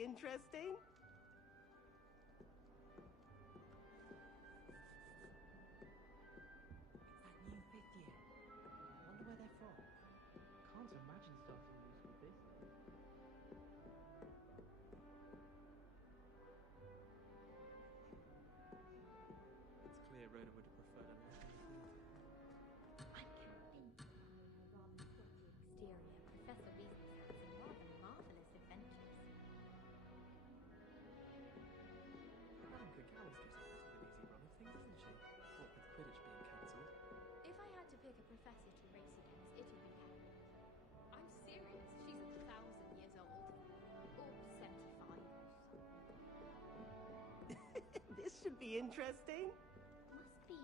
be interesting. It's that new fifth year. I wonder where they're from. Can't imagine starting news with this. It's clear Rhoda would have preferred a life in the theatre. I can't think how her rather dotty exterior, Professor Weasley had some rather marvellous adventures. Madame Kagawa's gives a bit of an easy run of things, isn't she? What with Quidditch being cancelled. If I had to pick a professor to race against, it would be her. I'm serious, she's 1,000 years old. Or 75 or something. This should be interesting. Must be.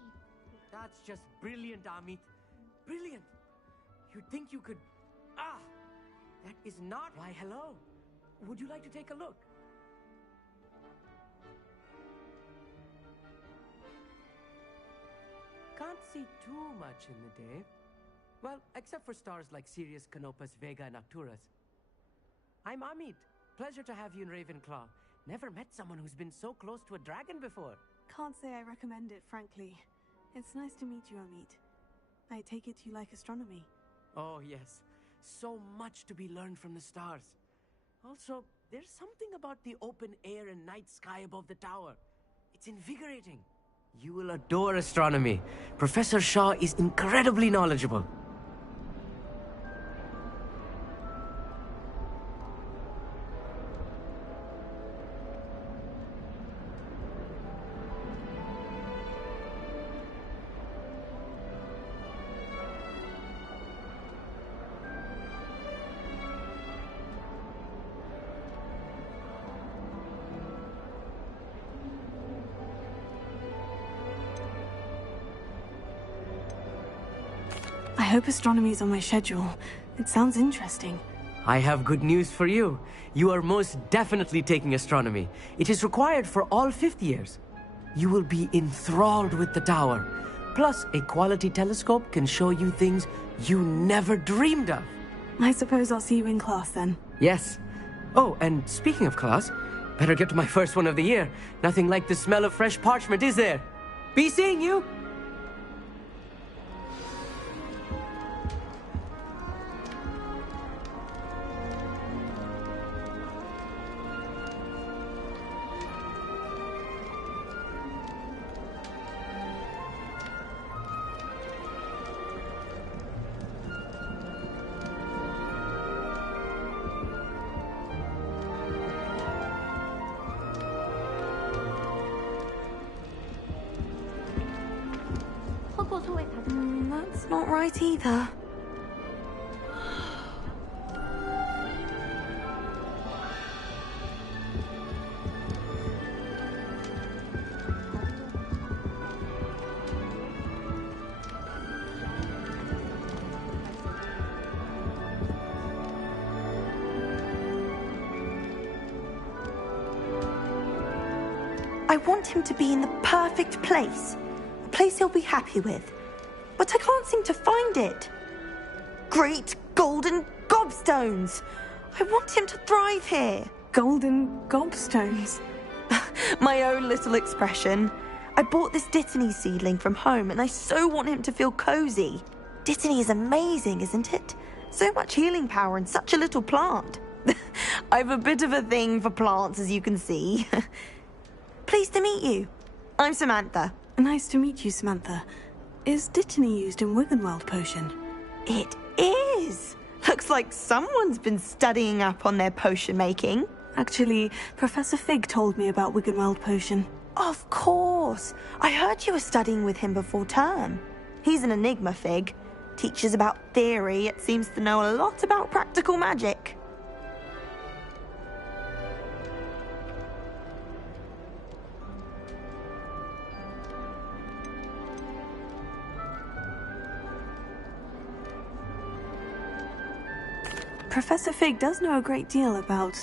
That's just brilliant, Amit. Brilliant. You'd think you could... Ah! That is not... Why, hello. Would you like to take a look? Can't see too much in the day. Well, except for stars like Sirius, Canopus, Vega, and Arcturus. I'm Amit. Pleasure to have you in Ravenclaw. Never met someone who's been so close to a dragon before. Can't say I recommend it, frankly. It's nice to meet you, Amit. I take it you like astronomy. Oh, yes. So much to be learned from the stars. Also, there's something about the open air and night sky above the tower. It's invigorating. You will adore astronomy. Professor Shaw is incredibly knowledgeable. I hope astronomy is on my schedule. It sounds interesting. I have good news for you. You are most definitely taking astronomy. It is required for all fifth years. You will be enthralled with the tower. Plus, a quality telescope can show you things you never dreamed of. I suppose I'll see you in class then. Yes. Oh, and speaking of class, better get to my first one of the year. Nothing like the smell of fresh parchment, is there? Be seeing you! That's not right either. I want him to be in the perfect place. A place he'll be happy with. But I can't seem to find it. Great golden gobstones! I want him to thrive here. Golden gobstones. My own little expression. I bought this Dittany seedling from home and I so want him to feel cozy. Dittany is amazing, isn't it? So much healing power in such a little plant. I've a bit of a thing for plants, as you can see. Pleased to meet you. I'm Samantha. Nice to meet you, Samantha. Is Dittany used in Wiggenweld potion? It is. Looks like someone's been studying up on their potion making. Actually, Professor Fig told me about Wiggenweld potion. Of course. I heard you were studying with him before term. He's an enigma, Fig. Teaches about theory, yet seems to know a lot about practical magic. Professor Fig does know a great deal about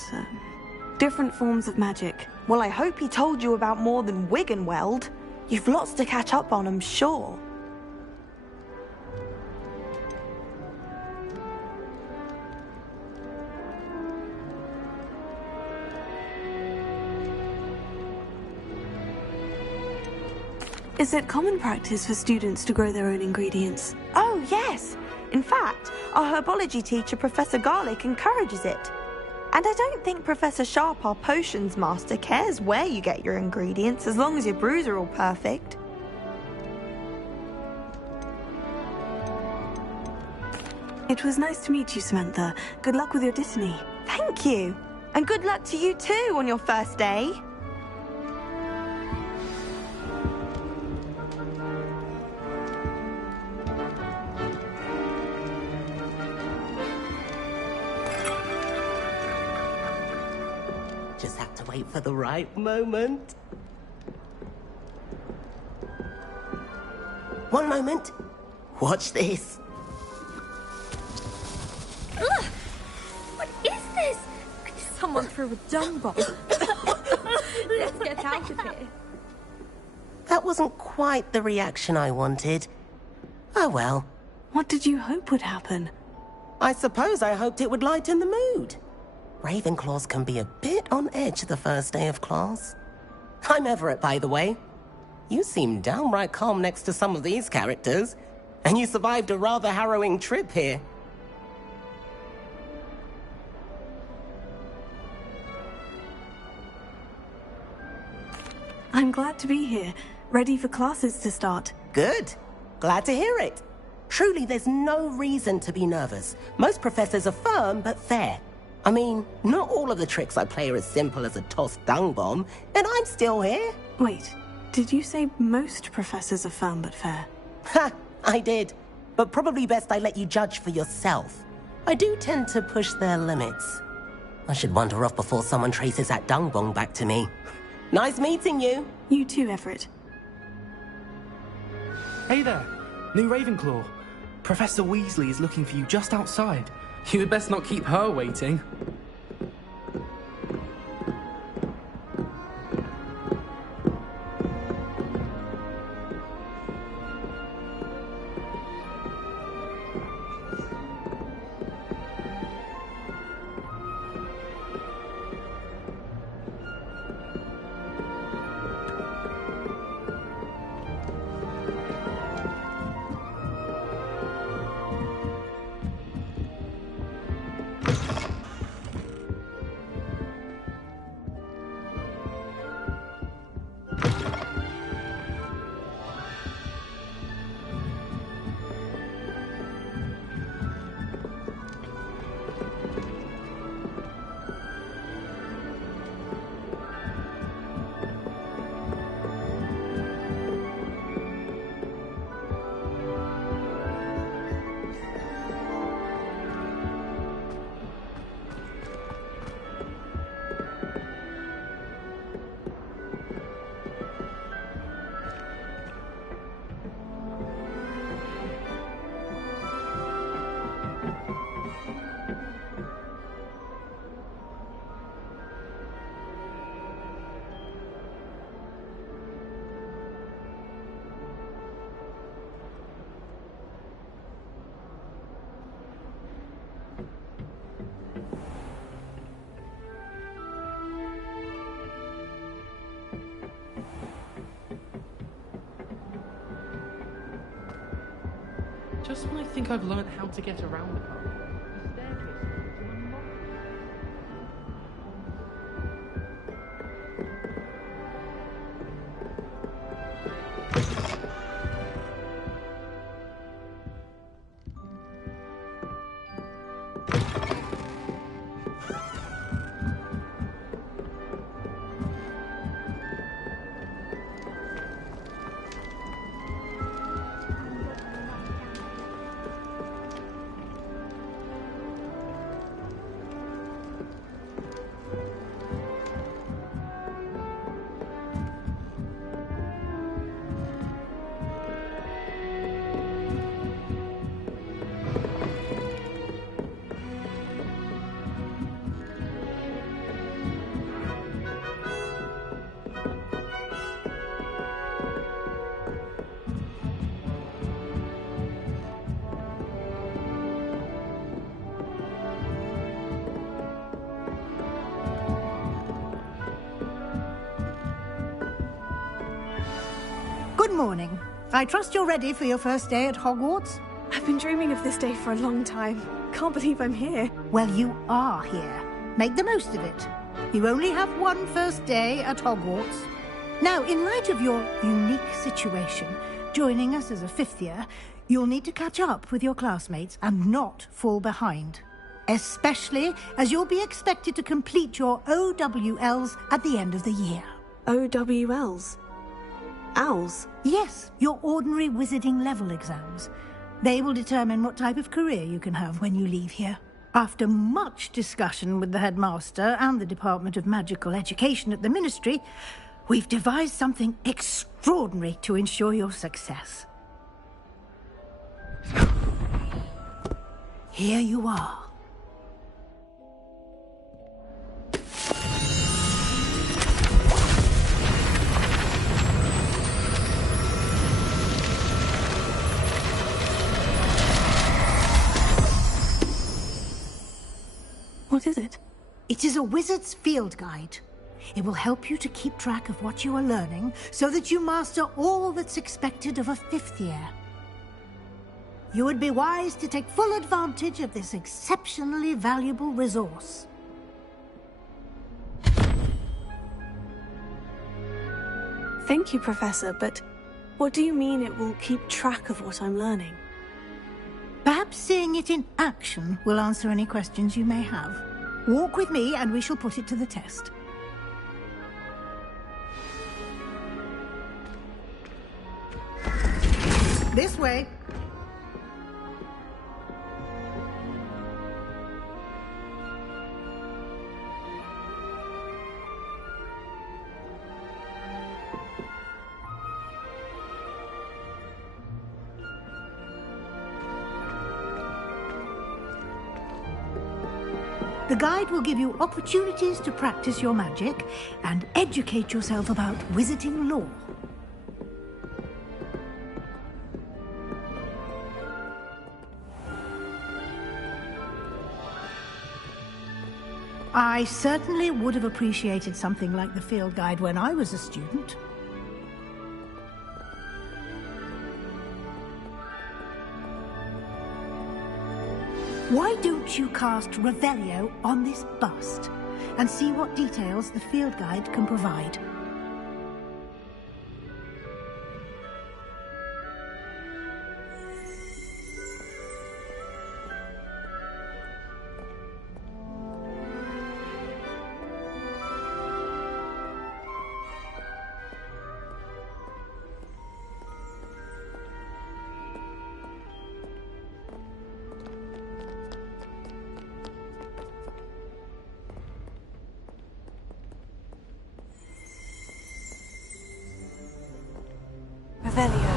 different forms of magic. Well, I hope he told you about more than Wiggenweld. You've lots to catch up on, I'm sure. Is it common practice for students to grow their own ingredients? Oh, yes. In fact, our herbology teacher, Professor Garlic, encourages it. And I don't think Professor Sharp, our potions master, cares where you get your ingredients as long as your brews are all perfect. It was nice to meet you, Samantha. Good luck with your Dittany. Thank you. And good luck to you too on your first day. Just have to wait for the right moment. One moment. Watch this. Ugh! What is this? Someone threw a dung bomb. Let's get out of here. That wasn't quite the reaction I wanted. Oh well. What did you hope would happen? I suppose I hoped it would lighten the mood. Ravenclaws can be a bit on edge the first day of class. I'm Everett, by the way. You seem downright calm next to some of these characters, and you survived a rather harrowing trip here. I'm glad to be here, ready for classes to start. Good. Glad to hear it. Truly, there's no reason to be nervous. Most professors are firm but fair. I mean, not all of the tricks I play are as simple as a tossed dung bomb, and I'm still here. Wait, did you say most professors are firm but fair? Ha! I did. But probably best I let you judge for yourself. I do tend to push their limits. I should wander off before someone traces that dung bomb back to me. Nice meeting you. You too, Everett. Hey there, new Ravenclaw. Professor Weasley is looking for you just outside. You had best not keep her waiting. Just when I think I've learned how to get around the park, the staircase to unlock. Good morning. I trust you're ready for your first day at Hogwarts? I've been dreaming of this day for a long time. Can't believe I'm here. Well, you are here. Make the most of it. You only have one first day at Hogwarts. Now, in light of your unique situation, joining us as a fifth year, you'll need to catch up with your classmates and not fall behind. Especially as you'll be expected to complete your OWLs at the end of the year. OWLs? Owls? Yes, your ordinary wizarding level exams. They will determine what type of career you can have when you leave here. After much discussion with the headmaster and the Department of Magical Education at the Ministry, we've devised something extraordinary to ensure your success. Here you are. What is it? It is a wizard's field guide. It will help you to keep track of what you are learning so that you master all that's expected of a fifth year. You would be wise to take full advantage of this exceptionally valuable resource. Thank you, Professor, but what do you mean it will keep track of what I'm learning? Perhaps seeing it in action will answer any questions you may have. Walk with me and we shall put it to the test. This way. The guide will give you opportunities to practice your magic and educate yourself about wizarding lore. I certainly would have appreciated something like the field guide when I was a student. Why don't you cast Revelio on this bust and see what details the field guide can provide? Revelio.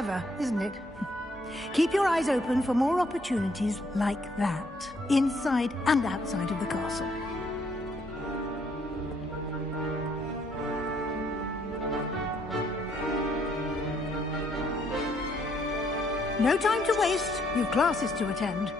Clever, isn't it? Keep your eyes open for more opportunities like that, inside and outside of the castle. No time to waste. You've classes to attend.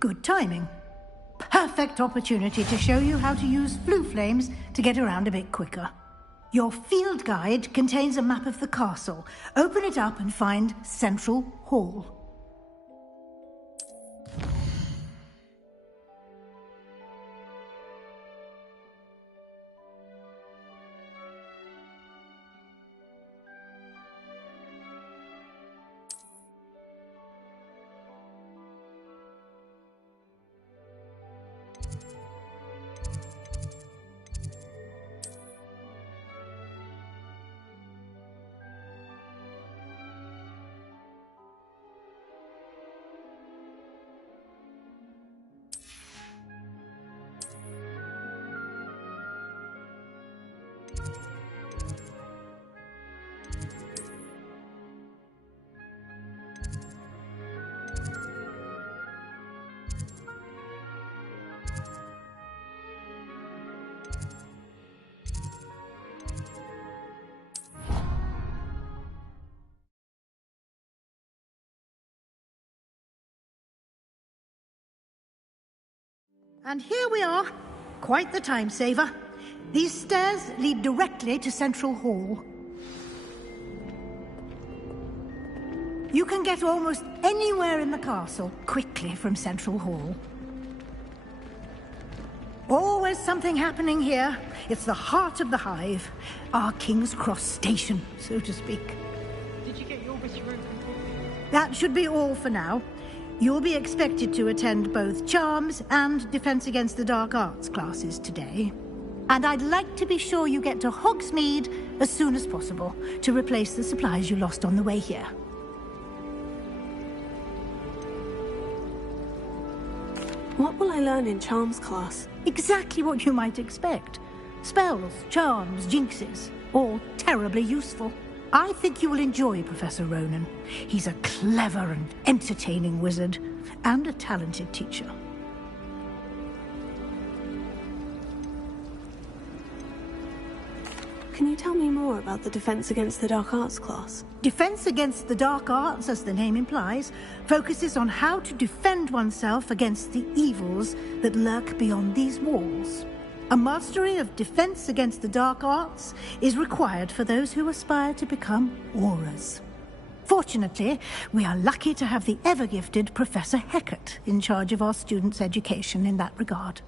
Good timing. Perfect opportunity to show you how to use flue flames to get around a bit quicker. Your field guide contains a map of the castle. Open it up and find Central Hall. And here we are. Quite the time saver. These stairs lead directly to Central Hall. You can get almost anywhere in the castle quickly from Central Hall. Always something happening here. It's the heart of the hive. Our King's Cross station, so to speak. Did you get your bit of room completed? That should be all for now. You'll be expected to attend both Charms and Defense Against the Dark Arts classes today. And I'd like to be sure you get to Hogsmeade as soon as possible to replace the supplies you lost on the way here. What will I learn in Charms class? Exactly what you might expect. Spells, charms, jinxes, all terribly useful. I think you will enjoy Professor Ronan. He's a clever and entertaining wizard, and a talented teacher. Can you tell me more about the Defense Against the Dark Arts class? Defense Against the Dark Arts, as the name implies, focuses on how to defend oneself against the evils that lurk beyond these walls. A mastery of Defense Against the Dark Arts is required for those who aspire to become Aurors. Fortunately, we are lucky to have the ever-gifted Professor Hecat in charge of our students' education in that regard.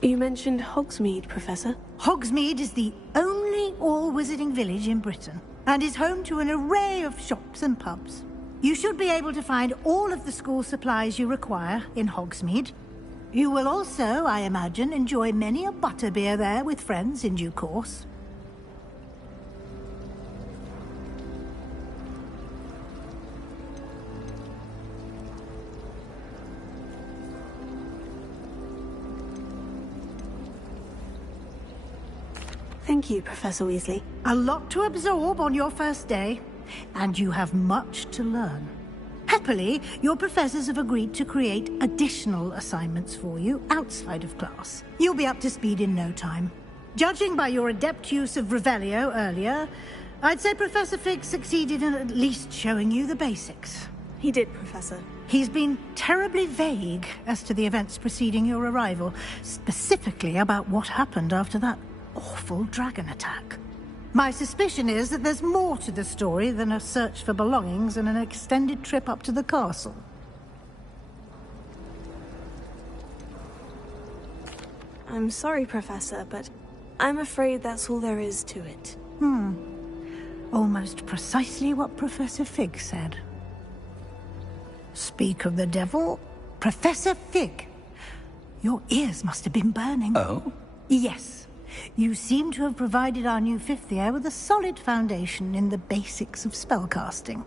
You mentioned Hogsmeade, Professor. Hogsmeade is the only all-wizarding village in Britain, and is home to an array of shops and pubs. You should be able to find all of the school supplies you require in Hogsmeade. You will also, I imagine, enjoy many a butterbeer there with friends in due course. Thank you, Professor Weasley. A lot to absorb on your first day, and you have much to learn. Happily, your professors have agreed to create additional assignments for you outside of class. You'll be up to speed in no time. Judging by your adept use of Revelio earlier, I'd say Professor Fig succeeded in at least showing you the basics. He did, Professor. He's been terribly vague as to the events preceding your arrival, specifically about what happened after that awful dragon attack. My suspicion is that there's more to the story than a search for belongings and an extended trip up to the castle. I'm sorry, Professor, but I'm afraid that's all there is to it. Almost precisely what Professor Fig said. Speak of the devil, Professor Fig. Your ears must have been burning. Oh? Yes. You seem to have provided our new fifth year with a solid foundation in the basics of spellcasting.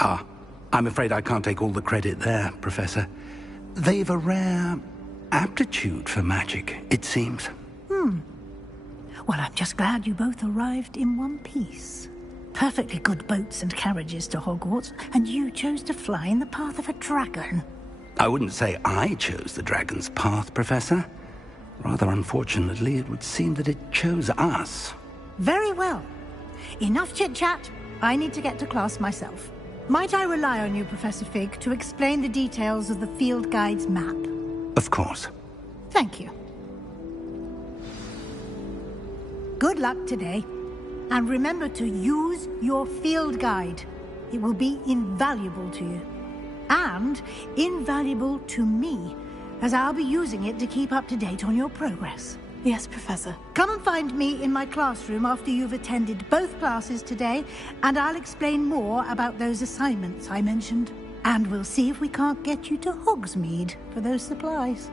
Ah, I'm afraid I can't take all the credit there, Professor. They've a rare aptitude for magic, it seems. Well, I'm just glad you both arrived in one piece. Perfectly good boats and carriages to Hogwarts, and you chose to fly in the path of a dragon. I wouldn't say I chose the dragon's path, Professor. Rather unfortunately, it would seem that it chose us. Very well. Enough chit-chat. I need to get to class myself. Might I rely on you, Professor Fig, to explain the details of the field guide's map? Of course. Thank you. Good luck today. And remember to use your field guide. It will be invaluable to you. And invaluable to me, as I'll be using it to keep up to date on your progress. Yes, Professor. Come and find me in my classroom after you've attended both classes today, and I'll explain more about those assignments I mentioned. And we'll see if we can't get you to Hogsmeade for those supplies.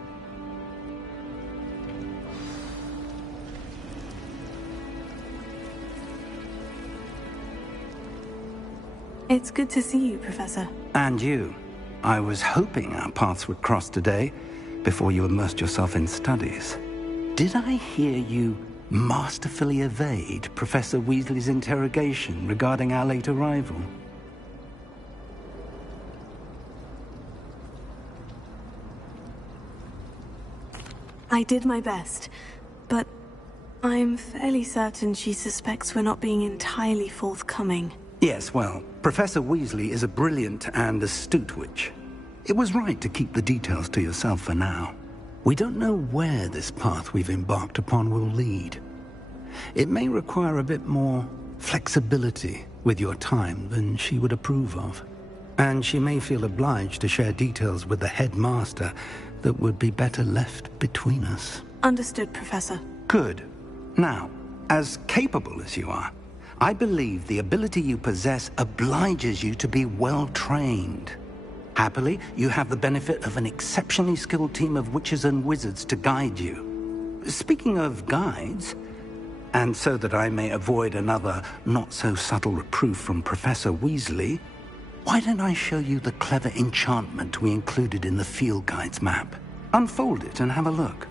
It's good to see you, Professor. And you. I was hoping our paths would cross today, before you immersed yourself in studies. Did I hear you masterfully evade Professor Weasley's interrogation regarding our late arrival? I did my best, but I'm fairly certain she suspects we're not being entirely forthcoming. Yes, well, Professor Weasley is a brilliant and astute witch. It was right to keep the details to yourself for now. We don't know where this path we've embarked upon will lead. It may require a bit more flexibility with your time than she would approve of. And she may feel obliged to share details with the headmaster that would be better left between us. Understood, Professor. Good. Now, as capable as you are, I believe the ability you possess obliges you to be well-trained. Happily, you have the benefit of an exceptionally skilled team of witches and wizards to guide you. Speaking of guides, and so that I may avoid another not-so-subtle reproof from Professor Weasley, why don't I show you the clever enchantment we included in the field guide's map? Unfold it and have a look.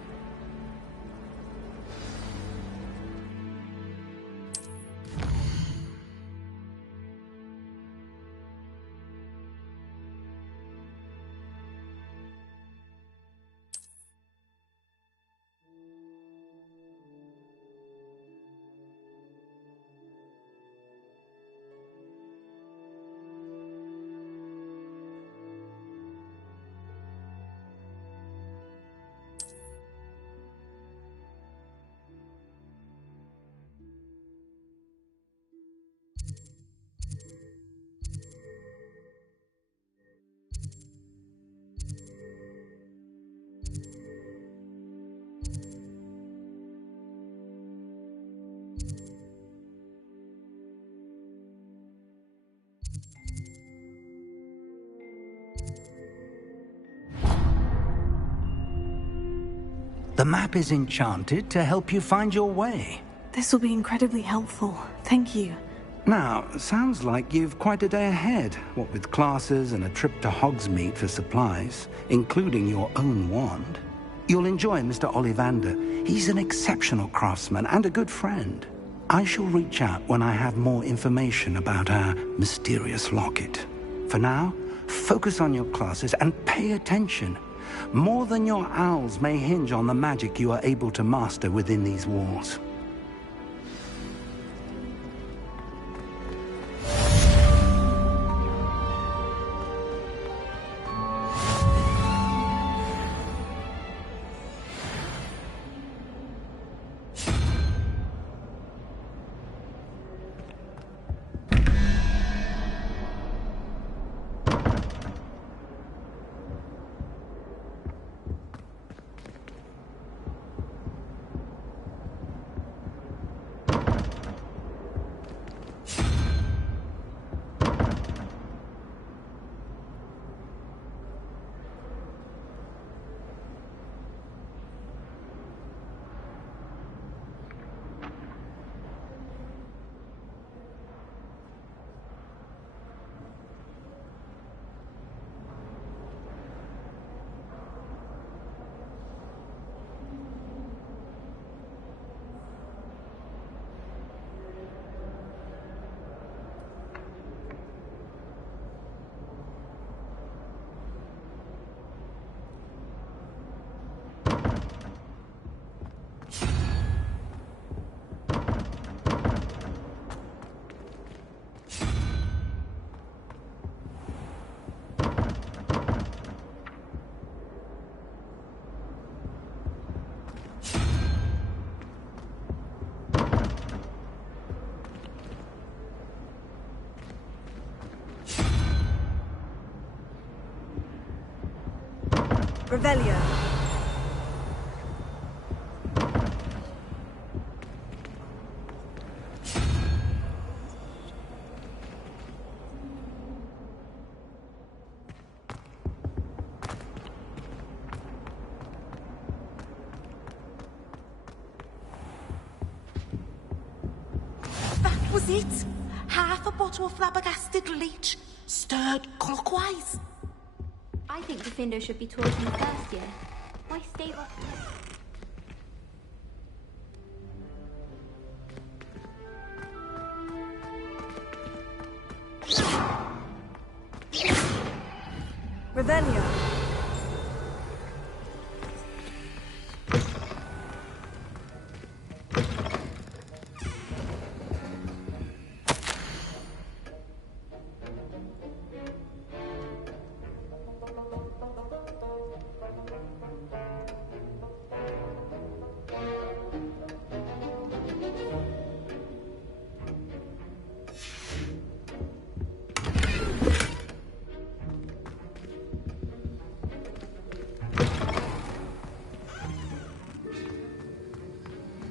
The map is enchanted to help you find your way. This will be incredibly helpful. Thank you. Now, sounds like you've quite a day ahead, what with classes and a trip to Hogsmeade for supplies, including your own wand. You'll enjoy Mr. Ollivander. He's an exceptional craftsman and a good friend. I shall reach out when I have more information about our mysterious locket. For now, focus on your classes and pay attention. More than your owls may hinge on the magic you are able to master within these walls. Revelio. That was it. Half a bottle of flabbergasted leech, stirred clockwise. I think Defendo should be taught in the first year. Why stave off? Revelio.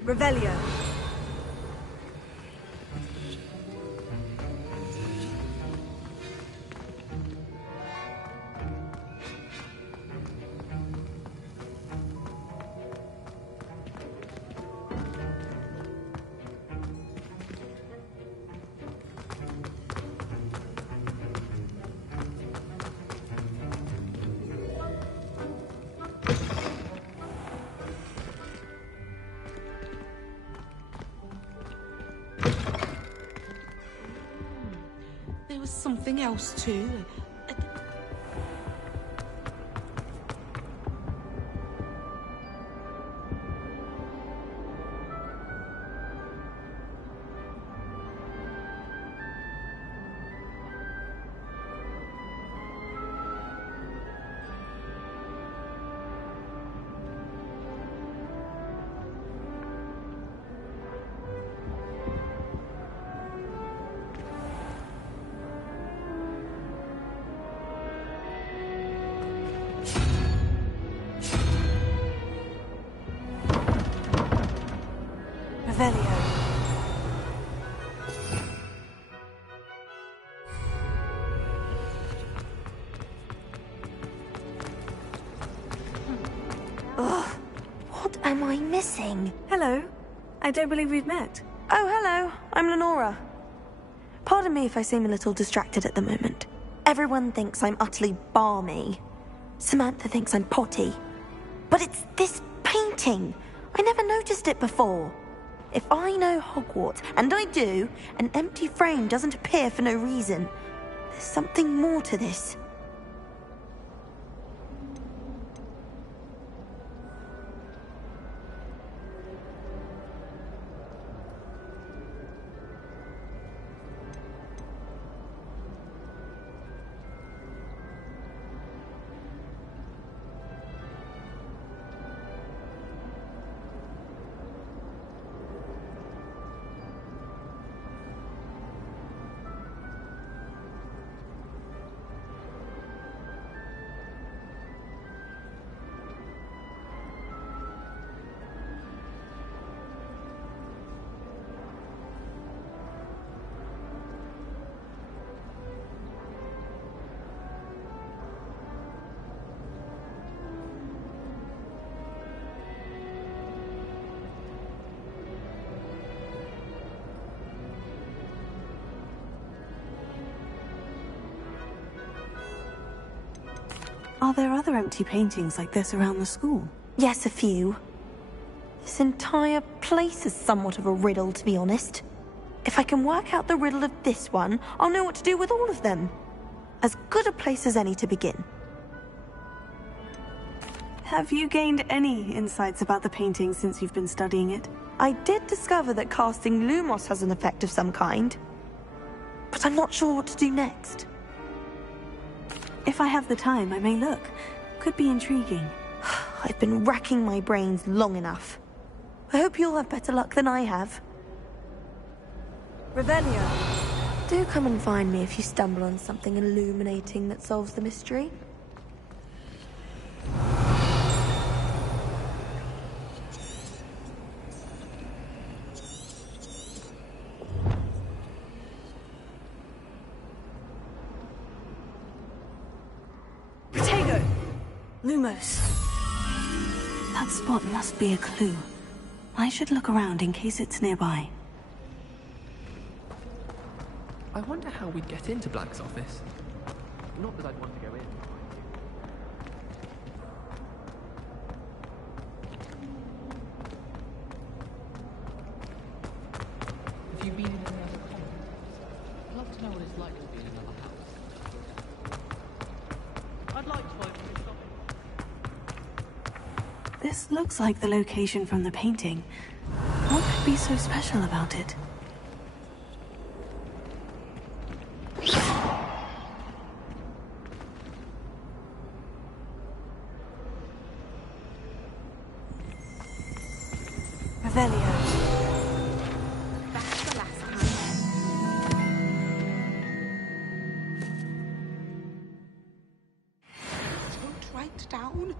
Revelio. There was something else too. Revelio. Ugh, what am I missing? Hello. I don't believe we've met. Oh, hello. I'm Lenora. Pardon me if I seem a little distracted at the moment. Everyone thinks I'm utterly balmy. Samantha thinks I'm potty. But it's this painting. I never noticed it before. If I know Hogwarts, and I do, an empty frame doesn't appear for no reason. There's something more to this. Are there other empty paintings like this around the school? Yes, a few. This entire place is somewhat of a riddle, to be honest. If I can work out the riddle of this one, I'll know what to do with all of them. As good a place as any to begin. Have you gained any insights about the painting since you've been studying it? I did discover that casting Lumos has an effect of some kind. But I'm not sure what to do next. If I have the time, I may look. Could be intriguing. I've been racking my brains long enough. I hope you'll have better luck than I have. Revelio. Do come and find me if you stumble on something illuminating that solves the mystery. Lumos. That spot must be a clue. I should look around in case it's nearby. I wonder how we'd get into Black's office. Not that I'd want to go in. Have you been in any other colonies? I'd love to know what it's like to be in another house. I'd like to open this office. This looks like the location from the painting. What could be so special about it? Revelio. That's the last time. Don't write down.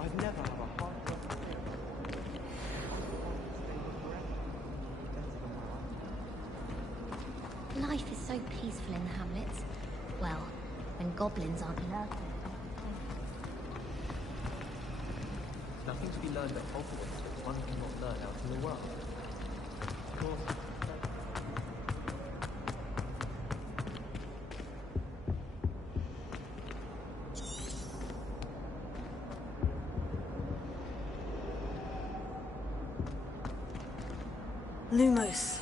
I've never had a hard Life is so peaceful in the hamlets. Well, when goblins aren't lurking. Nothing to be learned at Hogwarts that one cannot learn out in the world. Of course. Lumos.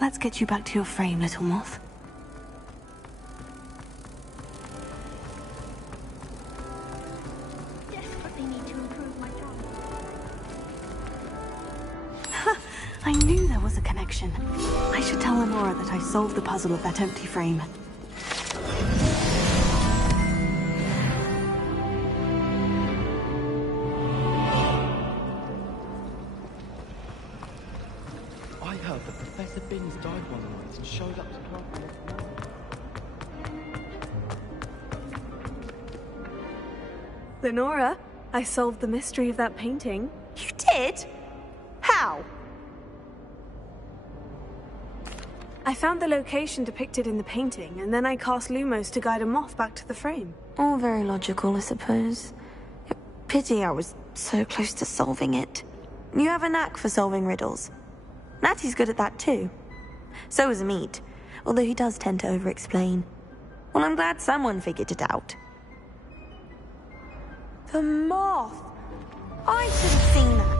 Let's get you back to your frame, little moth. Desperately need to improve my job. I knew there was a connection. I should tell Lenora that I solved the puzzle of that empty frame. I heard that Professor Binns died one night and showed up to class the next morning. Lenora, I solved the mystery of that painting. You did? How? I found the location depicted in the painting, and then I cast Lumos to guide a moth back to the frame. All very logical, I suppose. Pity I was so close to solving it. You have a knack for solving riddles. Natty's good at that too. So is Amit, although he does tend to over-explain. Well, I'm glad someone figured it out. The moth! I should have seen that.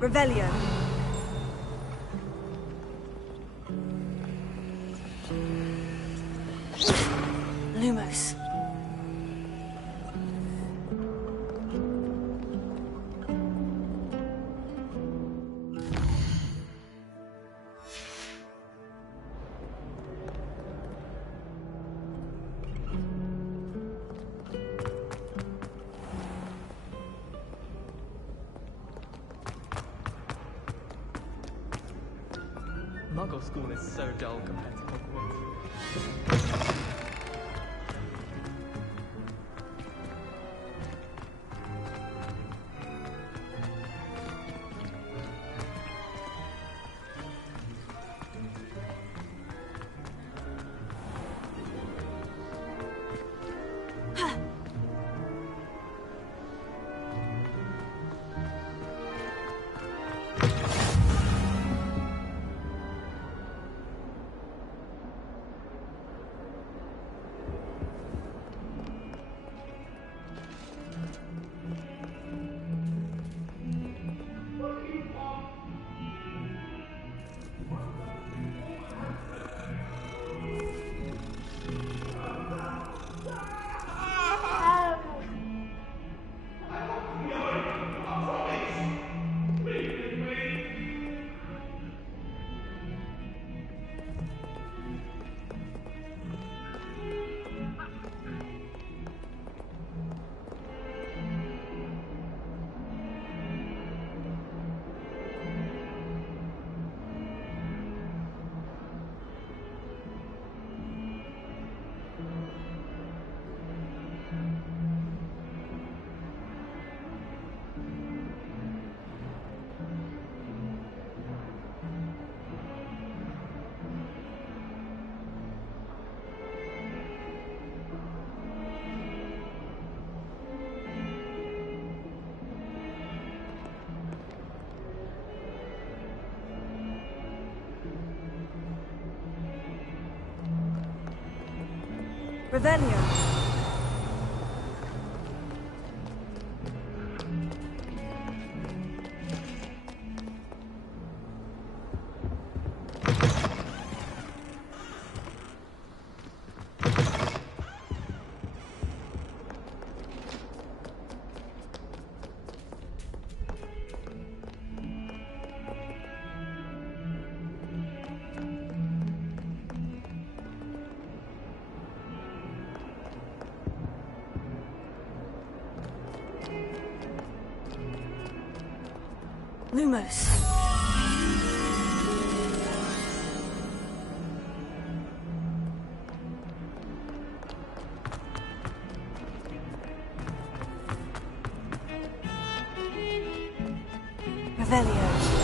Revelio. Lumos. Muggle school is so dull compared to Hogwarts. Revelio. Lumos. Revelio.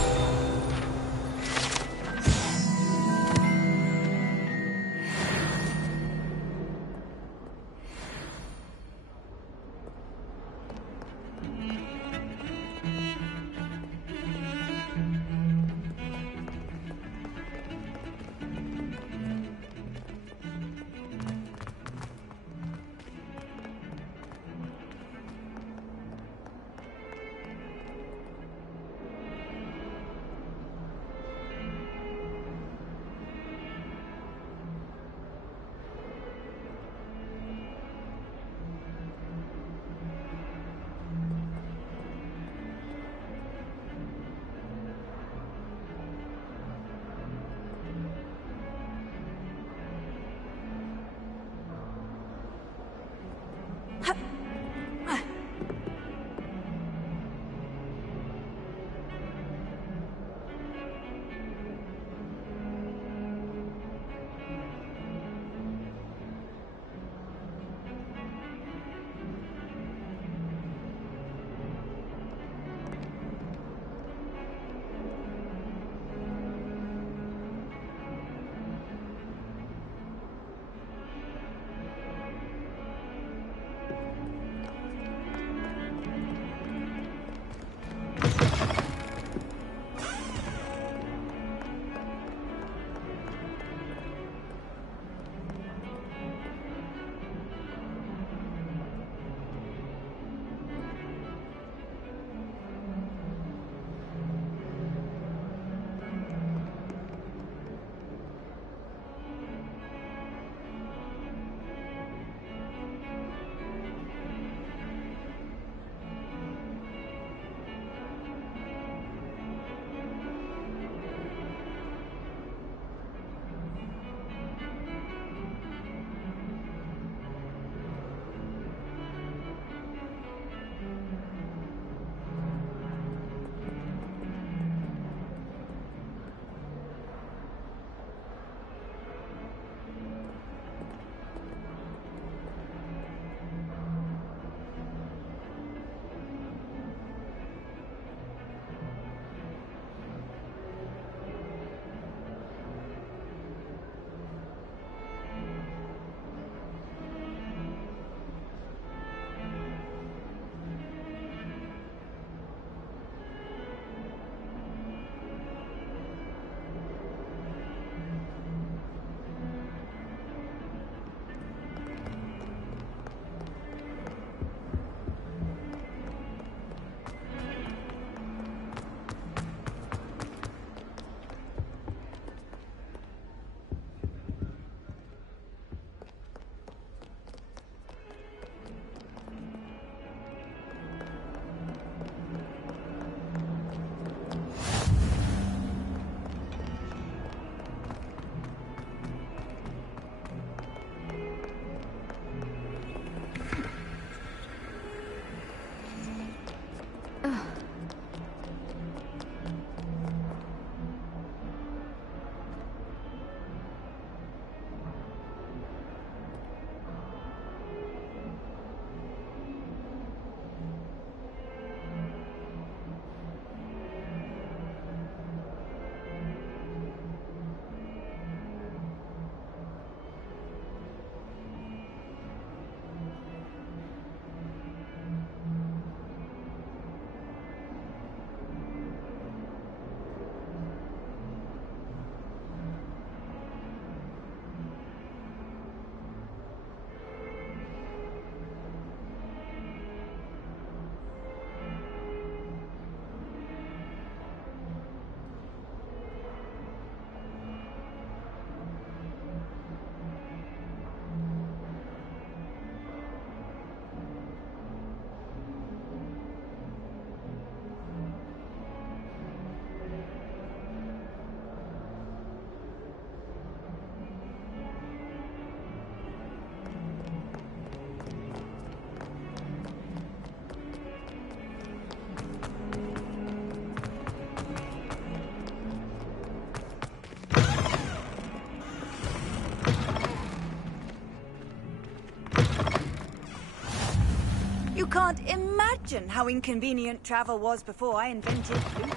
can't imagine how inconvenient travel was before I invented Blue.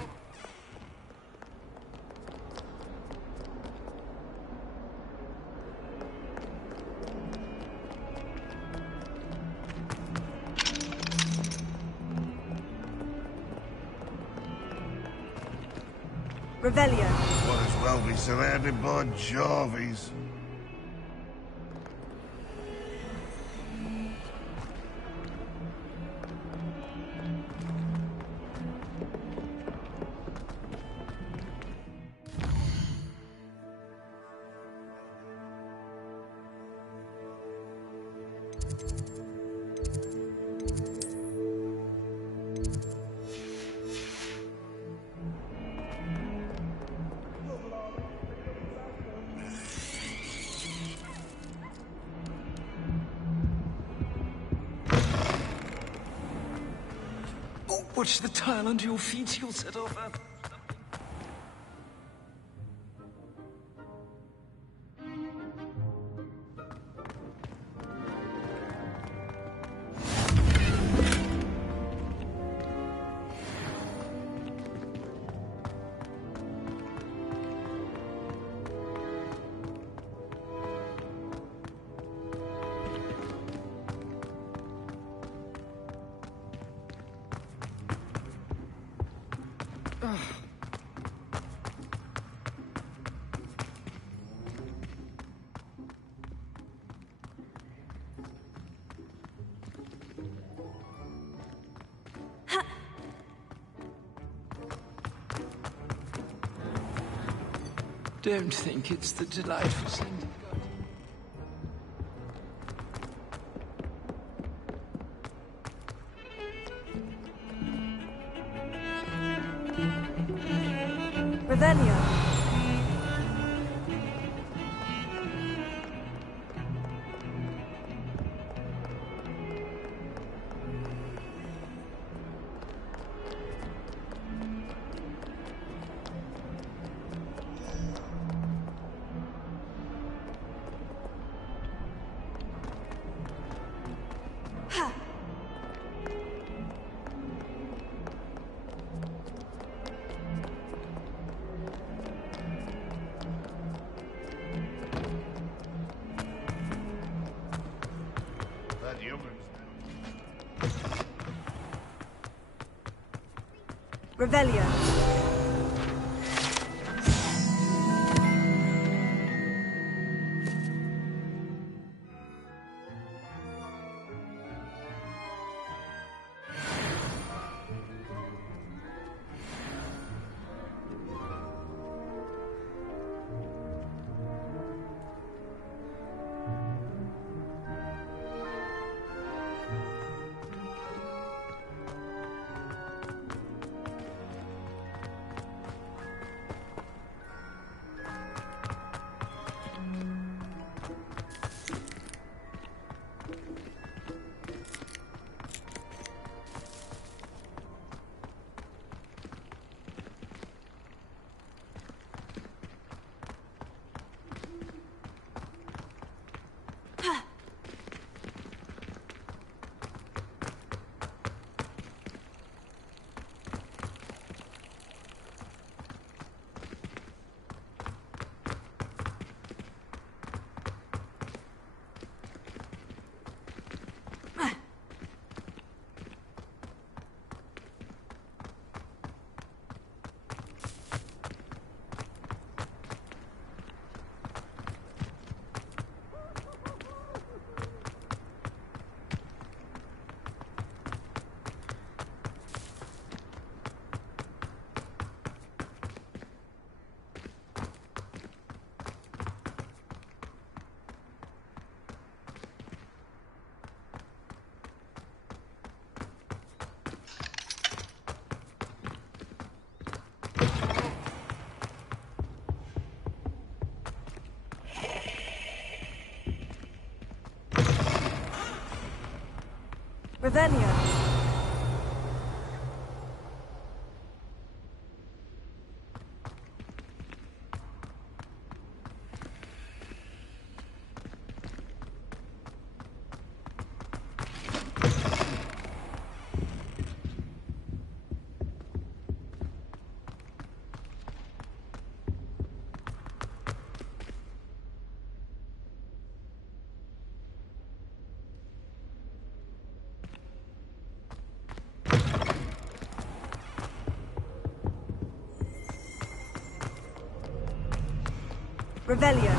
Revelio. Might as well be surrounded by Jarvies. Watch the tile under your feet, you'll set off a... Don't think it's the delightful scent. Revelio. Revelio. Revelio. Revelio.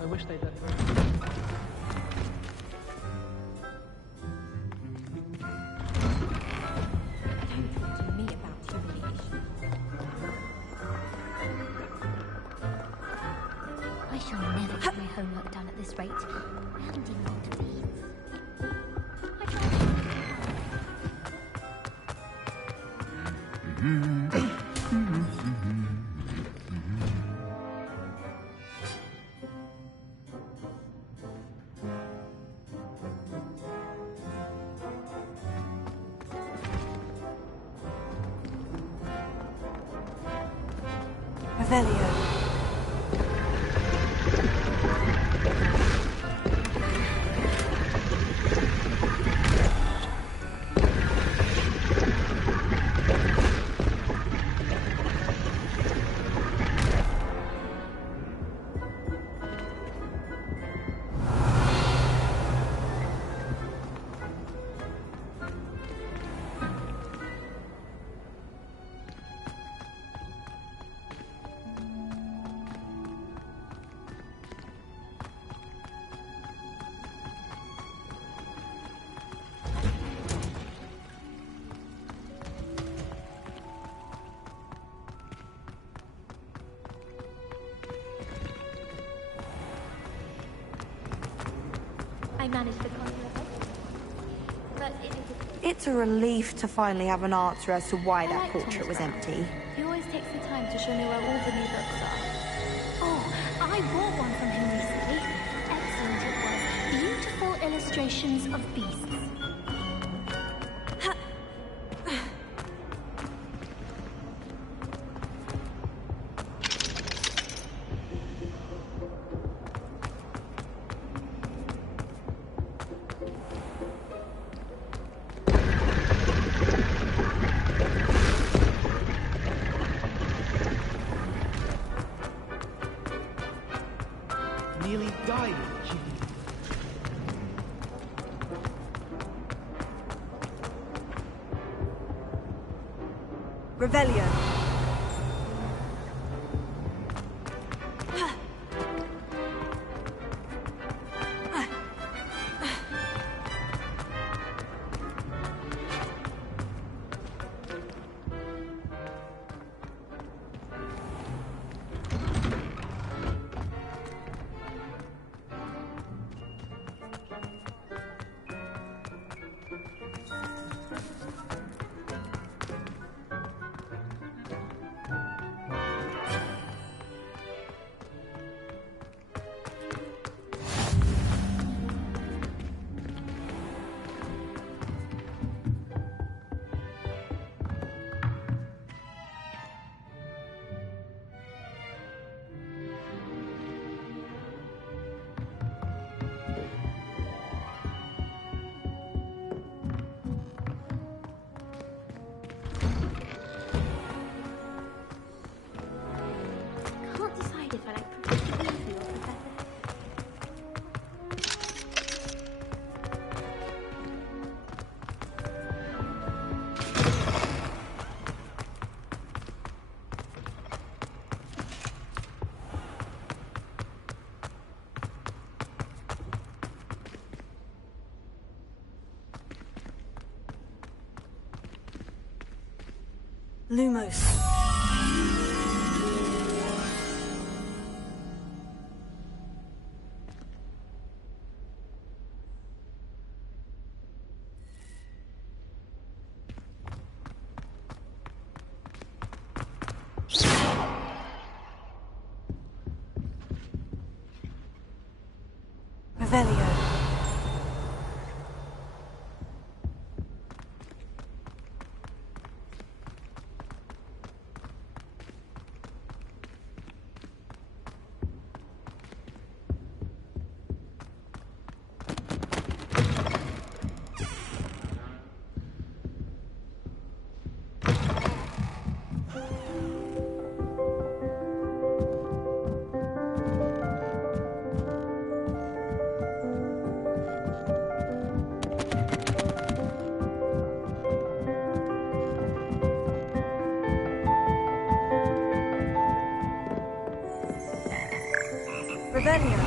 I wish they'd let her. Don't talk to me about humiliation. I shall never get my homework done at this rate. I haven't even got to beads. I Revelio. I managed to conquer it. But it is It's a relief to finally have an answer as to why that portrait was empty. He always takes the time to show me where all the new books are. Oh, I bought one from him recently. Excellent it was. Beautiful illustrations of beasts. Nearly died, Jimmy. Revelio. Can't decide if I like Professor Weasley or Professor... Lumos. Revelio. Revelio.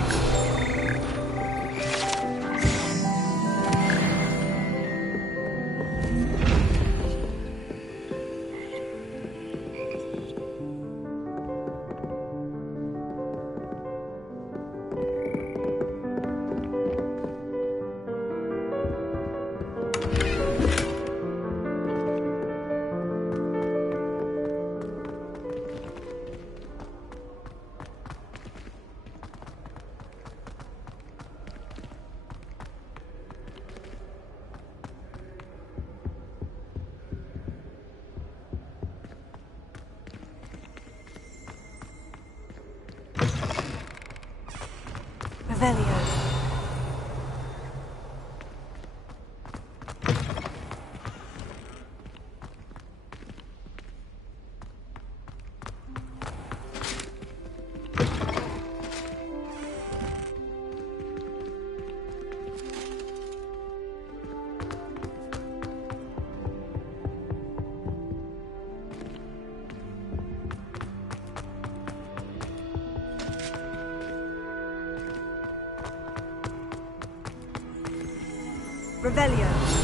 Revelio. Revelio.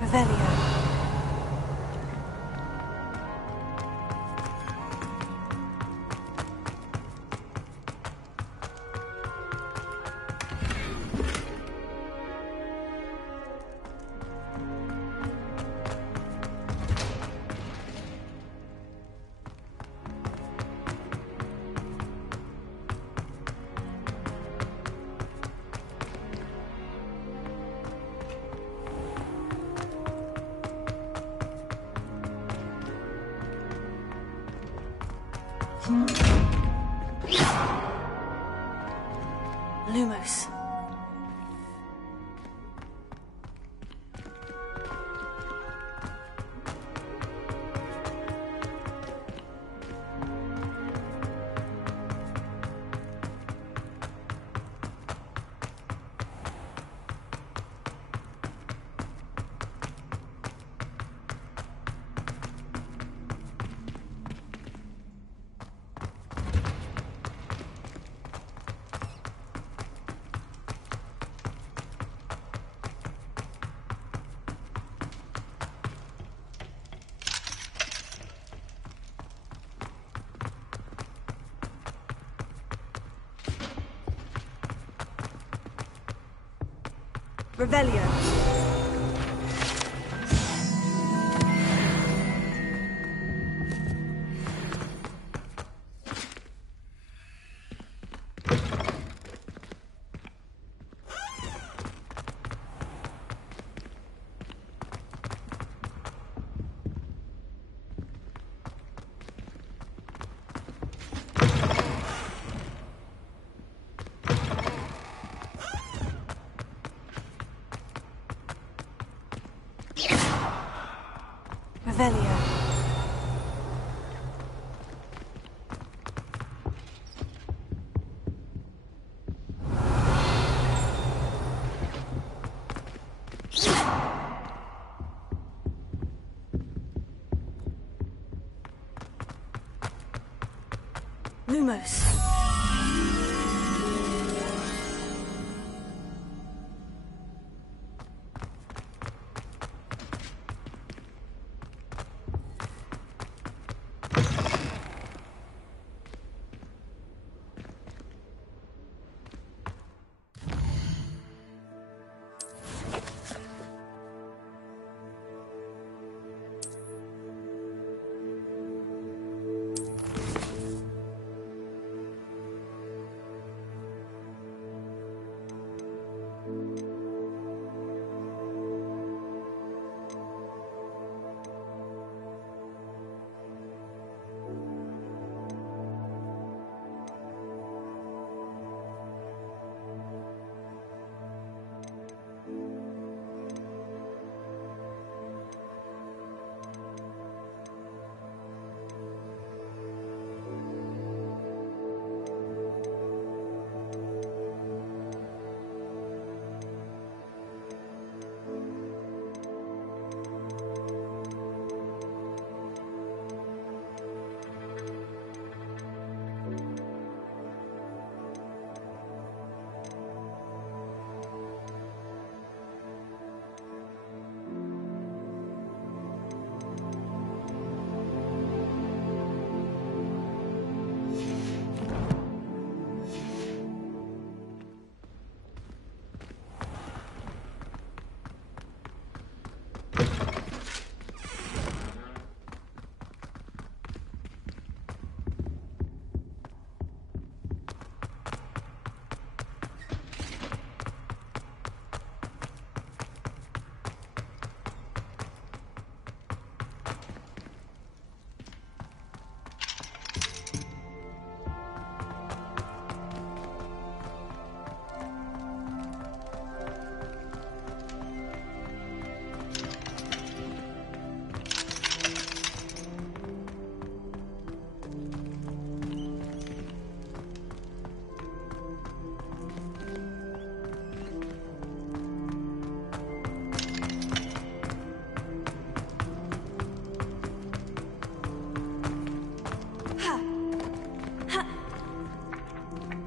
Revelio. Lumos. Revelio. Revelio. Lumos.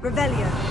Revelio.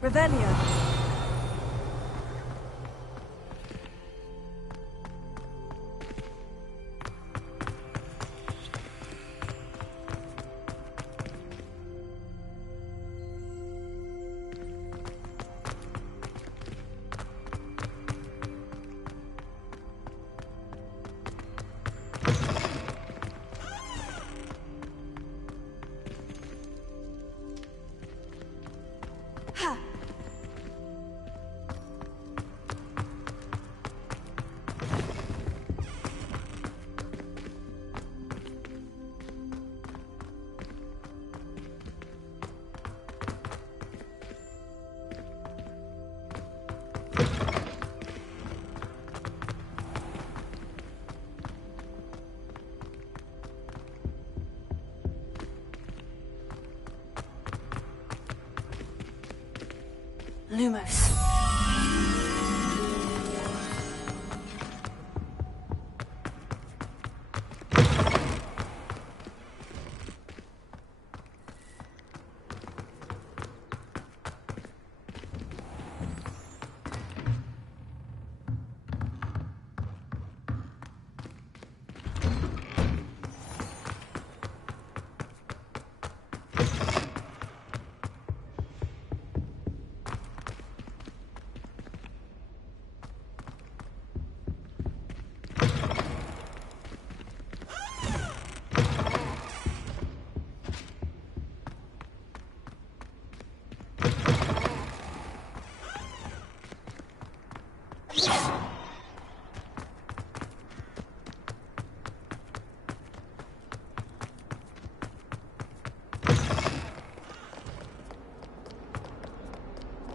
Revelio. Lumos.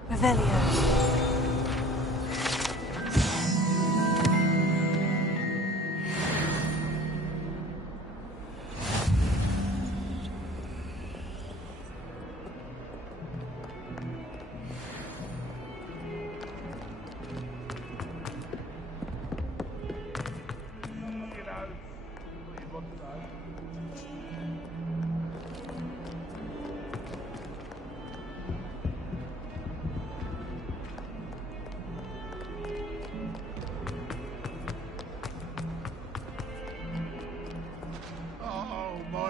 Revelio.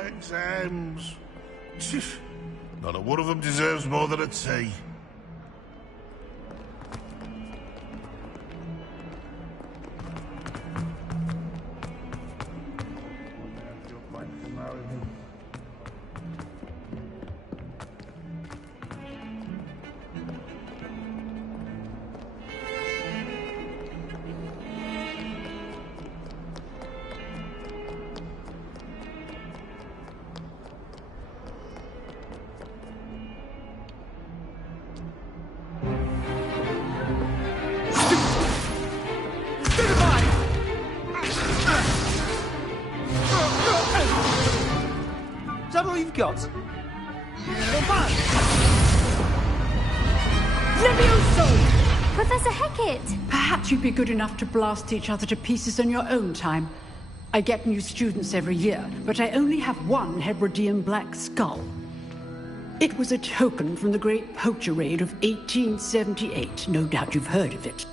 Exams. Not a one of them deserves more than a tea. that all you've got? Levioso! Professor Hecat! Perhaps you'd be good enough to blast each other to pieces in your own time. I get new students every year, but I only have one Hebridean black skull. It was a token from the Great Poacher Raid of 1878. No doubt you've heard of it.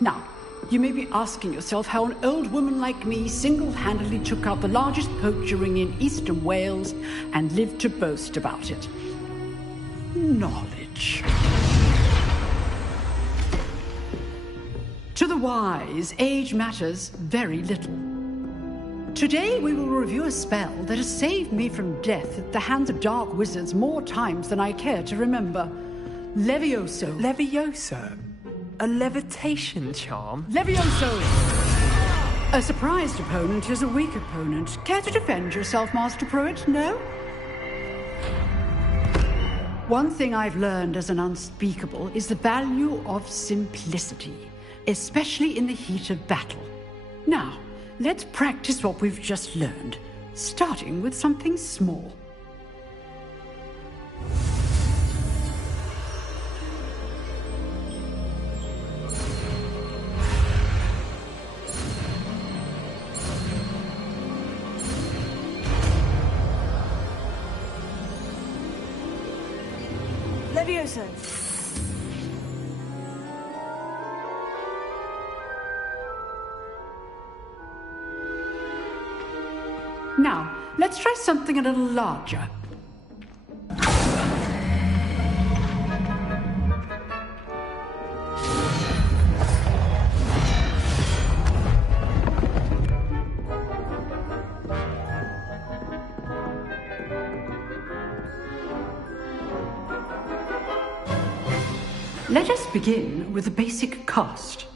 Now, you may be asking yourself how an old woman like me single-handedly took out the largest poacher ring in eastern Wales and lived to boast about it. Knowledge. To the wise, age matters very little. Today we will review a spell that has saved me from death at the hands of dark wizards more times than I care to remember. Levioso. Levioso? A levitation charm? Levioso! A surprised opponent is a weak opponent. Care to defend yourself, Master Pruitt? No? One thing I've learned as an unspeakable is the value of simplicity, especially in the heat of battle. Now, let's practice what we've just learned, starting with something small. Levioso. Now, let's try something a little larger. Let us begin with the basic cast.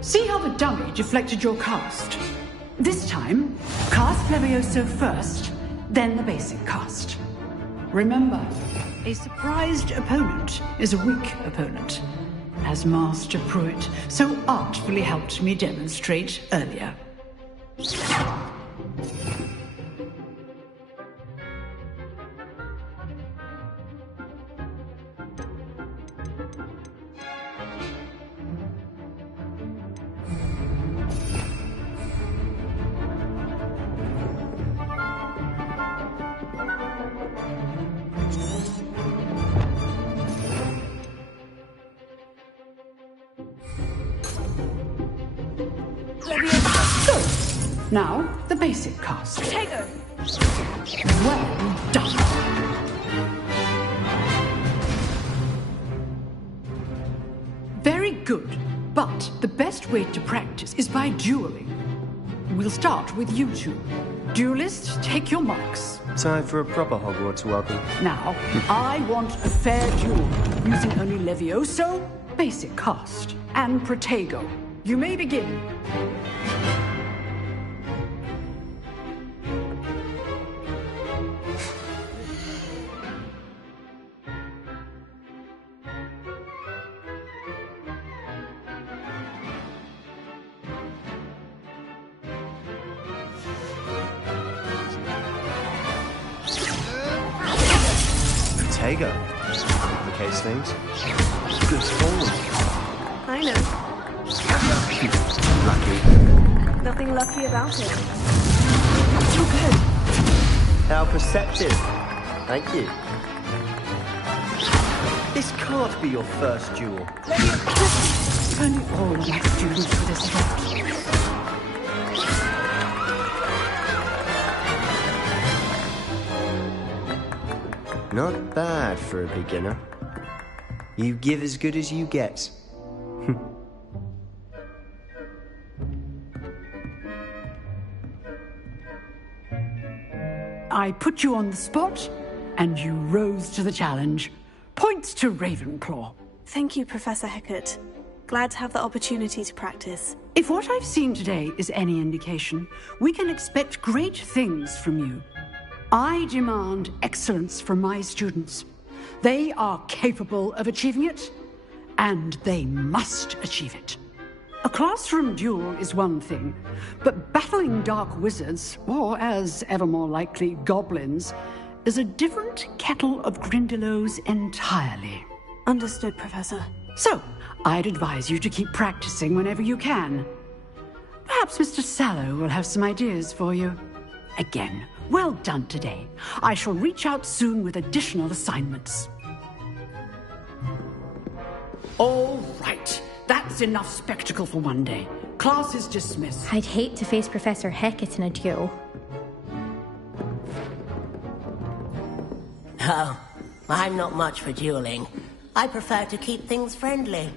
See how the dummy deflected your cast? This time, cast Levioso first, then the basic cast. Remember, a surprised opponent is a weak opponent, as Master Pruitt so artfully helped me demonstrate earlier. Now, the basic cast. Protego! Well done. Very good, but the best way to practice is by dueling. We'll start with you two. Duelists, take your marks. Time for a proper Hogwarts welcome. Now, I want a fair duel, using only Levioso, basic cast, and Protego. You may begin. Protego. Complicates things. Goes forward. I know. Lucky. Nothing lucky about it. Too good. How perceptive. Thank you. This can't be your first duel. Only all my students for this effect. Not bad for a beginner. You give as good as you get. I put you on the spot, and you rose to the challenge. Points to Ravenclaw. Thank you, Professor Hecat. Glad to have the opportunity to practice. If what I've seen today is any indication, we can expect great things from you. I demand excellence from my students. They are capable of achieving it, and they must achieve it. A classroom duel is one thing, but battling dark wizards, or as ever more likely, goblins, is a different kettle of Grindylows entirely. Understood, Professor. So, I'd advise you to keep practicing whenever you can. Perhaps Mr. Sallow will have some ideas for you. Again, well done today. I shall reach out soon with additional assignments. All right. That's enough spectacle for one day. Class is dismissed. I'd hate to face Professor Hecat in a duel. Oh, I'm not much for dueling. I prefer to keep things friendly.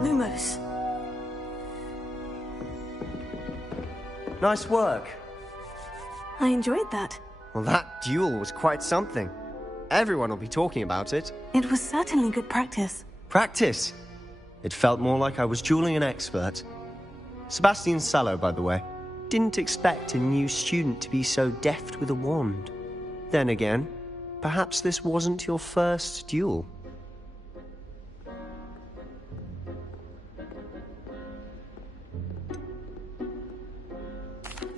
Lumos. Nice work. I enjoyed that. Well, that duel was quite something. Everyone will be talking about it. It was certainly good practice. Practice? It felt more like I was dueling an expert. Sebastian Sallow, by the way. Didn't expect a new student to be so deft with a wand. Then again, perhaps this wasn't your first duel.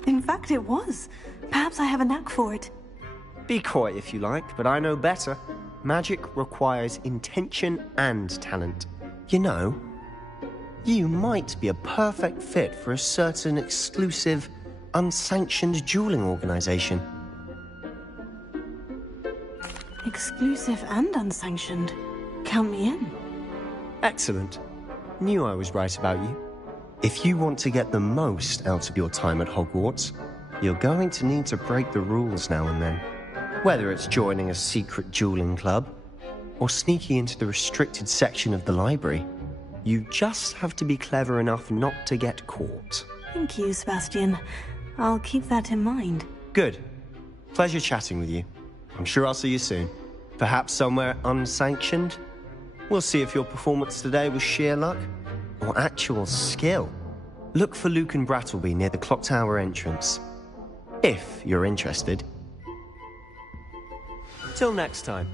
In fact, it was. Perhaps I have a knack for it. Be coy if you like, but I know better. Magic requires intention and talent. You know, you might be a perfect fit for a certain exclusive, unsanctioned dueling organization. Exclusive and unsanctioned. Count me in. Excellent. Knew I was right about you. If you want to get the most out of your time at Hogwarts, you're going to need to break the rules now and then. Whether it's joining a secret dueling club, or sneaking into the restricted section of the library, you just have to be clever enough not to get caught. Thank you, Sebastian. I'll keep that in mind. Good. Pleasure chatting with you. I'm sure I'll see you soon. Perhaps somewhere unsanctioned? We'll see if your performance today was sheer luck or actual skill. Look for Luke and Brattleby near the clock tower entrance. If you're interested. Till next time.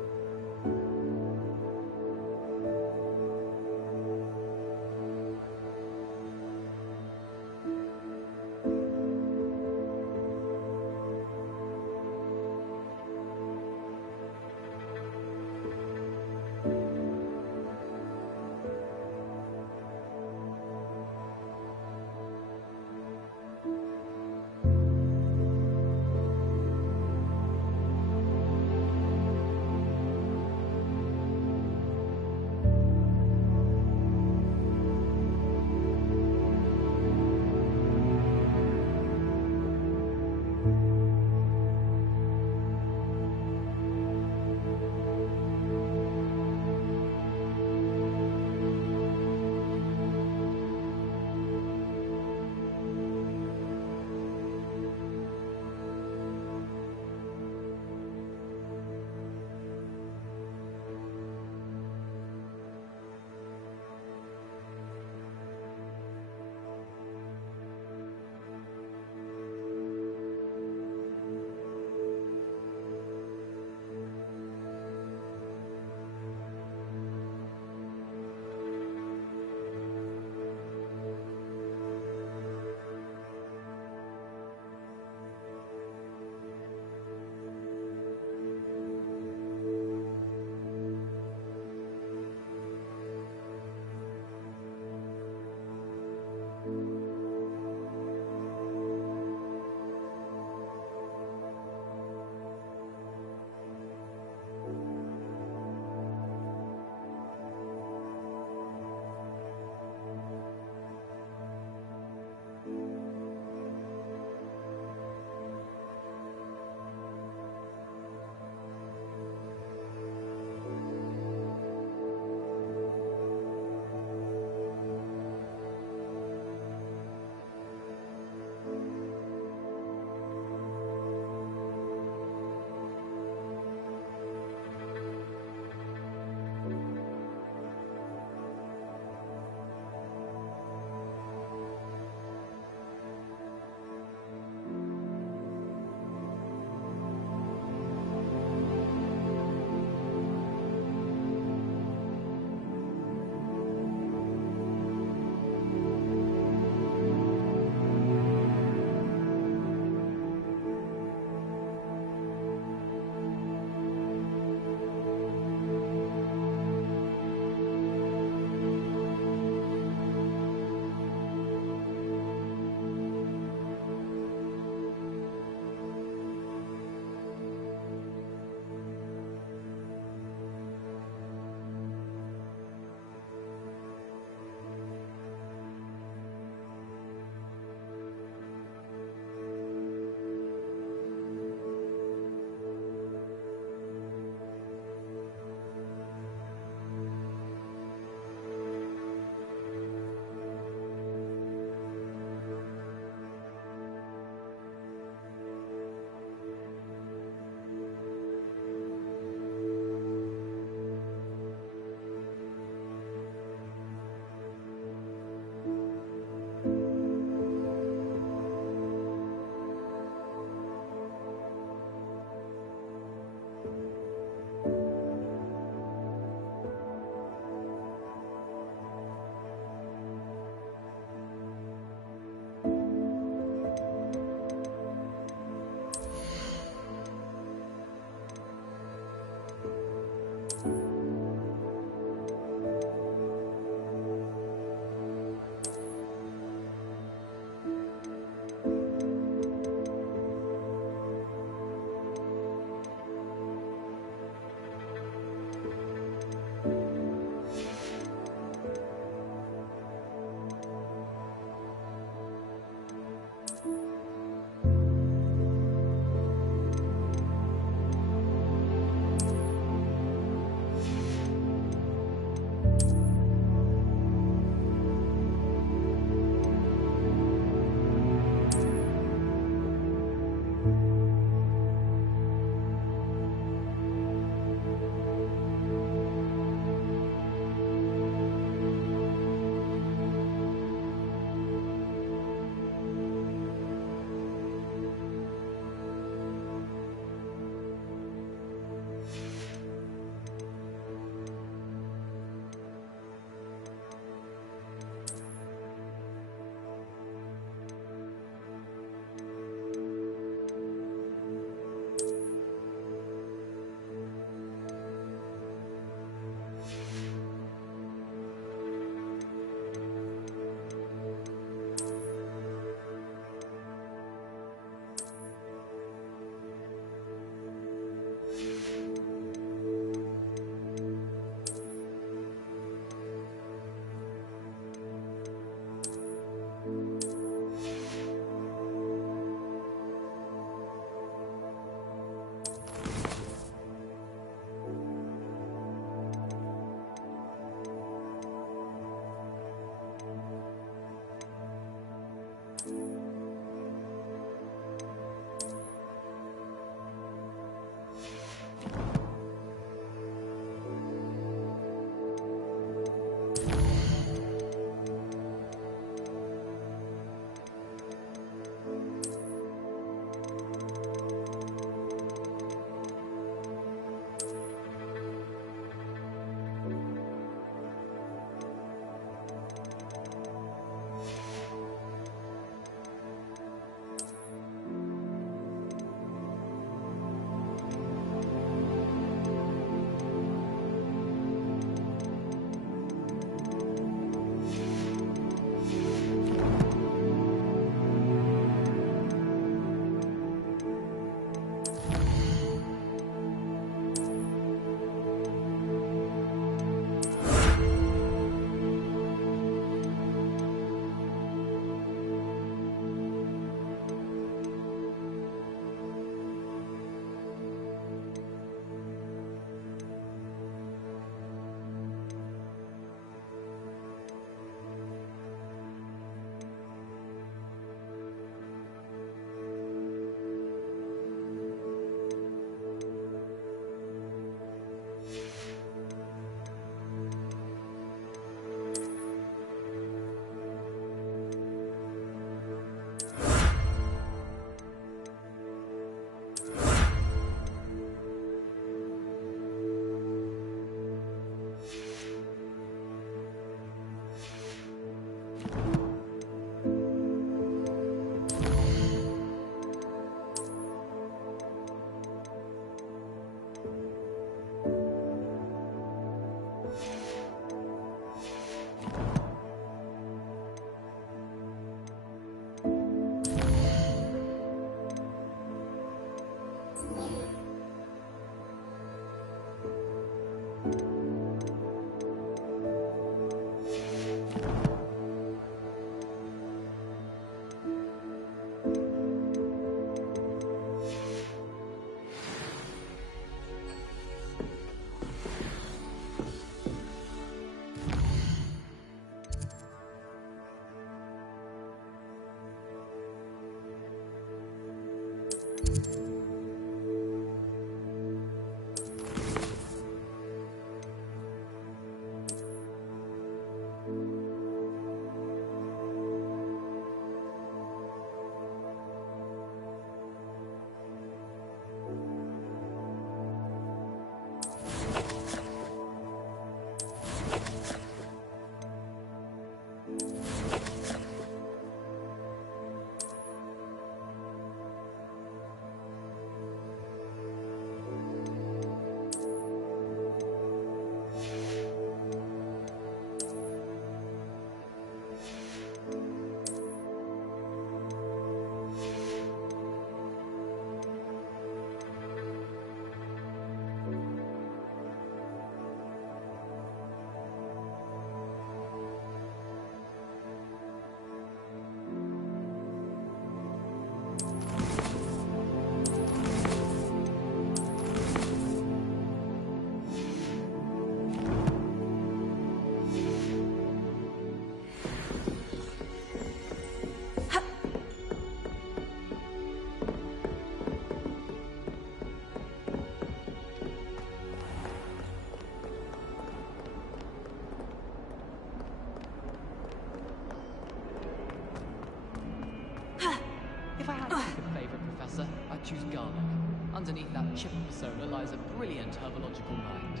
underneath that chip persona lies a brilliant herbological mind.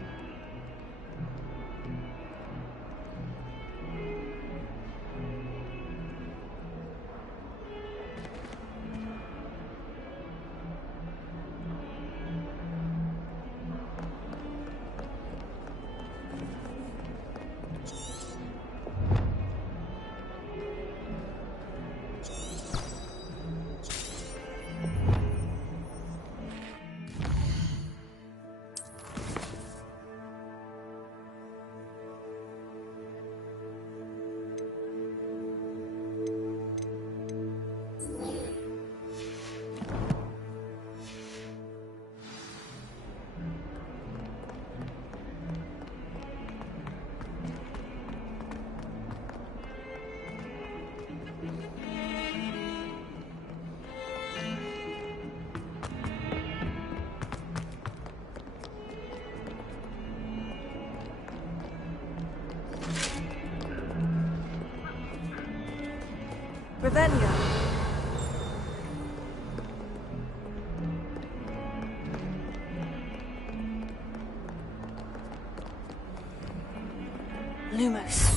Revelio. Lumos.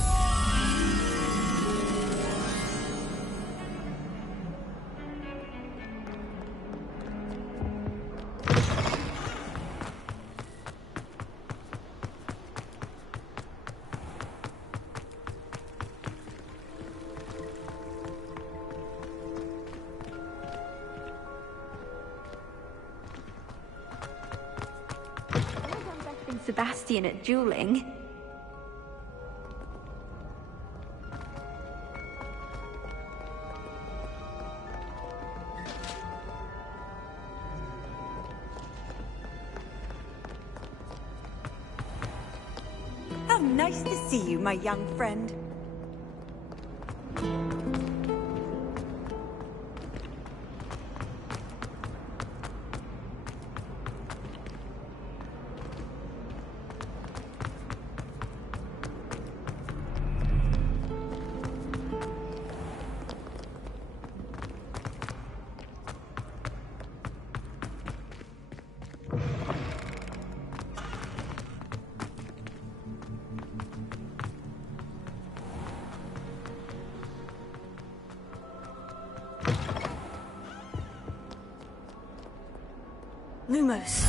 Sebastian at dueling. How nice to see you, my young friend. Lumos.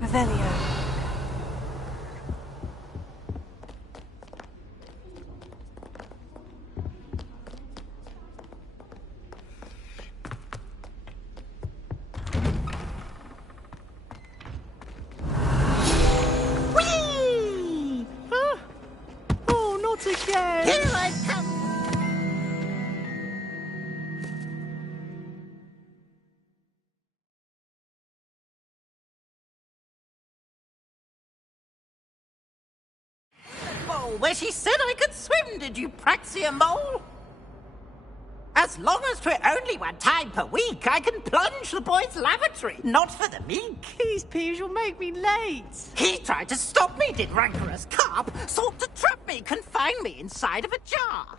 Revelio. Whee! Huh? Oh, not again! Here I come! Bowl where she said I could swim, did you, Praxia Mole? As long as 'twere only one time per week, I can plunge the boy's lavatory, not for the meek. These peas will make me late. He tried to stop me, did rancorous carp, sought to trap me, confine me inside of a jar.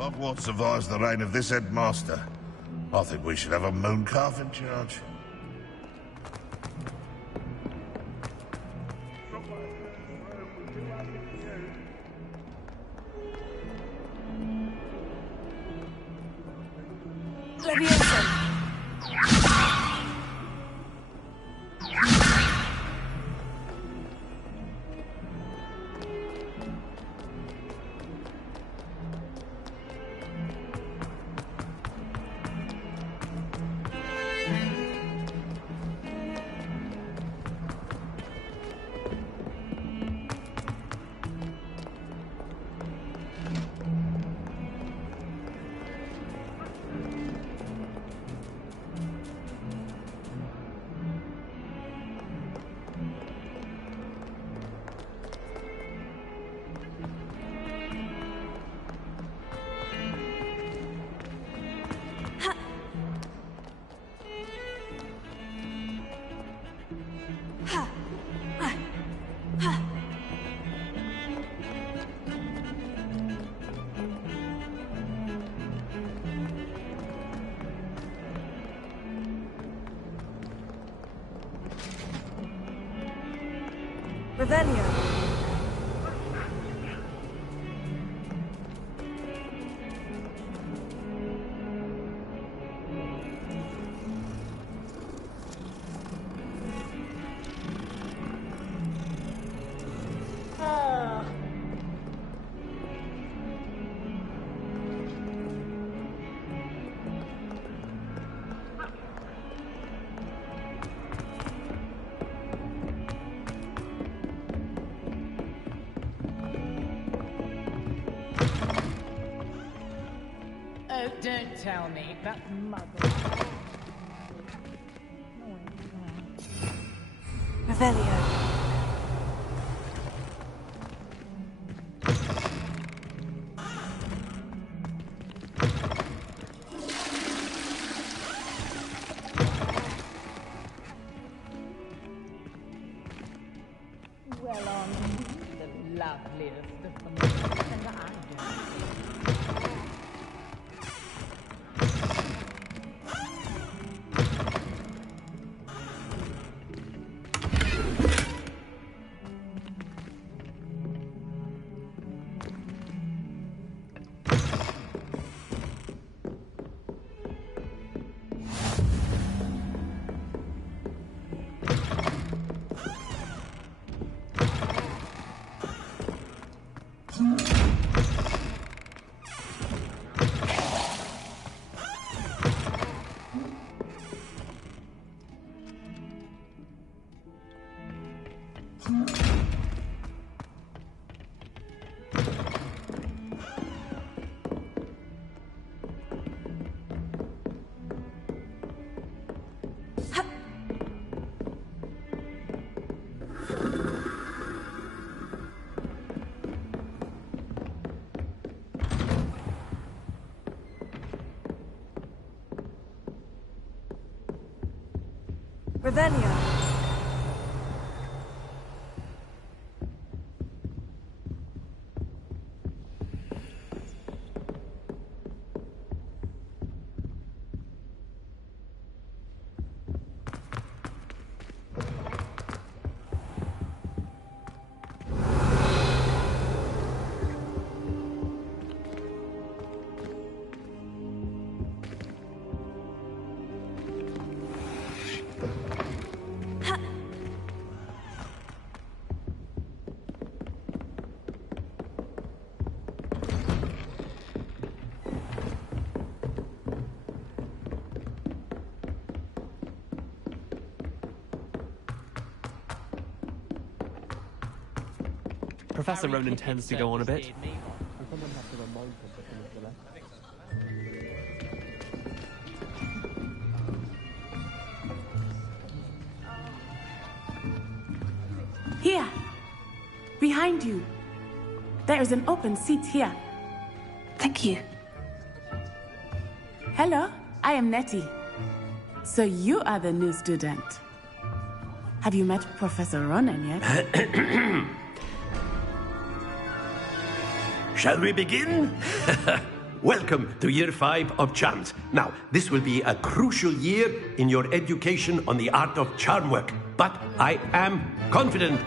Hogwarts survives the reign of this headmaster, I think we should have a moon calf in charge. Revelio. Oh, don't tell me that mother. Revelio. Well, on the loveliest of them all, and I don't. Revelio. Professor Ronan tends to go on a bit. Here! Behind you! There is an open seat here. Thank you. Hello, I am Nettie. So you are the new student. Have you met Professor Ronan yet? Shall we begin? welcome to Year 5 of Charms. Now, this will be a crucial year in your education on the art of charm work. But I am confident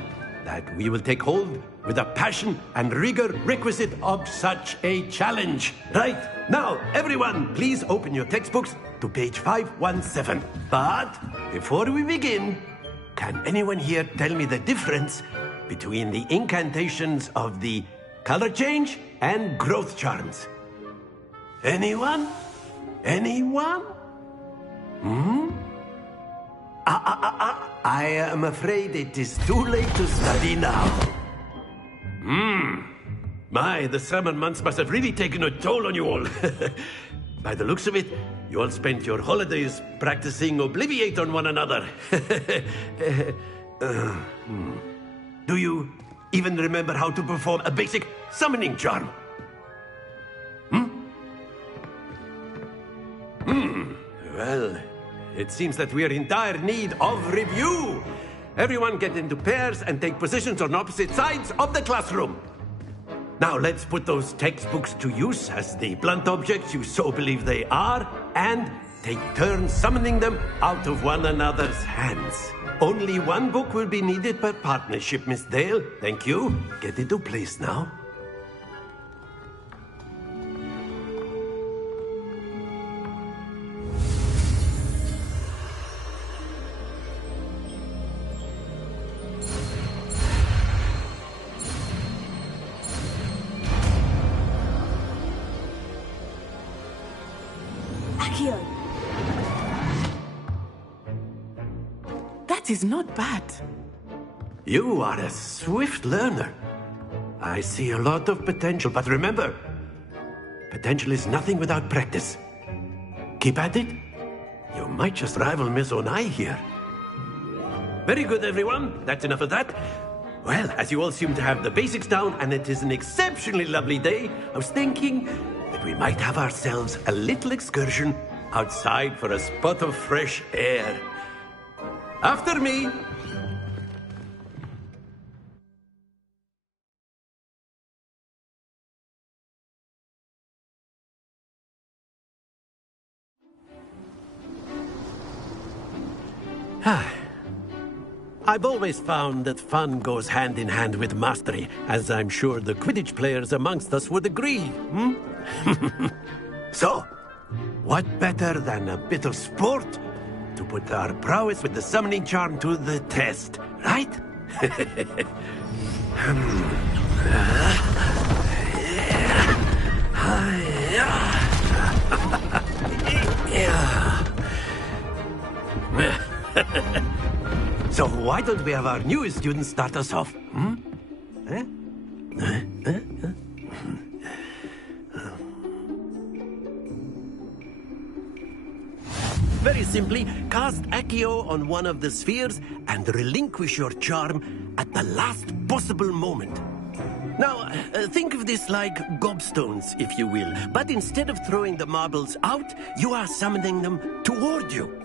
that we will take hold with the passion and rigor requisite of such a challenge. Right, now, everyone, please open your textbooks to page 517. But before we begin, can anyone here tell me the difference between the incantations of the color change and growth charms? Anyone? Anyone? I am afraid it is too late to study now. My, the summer months must have really taken a toll on you all. By the looks of it, you all spent your holidays practicing Obliviate on one another. Do you even remember how to perform a basic summoning charm? Well, it seems that we are in dire need of review. Everyone get into pairs and take positions on opposite sides of the classroom. Now let's put those textbooks to use as the blunt objects you so believe they are, and take turns summoning them out of one another's hands. Only one book will be needed per partnership, Miss Dale. Thank you. Get into place now. That is not bad. You are a swift learner. I see a lot of potential, but remember, potential is nothing without practice. Keep at it. You might just rival Miss Onai here. Very good, everyone. That's enough of that. Well, as you all seem to have the basics down, and it is an exceptionally lovely day, I was thinking that we might have ourselves a little excursion outside for a spot of fresh air. After me. I've always found that fun goes hand in hand with mastery, as I'm sure the Quidditch players amongst us would agree. So, what better than a bit of sport to put our prowess with the summoning charm to the test, right? So why don't we have our newest student start us off? Very simply, cast Accio on one of the spheres and relinquish your charm at the last possible moment. Now, think of this like gobstones, if you will, but instead of throwing the marbles out, you are summoning them toward you.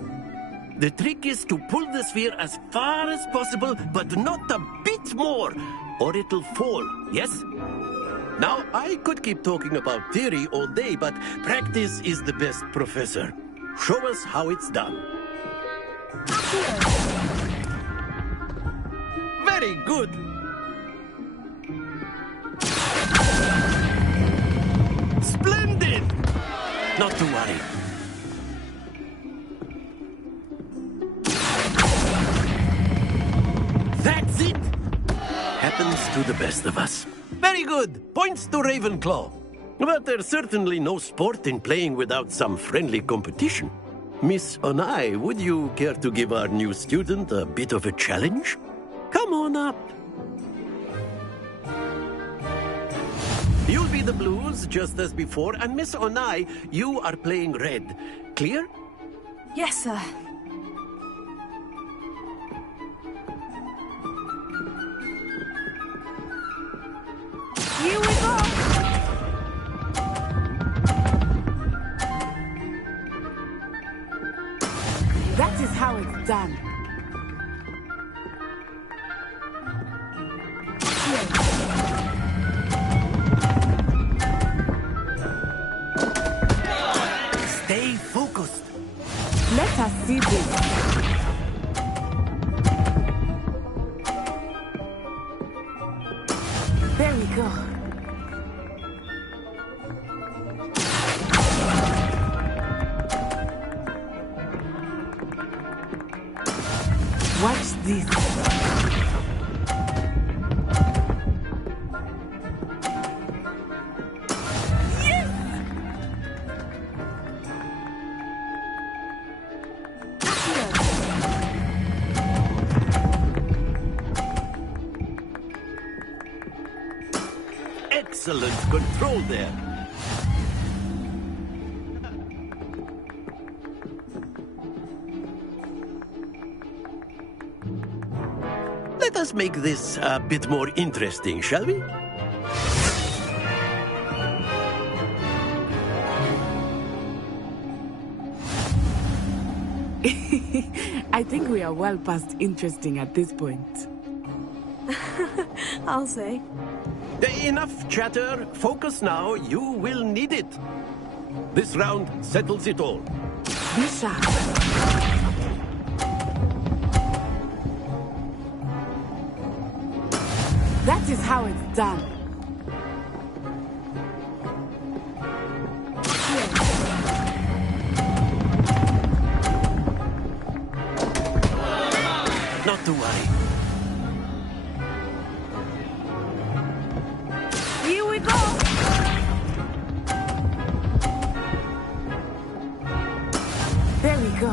The trick is to pull the sphere as far as possible, but not a bit more, or it'll fall, yes? Now, I could keep talking about theory all day, but practice is the best professor. Show us how it's done. Very good. Splendid! Not to worry. That's it! Happens to the best of us. Very good. Points to Ravenclaw. But there's certainly no sport in playing without some friendly competition. Miss Onai, would you care to give our new student a bit of a challenge? Come on up. You'll be the blues, just as before, and Miss Onai, you are playing red. Clear? Yes, sir. Here we go! That is how it's done. this? Excellent control there. Let us make this a bit more interesting, shall we? I think we are well past interesting at this point. I'll say. Enough chatter. Focus now. You will need it. This round settles it all. Be sharp. That is how it's done. Not to worry. Here we go! There we go.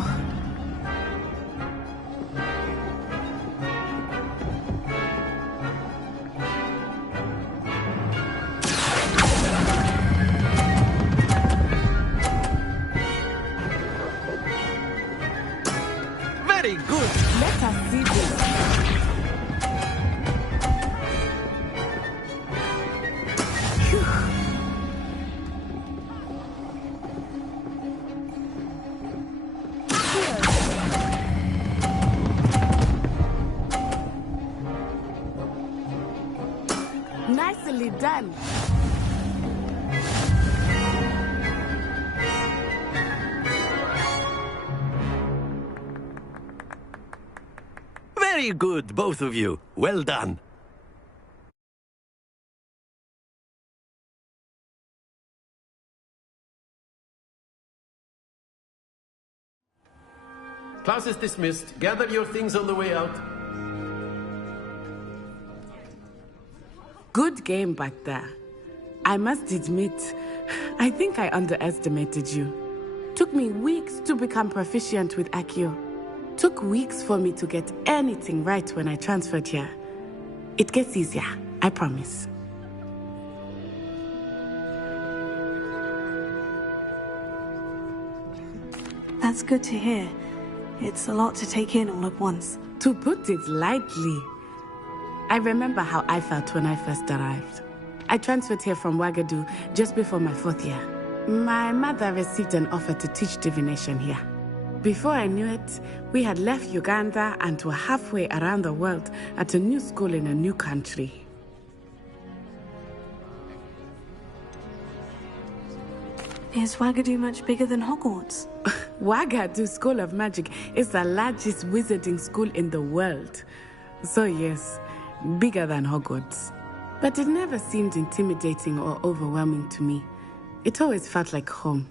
Very good. Let us see this. Nicely done. Very good, both of you. Well done. Class is dismissed. Gather your things on the way out. Good game back there. I must admit, I think I underestimated you. Took me weeks to become proficient with Accio. Took weeks for me to get anything right when I transferred here. It gets easier, I promise. That's good to hear. It's a lot to take in all at once. To put it lightly, I remember how I felt when I first arrived. I transferred here from Ouagadougou just before my 4th year. My mother received an offer to teach divination here. Before I knew it, we had left Uganda and were halfway around the world at a new school in a new country. Is Ouagadougou much bigger than Hogwarts? Ouagadougou School of Magic is the largest wizarding school in the world. So yes, bigger than Hogwarts. But it never seemed intimidating or overwhelming to me. It always felt like home.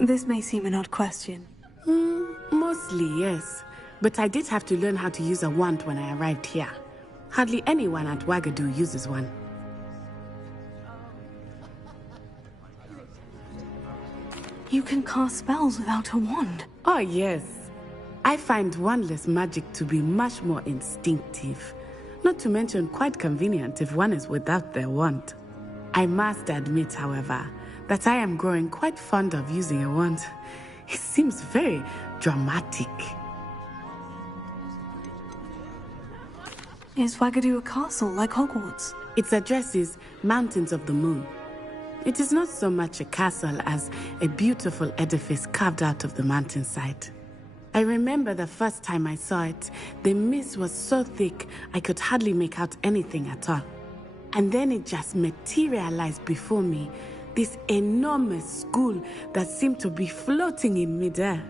This may seem an odd question. Mostly, yes. But I did have to learn how to use a wand when I arrived here. Hardly anyone at Ouagadougou uses one. You can cast spells without a wand. Oh, yes. I find wandless magic to be much more instinctive. Not to mention quite convenient if one is without their wand. I must admit, however, that I am growing quite fond of using a wand. It seems very dramatic. Is Wagadu a castle like Hogwarts? Its address is Mountains of the Moon. It is not so much a castle as a beautiful edifice carved out of the mountainside. I remember the first time I saw it, the mist was so thick I could hardly make out anything at all. And then it just materialized before me, this enormous school that seemed to be floating in midair.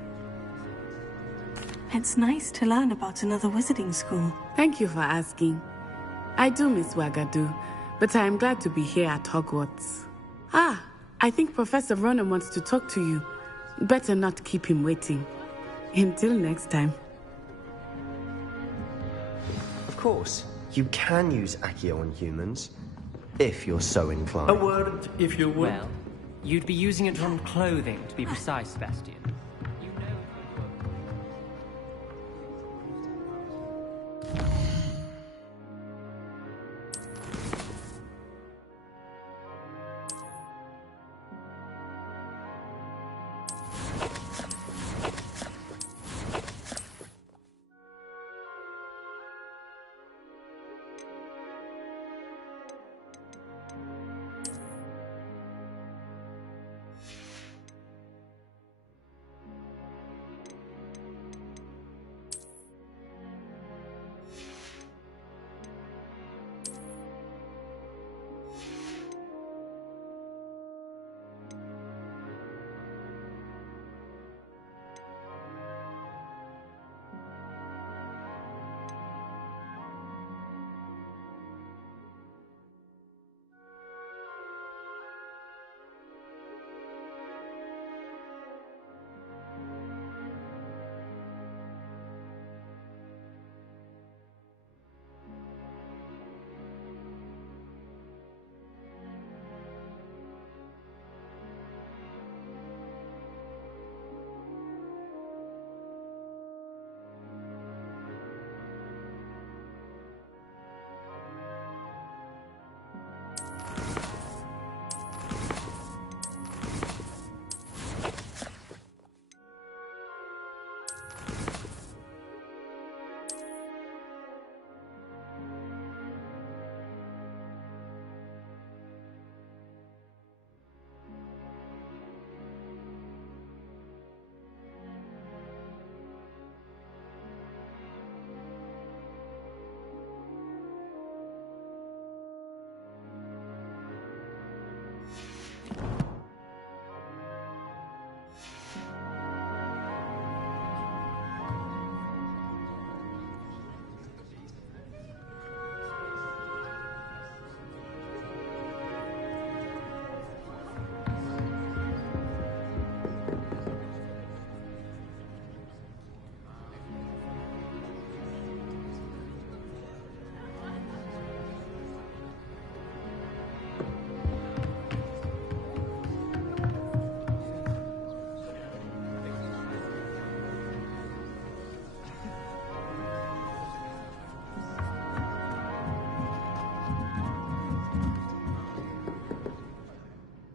It's nice to learn about another wizarding school. Thank you for asking. I do miss Wagadu, but I am glad to be here at Hogwarts. I think Professor Ronan wants to talk to you. Better not keep him waiting. Until next time. Of course, you can use Accio on humans, if you're so inclined. A word, if you would. Well, you'd be using it on clothing, to be precise, Sebastian.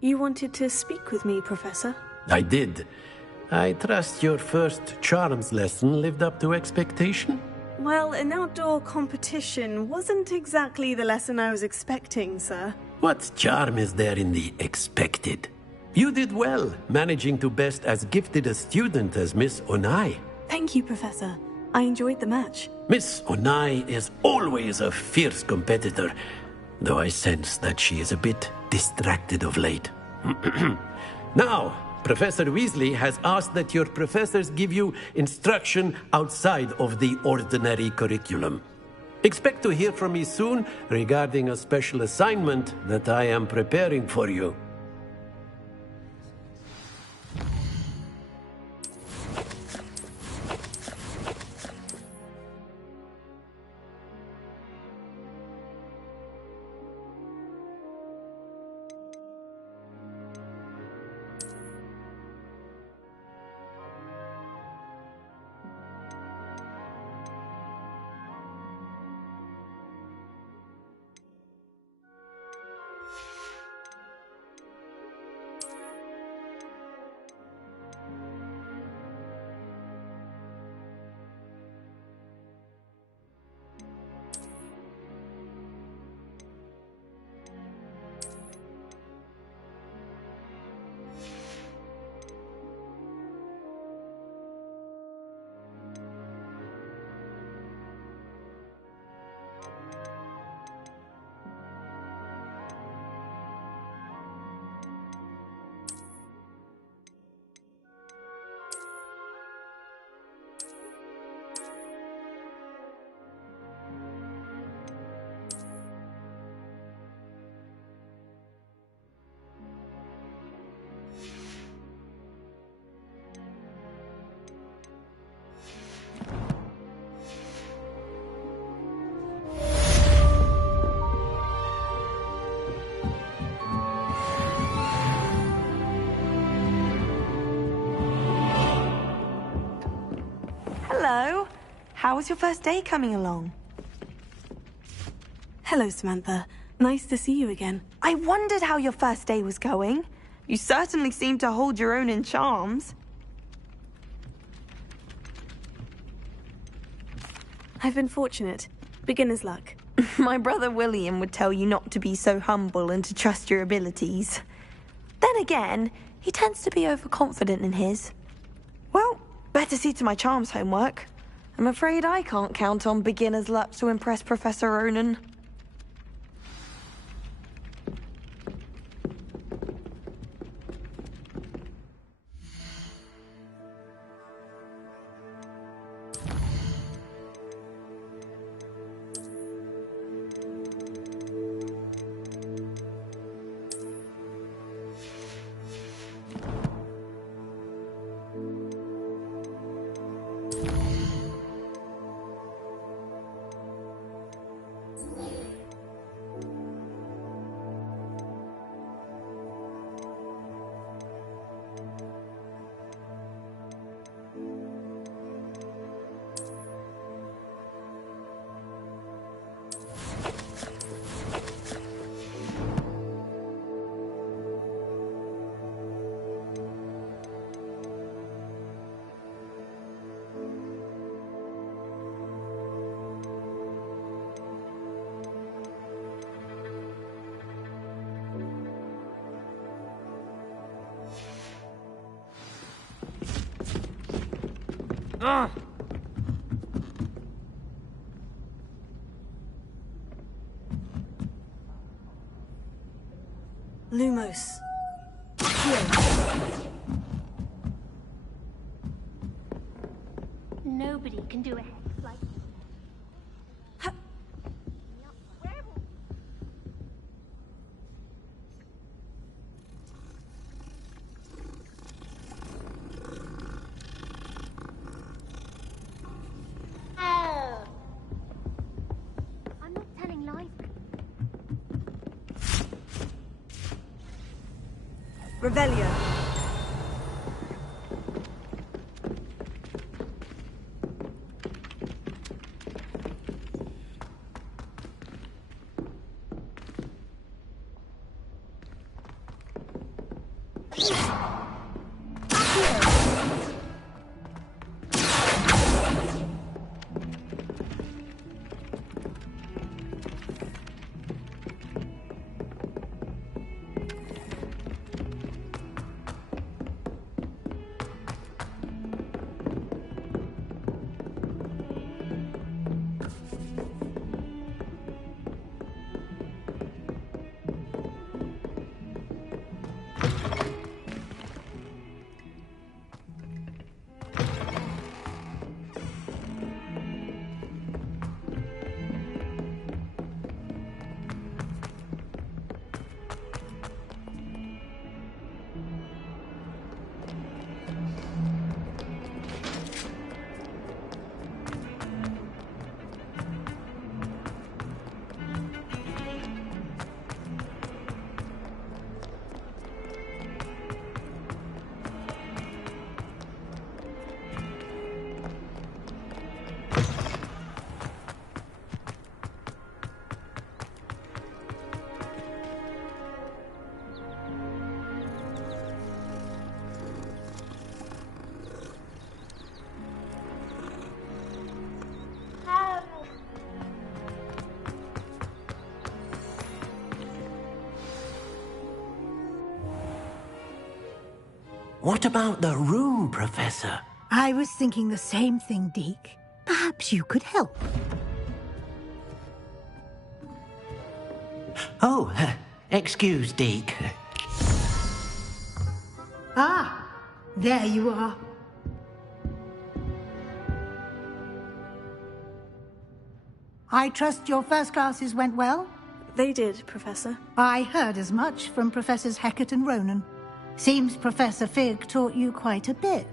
You wanted to speak with me, Professor? I did. I trust your first charms lesson lived up to expectation? Well, an outdoor competition wasn't exactly the lesson I was expecting, sir. What charm is there in the expected? You did well, managing to best as gifted a student as Miss Onai. Thank you, Professor. I enjoyed the match. Miss Onai is always a fierce competitor, though I sense that she is a bit distracted of late. Now, Professor Weasley has asked that your professors give you instruction outside of the ordinary curriculum. Expect to hear from me soon regarding a special assignment that I am preparing for you. Hello. How was your first day coming along? Hello, Samantha. Nice to see you again. I wondered how your first day was going. You certainly seem to hold your own in charms. I've been fortunate. Beginner's luck. My brother William would tell you not to be so humble and to trust your abilities. Then again, he tends to be overconfident in his. Well, better see to my charms homework. I'm afraid I can't count on beginner's luck to impress Professor Ronan. Lumos. Nobody can do a hex like I'm not telling lies. Revelio. What about the room, Professor? I was thinking the same thing, Deke. Perhaps you could help. Oh, excuse, Deke. Ah, there you are. I trust your first classes went well? They did, Professor. I heard as much from Professors Hecat and Ronan. Seems Professor Fig taught you quite a bit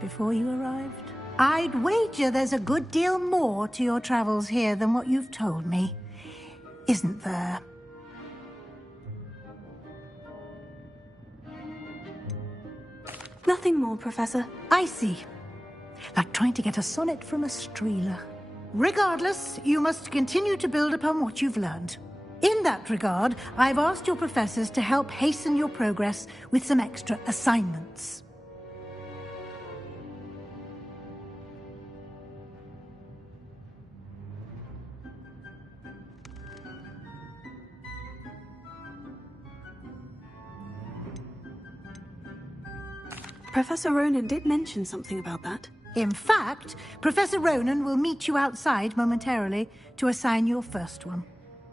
before you arrived. I'd wager there's a good deal more to your travels here than what you've told me. Isn't there? Nothing more, Professor. I see. like trying to get a sonnet from a streeler. Regardless, you must continue to build upon what you've learned. In that regard, I've asked your professors to help hasten your progress with some extra assignments. Professor Ronan did mention something about that. In fact, Professor Ronan will meet you outside momentarily to assign your first one.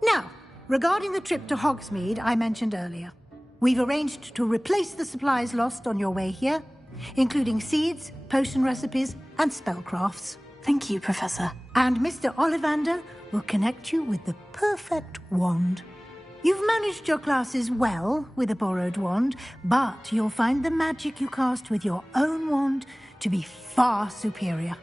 Now, regarding the trip to Hogsmeade I mentioned earlier, we've arranged to replace the supplies lost on your way here, including seeds, potion recipes, and spellcrafts. Thank you, Professor. And Mr. Ollivander will connect you with the perfect wand. You've managed your classes well with a borrowed wand, but you'll find the magic you cast with your own wand to be far superior.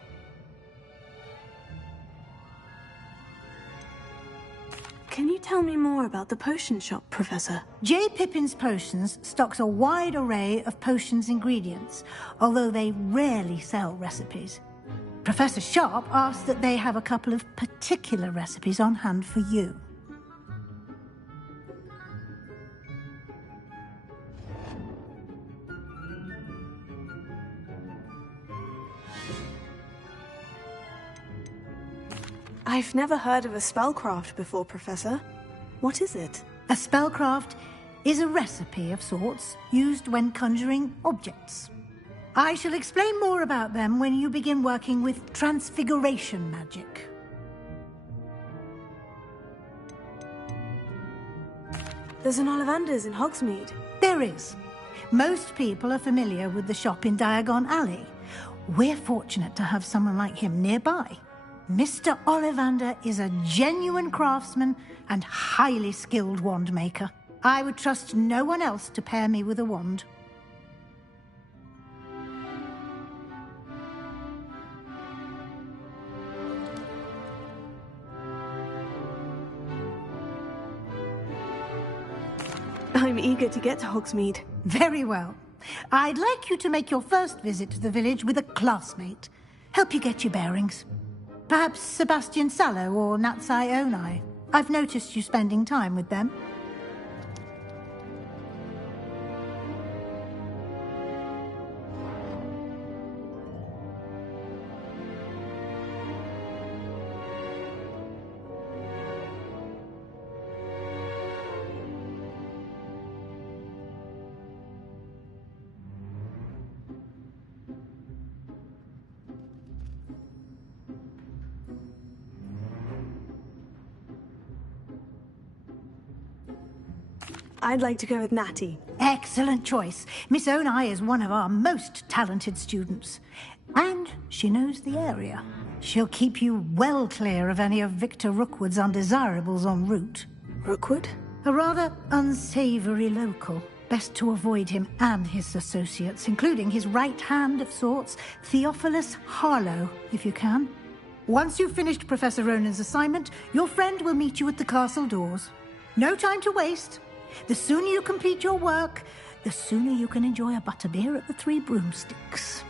Can you tell me more about the potion shop, Professor? J. Pippin's Potions stocks a wide array of potions ingredients, although they rarely sell recipes. Professor Sharp asked that they have a couple of particular recipes on hand for you. I've never heard of a spellcraft before, Professor. What is it? A spellcraft is a recipe of sorts used when conjuring objects. I shall explain more about them when you begin working with transfiguration magic. There's an Ollivander's in Hogsmeade. There is. Most people are familiar with the shop in Diagon Alley. We're fortunate to have someone like him nearby. Mr. Ollivander is a genuine craftsman and highly skilled wand maker. I would trust no one else to pair me with a wand. I'm eager to get to Hogsmeade. Very well. I'd like you to make your first visit to the village with a classmate. Help you get your bearings. Perhaps Sebastian Sallow or Natsai Onai. I've noticed you spending time with them. I'd like to go with Natty. Excellent choice. Miss Onai is one of our most talented students. And she knows the area. She'll keep you well clear of any of Victor Rookwood's undesirables en route. Rookwood? A rather unsavory local. Best to avoid him and his associates, including his right hand of sorts, Theophilus Harlow, if you can. Once you've finished Professor Ronan's assignment, your friend will meet you at the castle doors. No time to waste. The sooner you complete your work, the sooner you can enjoy a butterbeer at the Three Broomsticks.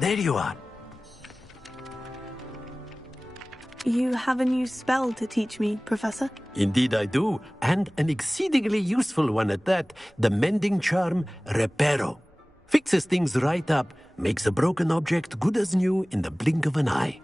there you are. You have a new spell to teach me, Professor? Indeed I do, and an exceedingly useful one at that. The mending charm, Reparo. Fixes things right up, makes a broken object good as new in the blink of an eye.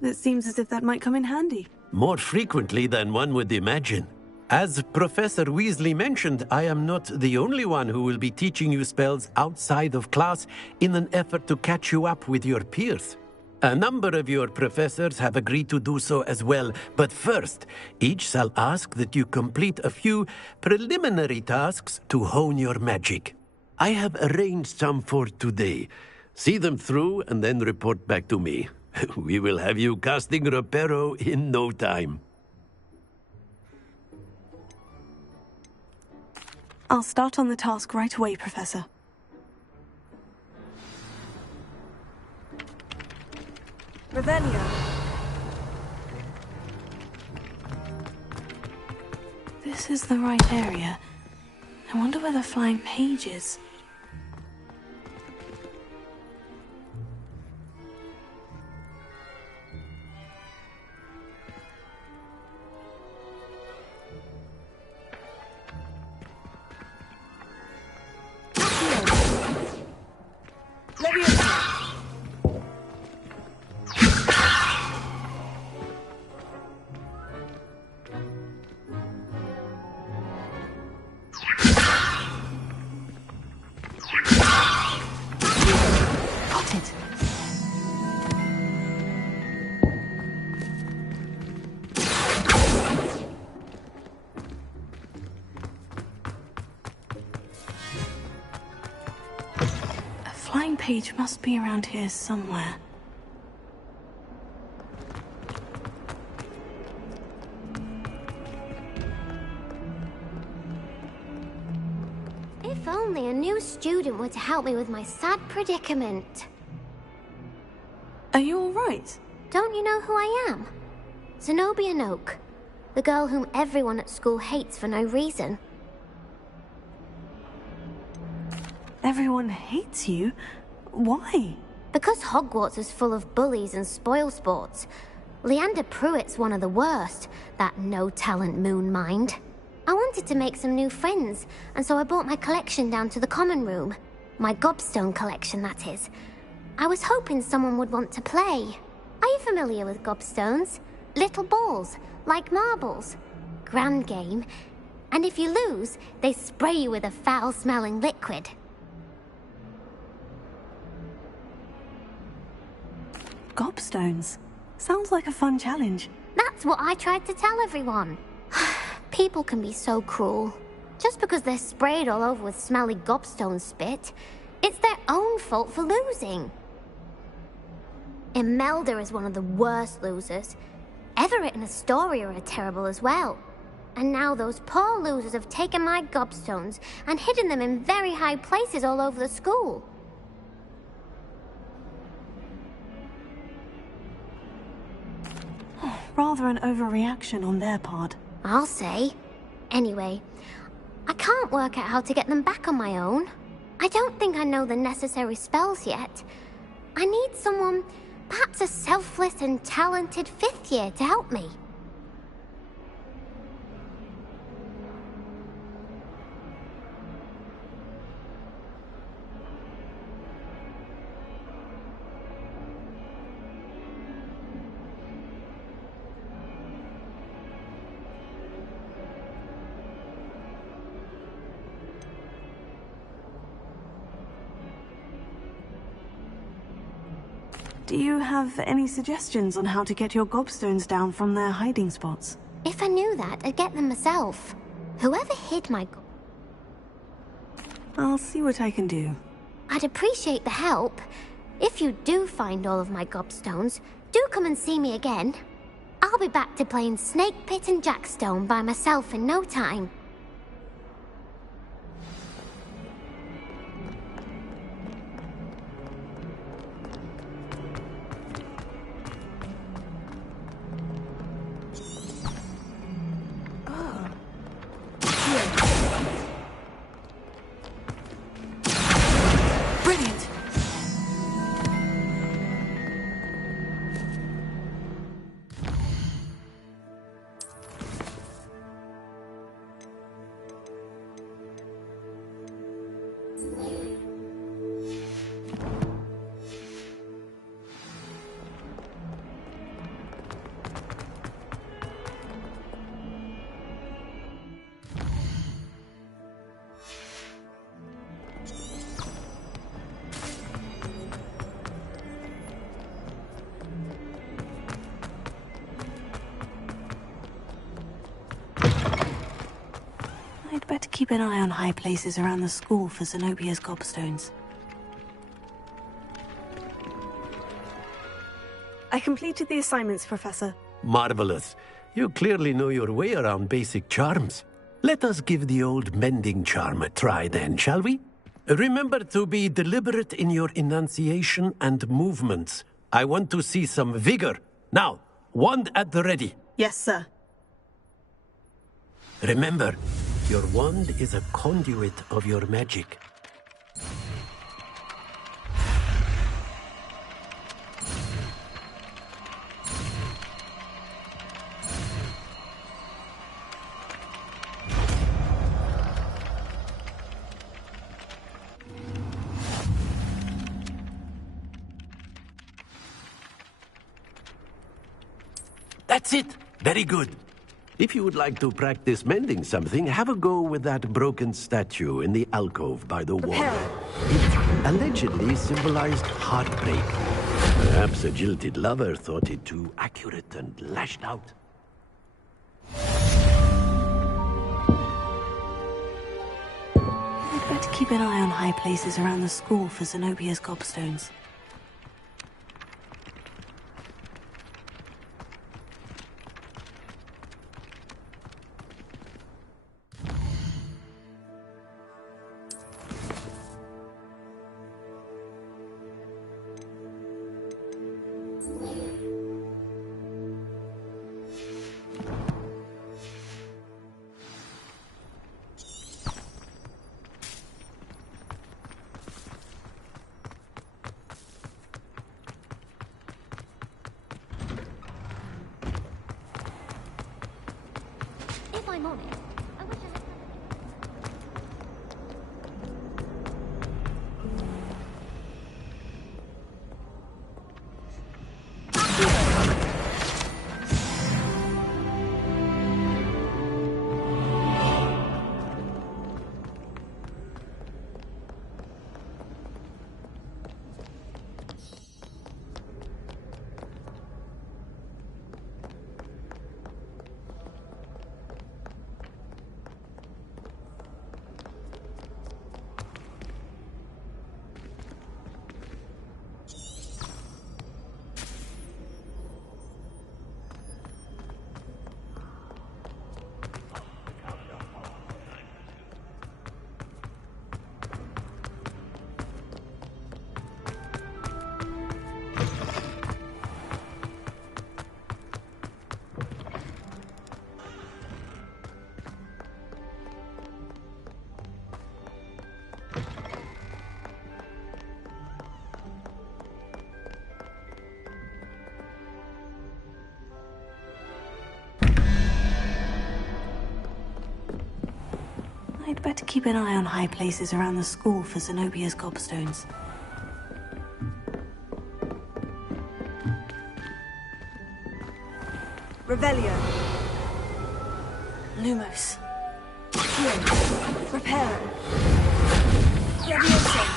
It seems as if that might come in handy. More frequently than one would imagine. As Professor Weasley mentioned, I am not the only one who will be teaching you spells outside of class in an effort to catch you up with your peers. A number of your professors have agreed to do so as well, but first, each shall ask that you complete a few preliminary tasks to hone your magic. I have arranged some for today. See them through and then report back to me. We will have you casting Reparo in no time. I'll start on the task right away, Professor. Ravenna. This is the right area. I wonder where the flying page is. Page must be around here somewhere. If only a new student were to help me with my sad predicament. Are you all right? Don't you know who I am? Zenobia Noak, the girl whom everyone at school hates for no reason. Everyone hates you? Why? Because Hogwarts is full of bullies and spoilsports. Leander Pruitt's one of the worst, that no-talent moon mind. I wanted to make some new friends, and so I brought my collection down to the common room. My gobstone collection, that is. I was hoping someone would want to play. Are you familiar with gobstones? Little balls, like marbles. Grand game. And if you lose, they spray you with a foul-smelling liquid. Gobstones. Sounds like a fun challenge. That's what I tried to tell everyone. People can be so cruel. Just because they're sprayed all over with smelly gobstone spit, it's their own fault for losing. Imelda is one of the worst losers. Everett and Astoria are terrible as well. And now those poor losers have taken my gobstones and hidden them in very high places all over the school. Rather an overreaction on their part. I'll say. Anyway, I can't work out how to get them back on my own. I don't think I know the necessary spells yet. I need someone, perhaps a selfless and talented fifth year to help me. Do you have any suggestions on how to get your gobstones down from their hiding spots? If I knew that, I'd get them myself. Whoever hid my I'll see what I can do. I'd appreciate the help. If you do find all of my gobstones, do come and see me again. I'll be back to playing Snake Pit and Jackstone by myself in no time. keep an eye on high places around the school for Zenobia's gobstones. I completed the assignments, Professor. Marvelous. You clearly know your way around basic charms. Let us give the old mending charm a try then, shall we? Remember to be deliberate in your enunciation and movements. I want to see some vigor. Now, wand at the ready. Yes, sir. Remember, your wand is a conduit of your magic. That's it! Very good. If you would like to practice mending something, have a go with that broken statue in the alcove by the wall. It allegedly symbolized heartbreak. Perhaps a jilted lover thought it too accurate and lashed out. I'd better keep an eye on high places around the school for Zenobia's gobstones. If I'm honest, I wish I had... I'd better keep an eye on high places around the school for Zenobia's gobstones. Revelio. Lumos. Reparo. Leviosa.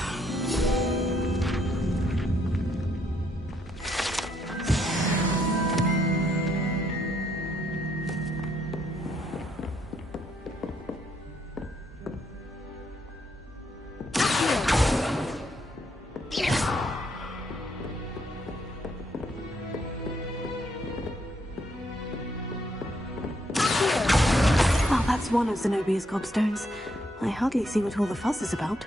Well, that's one of Zenobia's gobstones. I hardly see what all the fuss is about.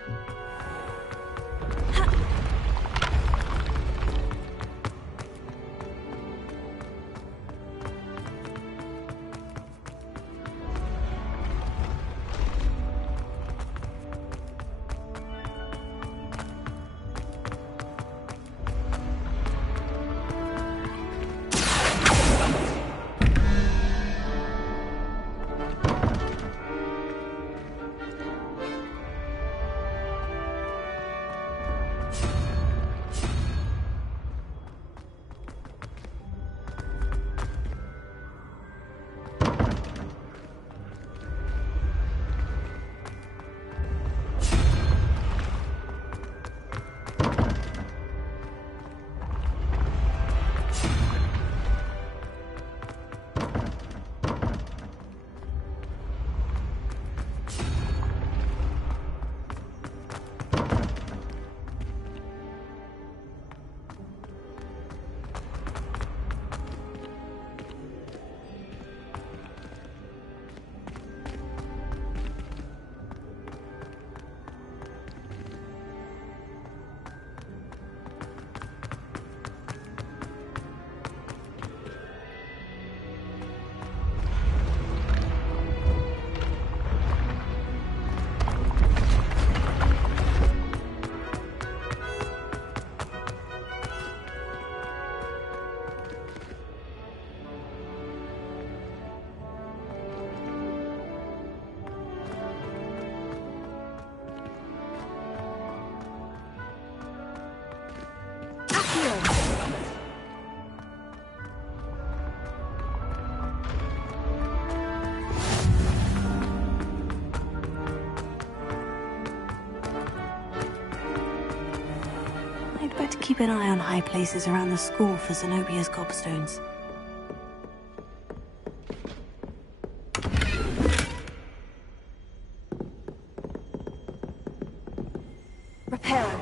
keep an eye on high places around the school for Zenobia's gobstones. Reparo.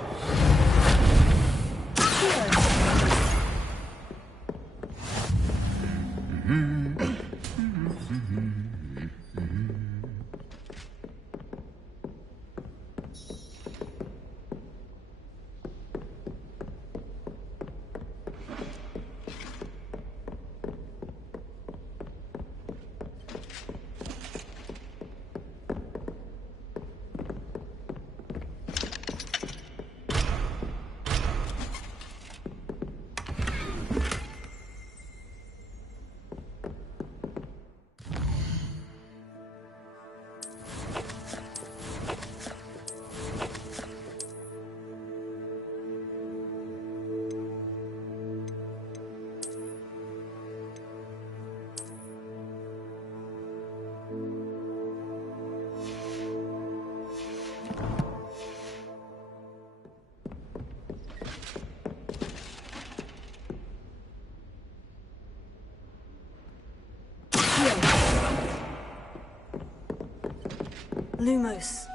Lumos.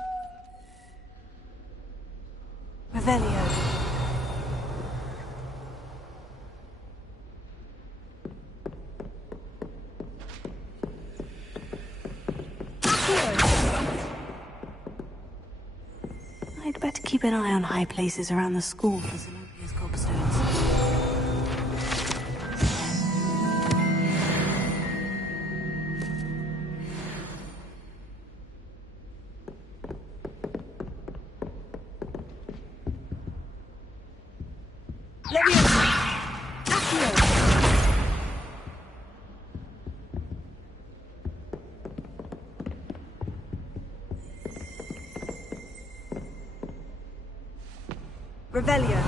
Revelio. I'd better keep an eye on high places around the school for Zenobia's gobstones. Revelio.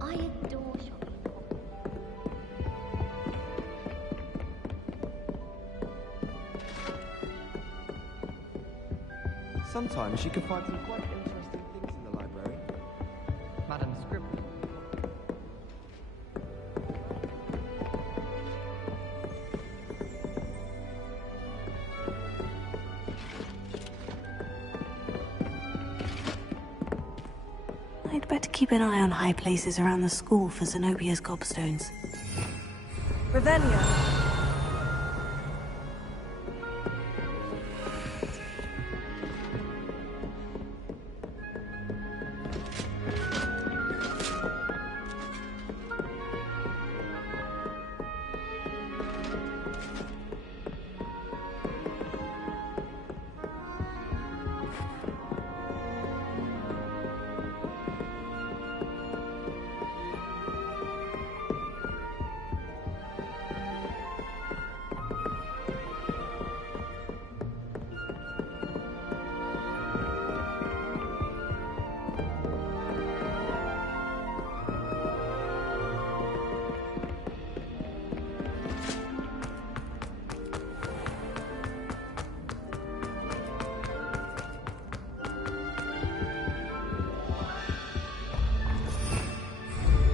I adore shopping. Sometimes you can find some quite interesting things in the library. Madam Scribbler. I'd better keep an eye on high places around the school for Zenobia's gobstones. Revelio.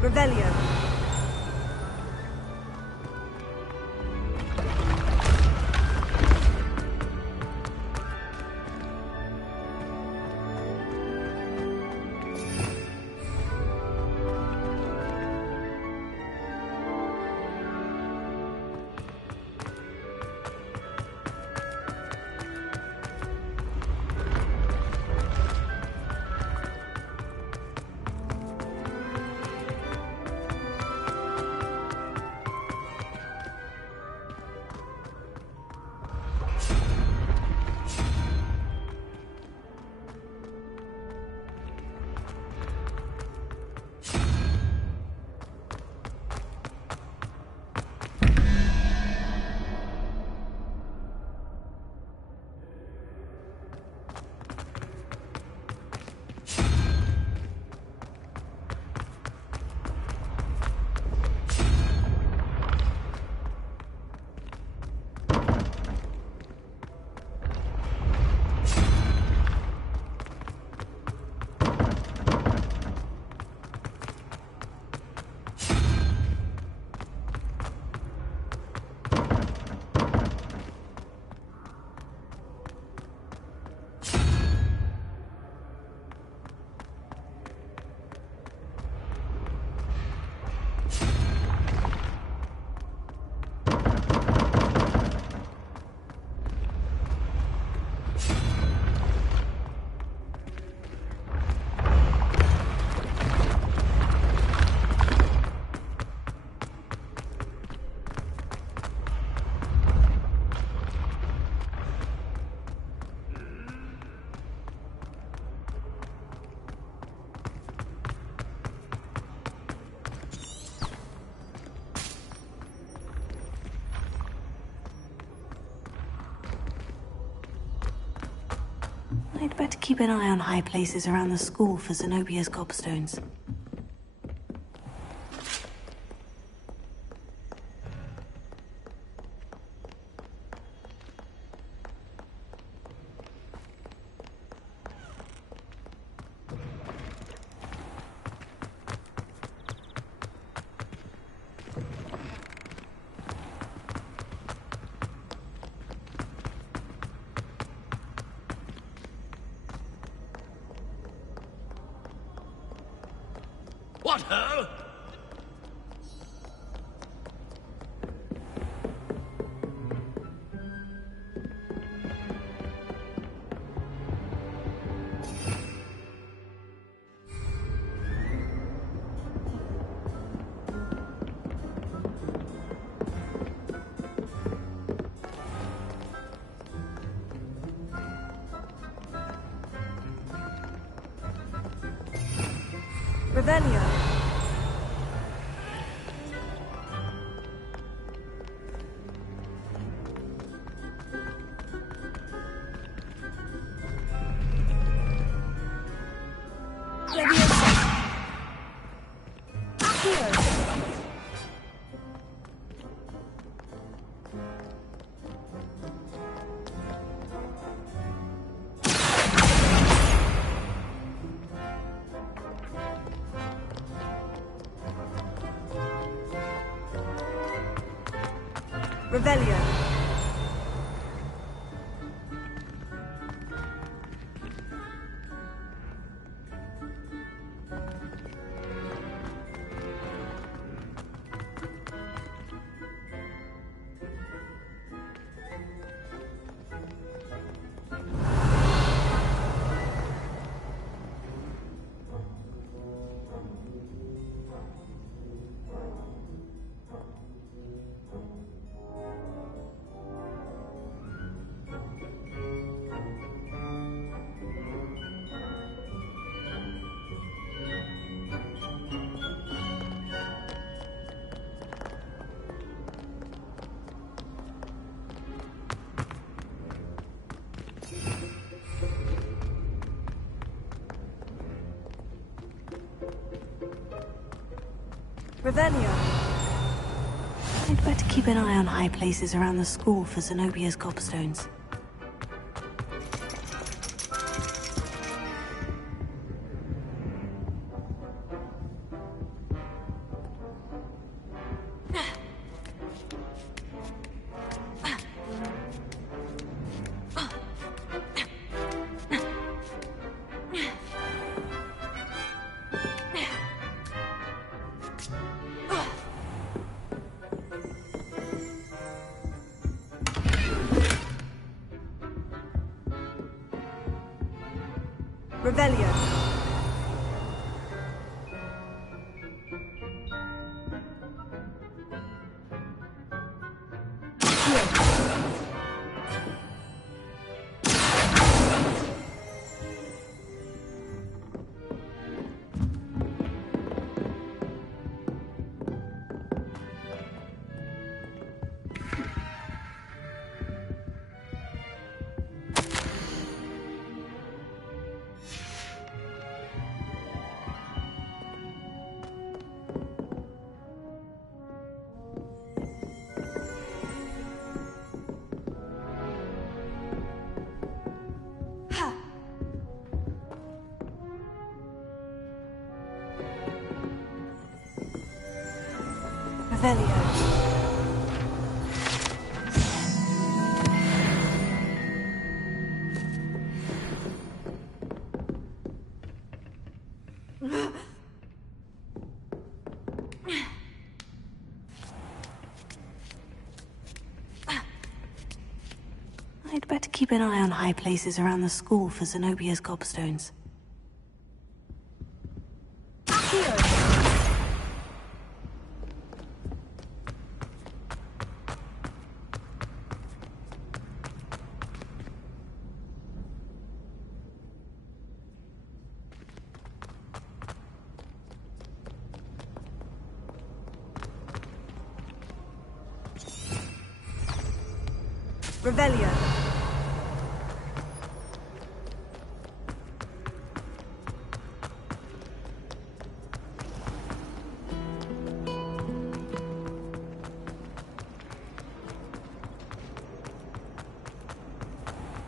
Revelio. I'd better keep an eye on high places around the school for Zenobia's gobstones. What her? Revelio. Revelio. Revelio. I'd better keep an eye on high places around the school for Zenobia's gobstones. Revelio. Revelio. I'd better keep an eye on high places around the school for Zenobia's gobstones. Revelio.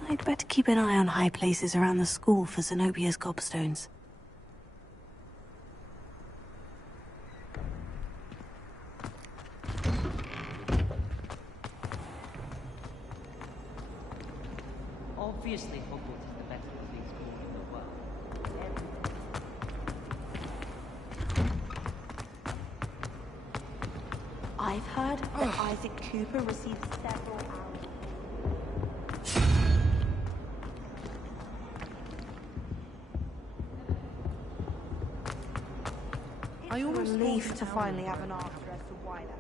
I'd better keep an eye on high places around the school for Zenobia's gobstones. Obviously, Hogwarts is the best public school in the world. I've heard that Isaac Cooper received several hours. It's a relief to finally have an answer as to why that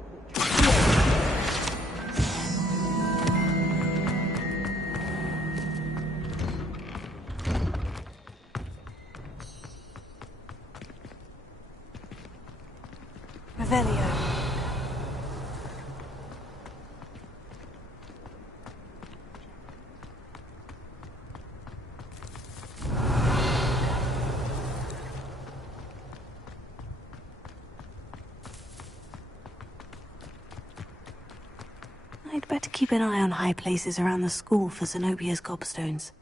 Revelio. I'd better keep an eye on high places around the school for Zenobia's gobstones.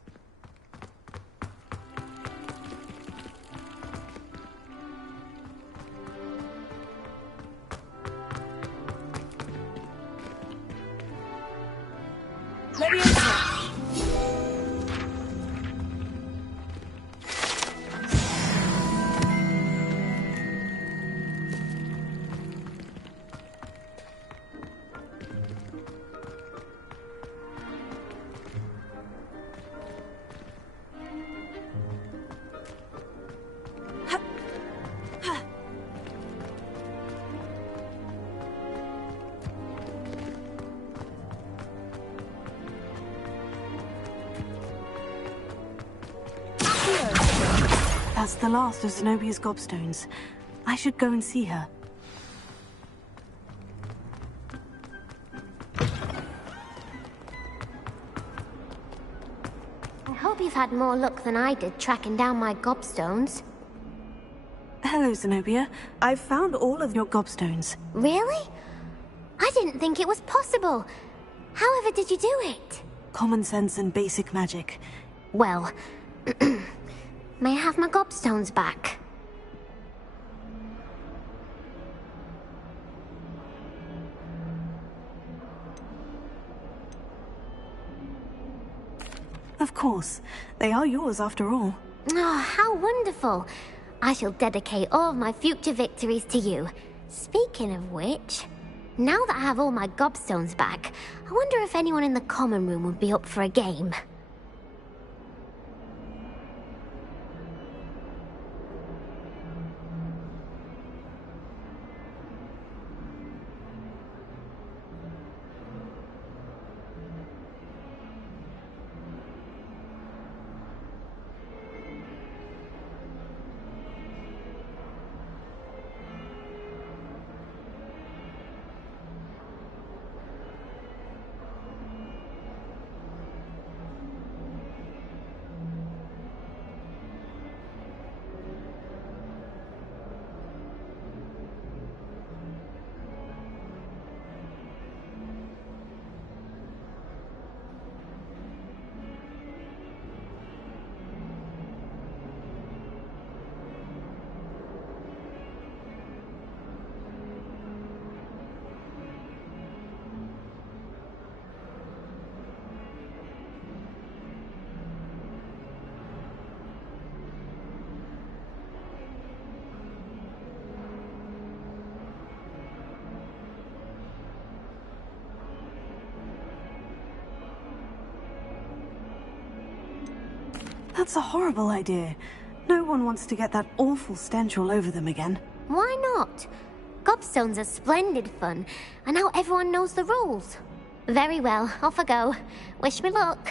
That's the last of Zenobia's gobstones. I should go and see her. I hope you've had more luck than I did tracking down my gobstones. Hello, Zenobia. I've found all of your gobstones. Really? I didn't think it was possible. However did you do it? Common sense and basic magic. Well, may I have my gobstones back? Of course. They are yours after all. Oh, how wonderful. I shall dedicate all of my future victories to you. Speaking of which, now that I have all my gobstones back, I wonder if anyone in the common room would be up for a game. That's a horrible idea. No one wants to get that awful stench all over them again. Why not? Gobstones are splendid fun, and now everyone knows the rules. Very well, off I go. Wish me luck.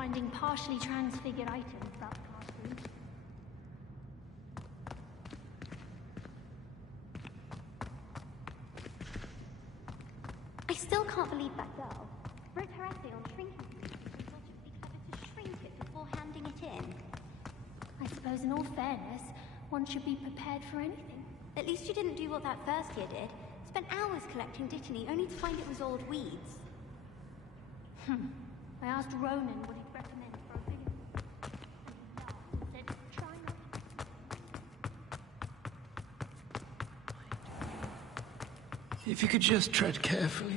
finding partially transfigured items about the classroom. I still can't believe that girl wrote her essay on shrinking things and thought it would be clever to shrink it before handing it in. I suppose in all fairness, one should be prepared for anything. At least you didn't do what that first year did. Spent hours collecting Dittany only to find it was old weeds. I asked Ronan what he'd recommend for a bigger... and he laughed and said, try not... If you could just tread carefully,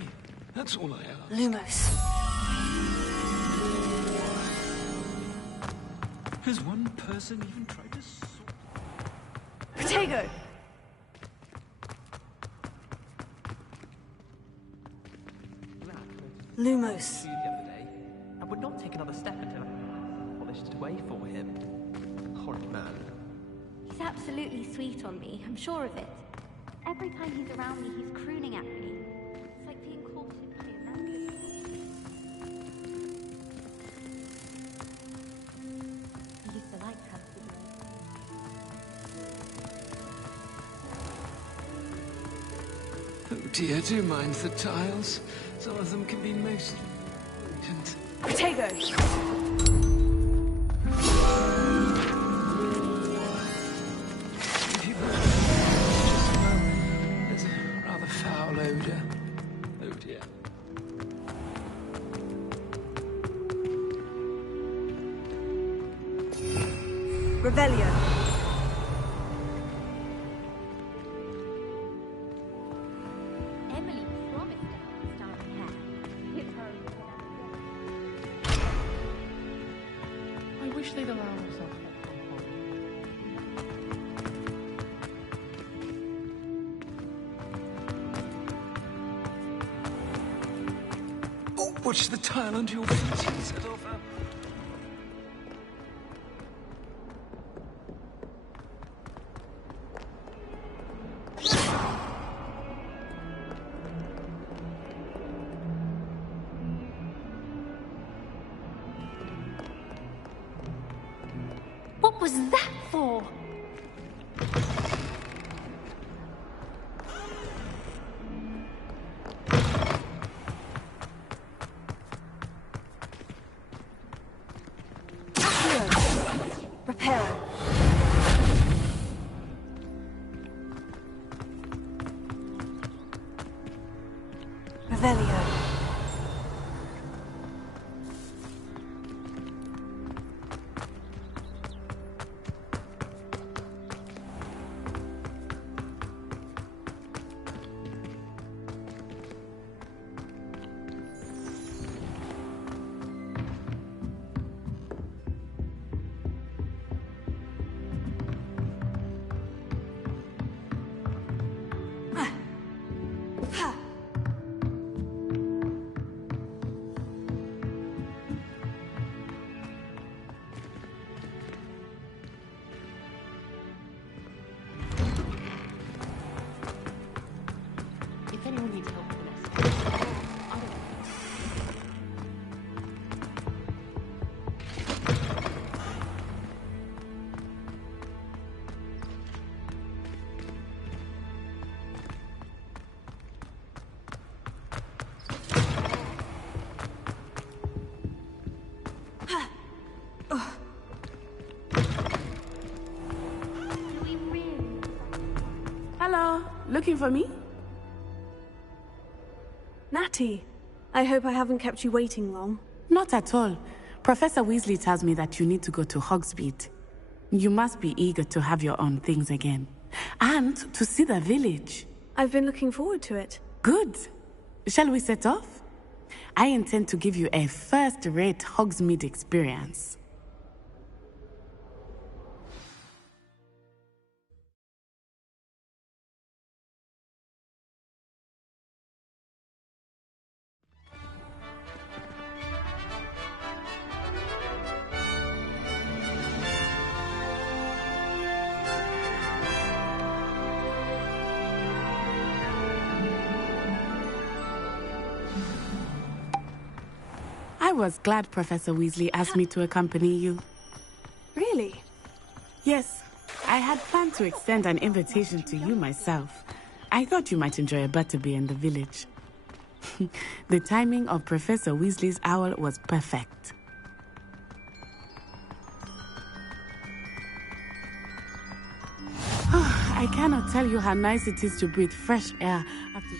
that's all I ask. Lumos. Has one person even tried to Protego! Lumos. The other day, and would not take another step until I polished way for him. Horrid man. He's absolutely sweet on me, I'm sure of it. Every time he's around me, he's crooning at me. It's like being courted by a man. He used to like her, didn't Oh dear, do mind the tiles. Some of them can be most urgent. Protego! If you would, there's a rather foul odor. Oh dear. Revelio. Emily promised to have starry hair. It's her I wish they'd allow us up. Oh, watch the tile under your feet. Set off. What was that for? Reparo. Revelio. If anyone needs help with an essay, I don't know. Hello, looking for me? Natty, I hope I haven't kept you waiting long. Not at all. Professor Weasley tells me that you need to go to Hogsmeade. You must be eager to have your own things again. And to see the village. I've been looking forward to it. Good. Shall we set off? I intend to give you a first-rate Hogsmeade experience. I was glad Professor Weasley asked me to accompany you. Really? Yes, I had planned to extend an invitation to you myself. I thought you might enjoy a butterbeer in the village. The timing of Professor Weasley's owl was perfect. I cannot tell you how nice it is to breathe fresh air after...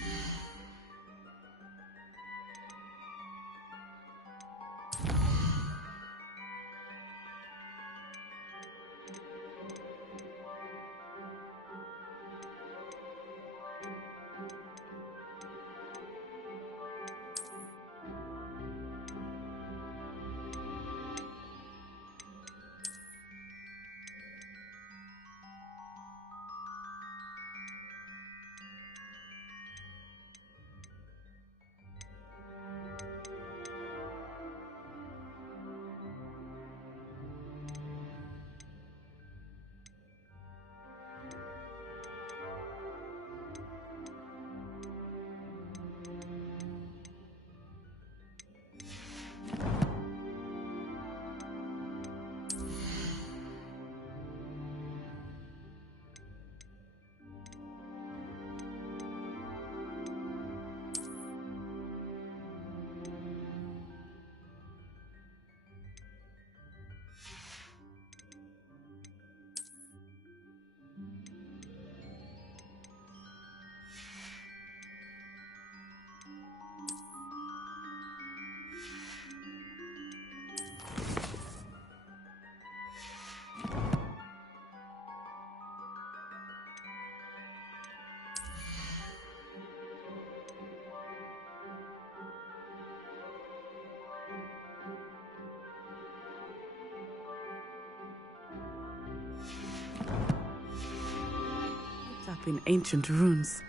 Up in ancient runes.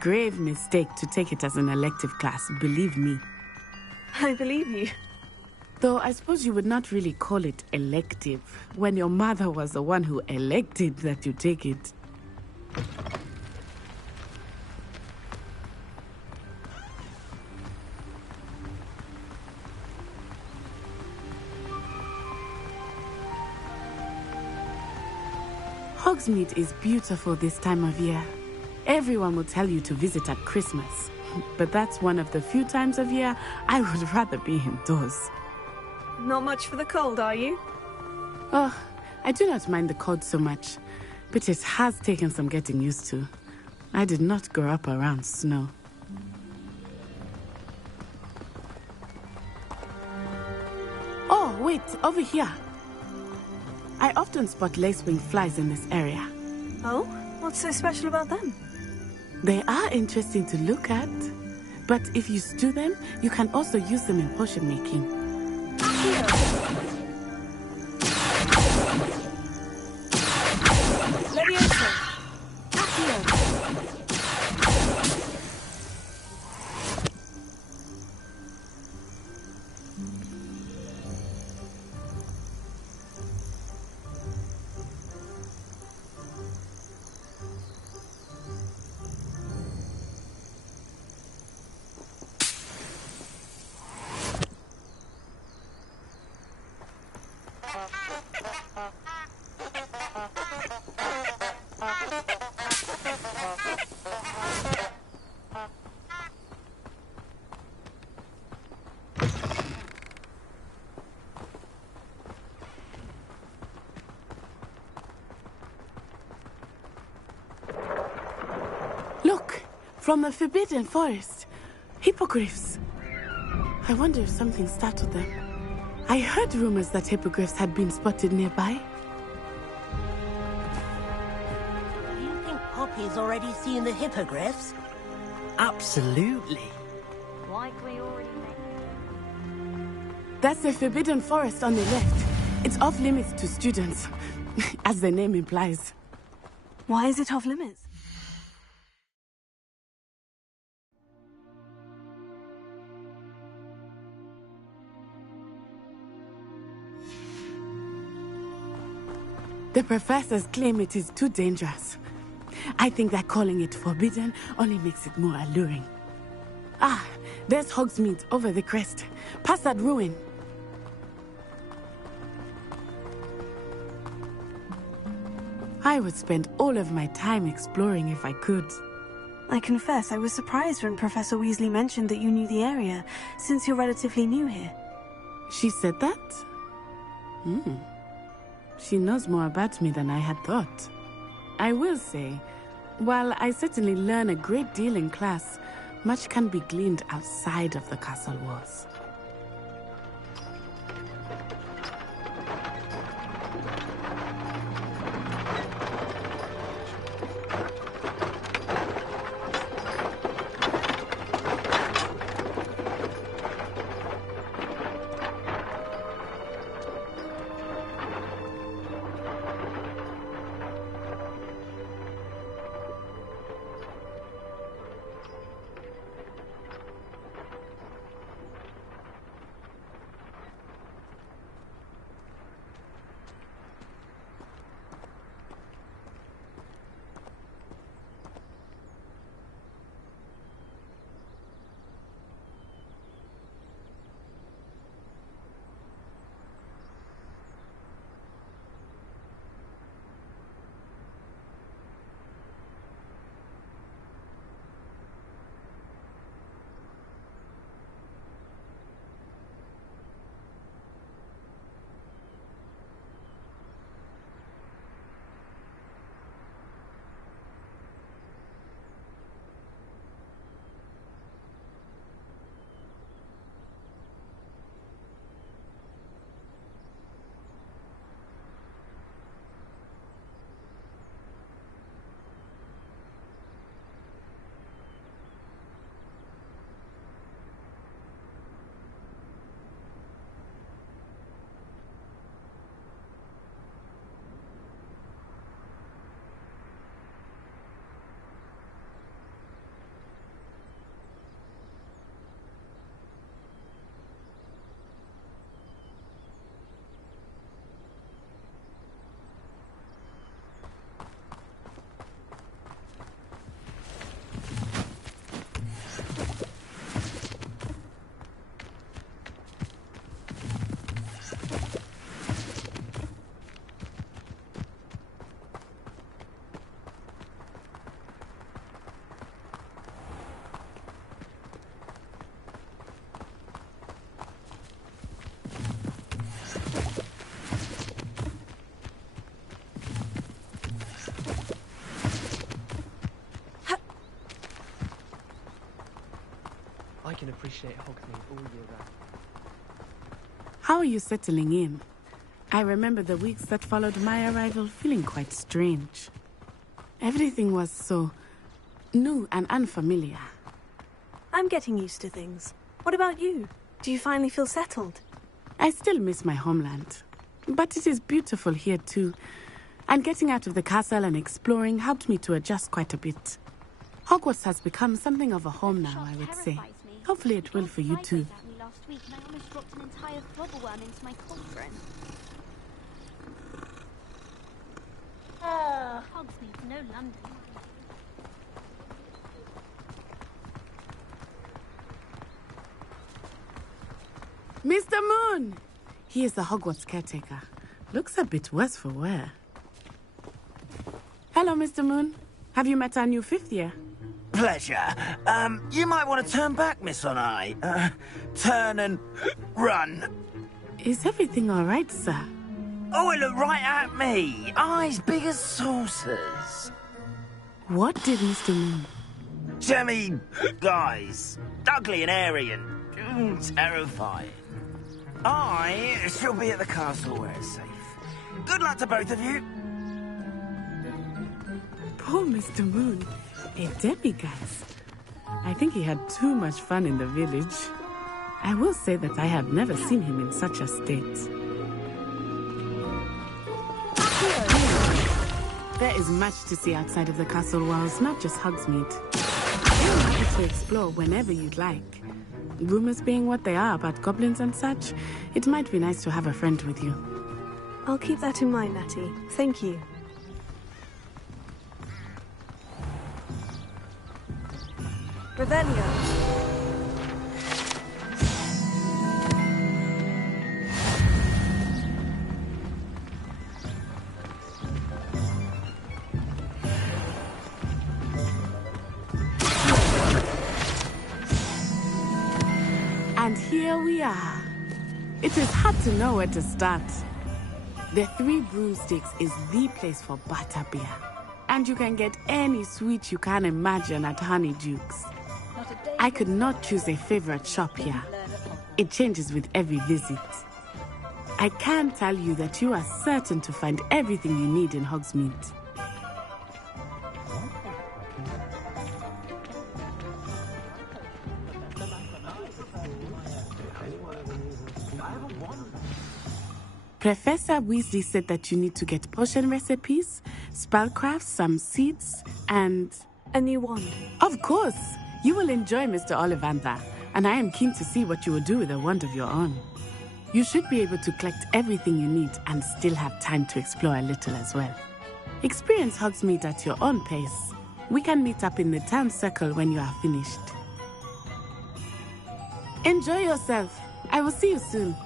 Grave mistake to take it as an elective class, believe me. I believe you. Though I suppose you would not really call it elective when your mother was the one who elected that you take it. Hogsmeade is beautiful this time of year. Everyone will tell you to visit at Christmas. But that's one of the few times of year I would rather be indoors. Not much for the cold, are you? Oh, I do not mind the cold so much. But it has taken some getting used to. I did not grow up around snow. Oh, wait, over here. I often spot lacewing flies in this area. Oh? What's so special about them? They are interesting to look at. But if you stew them, you can also use them in potion making. Leviosa! Look! From the Forbidden Forest. Hippogriffs. I wonder if something startled them. I heard rumors that hippogriffs had been spotted nearby. Do you think Poppy's already seen the hippogriffs? Absolutely. Likely already That's the Forbidden Forest on the left. It's off limits to students, as the name implies. Why is it off limits? The professors claim it is too dangerous. I think that calling it forbidden only makes it more alluring. Ah, there's Hogsmeade over the crest. Past that ruin. I would spend all of my time exploring if I could. I confess I was surprised when Professor Weasley mentioned that you knew the area, since you're relatively new here. She said that? She knows more about me than I had thought. I will say, while I certainly learn a great deal in class, much can be gleaned outside of the castle walls. I can appreciate Hogsmeade all year round. How are you settling in? I remember the weeks that followed my arrival feeling quite strange. Everything was so new and unfamiliar. I'm getting used to things. What about you? Do you finally feel settled? I still miss my homeland, but it is beautiful here too. And getting out of the castle and exploring helped me to adjust quite a bit. Hogwarts has become something of a home now, I would say. Hopefully it will for you too. Last week, and I almost dropped an entire flobberworm into my cauldron. Hogsmeade, no London. Mr. Moon! He is the Hogwarts caretaker. Looks a bit worse for wear. Hello, Mr. Moon. Have you met our new fifth year? Pleasure. You might want to turn back, Miss Onai. Turn and run. Is everything all right, sir? Oh, it looked right at me. Eyes big as saucers. What did Mr. Moon? Jemmy, guys. Ugly and airy and terrifying. I shall be at the castle where it's safe. Good luck to both of you. Poor Mr. Moon. A demiguise. I think he had too much fun in the village. I will say that I have never seen him in such a state. There is much to see outside of the castle walls, not just Hogsmeade. You're happy to explore whenever you'd like. Rumors being what they are about goblins and such, it might be nice to have a friend with you. I'll keep that in mind, Natty. Thank you. Revelio. Here we are. It is hard to know where to start. The Three Broomsticks is the place for butterbeer. And you can get any sweet you can imagine at Honeydukes. I could not choose a favorite shop here. It changes with every visit. I can tell you that you are certain to find everything you need in Hogsmeade. Professor Weasley said that you need to get potion recipes, spellcrafts, some seeds, and... a new wand. Of course! You will enjoy Mr. Ollivander, and I am keen to see what you will do with a wand of your own. You should be able to collect everything you need and still have time to explore a little as well. Experience Hogsmeade at your own pace. We can meet up in the town circle when you are finished. Enjoy yourself. I will see you soon.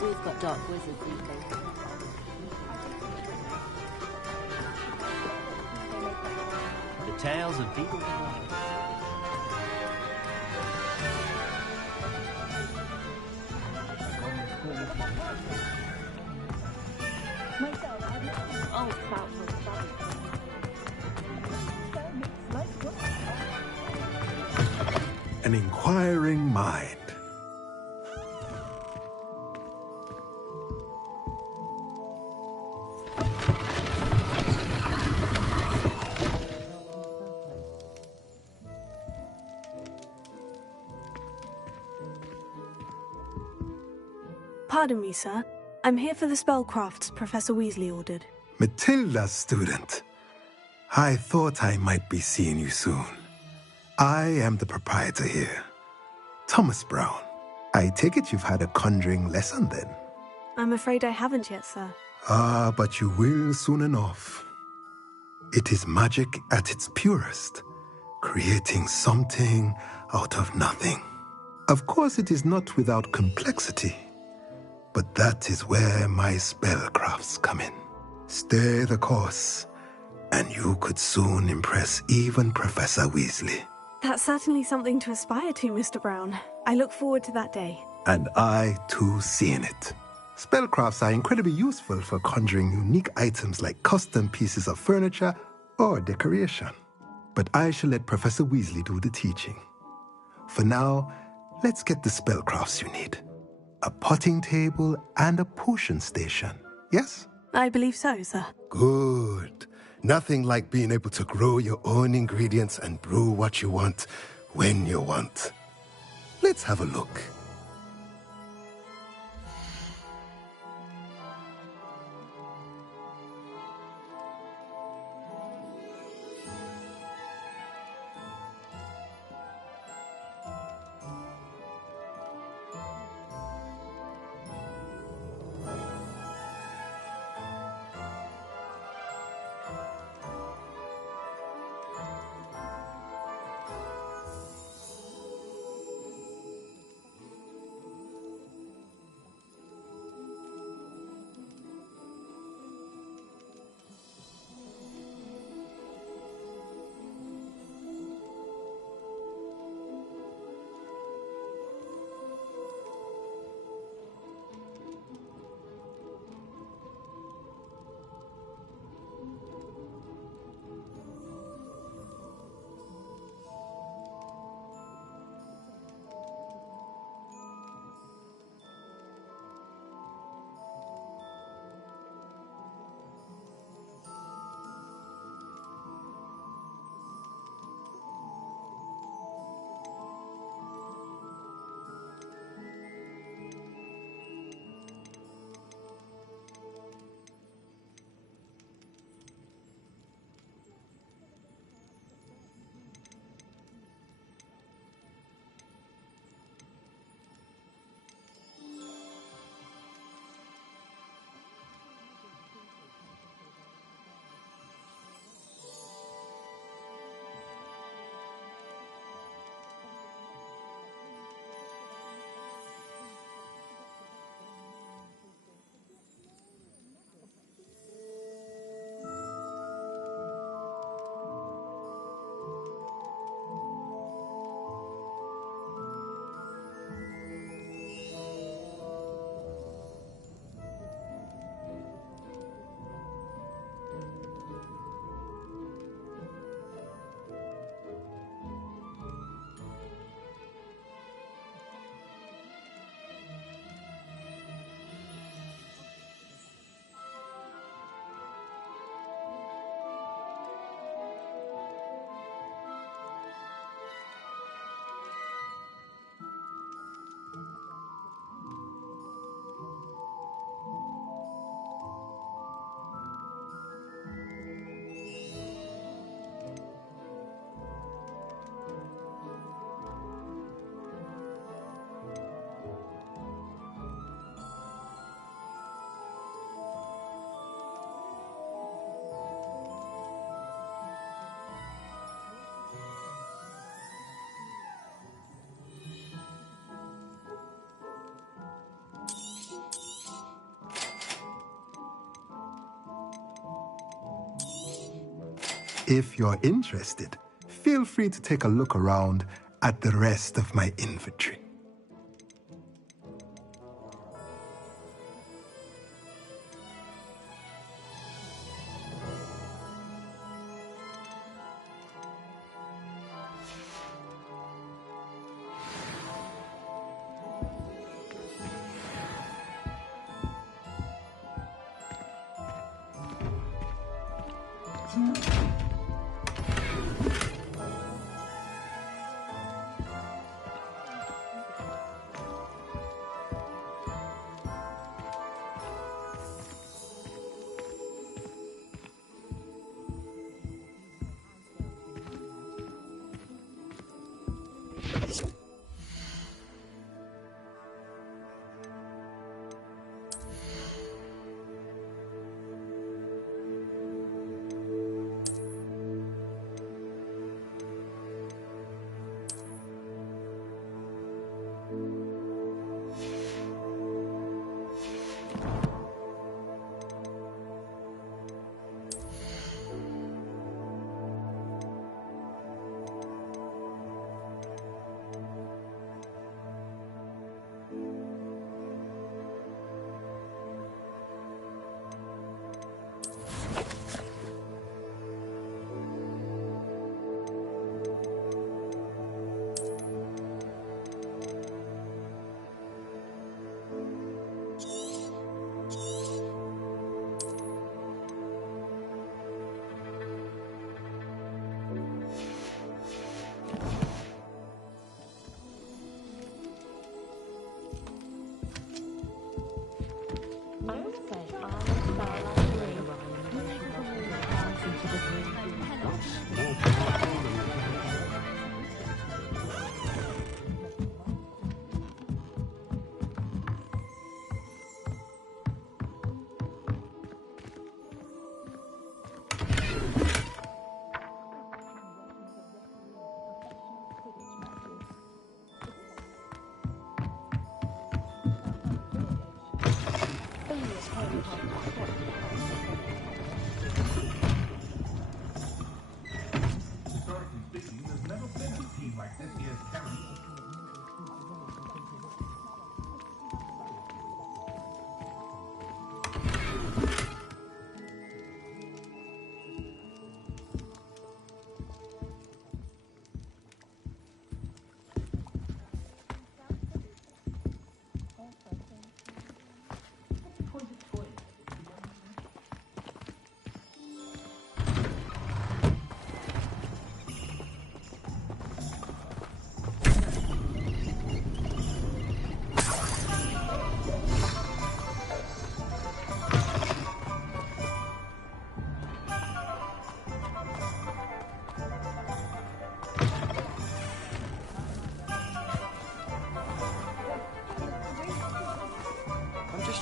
We've got dark wizards these days. The tales of people. An inquiring mind. Pardon me, sir. I'm here for the spellcrafts Professor Weasley ordered. Matilda's student. I thought I might be seeing you soon. I am the proprietor here, Thomas Brown. I take it you've had a conjuring lesson then? I'm afraid I haven't yet, sir. Ah, but you will soon enough. It is magic at its purest, creating something out of nothing. Of course, it is not without complexity, but that is where my spellcrafts come in. Stay the course, and you could soon impress even Professor Weasley. That's certainly something to aspire to, Mr. Brown. I look forward to that day. And I, too, seeing it. Spellcrafts are incredibly useful for conjuring unique items like custom pieces of furniture or decoration. But I shall let Professor Weasley do the teaching. For now, let's get the spellcrafts you need. A potting table and a potion station, yes? I believe so, sir. Good. Nothing like being able to grow your own ingredients and brew what you want, when you want. Let's have a look. If you're interested, feel free to take a look around at the rest of my inventory.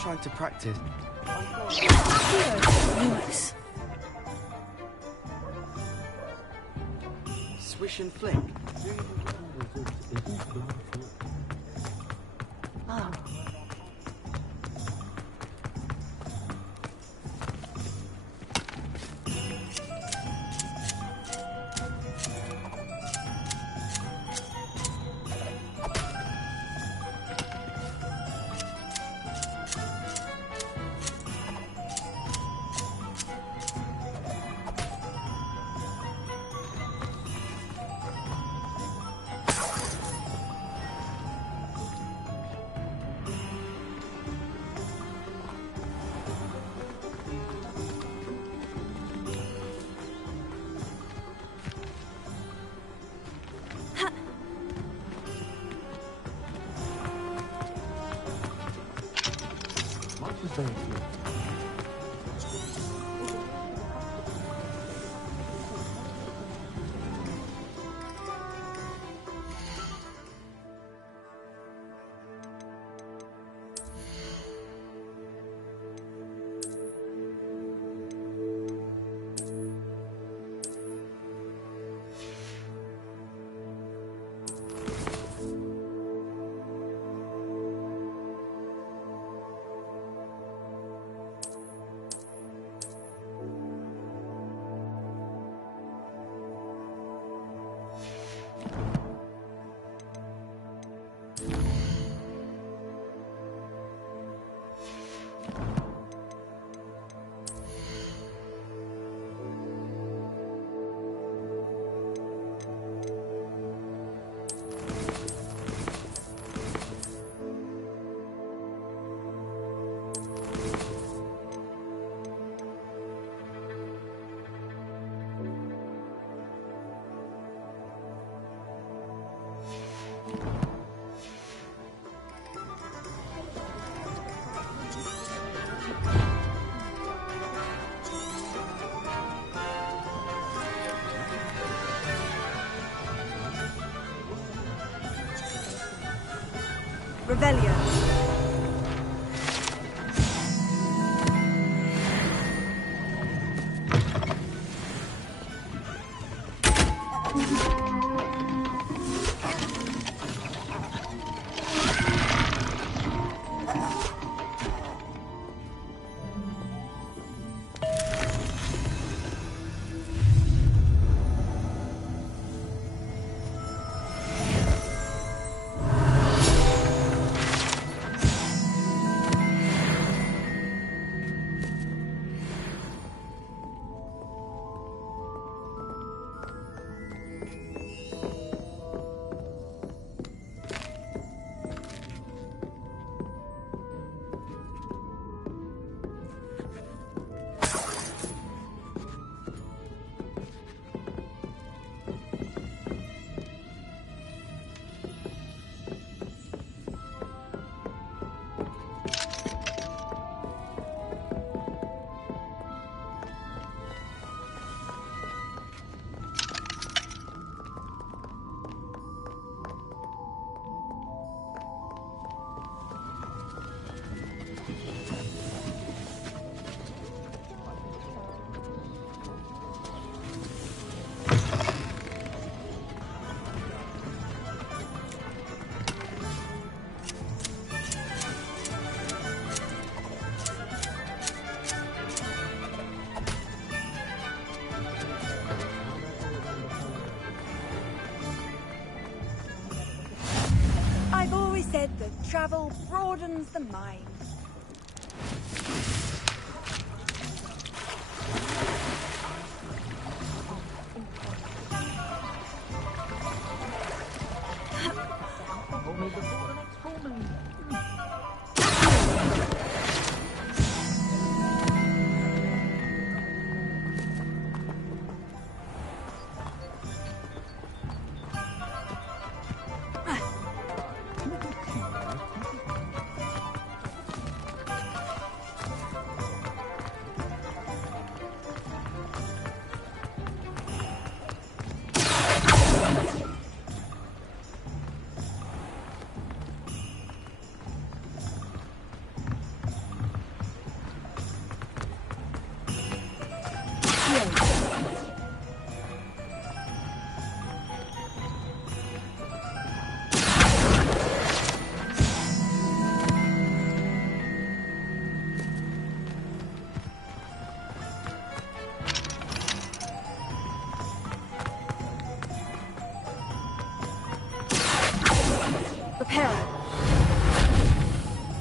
Trying to practice. Nice. Swish and flick. Oh. Revelio. I've always said that travel broadens the mind.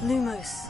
Lumos.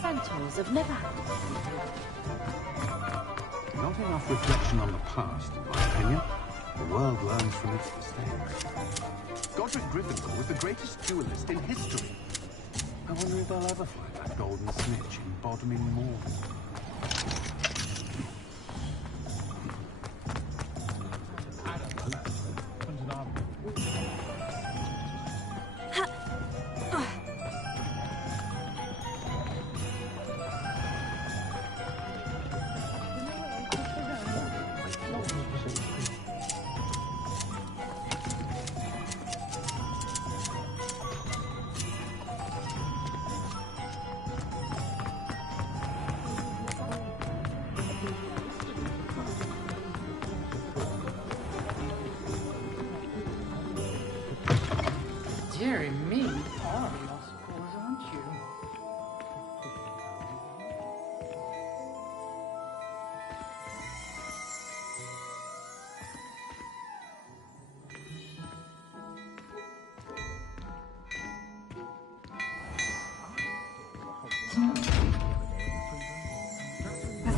Centaurs have never had Not enough reflection on the past, in my opinion. The world learns from its mistakes. Godric Gryffindor was the greatest duelist in history. I wonder if they'll ever find that golden snitch in Bodmin Moor.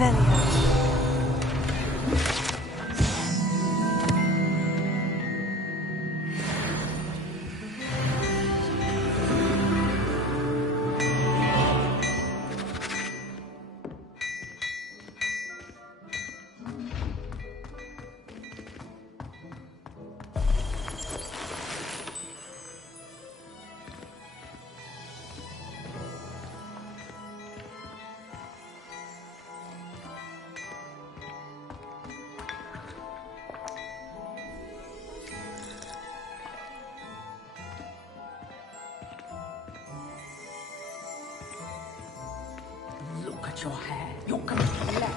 Revelio. Look at your hair. You're complexion.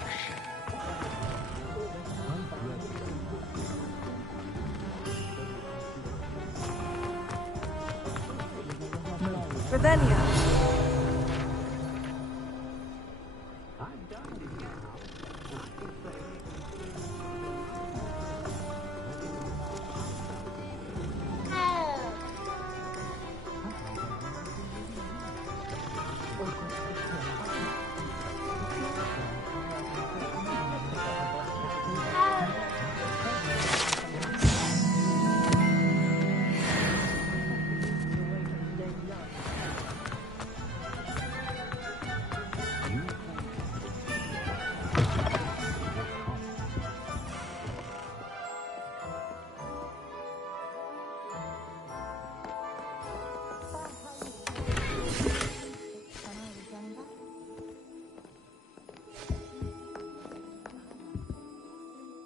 Revelio.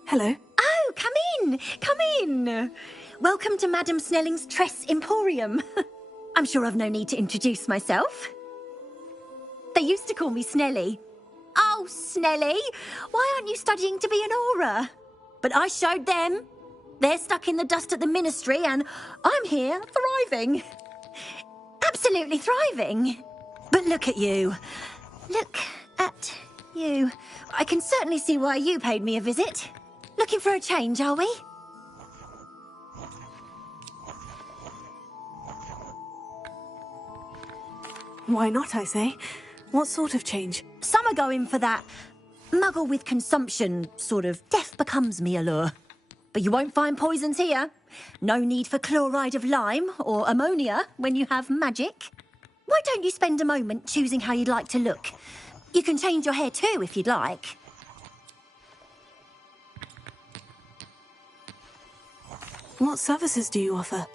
Hello. Oh, come in! Come in! Welcome to Madame Snelling's Tress Emporium. I'm sure I've no need to introduce myself. They used to call me Snelly. Oh, Snelly, why aren't you studying to be an aura? But I showed them. They're stuck in the dust at the ministry and I'm here thriving. Absolutely thriving. But look at you. Look at you. I can certainly see why you paid me a visit. Looking for a change, are we? Why not, I say? What sort of change? Some are going for that muggle with consumption, sort of death becomes me allure. But you won't find poisons here. No need for chloride of lime or ammonia when you have magic. Why don't you spend a moment choosing how you'd like to look? You can change your hair too if you'd like. What services do you offer?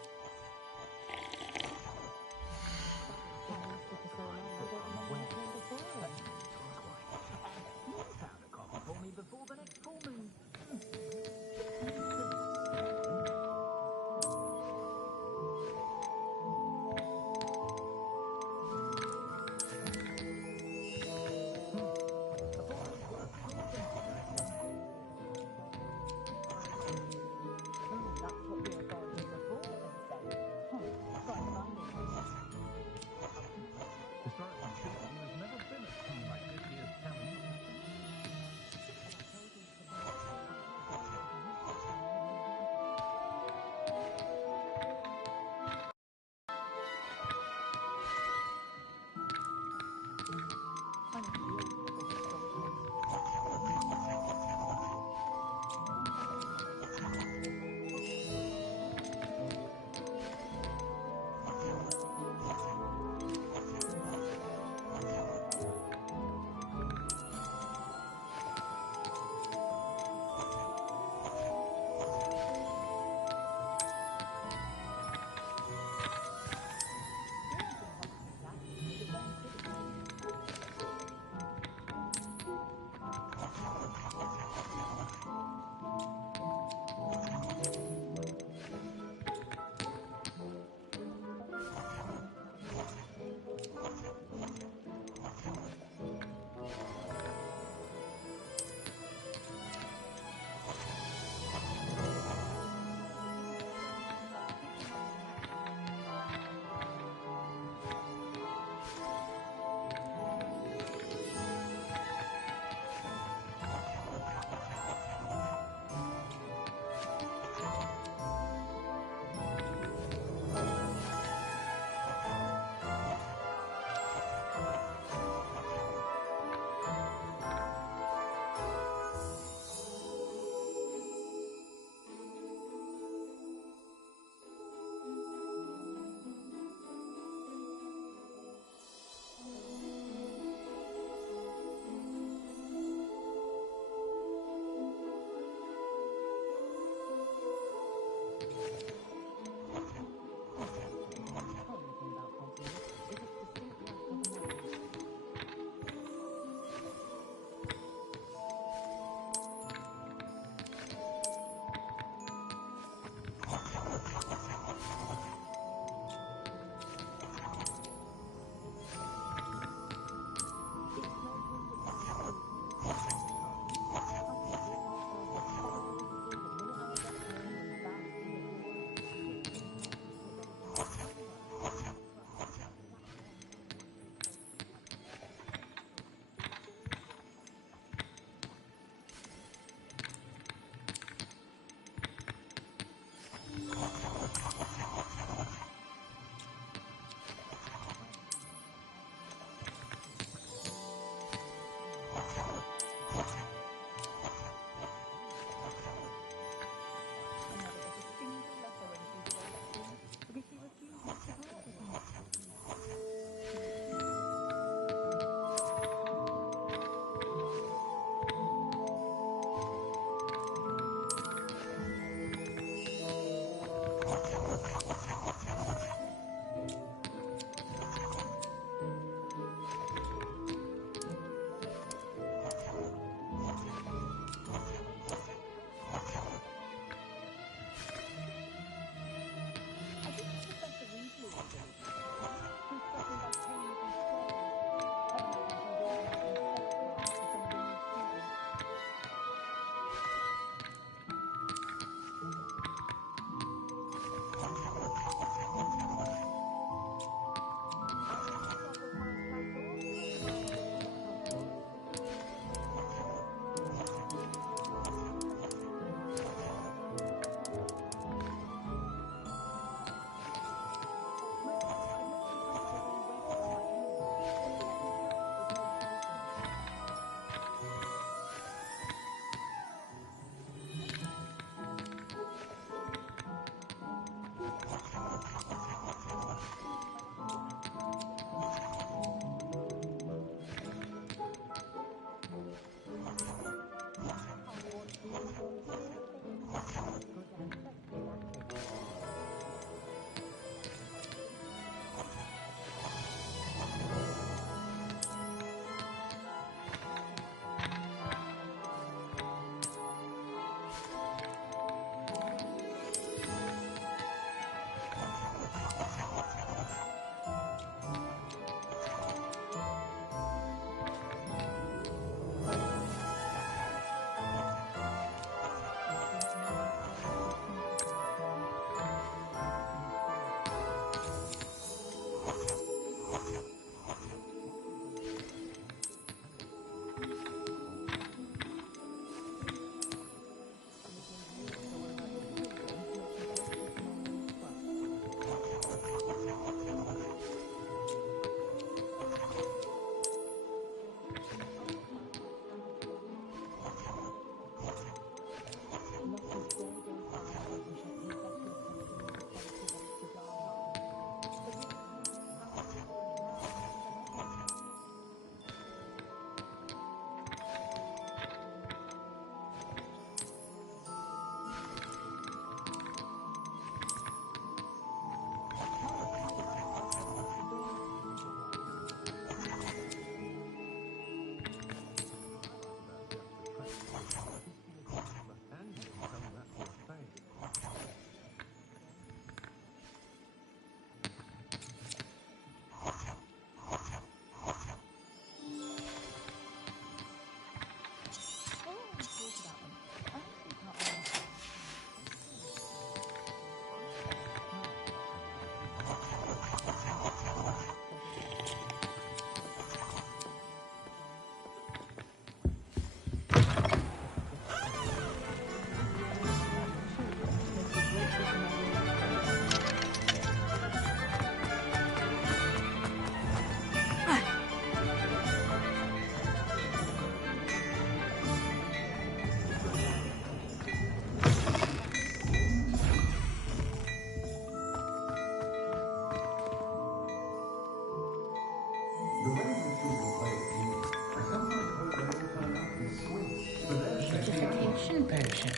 Beautification potion.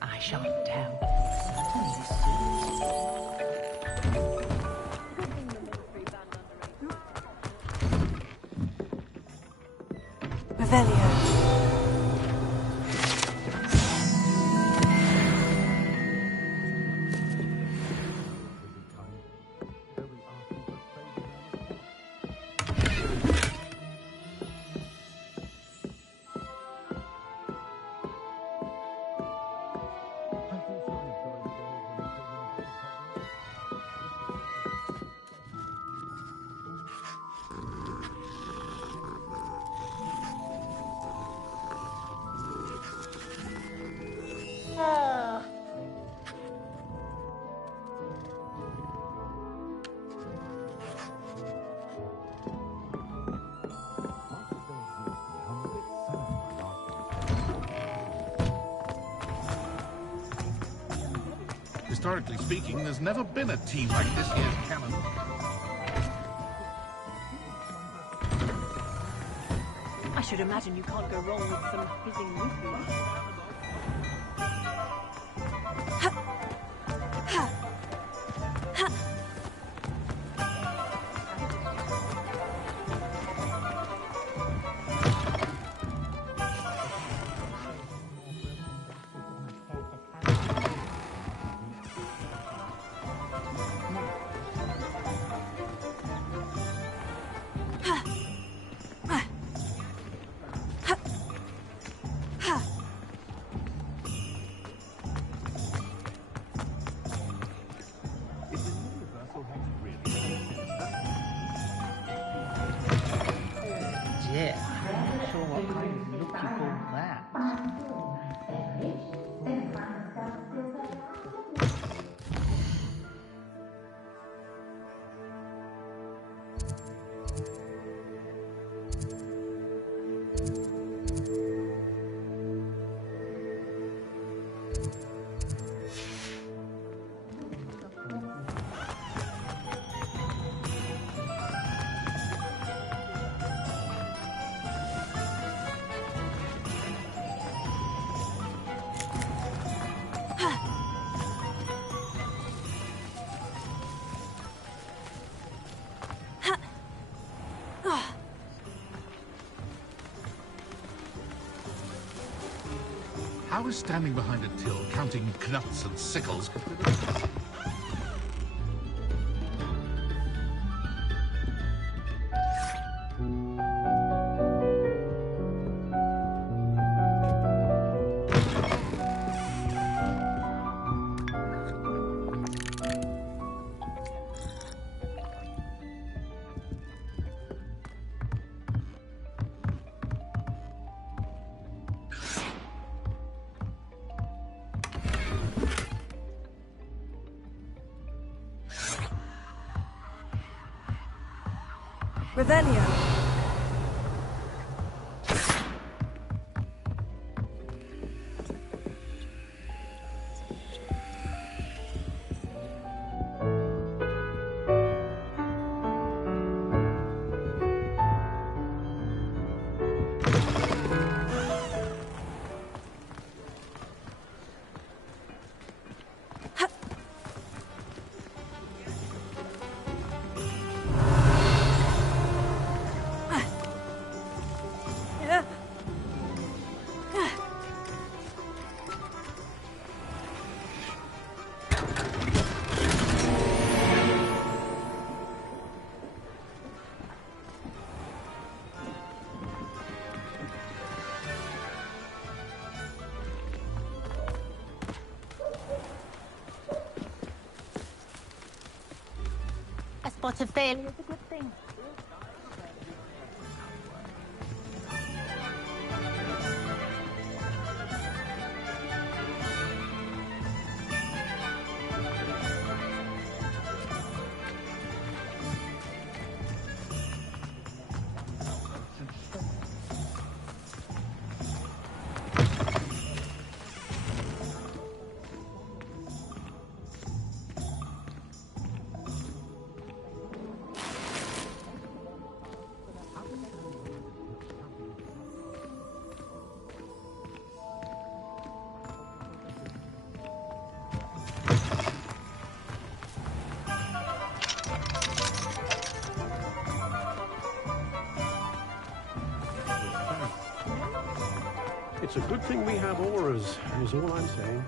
I shan't tell. Revelio. Historically speaking, there's never been a team like this year's canon. I should imagine you can't go wrong with some fizzing whippy. Yeah, I'm not sure what kind of look you call that. How is standing behind a till, counting knuts and sickles, Revelio. A spot of failure is a good thing. It's a good thing we have auras, is all I'm saying.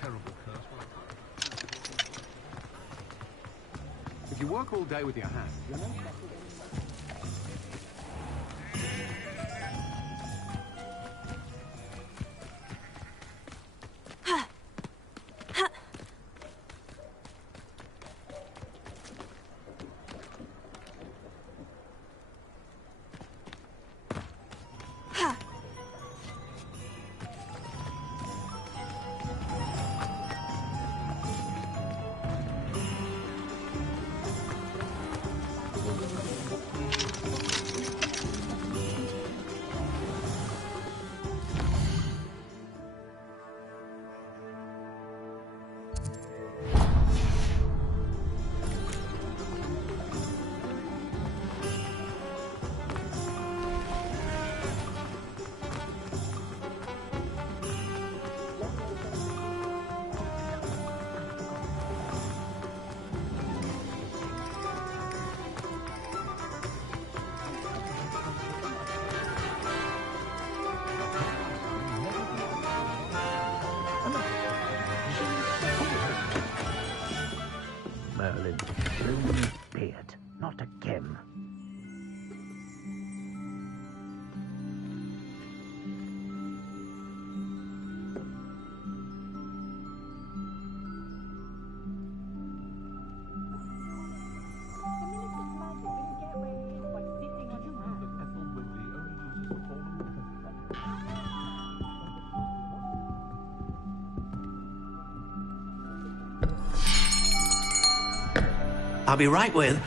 terrible curse. If you work all day with your hands, you're no I'll be right with...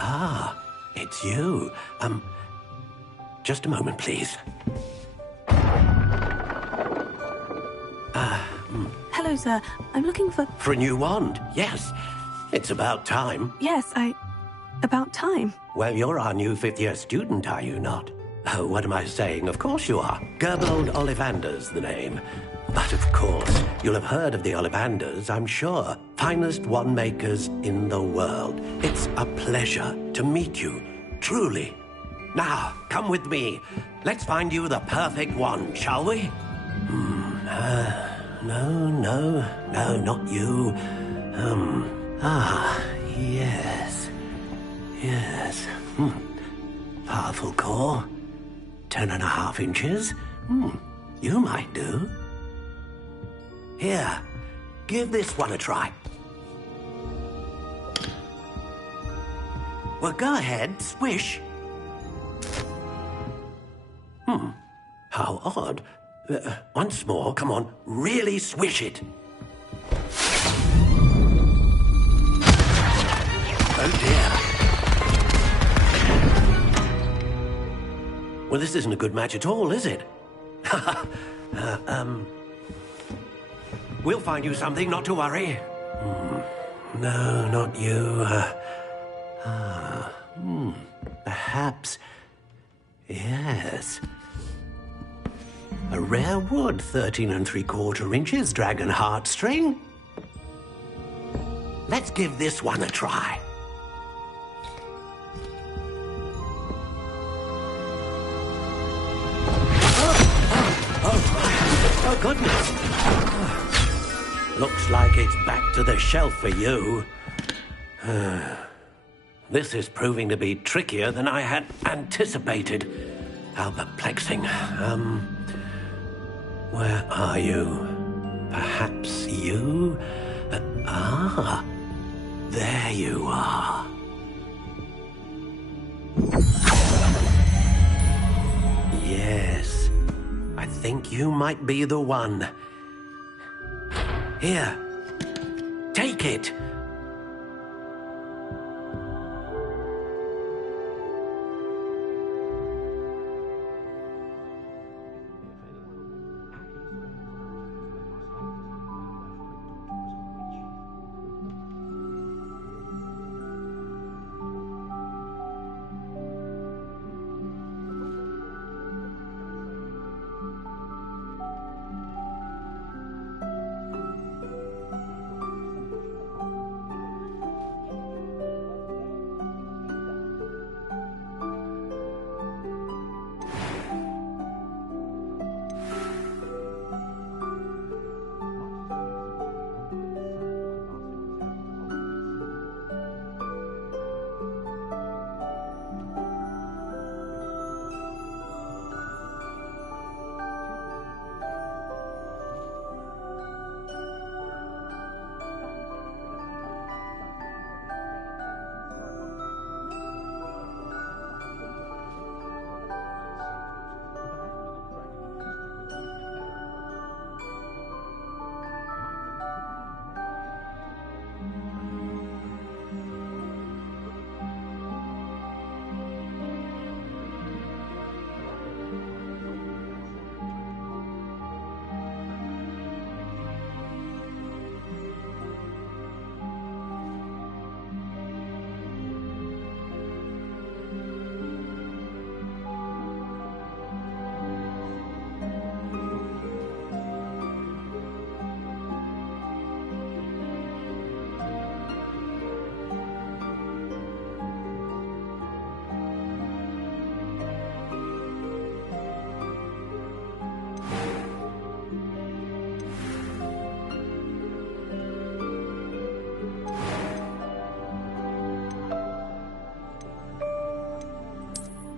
Ah, it's you. Just a moment, please. Hello, sir. I'm looking for... For a new wand, yes. It's about time. Yes, about time. Well, you're our new fifth-year student, are you not? Oh, what am I saying? Of course you are. Gerbold Ollivander's the name. But of course, you'll have heard of the Ollivanders, I'm sure. Finest wand makers in the world. It's a pleasure to meet you, truly. Now, come with me. Let's find you the perfect wand, shall we? No, not you. Yes. Powerful core. 10.5 inches. You might do. Here, give this one a try. Well, go ahead, swish. How odd. Once more, come on, really swish it. Oh dear. Well, this isn't a good match at all, is it? We'll find you something, not to worry. No, not you. Perhaps... Yes. A rare wood, 13 3/4 inches, dragon heartstring. Let's give this one a try. Oh, goodness. Looks like it's back to the shelf for you. This is proving to be trickier than I had anticipated. How perplexing. Where are you? Perhaps you? There you are. Yes, I think you might be the one. Here, take it.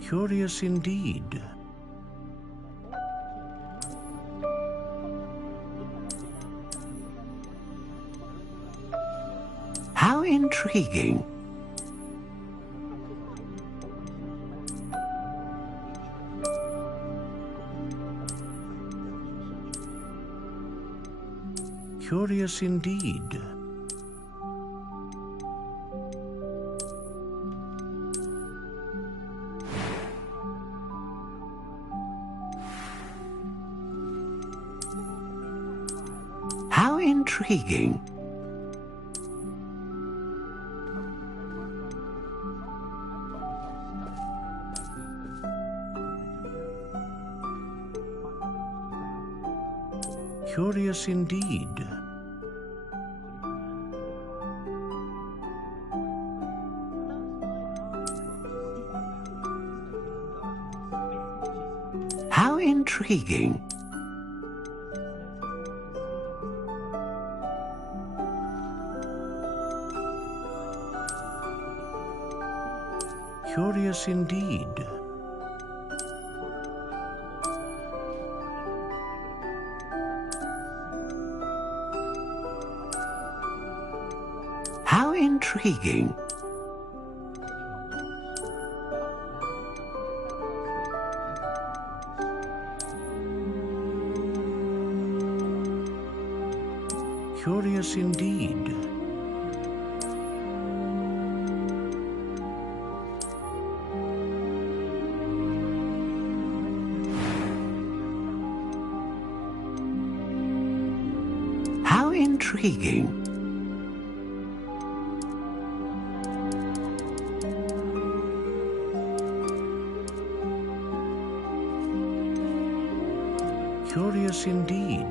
Curious indeed. How intriguing. Curious indeed. intriguing. Curious indeed. How intriguing. Curious indeed. How intriguing. Curious indeed. How intriguing. Curious indeed.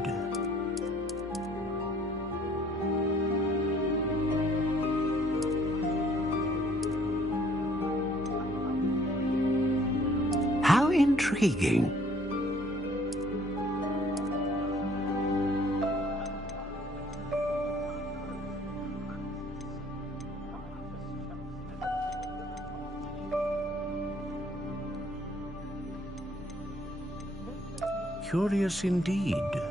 How intriguing. Curious indeed.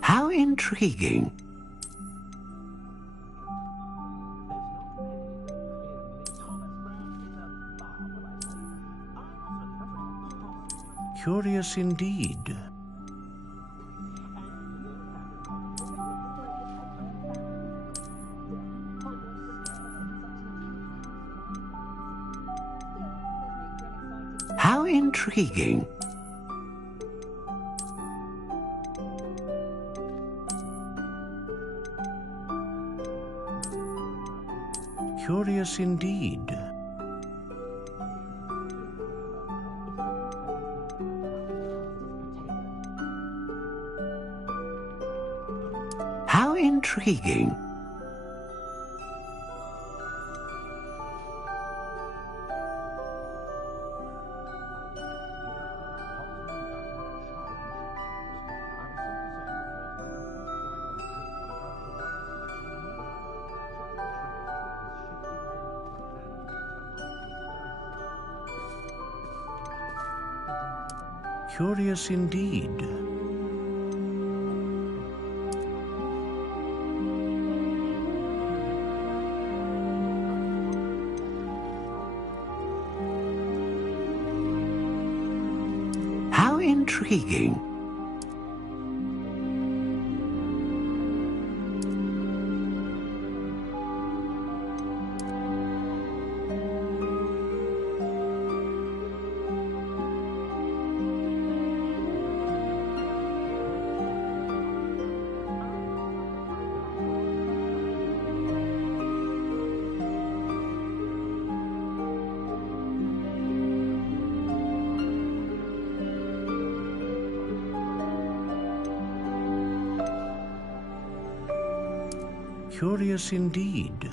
How intriguing. Curious indeed. How intriguing. Curious indeed. How intriguing. Curious indeed. How intriguing. Curious indeed.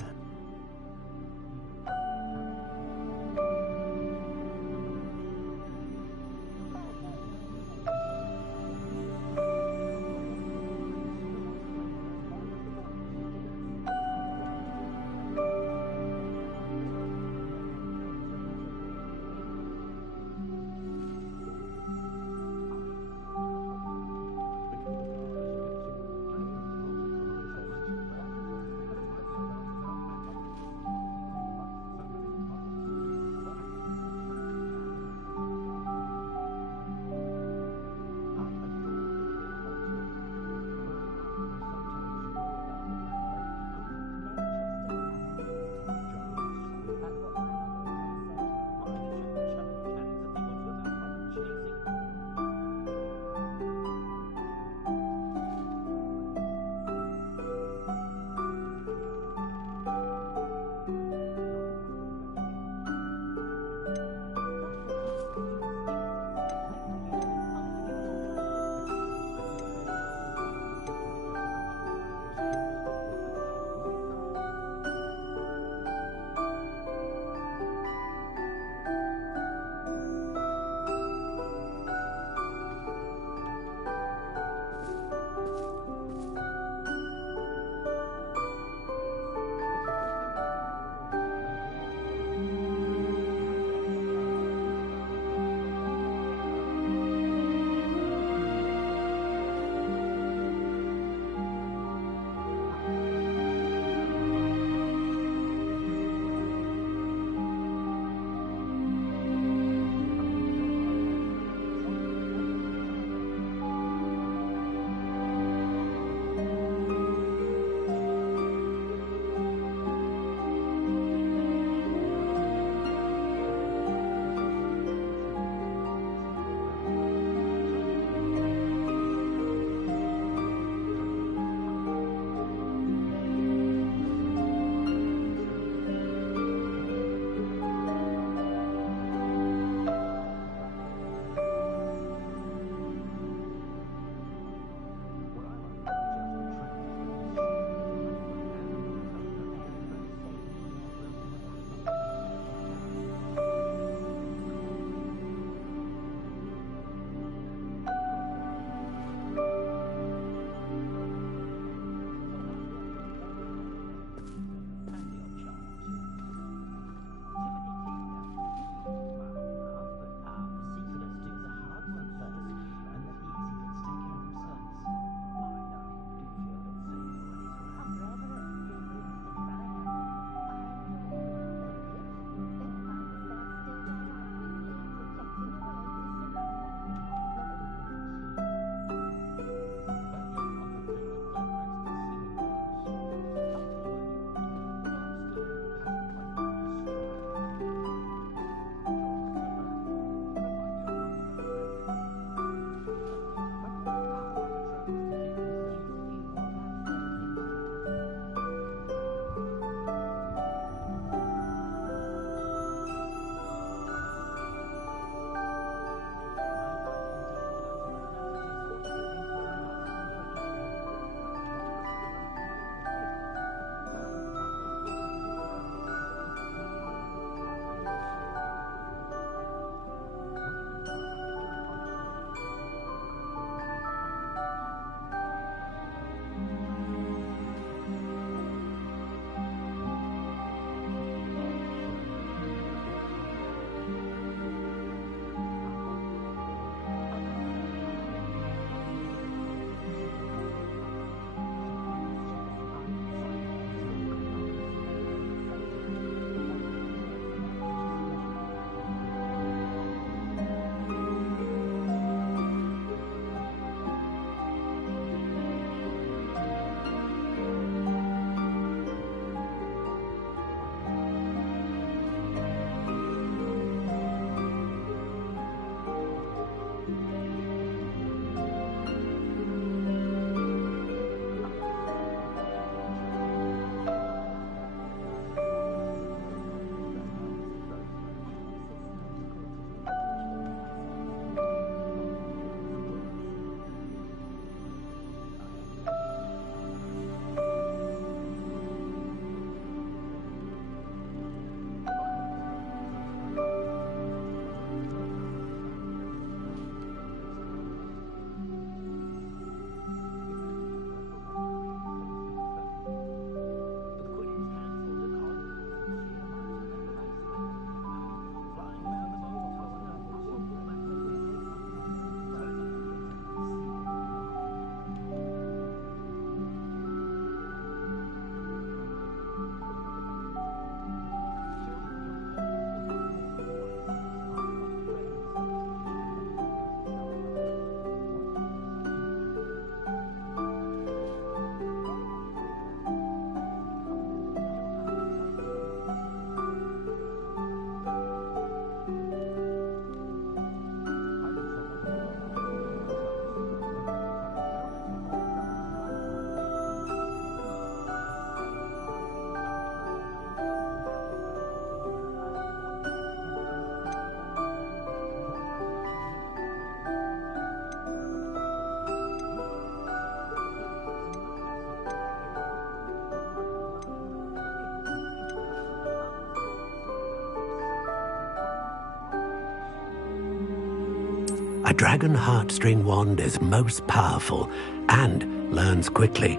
A dragon heartstring wand is most powerful and learns quickly.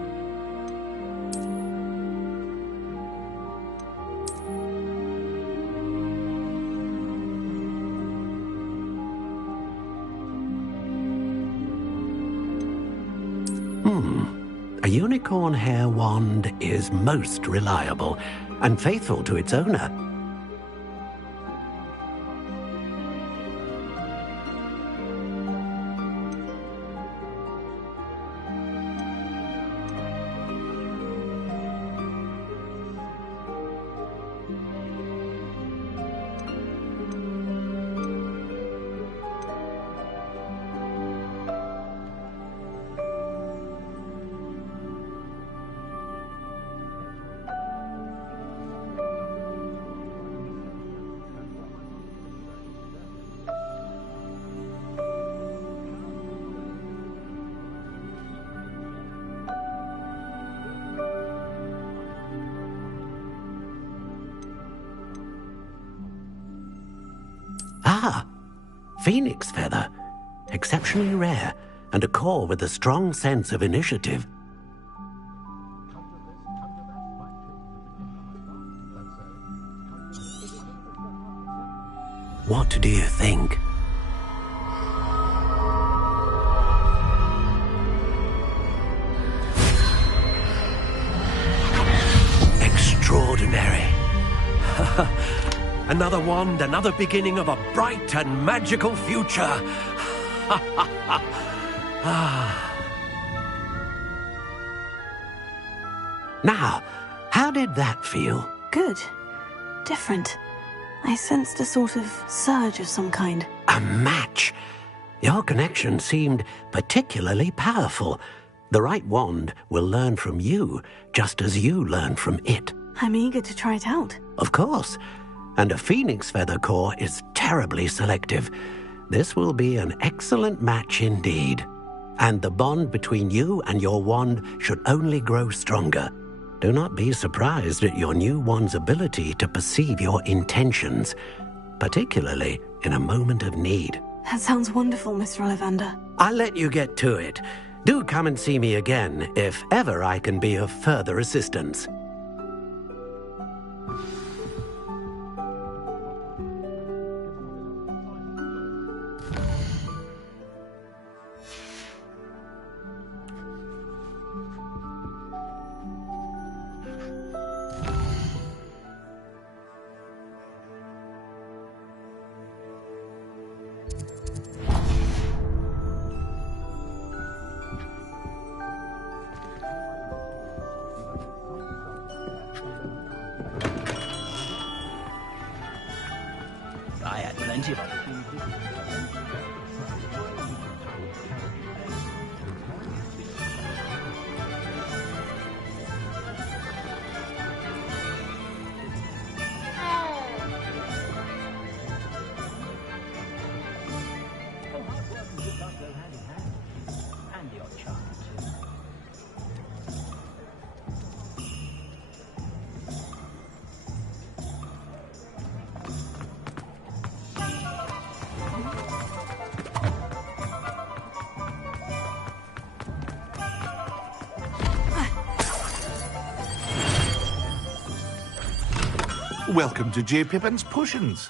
A unicorn hair wand is most reliable and faithful to its owner. Ah, phoenix feather. Exceptionally rare, and a core with a strong sense of initiative. What do you think? Extraordinary. Another wand, another beginning of a bright and magical future. Now, how did that feel? Good. Different. I sensed a sort of surge of some kind. A match. Your connection seemed particularly powerful. The right wand will learn from you, just as you learn from it. I'm eager to try it out. Of course. And a phoenix feather core is terribly selective. This will be an excellent match indeed. And the bond between you and your wand should only grow stronger. Do not be surprised at your new wand's ability to perceive your intentions, particularly in a moment of need. That sounds wonderful, Mr. Ollivander. I'll let you get to it. Do come and see me again if ever I can be of further assistance. I had plenty of opportunities. Welcome to J. Pippin's Potions.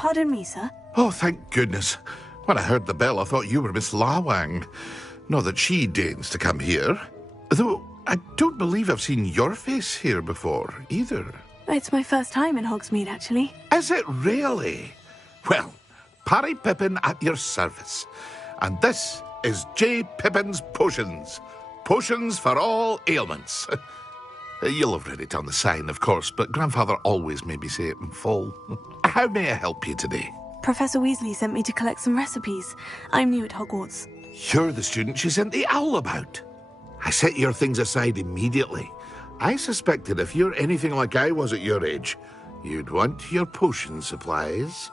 Pardon me, sir. Oh, thank goodness. When I heard the bell, I thought you were Miss Lawang. Not that she deigns to come here. Though I don't believe I've seen your face here before, either. It's my first time in Hogsmeade, actually. Is it really? Well, Parry Pippin at your service. And this is J. Pippin's Potions. Potions for all ailments. You'll have read it on the sign, of course, but Grandfather always made me say it in full. How may I help you today? Professor Weasley sent me to collect some recipes. I'm new at Hogwarts. You're the student she sent the owl about. I set your things aside immediately. I suspected if you're anything like I was at your age, you'd want your potion supplies.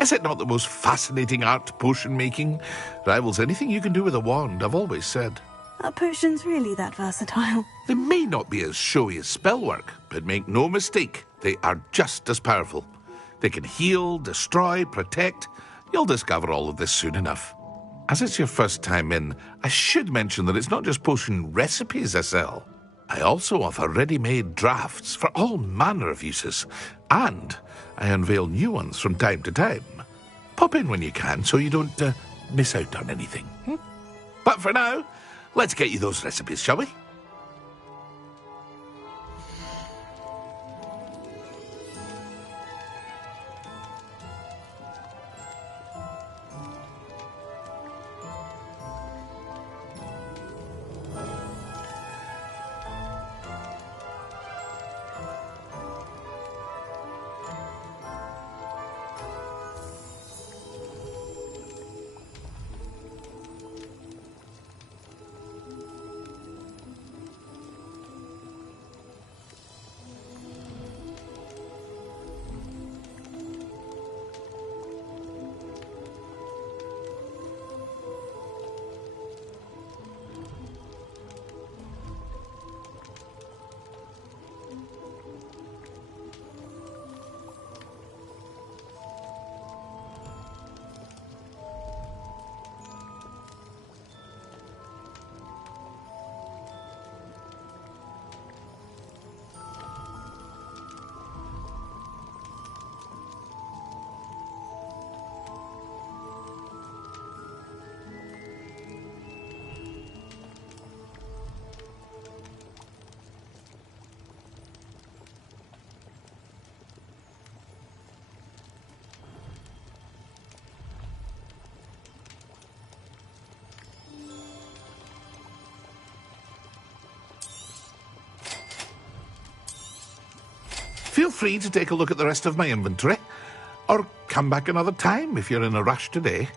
Is it not the most fascinating art, potion making? Rivals anything you can do with a wand, I've always said. Are potions really that versatile? They may not be as showy as spellwork, but make no mistake, they are just as powerful. They can heal, destroy, protect. You'll discover all of this soon enough. As it's your first time in, I should mention that it's not just potion recipes I sell. I also offer ready-made drafts for all manner of uses, and I unveil new ones from time to time. Pop in when you can so you don't miss out on anything. But for now, let's get you those recipes, shall we? Feel free to take a look at the rest of my inventory, or come back another time if you're in a rush today.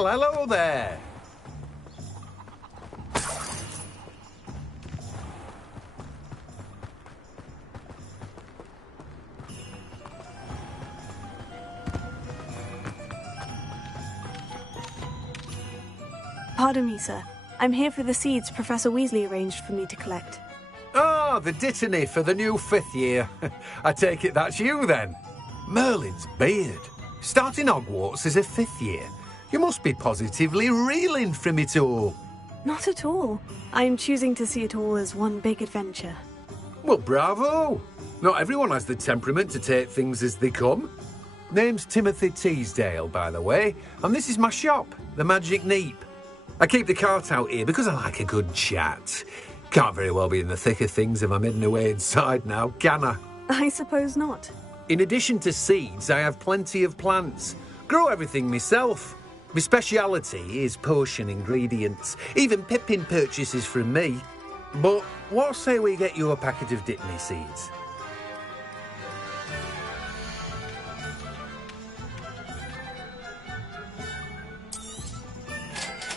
Well, hello there. Pardon me, sir. I'm here for the seeds Professor Weasley arranged for me to collect. Ah, the dittany for the new 5th year. I take it that's you, then. Merlin's beard. Starting Hogwarts as a 5th year. You must be positively reeling from it all. Not at all. I'm choosing to see it all as one big adventure. Well, bravo. Not everyone has the temperament to take things as they come. Name's Timothy Teasdale, by the way, and this is my shop, the Magic Neep. I keep the cart out here because I like a good chat. Can't very well be in the thick of things if I'm hidden away inside now, can I? I suppose not. In addition to seeds, I have plenty of plants. Grow everything myself. My speciality is potion ingredients. Even Pippin purchases from me. But what say we get you a packet of Dittany seeds?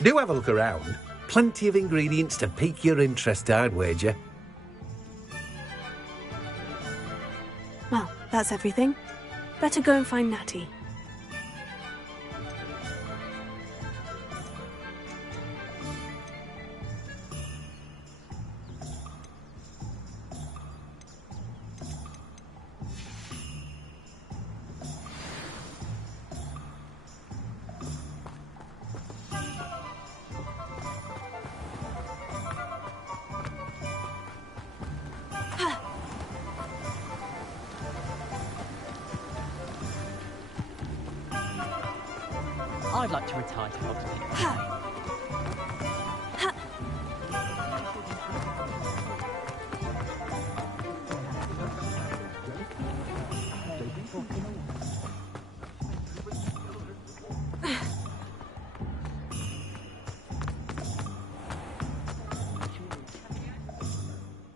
Do have a look around. Plenty of ingredients to pique your interest, I'd wager. Well, that's everything. Better go and find Natty. I'd like to retire to Hogsmeade.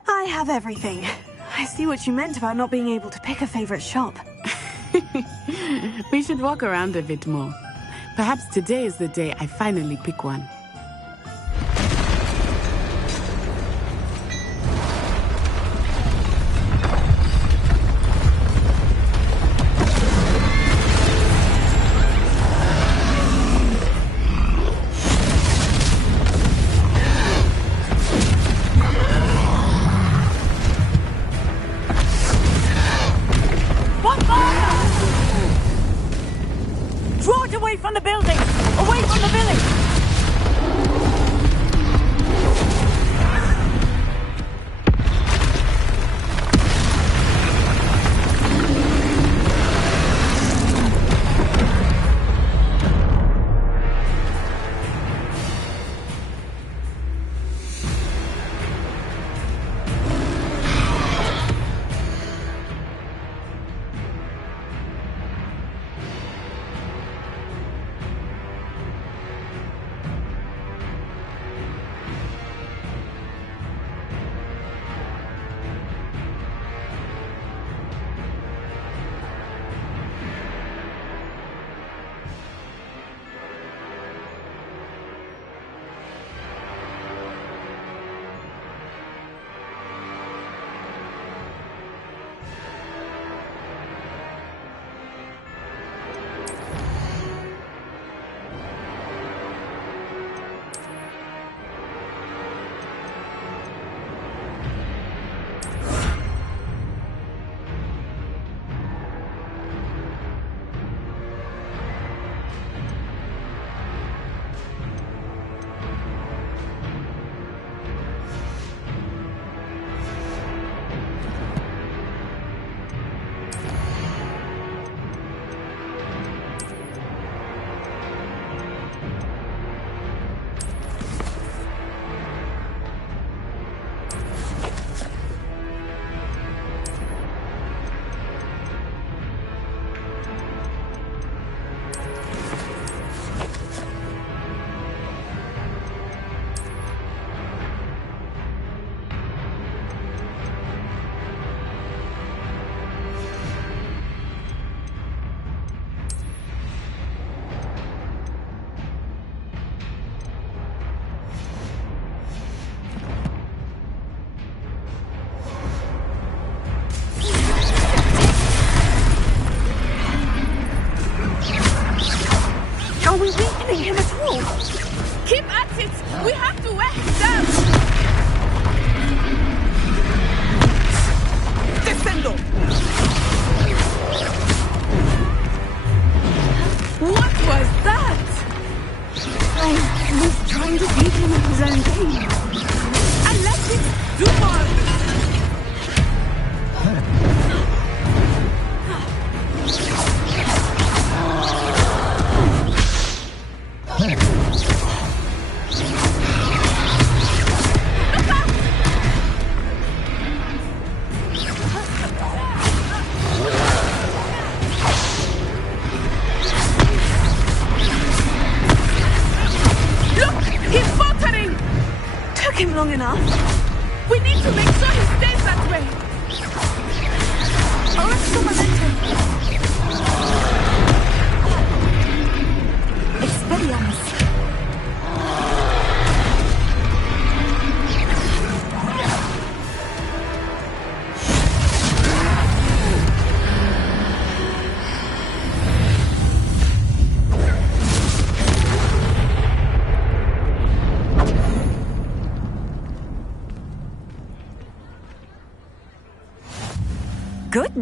I have everything. I see what you meant about not being able to pick a favorite shop. We should walk around a bit more. Perhaps today is the day I finally pick one. Away from the building! Away from the village!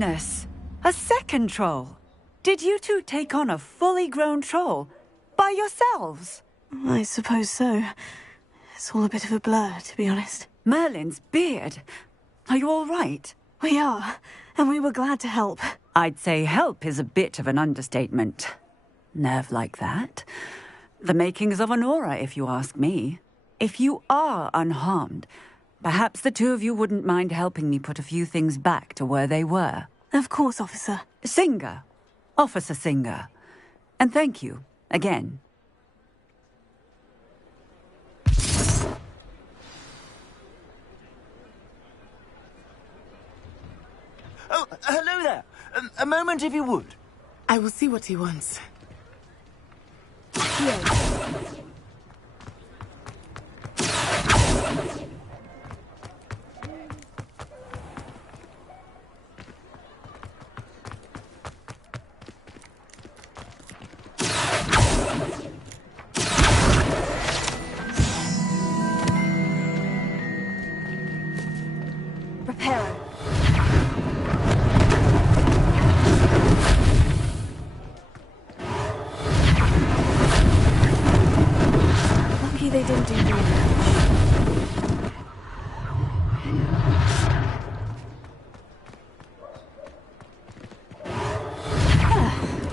goodness! A second troll! Did you two take on a fully grown troll? By yourselves? I suppose so. It's all a bit of a blur, to be honest. Merlin's beard. Are you all right? We are, and we were glad to help. I'd say help is a bit of an understatement. Nerve like that. The makings of an aura, if you ask me. If you are unharmed, perhaps the two of you wouldn't mind helping me put a few things back to where they were. Of course, officer. Singer. Officer Singer. And thank you, again. Oh, hello there. A moment, if you would. I will see what he wants. Reparo. Lucky they didn't do damage.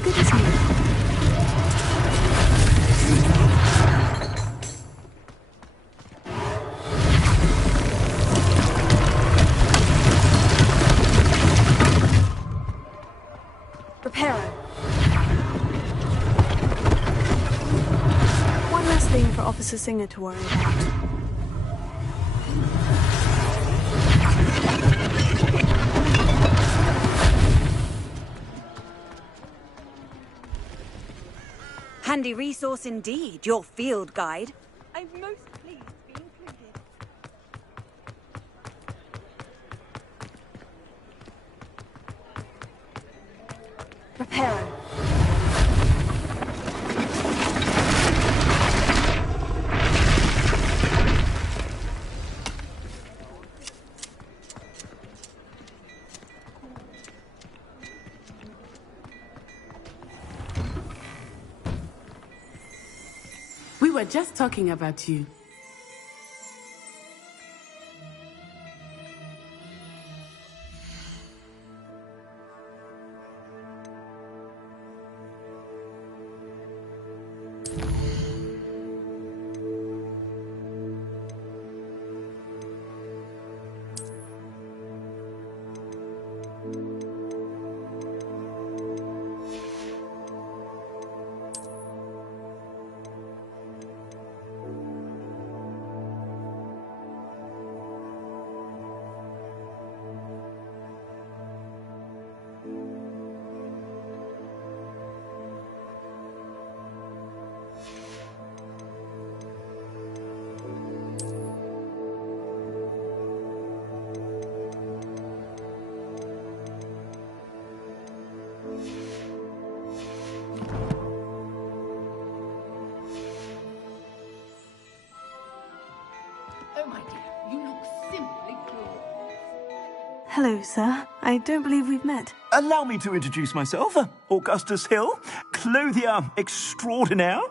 Good as new. Reparo. One less thing for Officer Singer to worry about. Handy resource indeed, your field guide. I'm most pleased to be included. Reparo. We were just talking about you. Oh, my dear, you look simply glorious. Hello, sir. I don't believe we've met. Allow me to introduce myself, Augustus Hill, clothier extraordinaire.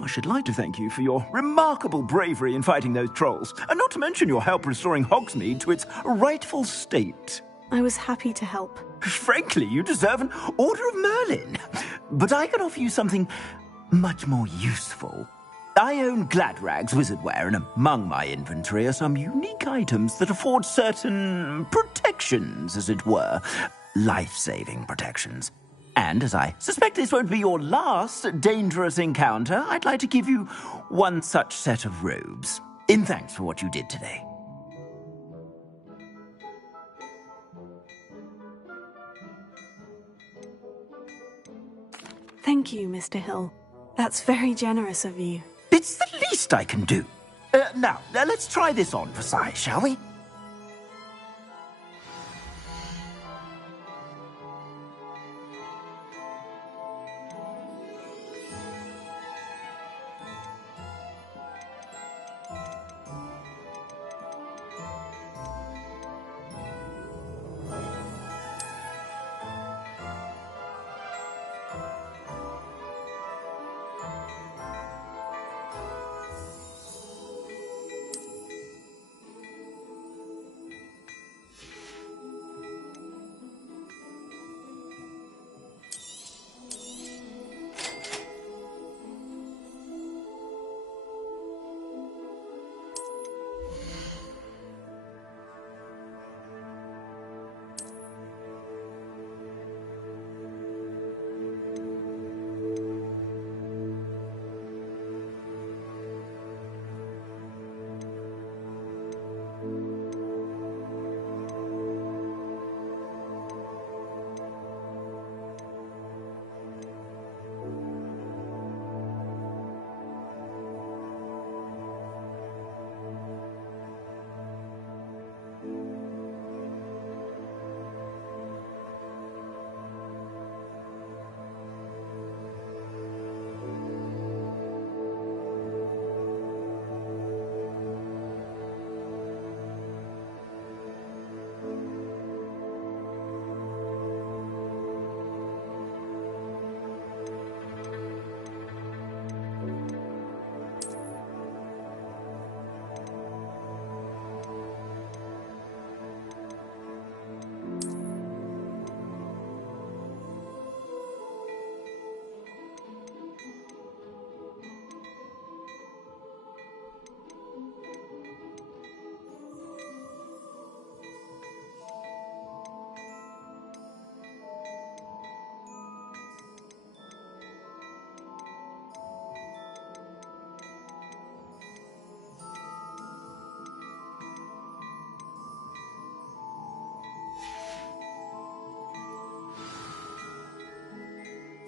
I should like to thank you for your remarkable bravery in fighting those trolls, and not to mention your help restoring Hogsmeade to its rightful state. I was happy to help. Frankly, you deserve an Order of Merlin. But I can offer you something much more useful. I own Gladrag's wizardware, and among my inventory are some unique items that afford certain protections, as it were. Life-saving protections. And as I suspect this won't be your last dangerous encounter, I'd like to give you one such set of robes, in thanks for what you did today. Thank you, Mr. Hill. That's very generous of you. It's the least I can do. Now, let's try this on for size, shall we?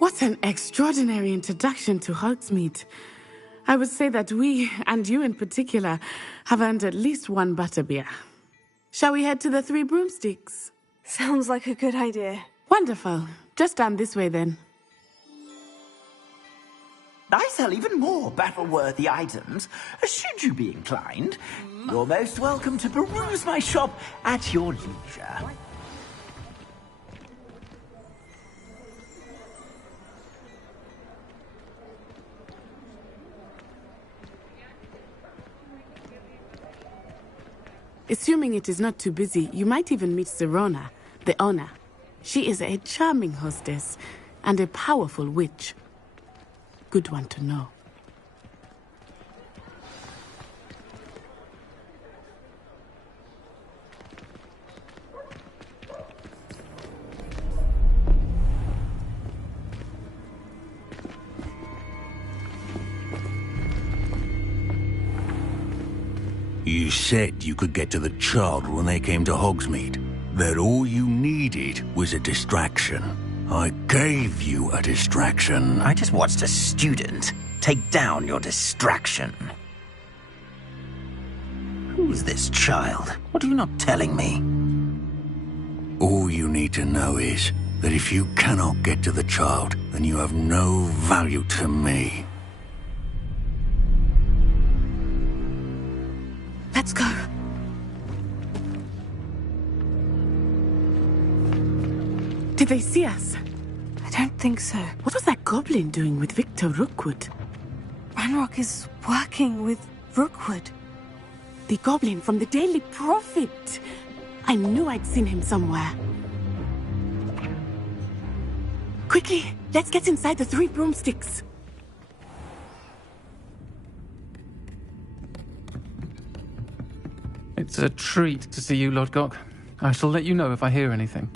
What an extraordinary introduction to Hogsmeade. I would say that we, and you in particular, have earned at least one butterbeer. Shall we head to the Three Broomsticks? Sounds like a good idea. Wonderful. Just down this way then. I sell even more battle-worthy items, should you be inclined. You're most welcome to peruse my shop at your leisure. Assuming it is not too busy, you might even meet Sirona, the owner. She is a charming hostess and a powerful witch. Good one to know. You said you could get to the child when they came to Hogsmeade. That all you needed was a distraction. I gave you a distraction. I just watched a student take down your distraction. Who's this child? What are you not telling me? All you need to know is that if you cannot get to the child, then you have no value to me. Let's go. Did they see us? I don't think so. What was that goblin doing with Victor Rookwood? Ranrock is working with Rookwood. The goblin from the Daily Prophet. I knew I'd seen him somewhere. Quickly, let's get inside the Three Broomsticks. It's a treat to see you, Lodgok. I shall let you know if I hear anything.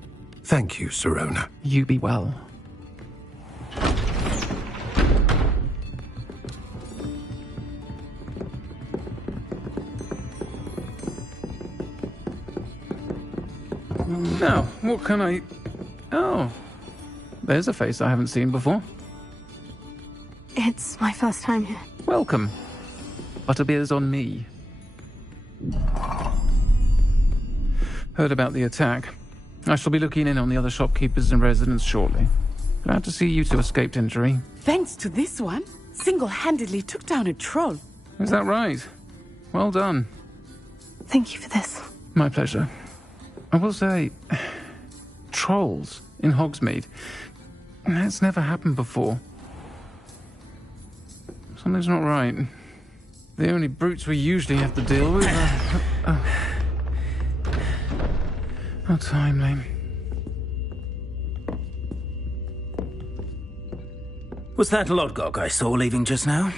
Thank you, Sirona. You be well. Now, what can I... Oh, there's a face I haven't seen before. It's my first time here. Welcome. Butterbeer's on me. Heard about the attack. I shall be looking in on the other shopkeepers and residents shortly. Glad to see you two escaped injury. Thanks to this one, single-handedly took down a troll. Is that right? Well done. Thank you for this. My pleasure. I will say, trolls in Hogsmeade. That's never happened before. Something's not right. The only brutes we usually have to deal with are... How timely. Was that Lodgok I saw leaving just now?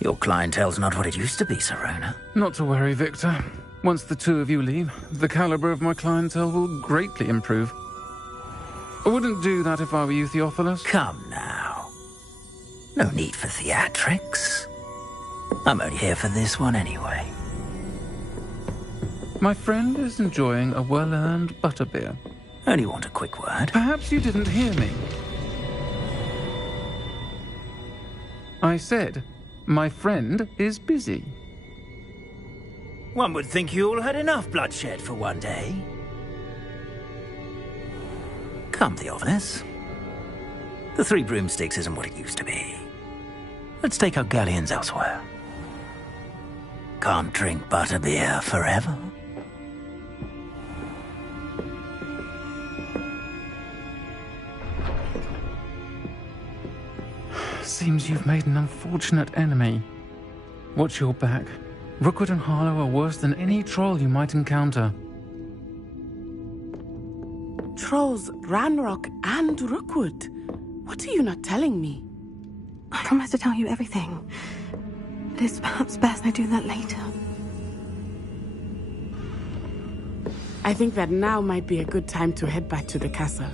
Your clientele's not what it used to be, Sirona. Not to worry, Victor. Once the two of you leave, the caliber of my clientele will greatly improve. I wouldn't do that if I were you, Theophilus. Come now. No need for theatrics. I'm only here for this one anyway. My friend is enjoying a well-earned butterbeer. Only want a quick word. Perhaps you didn't hear me. I said, my friend is busy. One would think you all had enough bloodshed for one day. Come, Theophilus. The Three Broomsticks isn't what it used to be. Let's take our galleons elsewhere. Can't drink butterbeer forever. Seems you've made an unfortunate enemy. Watch your back. Rookwood and Harlow are worse than any troll you might encounter. Trolls, Ranrock, and Rookwood. What are you not telling me? I promise to tell you everything. But it's perhaps best I do that later. I think that now might be a good time to head back to the castle.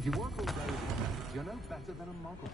If you work all day with methods, you're no better than a muggle.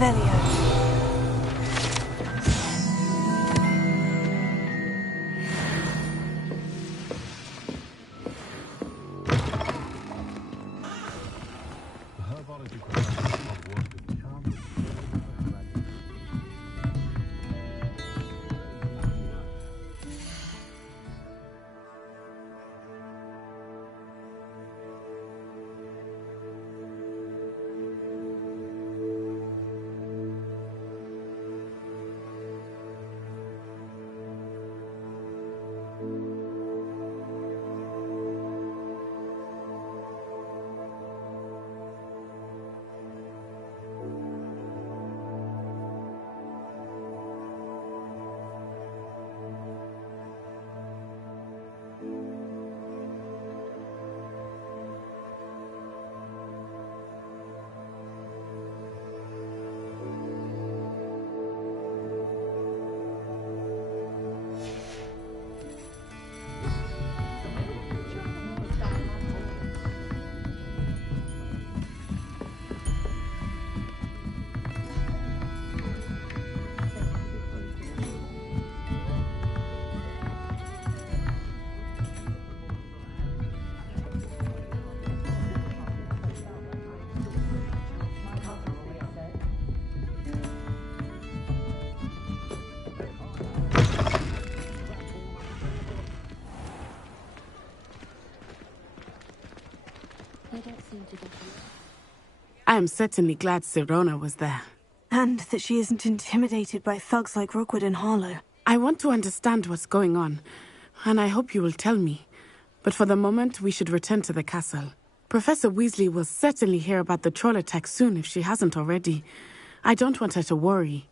Revelio. The herbology professor at Hogwarts is charming. I am certainly glad Sirona was there. And that she isn't intimidated by thugs like Rookwood and Harlow. I want to understand what's going on, and I hope you will tell me. But for the moment, we should return to the castle. Professor Weasley will certainly hear about the troll attack soon if she hasn't already. I don't want her to worry.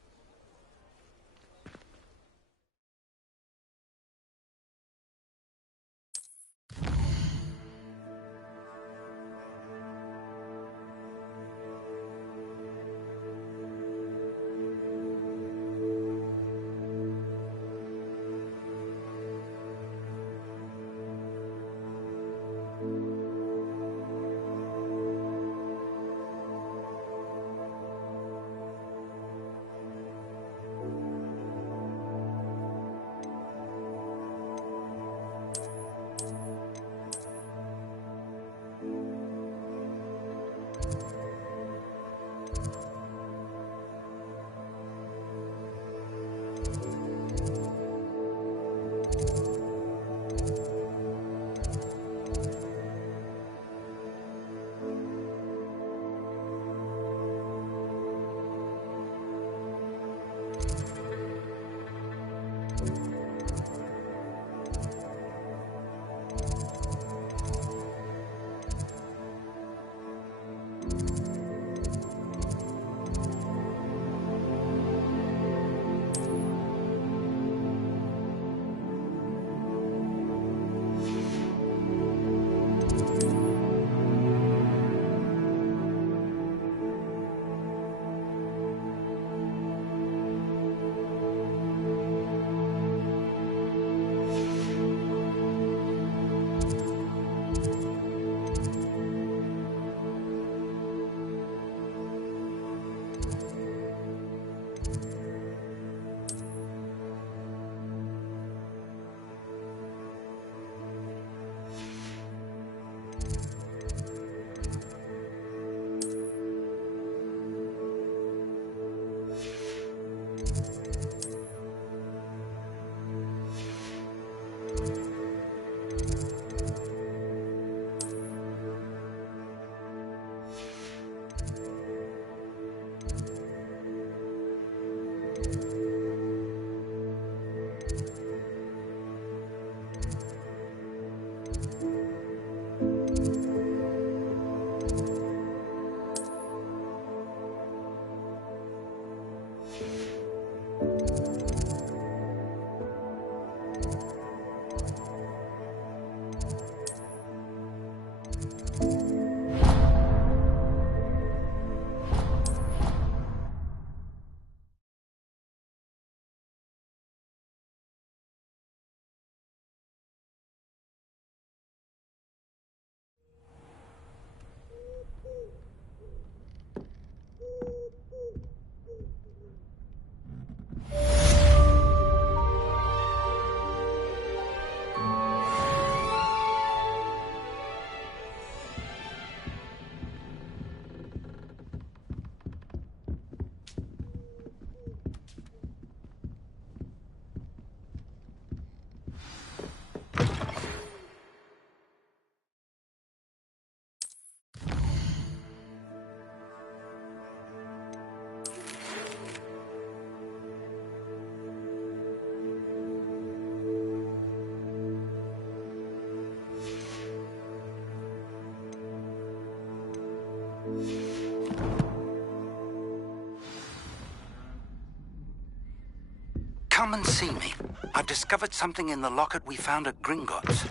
Come and see me. I've discovered something in the locket we found at Gringotts.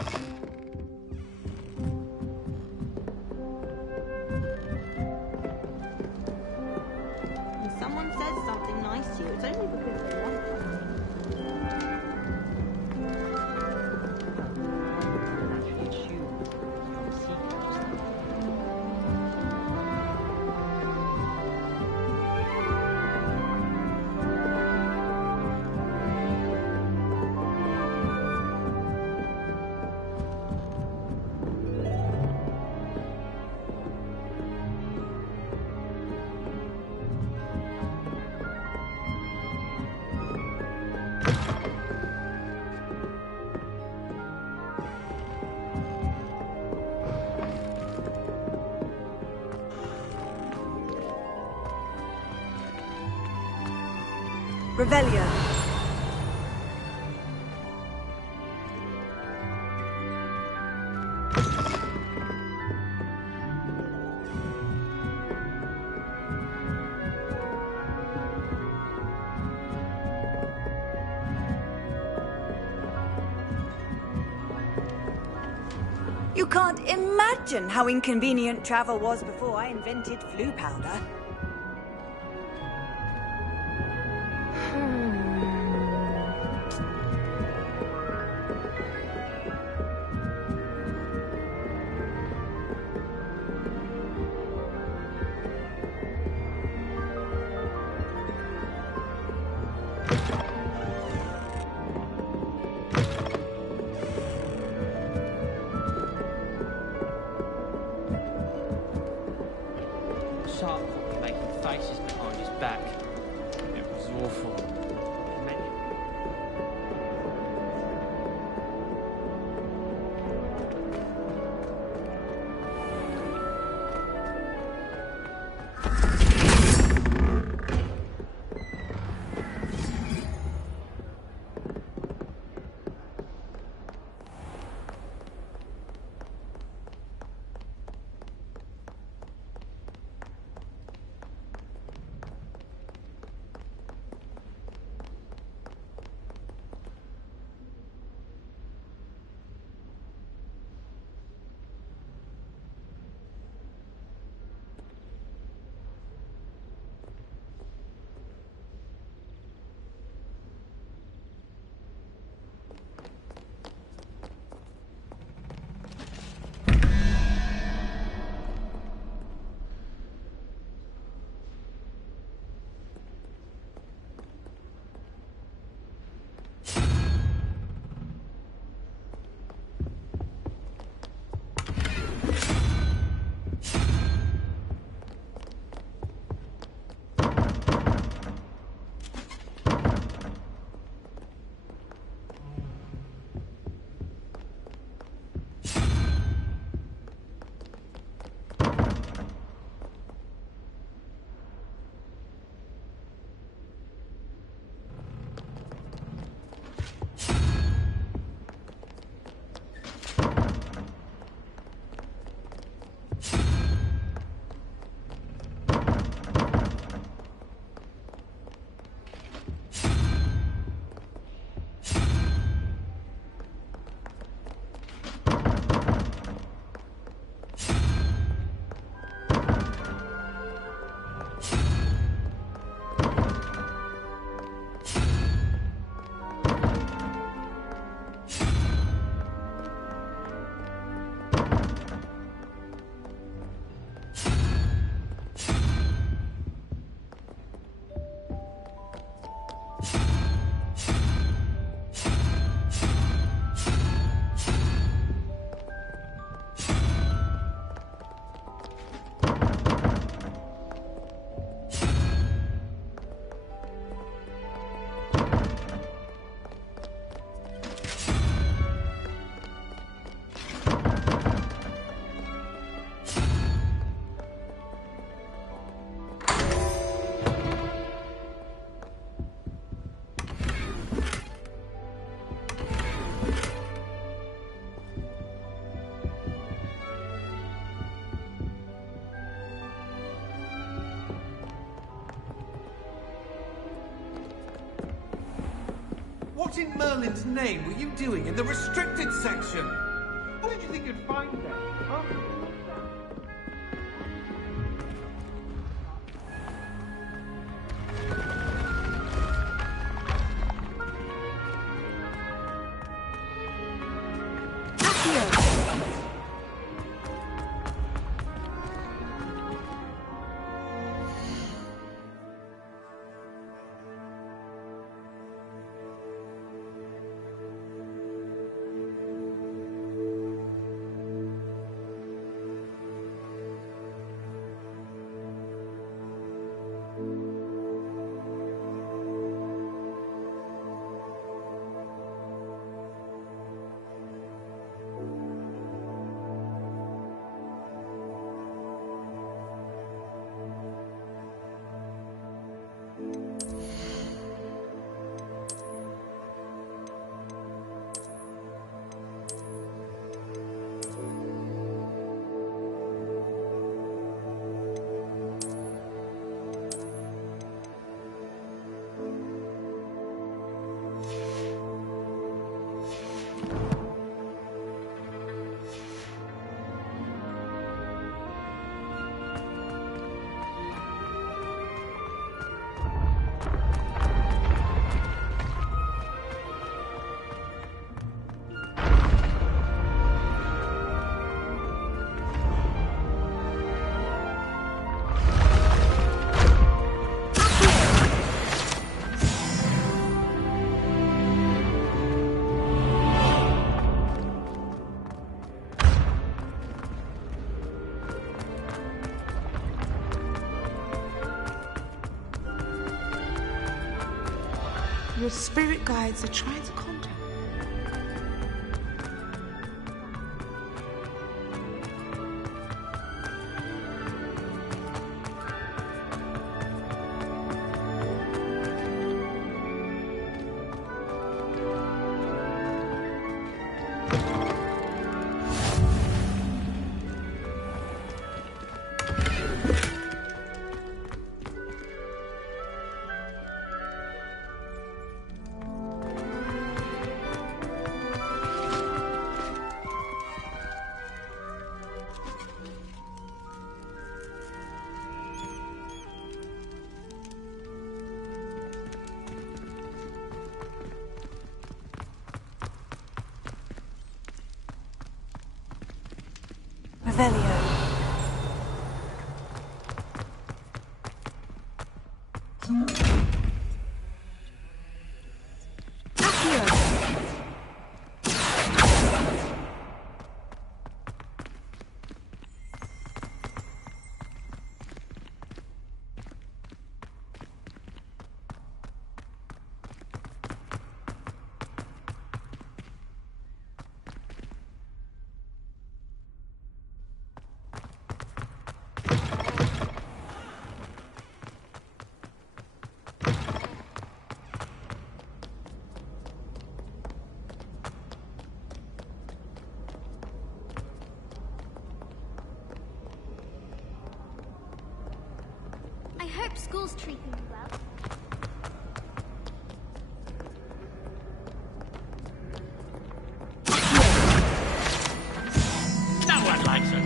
When someone says something nice to you, it's only because they want something. Revelio. You can't imagine how inconvenient travel was before I invented flu powder. Sharp thought making faces behind his back. It was awful. What in Merlin's name were you doing in the restricted section? What did you think you'd find there? Huh? Your spirit guides are trying to contact. I hope school's treating you well. No one likes us.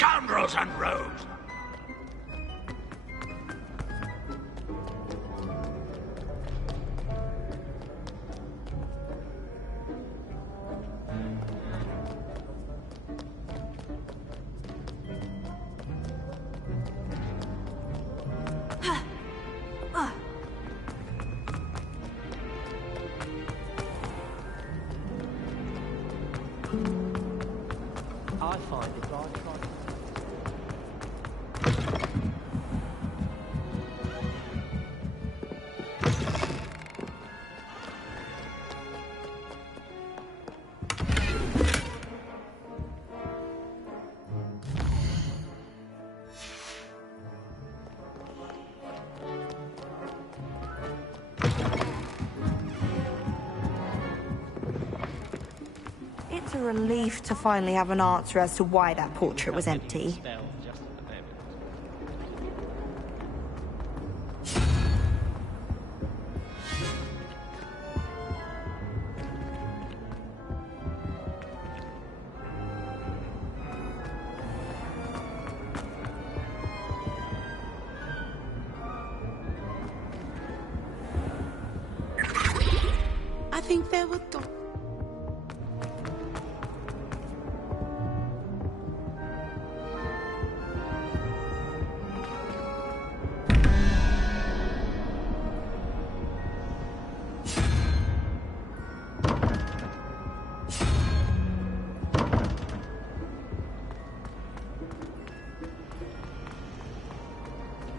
scoundrels and rogues! I find it right. It's a relief to finally have an answer as to why that portrait was empty. I think they were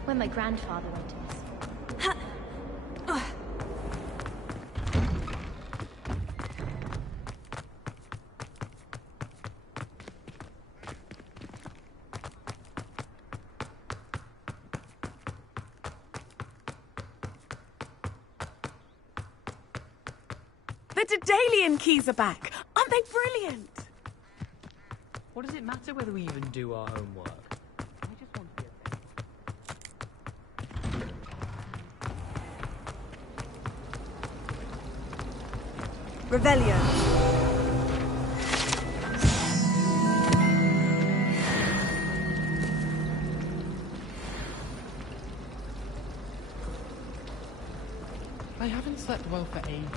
When my grandfather went to this. The Daedalian keys are back. Aren't they brilliant? What does it matter whether we even do our homework? I just want to be Revelio. I haven't slept well for ages.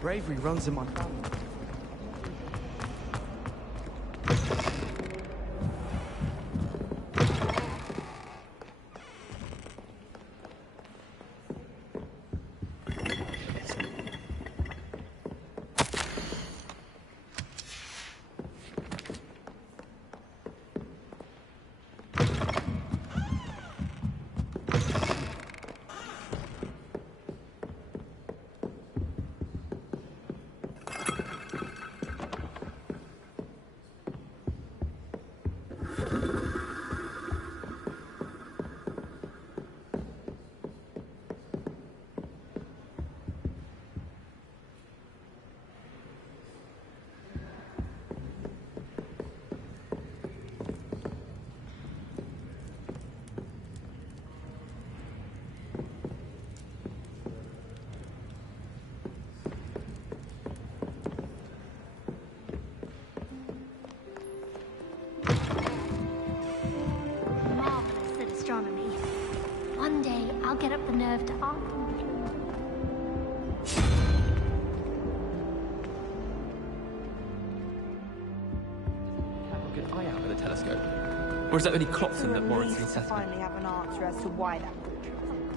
Bravery runs in my family. Marvelous at astronomy. One day, I'll get up the nerve to ask them. Have a good eye out with a telescope. Or is that only Clopton that warrants an To assessment? finally have an answer as to why that portrait was empty.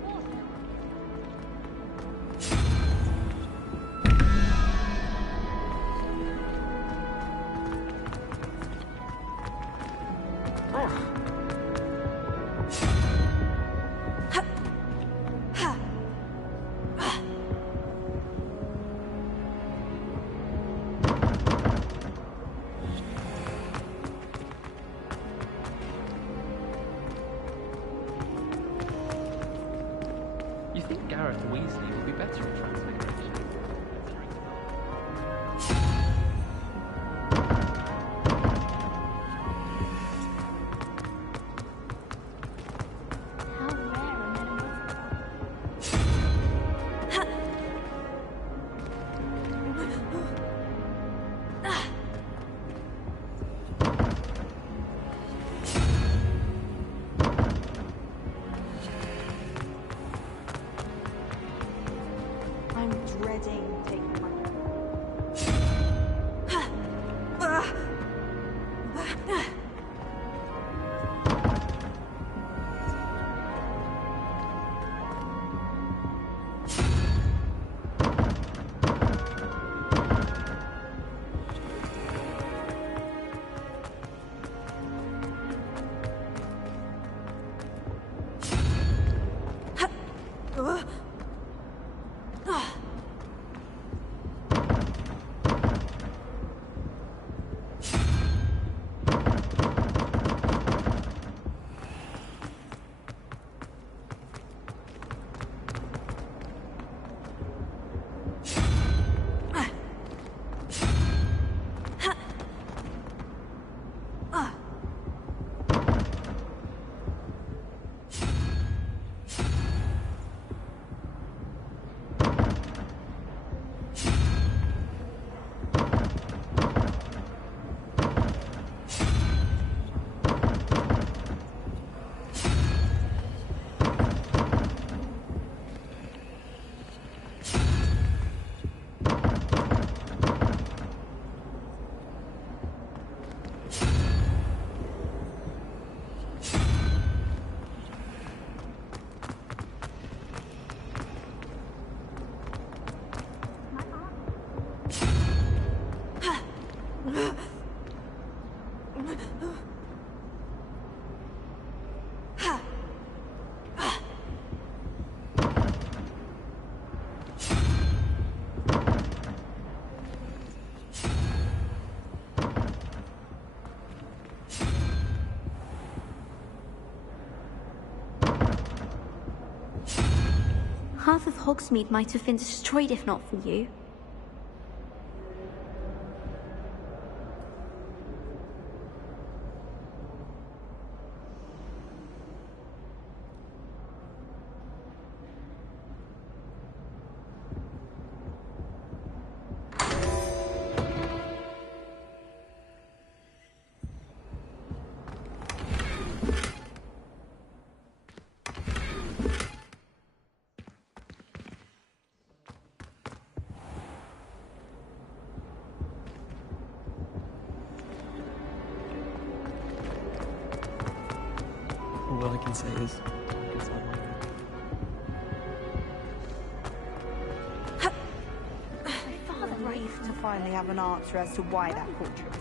Half of Hogsmeade might have been destroyed if not for you. All I can say is, it's unlikely. Relief to finally have an answer as to why that portrait.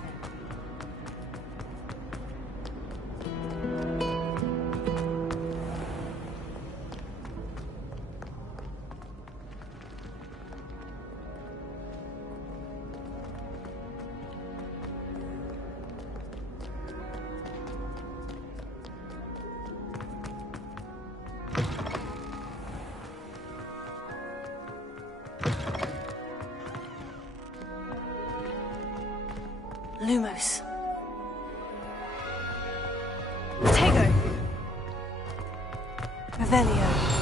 Lumos. Tego. Revelio.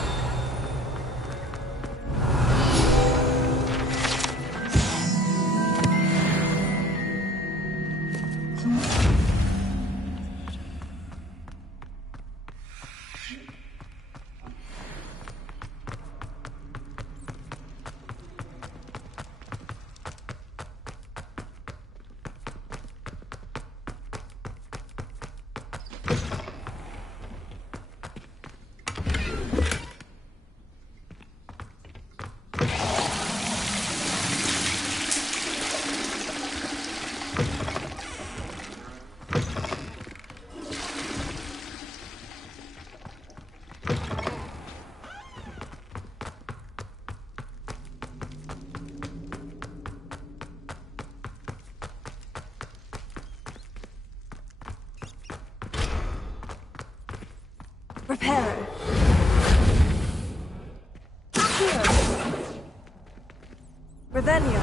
Reparo. Accio. Revelio.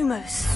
Lumos.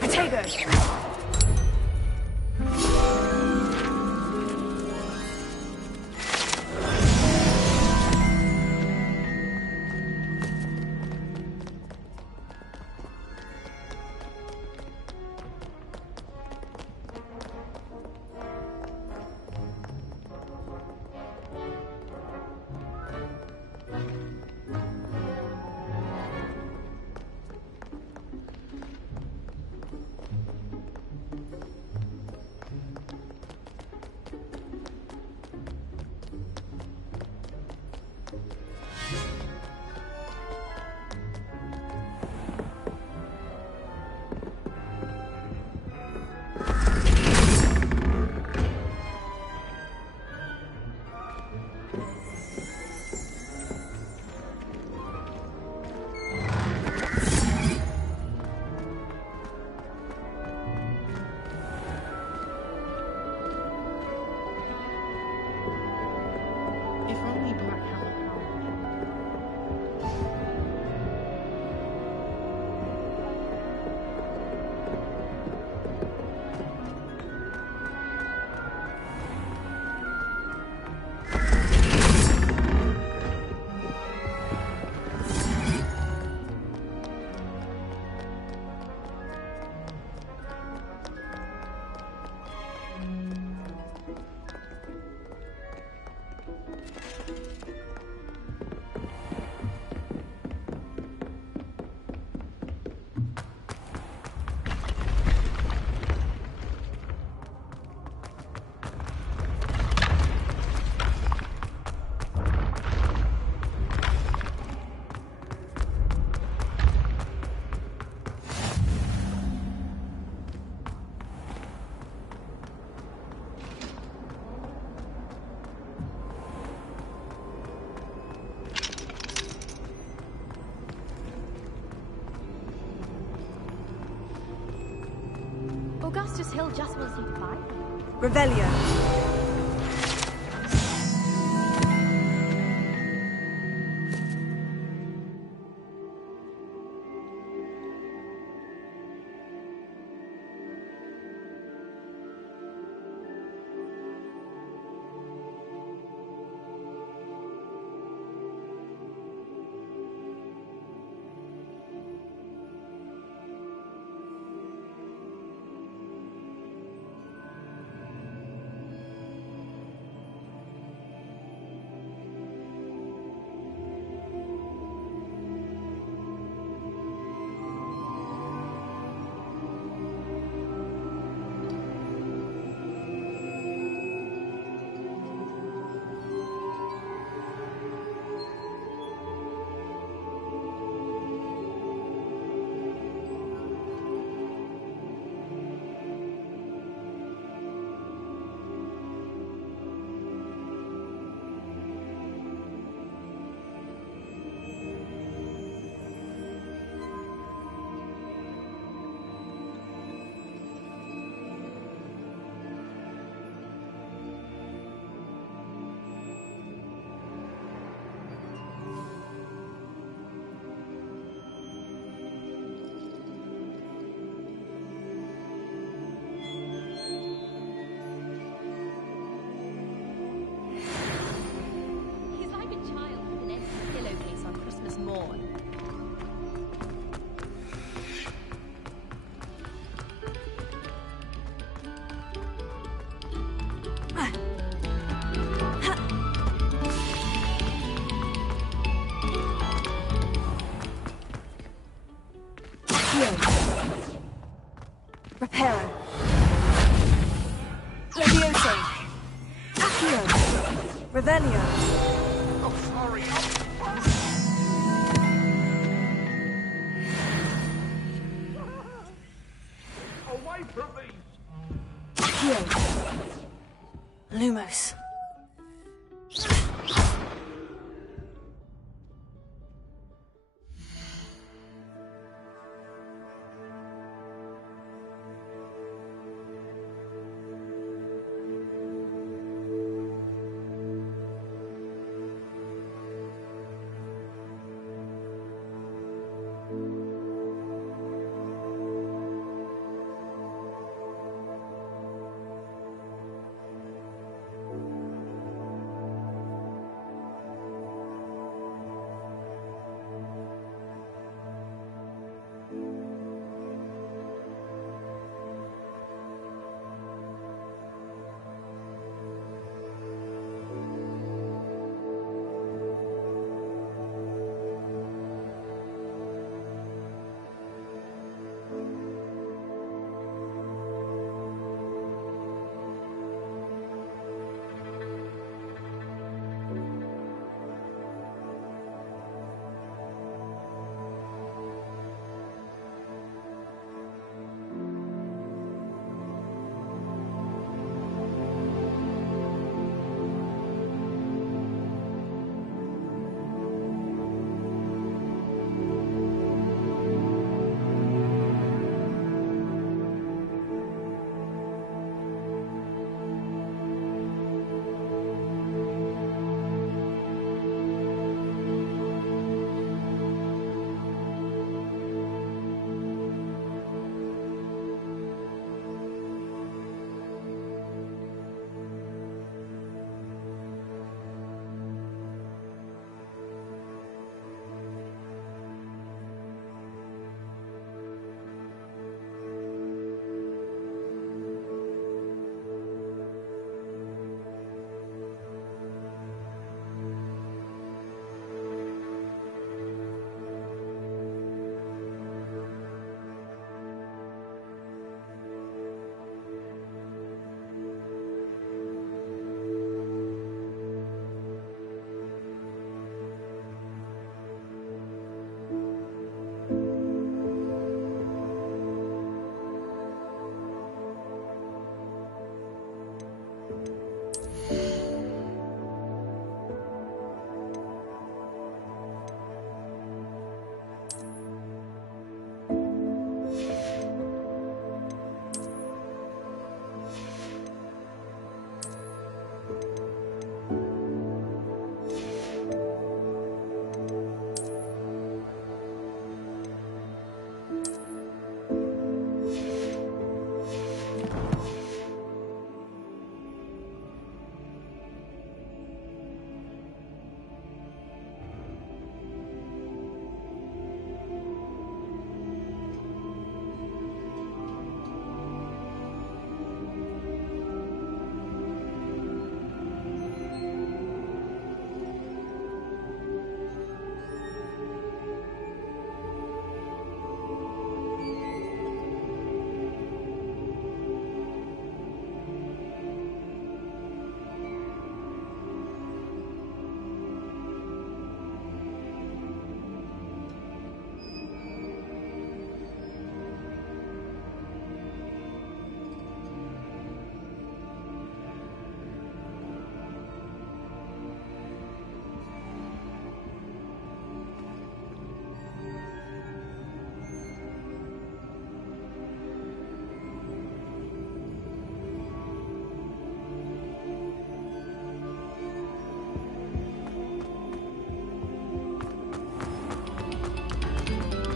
Potato! If only Black had the power. Augustus Hill just wants you to buy. Revelio. He's like a child with an empty pillowcase on Christmas morn. Reparo. Levioso. Accio. Revelio. Oh, sorry. Lumos.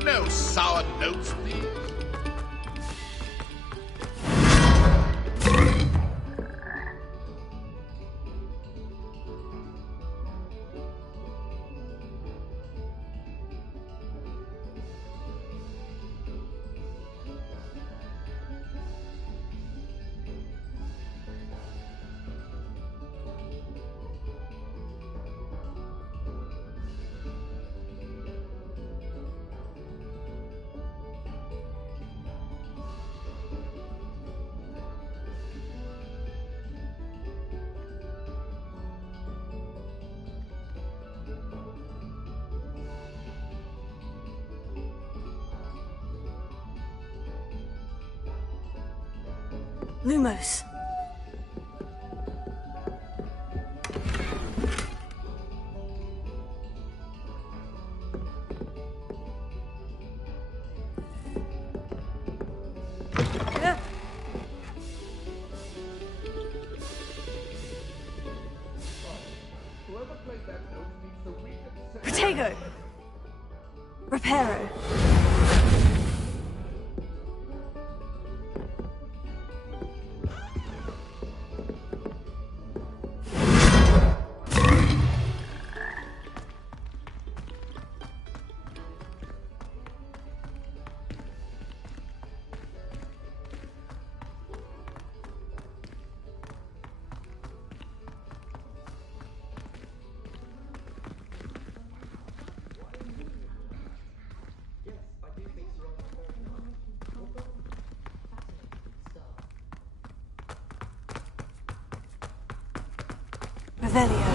No sour notes, please. Lumos. Protego. Reparo. Revelio.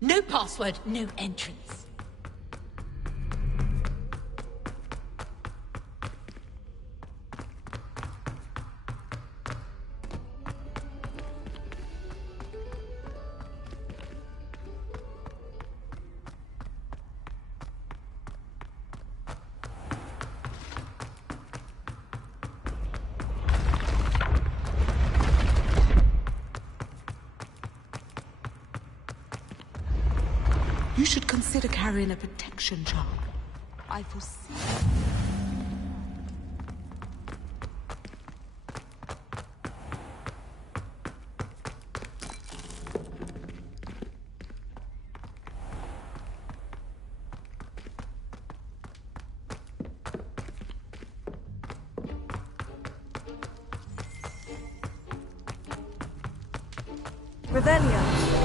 No password, no entrance. You should consider carrying a protection charm. I foresee. Revelio.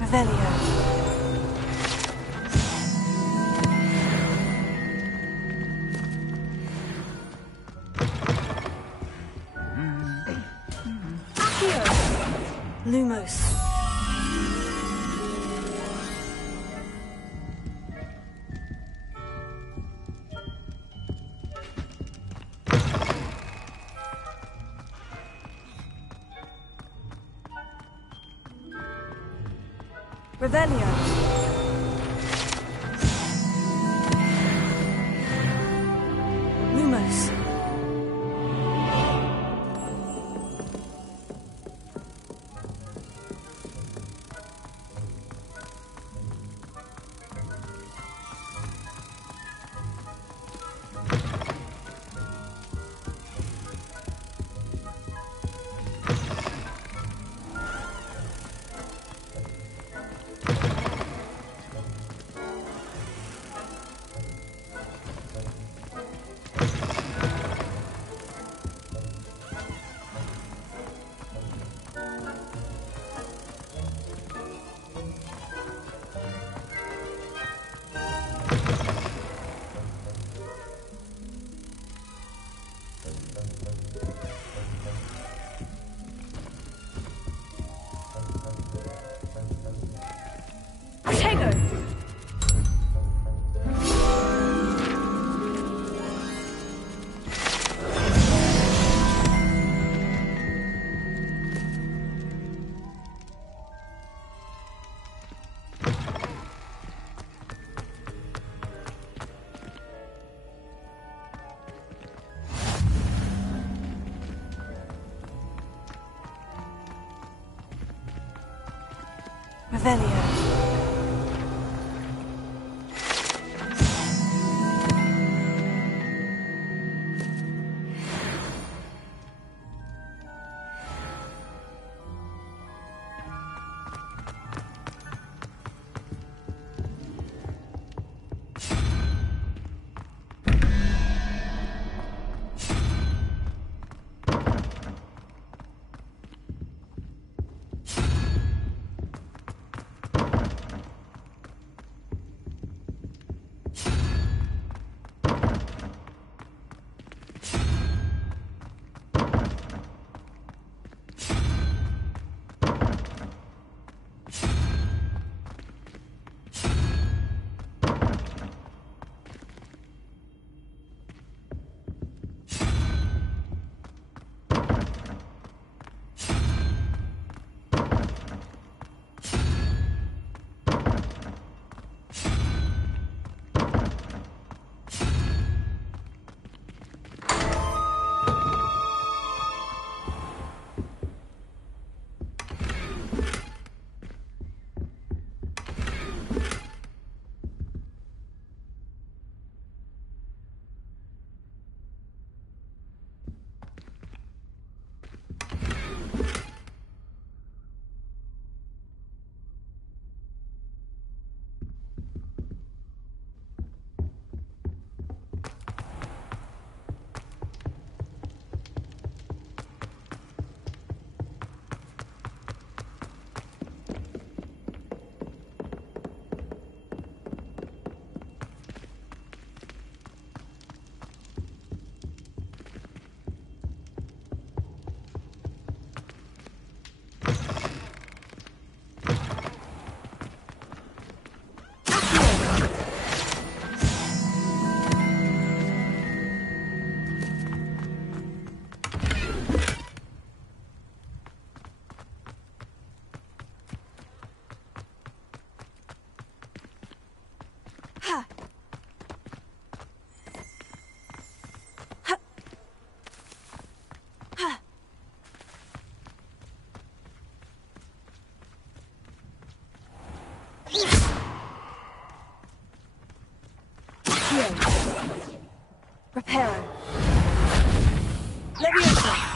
Revelio. Lumos. Revelio. Lumos. Revelio. Reparo. Leviosa.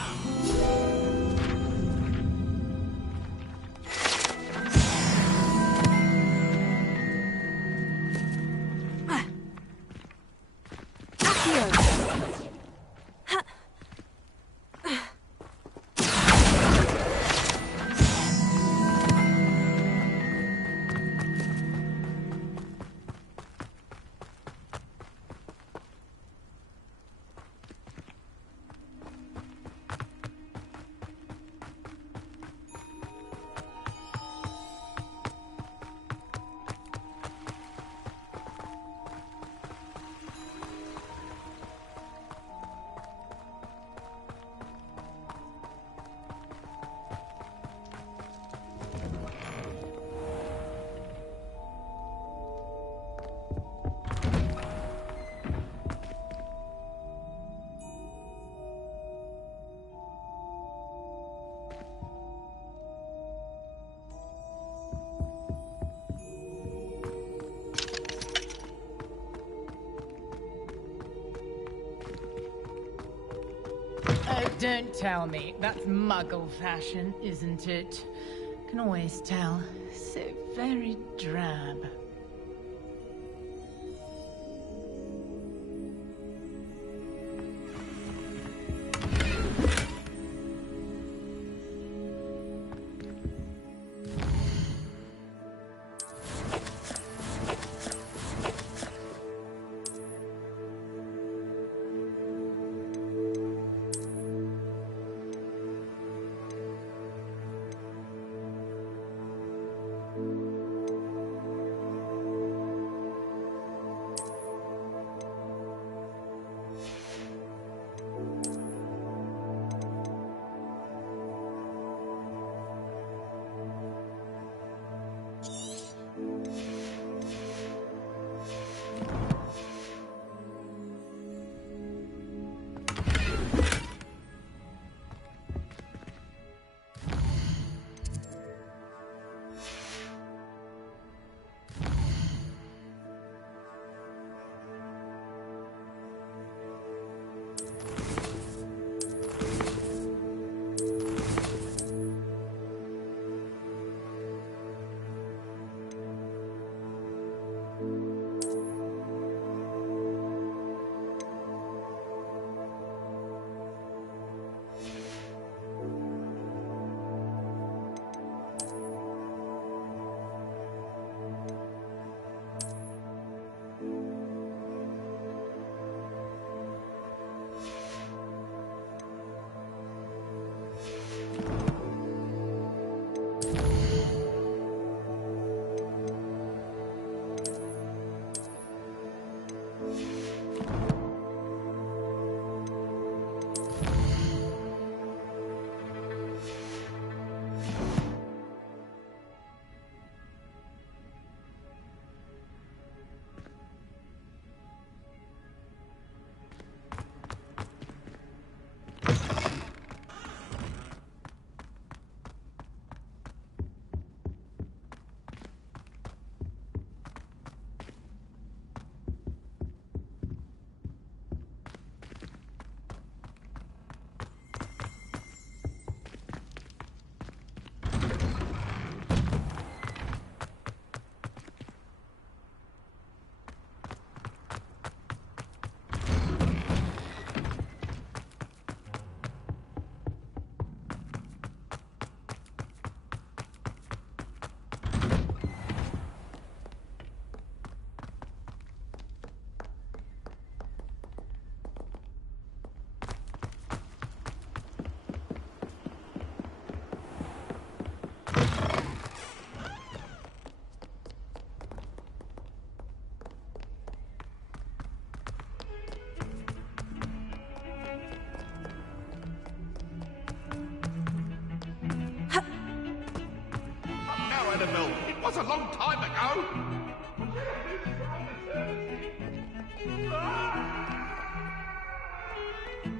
Oh, don't tell me. That's Muggle fashion, isn't it? Can always tell. So very drab. the mill. It was a long time ago.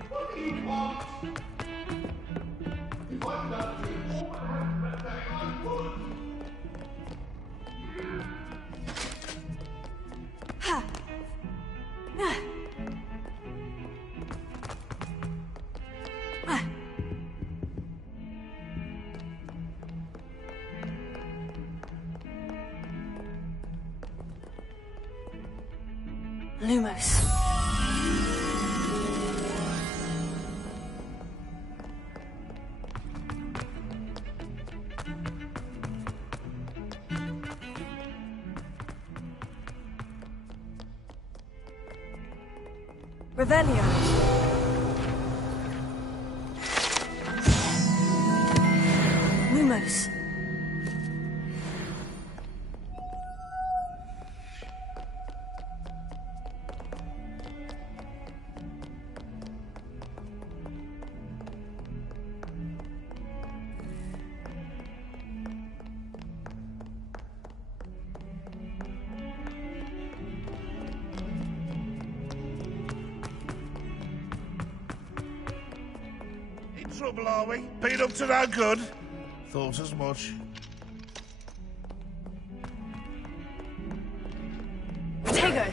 What do you want? If I'm not doing all I have to say, I would. Lumos. Revelio. Lumos. Trouble, are we? Been up to no good? Thought as much. Tego.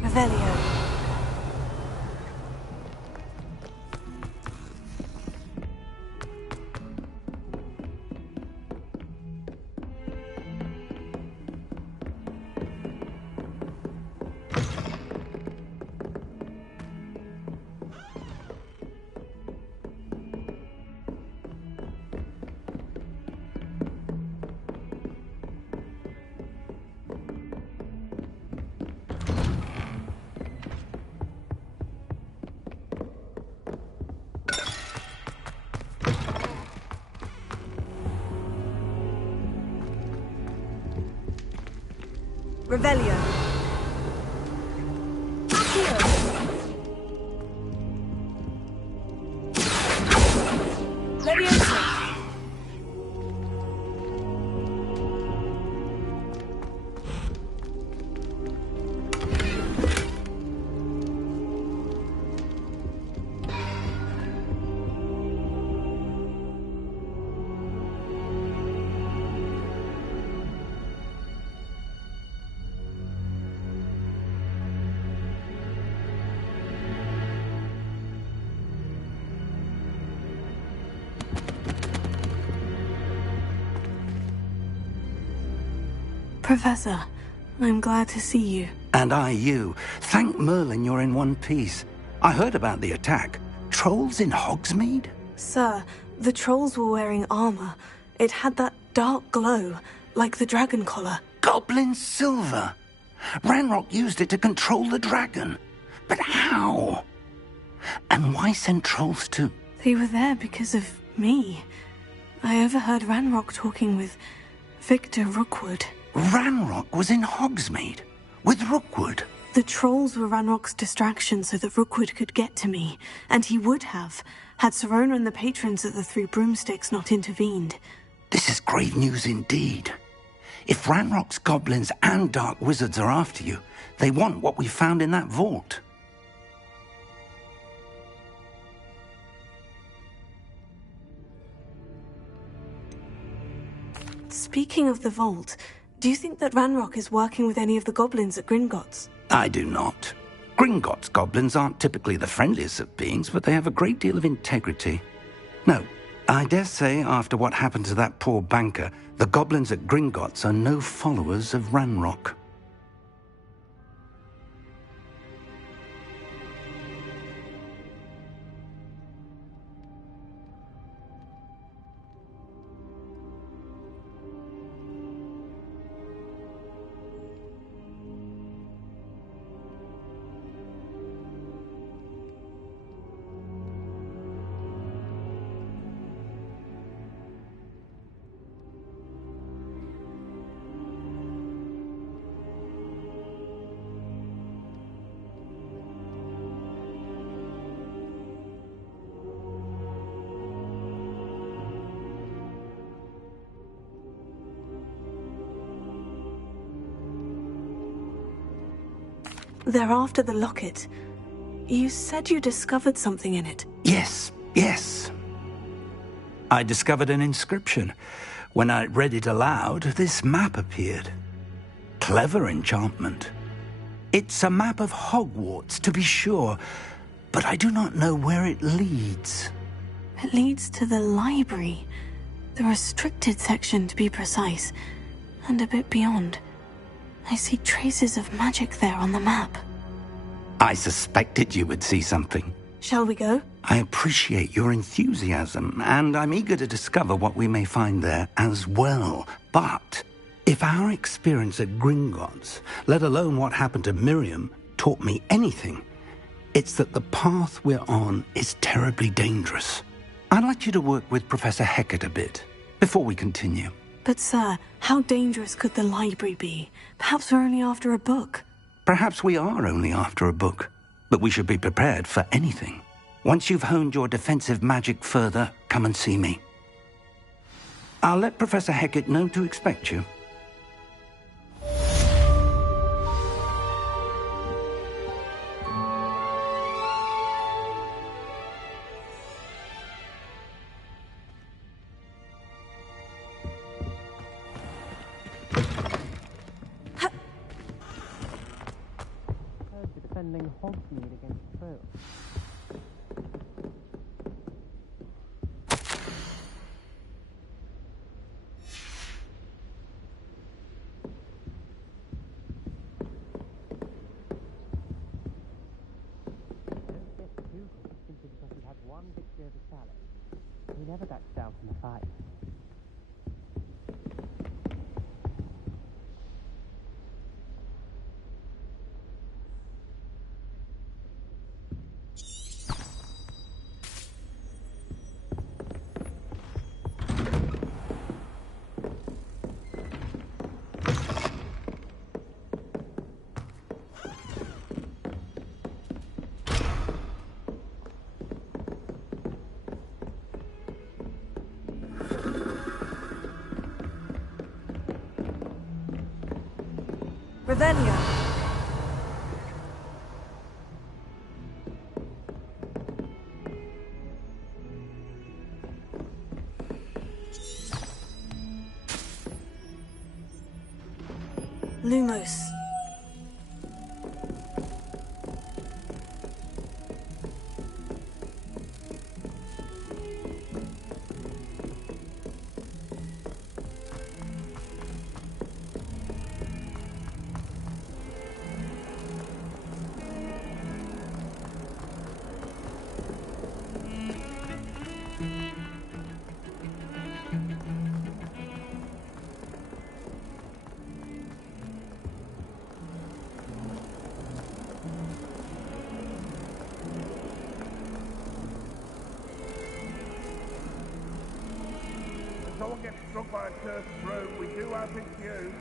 Revelio. Revelio. Leviosa. Professor, I'm glad to see you. And I you. Thank Merlin you're in one piece. I heard about the attack. Trolls in Hogsmeade? Sir, the trolls were wearing armor. It had that dark glow, like the dragon collar. Goblin silver! Ranrock used it to control the dragon. But how? And why send trolls too? They were there because of me. I overheard Ranrock talking with Victor Rookwood. Ranrock was in Hogsmeade with Rookwood. The trolls were Ranrock's distraction so that Rookwood could get to me, and he would have, had Serona and the patrons at the Three Broomsticks not intervened. This is grave news indeed. If Ranrock's goblins and dark wizards are after you, they want what we found in that vault. Speaking of the vault, do you think that Ranrock is working with any of the goblins at Gringotts? I do not. Gringotts goblins aren't typically the friendliest of beings, but they have a great deal of integrity. No, I dare say after what happened to that poor banker, the goblins at Gringotts are no followers of Ranrock. They're after the locket. You said you discovered something in it. Yes. I discovered an inscription. When I read it aloud, this map appeared. Clever enchantment. It's a map of Hogwarts, to be sure, but I do not know where it leads. It leads to the library. The restricted section, to be precise. And a bit beyond. I see traces of magic there on the map. I suspected you would see something. Shall we go? I appreciate your enthusiasm, and I'm eager to discover what we may find there as well. But if our experience at Gringotts, let alone what happened to Miriam, taught me anything, it's that the path we're on is terribly dangerous. I'd like you to work with Professor Hecat a bit before we continue. But sir, how dangerous could the library be? Perhaps we're only after a book. Perhaps we are only after a book, but we should be prepared for anything. Once you've honed your defensive magic further, come and see me. I'll let Professor Hecat know to expect you. Defending Hogsmeade against trolls. One victory over Sallow. He never backs down from a fight. Revelio. Lumos. someone gets struck by a cursed broom, we do as it's used.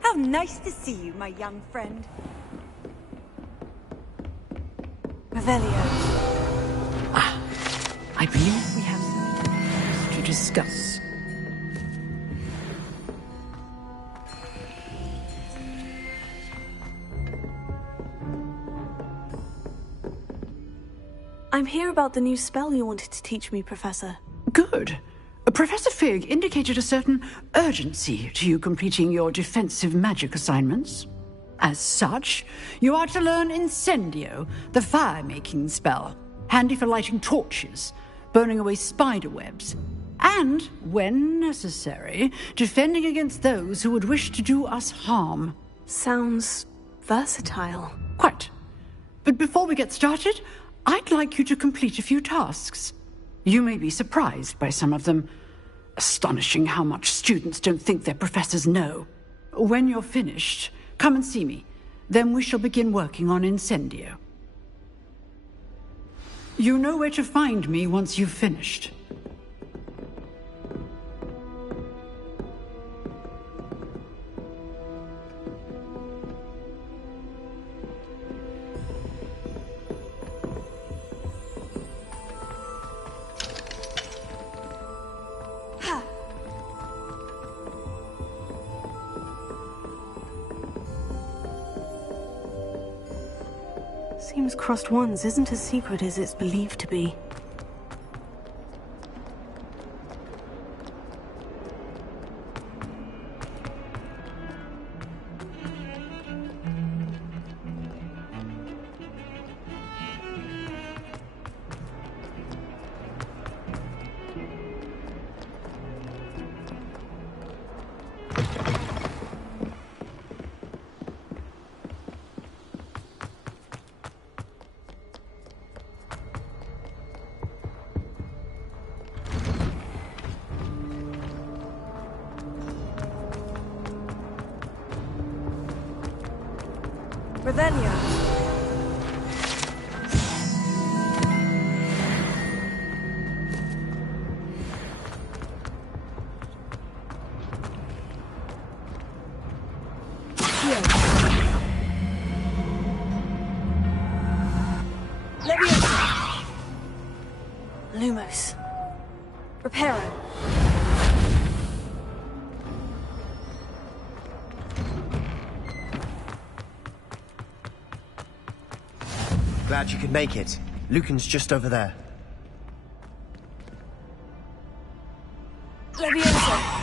How nice to see you, my young friend. Revelio. I believe we have something to discuss. I'm here about the new spell you wanted to teach me, Professor. Good. Professor Fig indicated a certain urgency to you completing your defensive magic assignments. As such, you are to learn Incendio, the fire-making spell, handy for lighting torches, burning away spider webs, and, when necessary, defending against those who would wish to do us harm. Sounds versatile. Quite. But before we get started, I'd like you to complete a few tasks. You may be surprised by some of them. Astonishing how much students don't think their professors know. When you're finished, come and see me. Then we shall begin working on Incendio. You know where to find me once you've finished. Seems crossed wands isn't as secret as it's believed to be. Revelio. Lumos. Reparo. Glad you could make it. Lucan's just over there. Leviosa.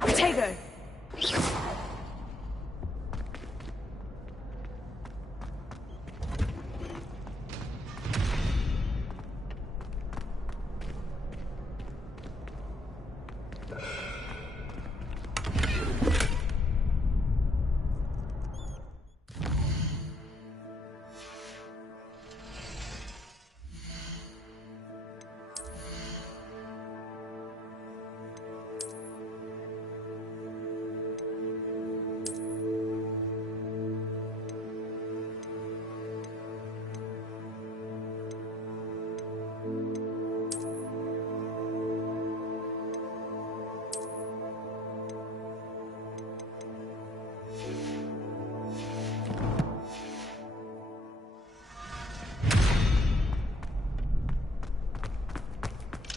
Potato!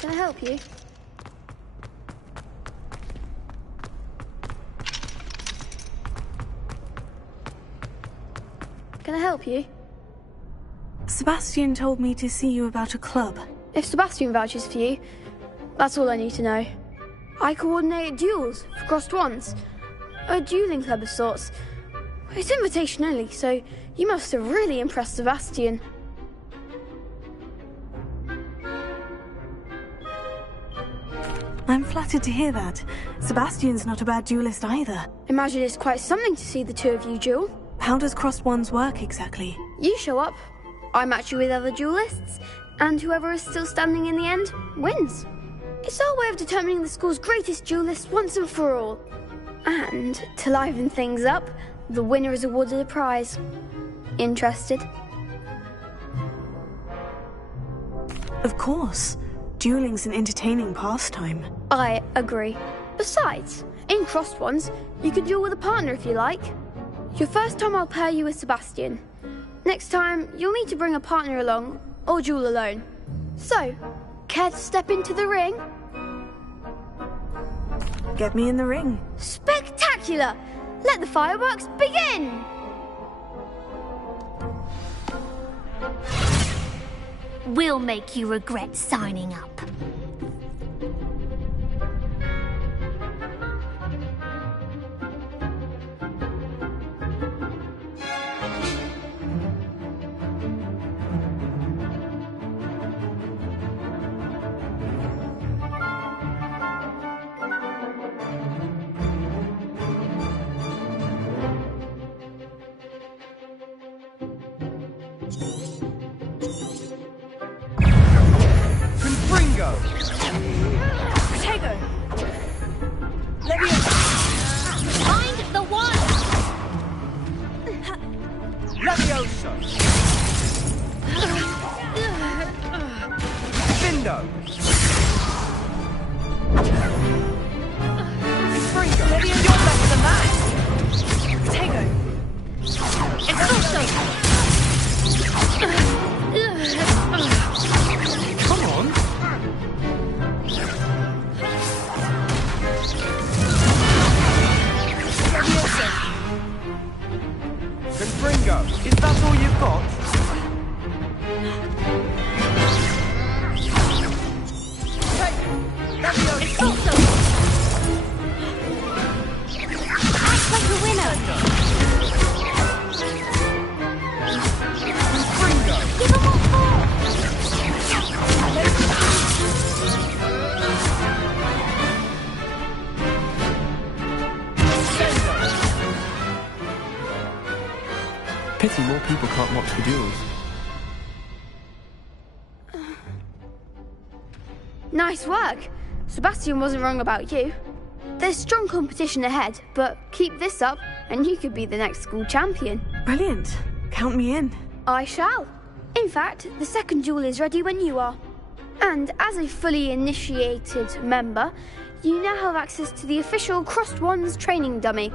Can I help you? Can I help you? Sebastian told me to see you about a club. If Sebastian vouches for you, that's all I need to know. I coordinate duels for crossed wands. A dueling club of sorts. It's invitation only, so you must have really impressed Sebastian. I'm flattered to hear that. Sebastian's not a bad duelist either. Imagine it's quite something to see the two of you duel. How does crossed wands work exactly? You show up, I match you with other duelists, and whoever is still standing in the end wins. It's our way of determining the school's greatest duelist once and for all. And to liven things up, the winner is awarded a prize. Interested? Of course. Dueling's an entertaining pastime. I agree. Besides, in crossed ones, you can duel with a partner if you like. Your first time I'll pair you with Sebastian. Next time, you'll need to bring a partner along, or duel alone. So, care to step into the ring? Get me in the ring. Spectacular! Let the fireworks begin! We'll make you regret signing up. Potato! Find the one! Levioso! Confringo! Maybe you're better than that. Potato. It's also. Come on! Confringo! Is that all you've got? It's also. Act like a winner. Give them all four. Pity more people can't watch the duels. Nice work. Sebastian wasn't wrong about you. There's strong competition ahead, but keep this up and you could be the next school champion. Brilliant. Count me in. I shall. In fact, the second duel is ready when you are. And as a fully initiated member, you now have access to the official Crossed Wands training dummy.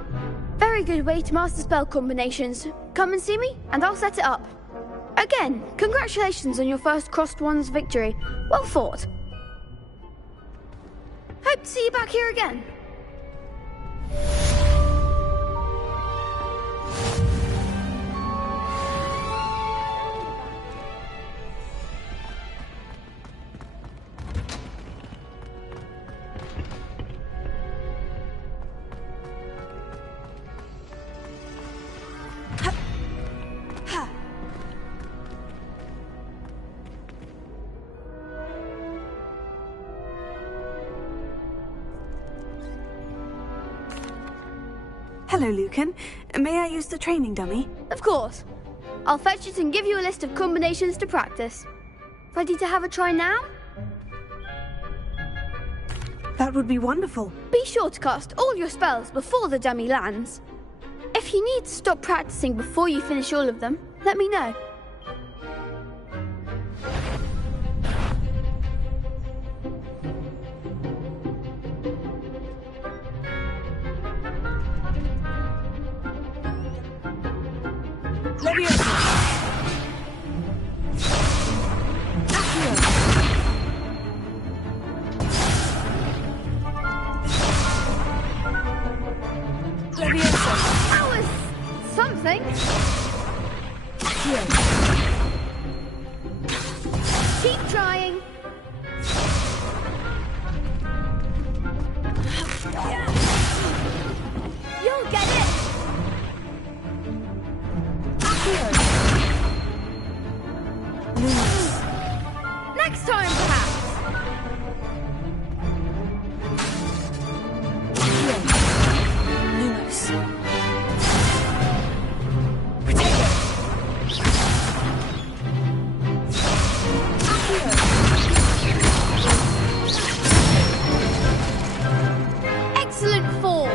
Very good way to master spell combinations. Come and see me, and I'll set it up. Again, congratulations on your first Crossed Wands victory. Well fought. Hope to see you back here again. Hello, Lucan. May I use the training dummy? Of course. I'll fetch it and give you a list of combinations to practice. Ready to have a try now? That would be wonderful. Be sure to cast all your spells before the dummy lands. If you need to stop practicing before you finish all of them, let me know. That was something. Keep trying. You'll get it. Next time, perhaps. Lumos. Excellent form.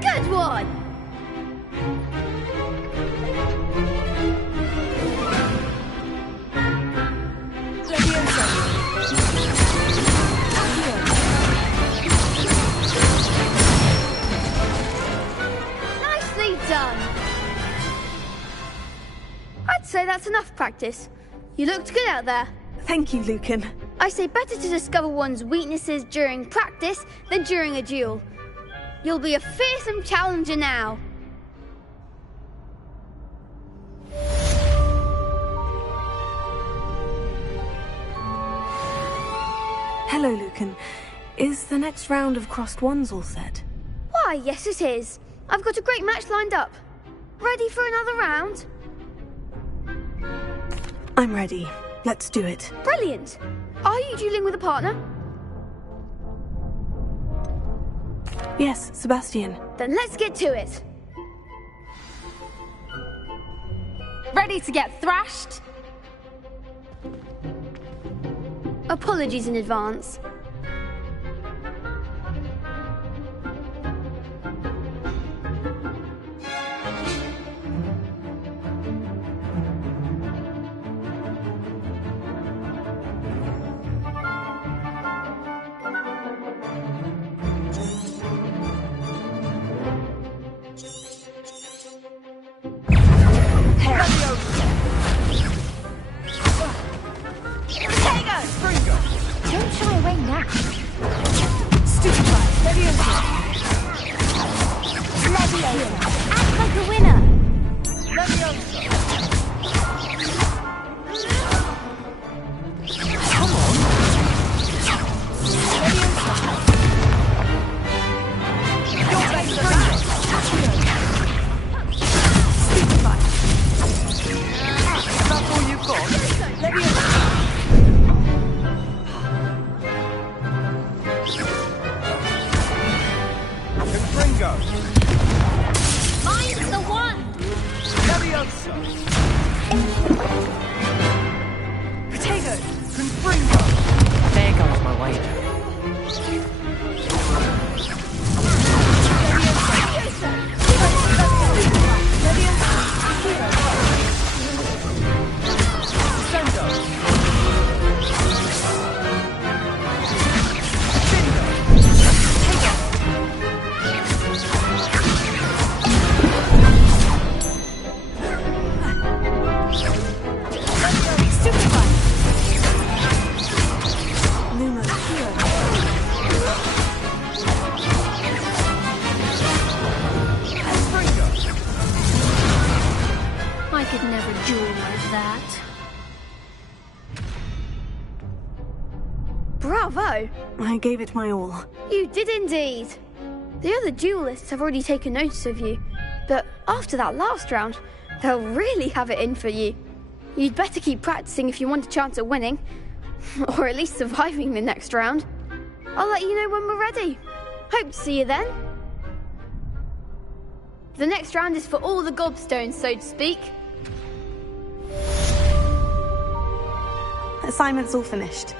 Good one. Nicely done. I'd say that's enough practice. You looked good out there. Thank you, Lucan. I say better to discover one's weaknesses during practice than during a duel. You'll be a fearsome challenger now. Hello, Lucan. Is the next round of Crossed Wands all set? Why, yes it is. I've got a great match lined up. Ready for another round? I'm ready. Let's do it. Brilliant. Are you dueling with a partner? Yes, Sebastian. Then let's get to it. Ready to get thrashed? Apologies in advance. Mine's the one! Leviosa! Potato! Confringo! There goes my wager. I could never duel like that. Bravo! I gave it my all. You did indeed. The other duelists have already taken notice of you, but after that last round, they'll really have it in for you. You'd better keep practicing if you want a chance at winning, or at least surviving the next round. I'll let you know when we're ready. Hope to see you then. The next round is for all the gobstones, so to speak. Assignment's all finished.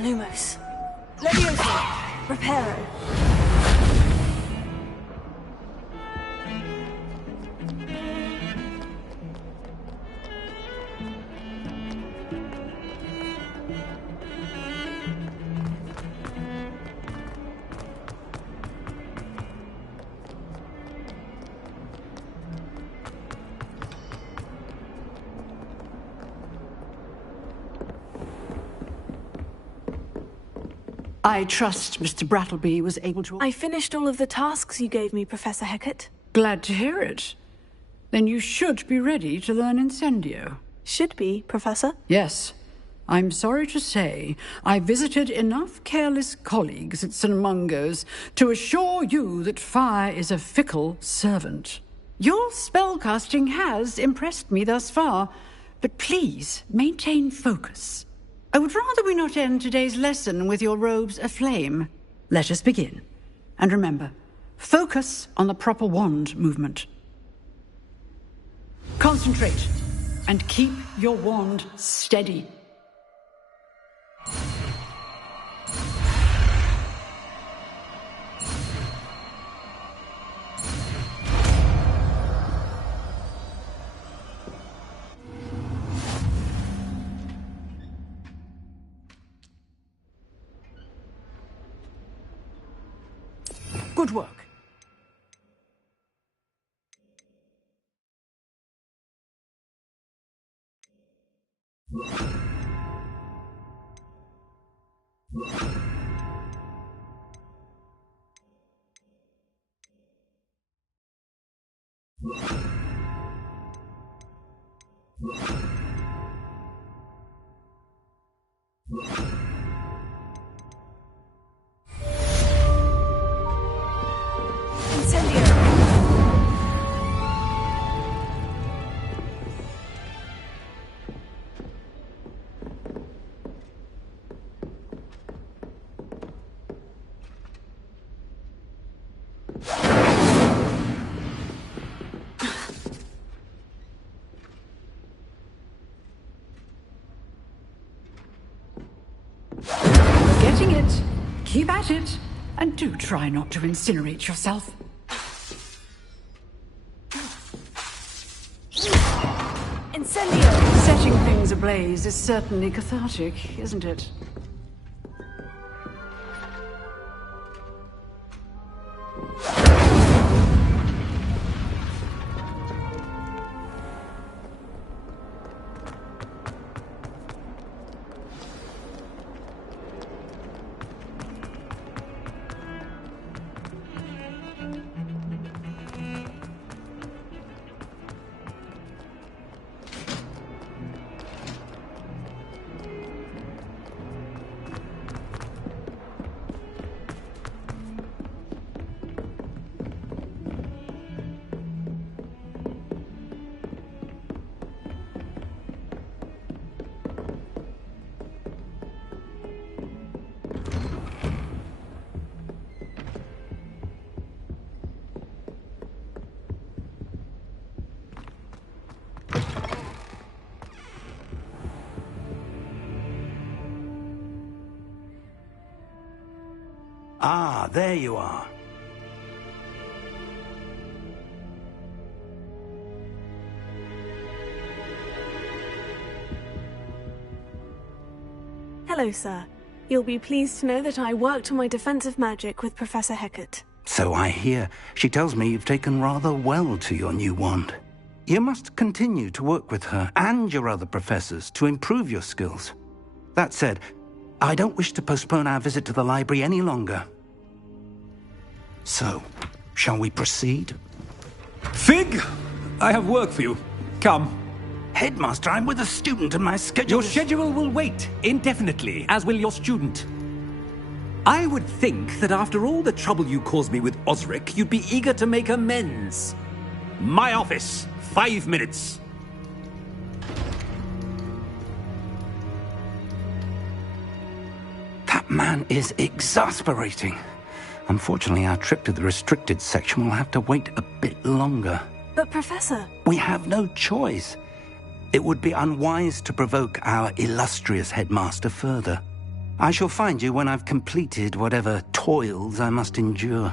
Lumos. Levioso. Reparo. I trust Mr. Brattleby was able to... I finished all of the tasks you gave me, Professor Hecat. Glad to hear it. Then you should be ready to learn Incendio. Should be, Professor? Yes. I'm sorry to say, I visited enough careless colleagues at St. Mungo's to assure you that fire is a fickle servant. Your spellcasting has impressed me thus far, but please maintain focus. I would rather we not end today's lesson with your robes aflame. Let us begin. And remember, focus on the proper wand movement. Concentrate, and keep your wand steady. Good work. Getting it. Keep at it. And do try not to incinerate yourself. Incendio! Setting things ablaze is certainly cathartic, isn't it? Ah, there you are. Hello, sir. You'll be pleased to know that I worked on my defensive magic with Professor Hecat. So I hear. She tells me you've taken rather well to your new wand. You must continue to work with her and your other professors to improve your skills. That said, I don't wish to postpone our visit to the library any longer. So, shall we proceed? Fig! I have work for you. Come. Headmaster, I'm with a student and my schedule... Your schedule will wait indefinitely, as will your student. I would think that after all the trouble you caused me with Osric, you'd be eager to make amends. My office. 5 minutes. That man is exasperating. Unfortunately, our trip to the restricted section will have to wait a bit longer. But, Professor... We have no choice. It would be unwise to provoke our illustrious headmaster further. I shall find you when I've completed whatever toils I must endure.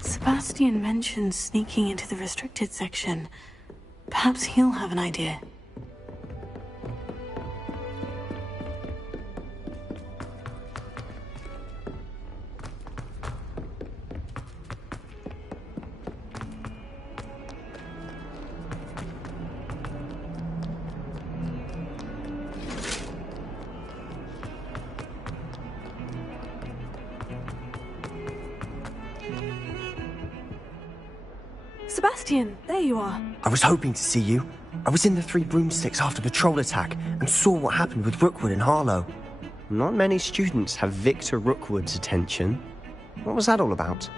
Sebastian mentioned sneaking into the restricted section. Perhaps he'll have an idea. Sebastian, there you are. I was hoping to see you. I was in the Three Broomsticks after the troll attack and saw what happened with Rookwood and Harlow. Not many students have Victor Rookwood's attention. What was that all about?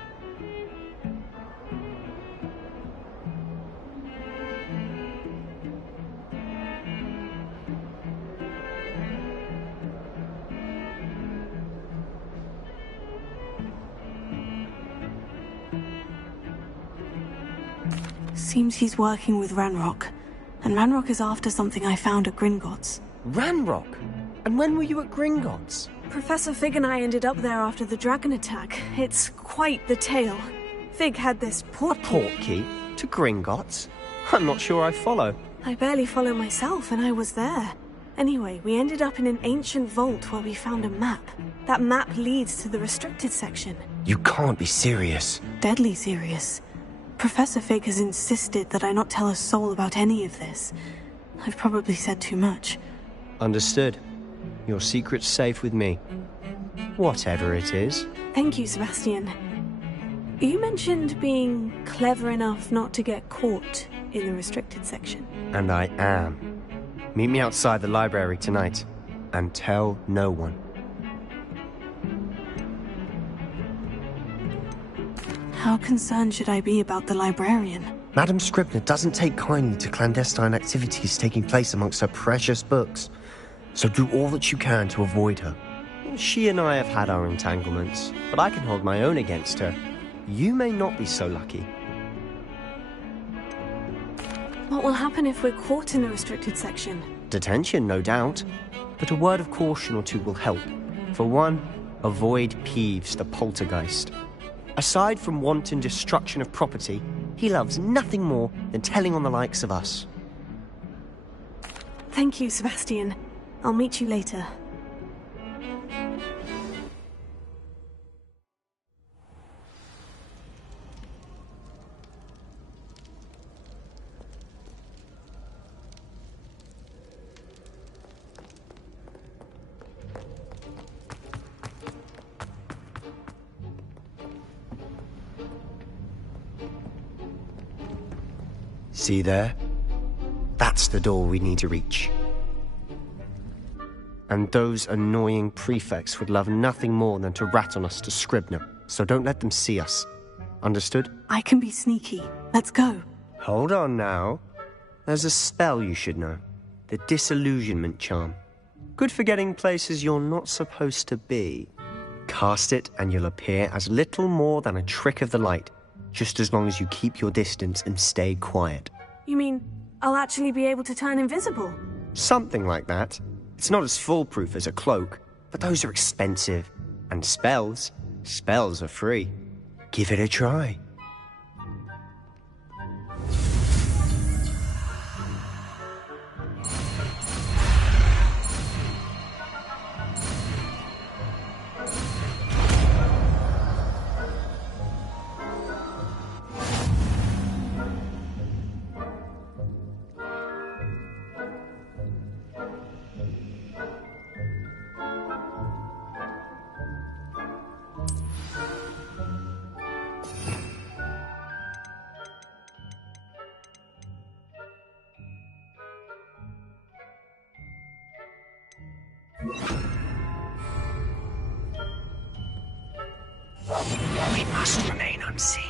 Seems he's working with Ranrock. And Ranrock is after something I found at Gringotts. Ranrock? And when were you at Gringotts? Professor Fig and I ended up there after the dragon attack. It's quite the tale. Fig had this portkey. A portkey? To Gringotts? I'm not sure I follow. I barely follow myself, and I was there. Anyway, we ended up in an ancient vault where we found a map. That map leads to the restricted section. You can't be serious. Deadly serious. Professor Fig has insisted that I not tell a soul about any of this. I've probably said too much. Understood. Your secret's safe with me. Whatever it is. Thank you, Sebastian. You mentioned being clever enough not to get caught in the restricted section. And I am. Meet me outside the library tonight. And tell no one. How concerned should I be about the librarian? Madame Scribner doesn't take kindly to clandestine activities taking place amongst her precious books. So do all that you can to avoid her. She and I have had our entanglements, but I can hold my own against her. You may not be so lucky. What will happen if we're caught in the restricted section? Detention, no doubt. But a word of caution or two will help. For one, avoid Peeves, the poltergeist. Aside from wanton destruction of property, he loves nothing more than telling on the likes of us. Thank you, Sebastian. I'll meet you later. See there? That's the door we need to reach. And those annoying prefects would love nothing more than to rat on us to Scribner, so don't let them see us. Understood? I can be sneaky. Let's go. Hold on now. There's a spell you should know. The Disillusionment Charm. Good for getting places you're not supposed to be. Cast it and you'll appear as little more than a trick of the light, just as long as you keep your distance and stay quiet. You mean I'll actually be able to turn invisible? Something like that. It's not as foolproof as a cloak, but those are expensive. And spells are free. Give it a try. We must remain unseen.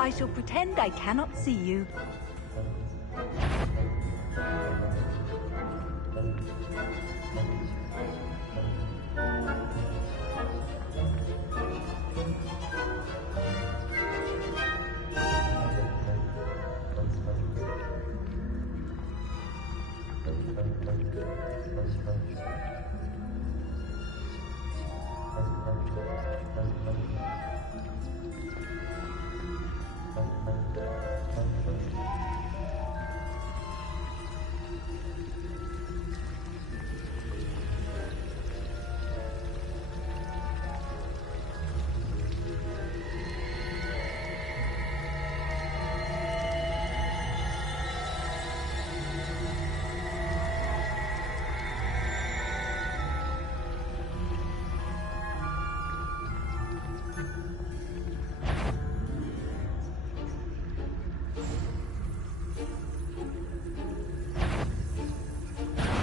I shall pretend I cannot see you.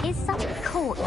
Is something caught?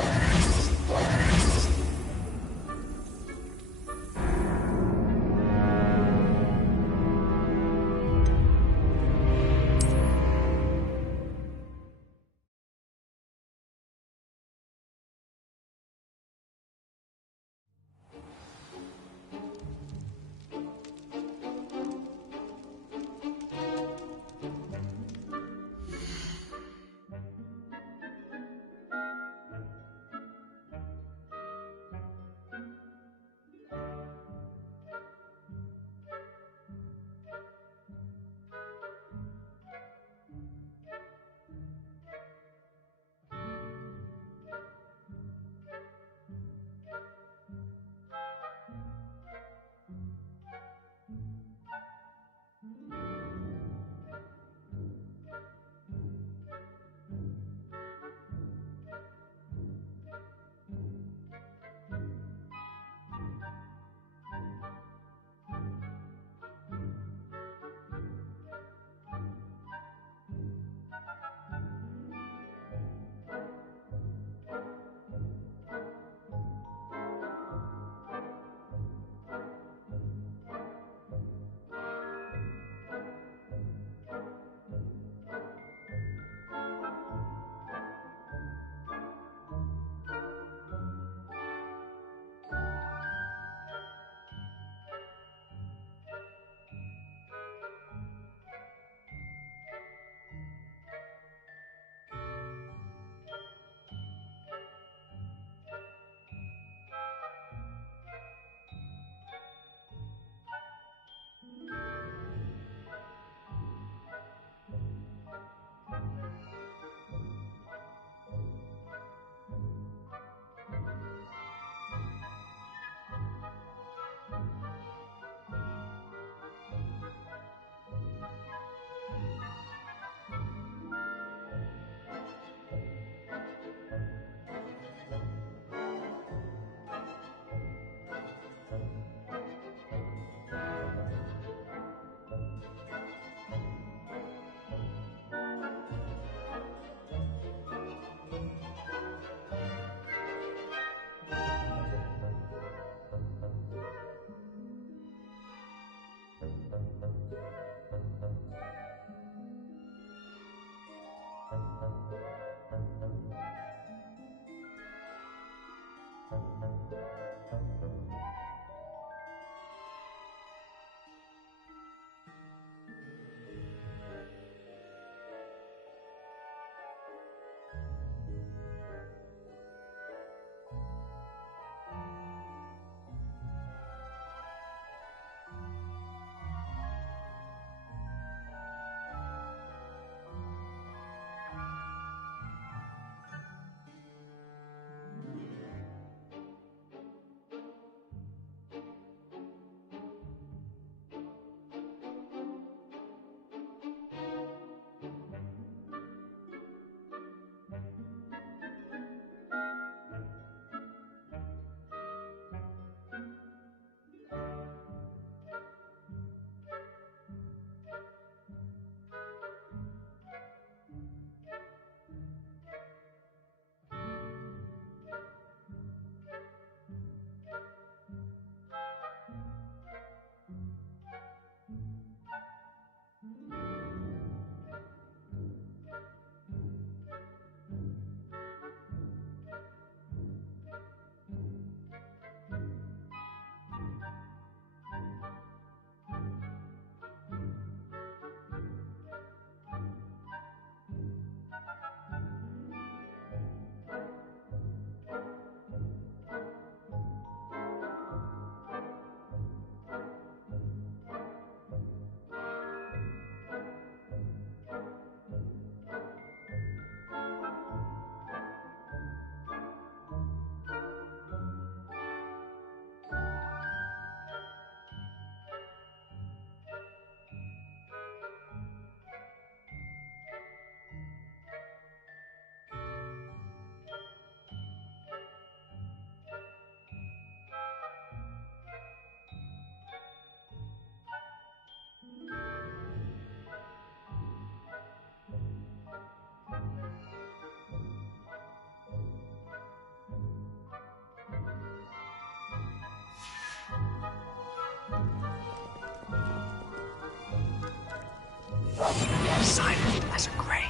Silent as a grave.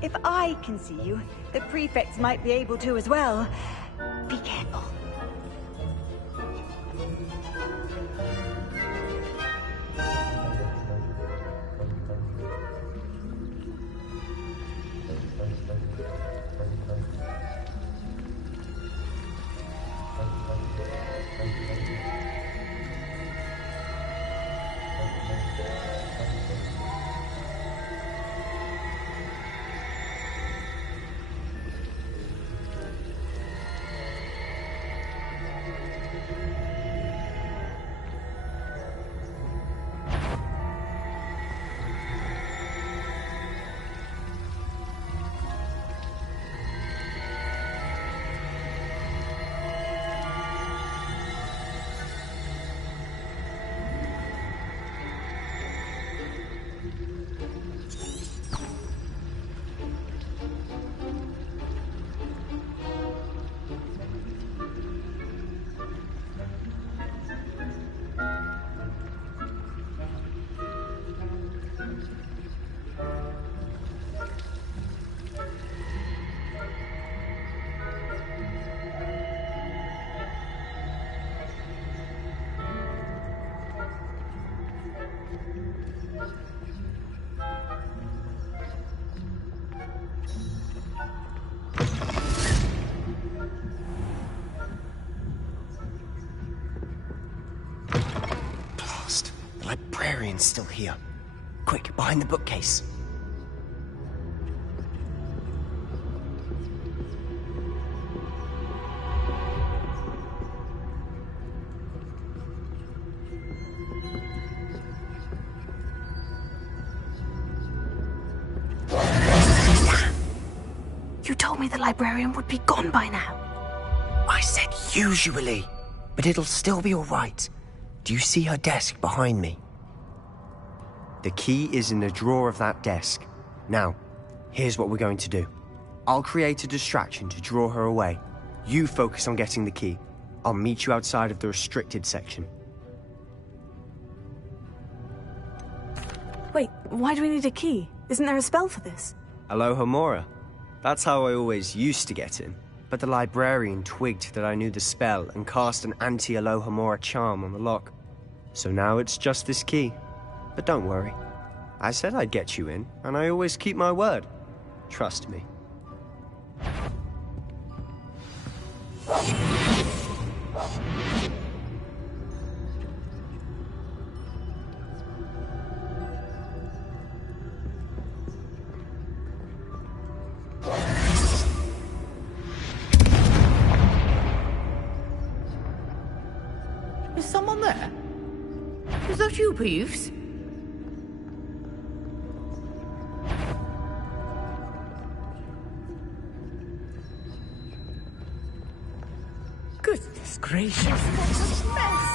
If I can see you, the prefects might be able to as well. Be careful. The librarian's still here. Quick, behind the bookcase. You told me the librarian would be gone by now. I said usually, but it'll still be all right. Do you see her desk behind me? The key is in the drawer of that desk. Now, here's what we're going to do. I'll create a distraction to draw her away. You focus on getting the key. I'll meet you outside of the restricted section. Wait, why do we need a key? Isn't there a spell for this? Alohomora. That's how I always used to get in. But the librarian twigged that I knew the spell and cast an anti-Alohomora charm on the lock. So now it's just this key. But don't worry. I said I'd get you in, and I always keep my word. Trust me. Is someone there? Is that you, Peeves? Goodness gracious, what a mess!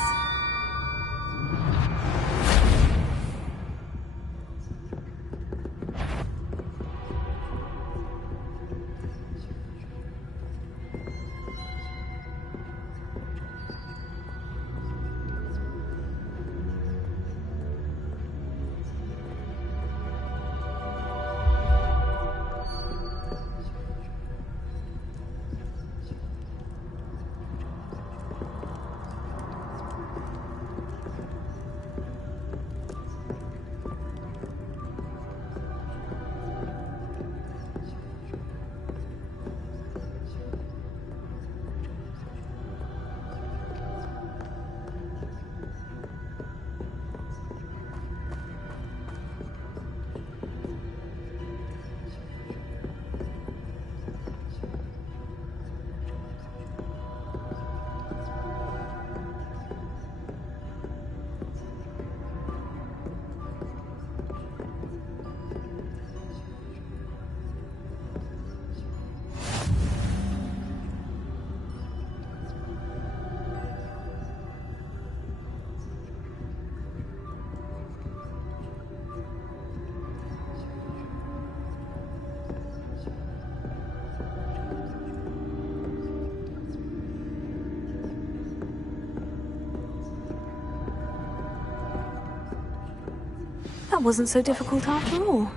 That wasn't so difficult after all.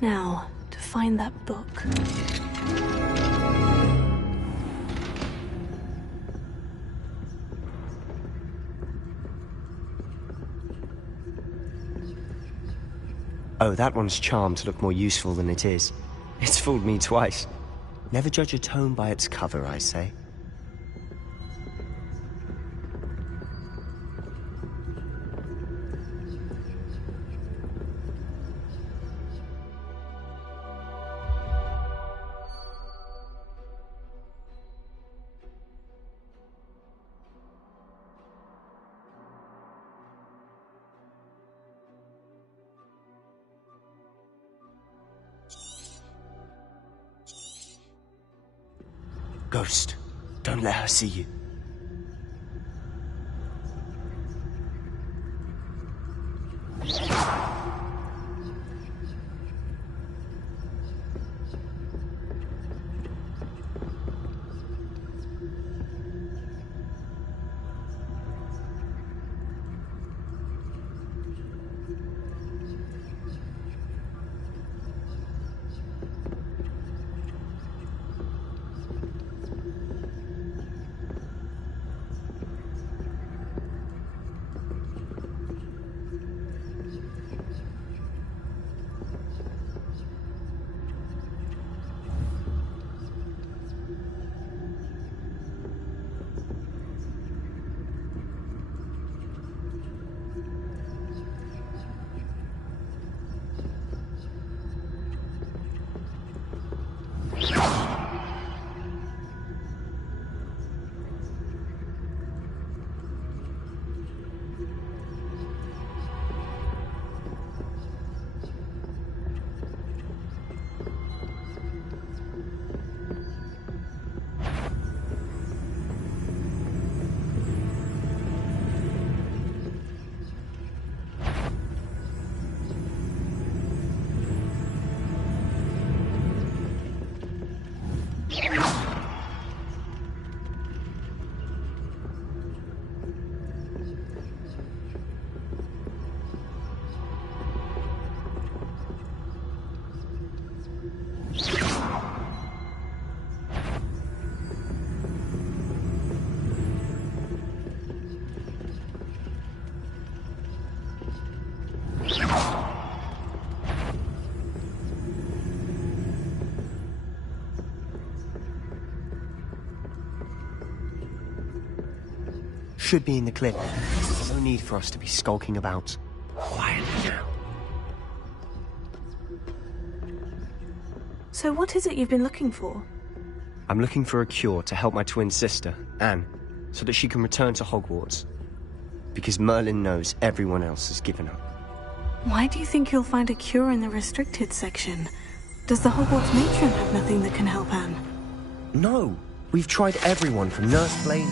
Now, to find that book. Oh, that one's charmed to look more useful than it is. It's fooled me twice. Never judge a tome by its cover, I say. Ghost, don't let her see you. Should be in the clip. No need for us to be skulking about. Quietly now. So what is it you've been looking for? I'm looking for a cure to help my twin sister, Anne, so that she can return to Hogwarts. Because Merlin knows everyone else has given up. Why do you think you'll find a cure in the restricted section? Does the Hogwarts matron have nothing that can help Anne? No! We've tried everyone from Nurse Blaine.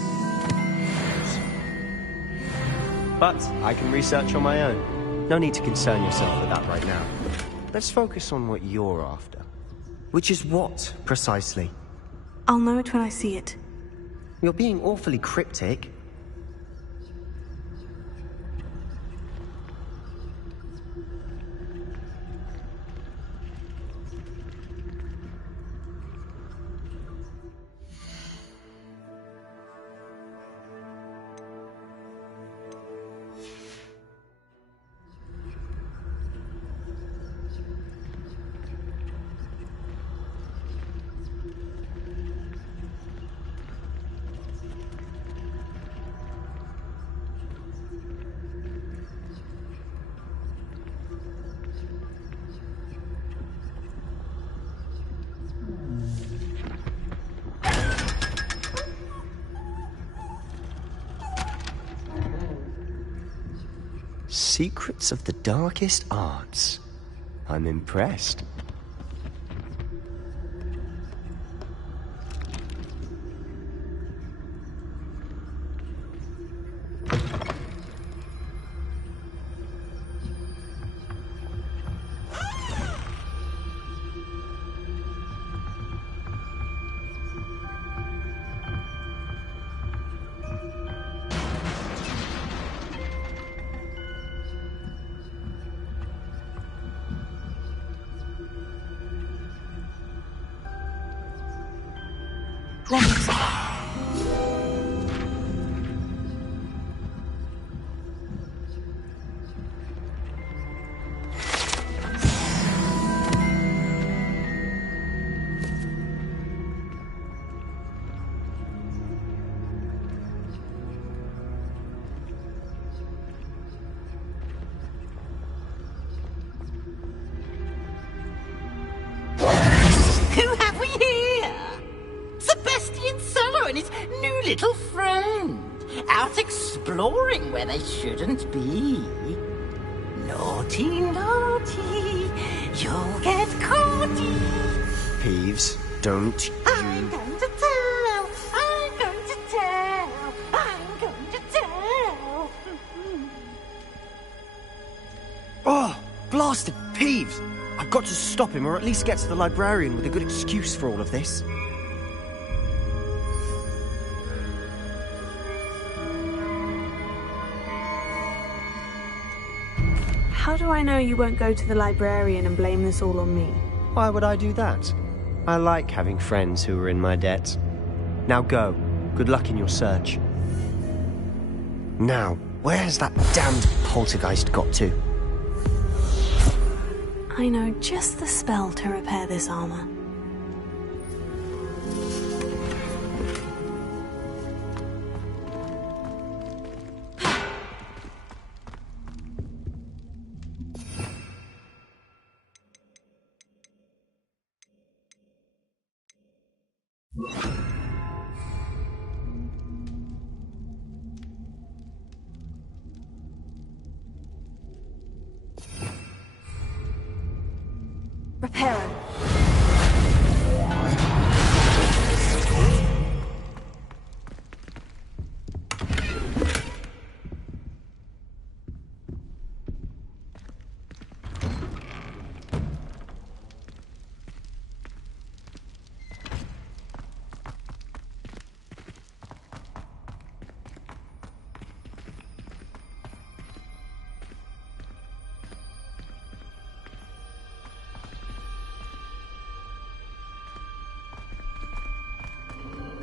But I can research on my own. No need to concern yourself with that right now. Let's focus on what you're after. Which is what, precisely? I'll know it when I see it. You're being awfully cryptic. Secrets of the darkest arts. I'm impressed. Let it. Who have we here? Sebastian Solo and his new little friend. Out exploring where they shouldn't be. Naughty, naughty. You'll get caughty. Peeves, don't you... I'm going to tell. I'm going to tell. I'm going to tell. Oh, blasted Peeves! I've got to stop him, or at least get to the librarian with a good excuse for all of this. How do I know you won't go to the librarian and blame this all on me? Why would I do that? I like having friends who are in my debt. Now go. Good luck in your search. Now, where's that damned poltergeist got to? I know just the spell to repair this armor. Reparo.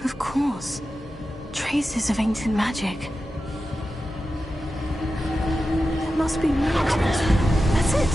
Of course. Traces of ancient magic. There must be more to this. That's it.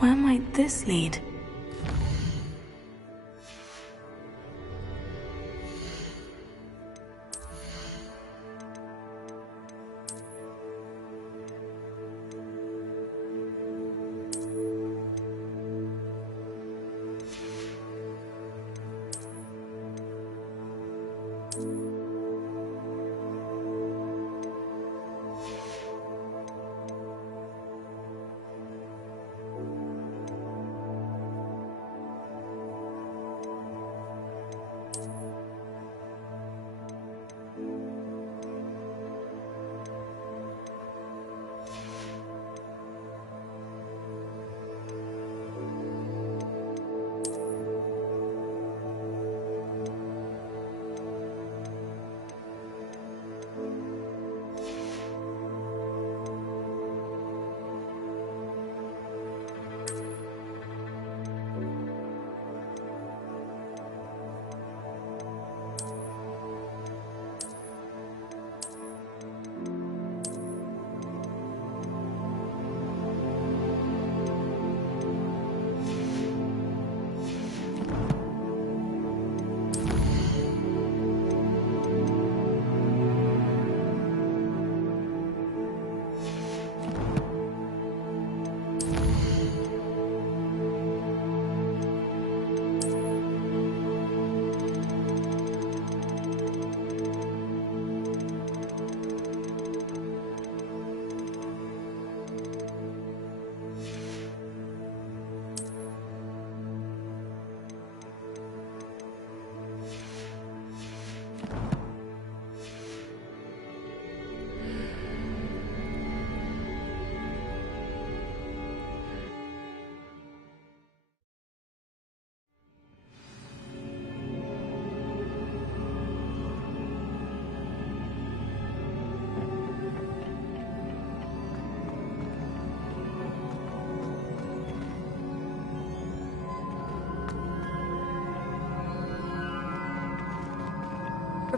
Where might this lead?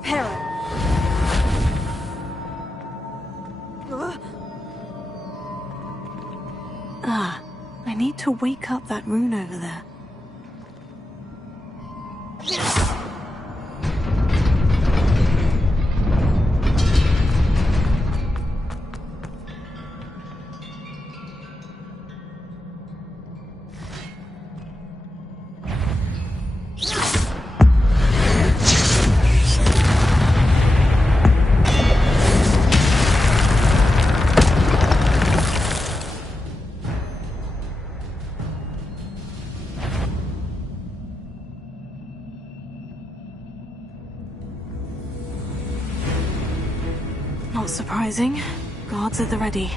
Reparo. I need to wake up that rune over there. Not surprising. Guards at the ready.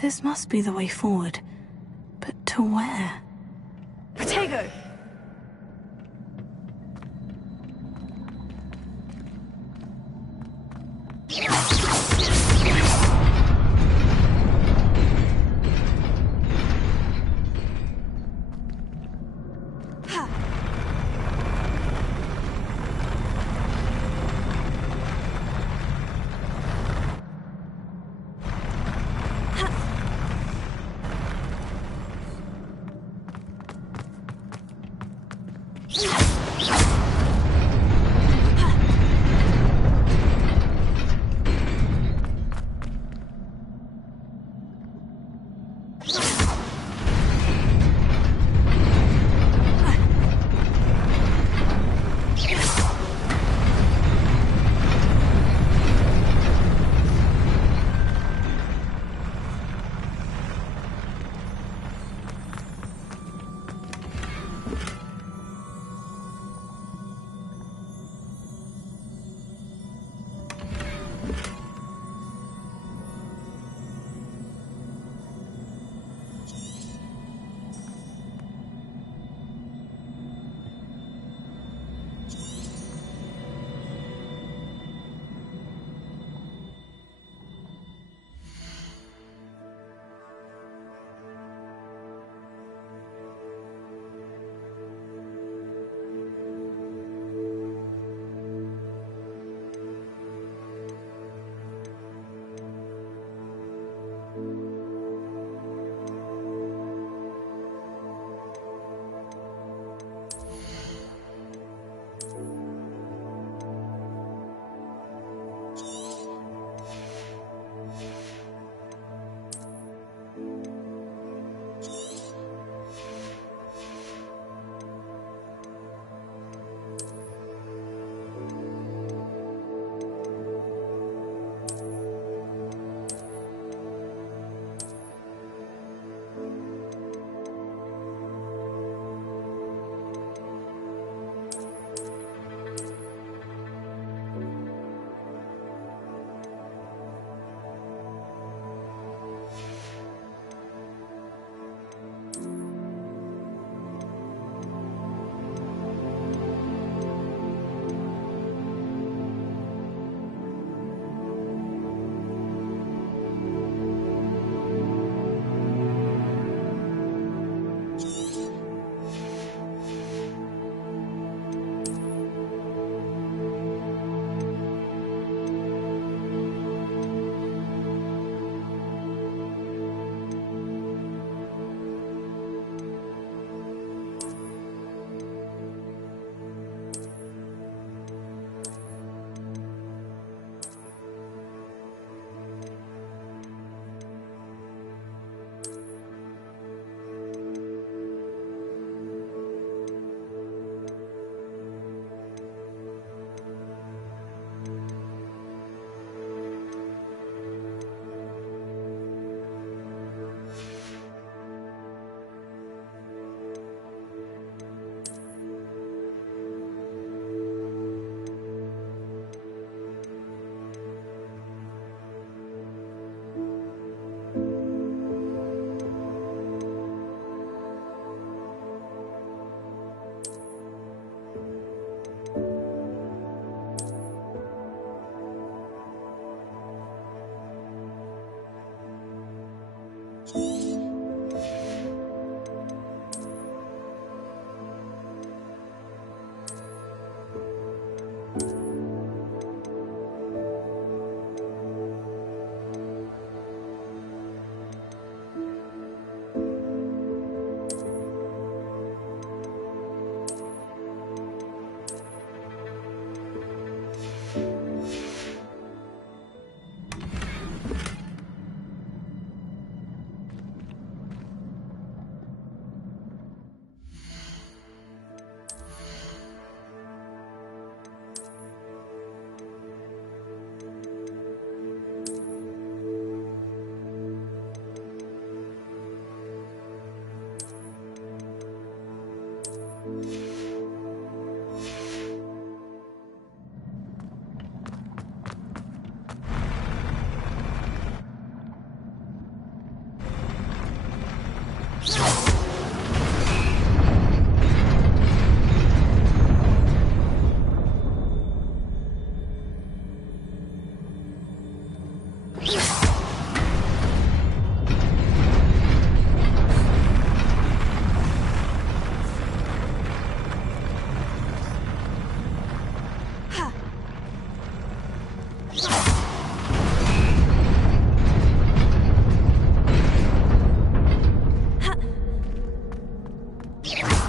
This must be the way forward. But to where? Protego!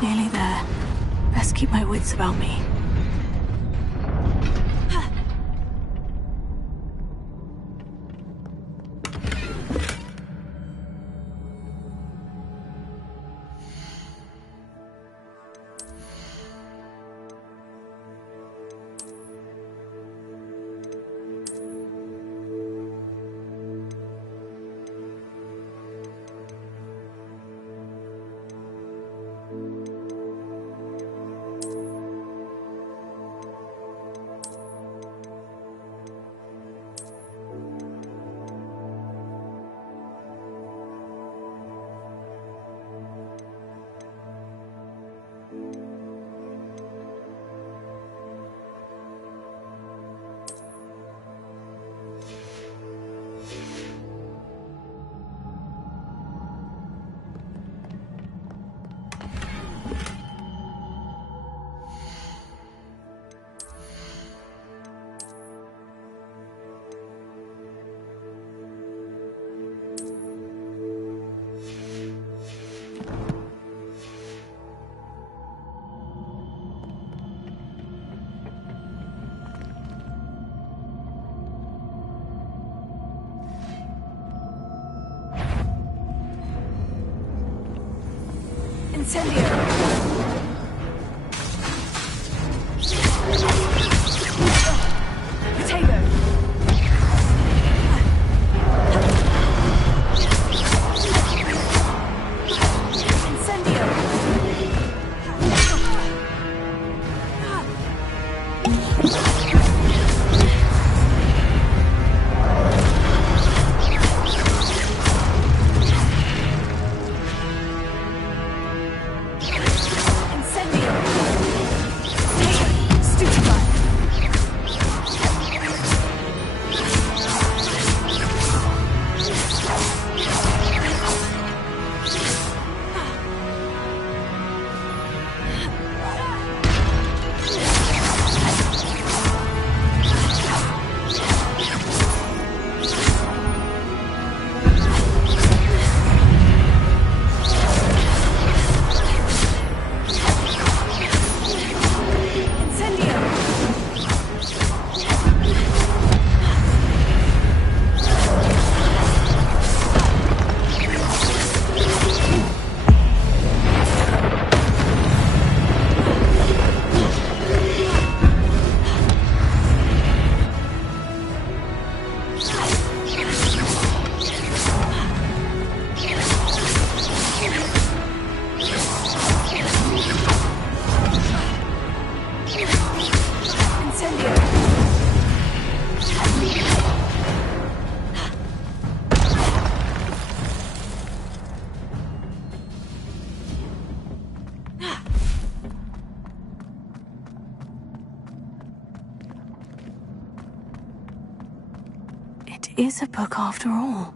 Nearly there. Best keep my wits about me. It is a book after all.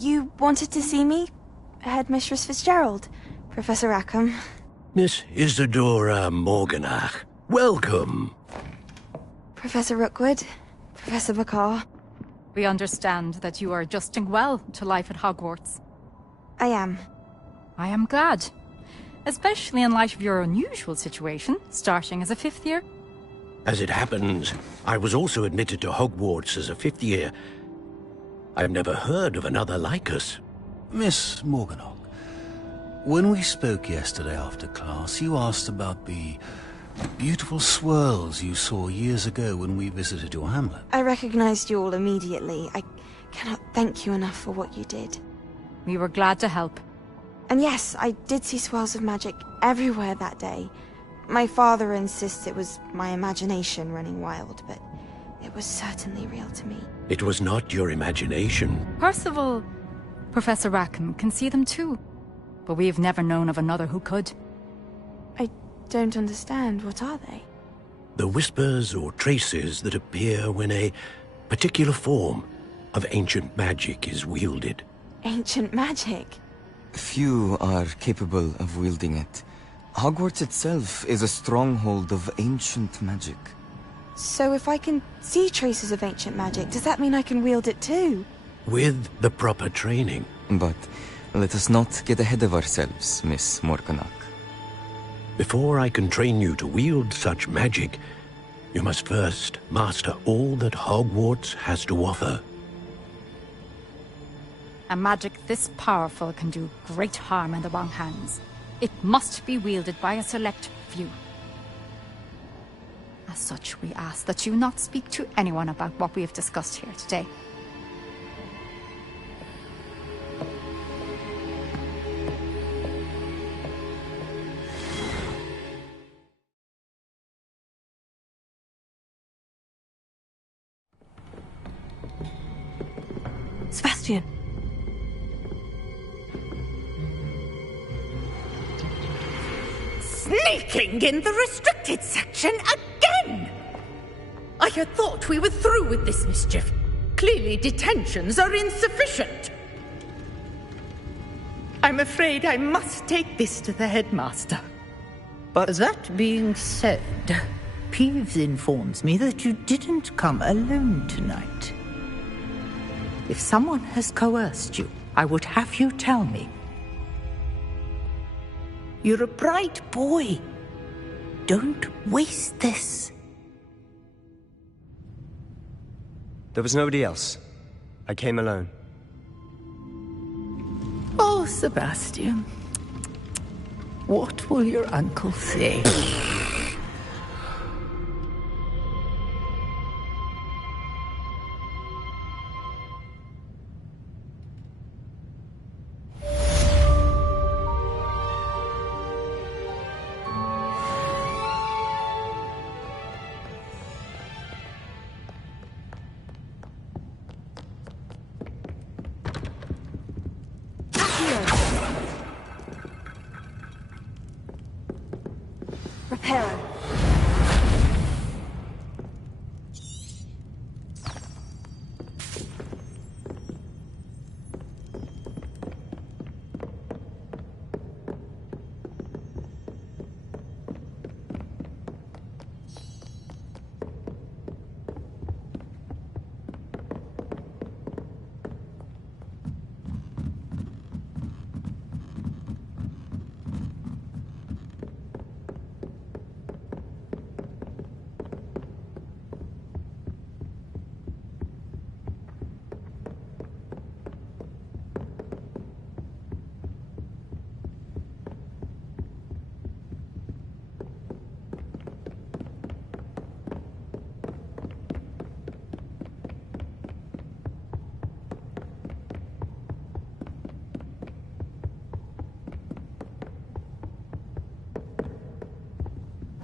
You wanted to see me? Headmistress Fitzgerald, Professor Rackham. Miss Isadora Morganach, welcome. Professor Rookwood, Professor Bakar. We understand that you are adjusting well to life at Hogwarts. I am. I am glad. Especially in light of your unusual situation, starting as a 5th year. As it happens, I was also admitted to Hogwarts as a 5th year. I've never heard of another like us. Miss Morganach, when we spoke yesterday after class, you asked about the beautiful swirls you saw years ago when we visited your hamlet. I recognized you all immediately. I cannot thank you enough for what you did. We were glad to help. And yes, I did see swirls of magic everywhere that day. My father insists it was my imagination running wild, but it was certainly real to me. It was not your imagination. Percival, Professor Rackham can see them too. But we've never known of another who could. I don't understand. What are they? The whispers or traces that appear when a particular form of ancient magic is wielded. Ancient magic? Few are capable of wielding it. Hogwarts itself is a stronghold of ancient magic. So if I can see traces of ancient magic, does that mean I can wield it too? With the proper training. But let us not get ahead of ourselves, Miss Morganach. Before I can train you to wield such magic, you must first master all that Hogwarts has to offer. A magic this powerful can do great harm in the wrong hands. It must be wielded by a select few. As such, we ask that you not speak to anyone about what we have discussed here today. Sebastian. Sneaking in the restricted section again! I had thought we were through with this mischief. Clearly detentions are insufficient. I'm afraid I must take this to the headmaster. But that being said, Peeves informs me that you didn't come alone tonight. If someone has coerced you, I would have you tell me. You're a bright boy. Don't waste this. There was nobody else. I came alone. Oh, Sebastian. What will your uncle say? Reparo.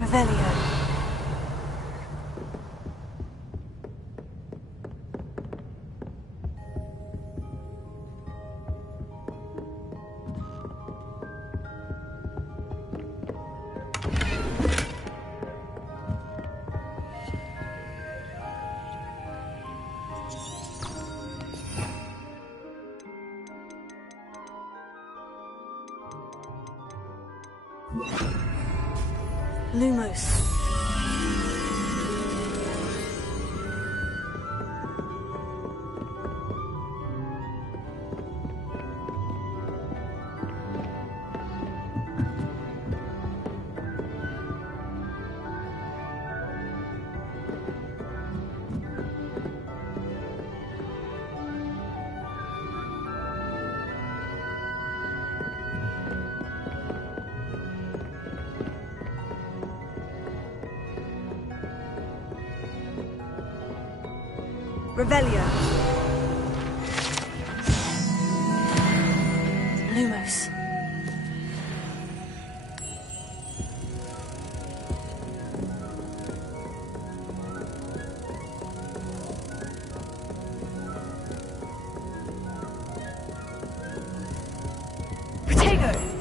Revelio. Lumos. Revelio. Lumos. Protego.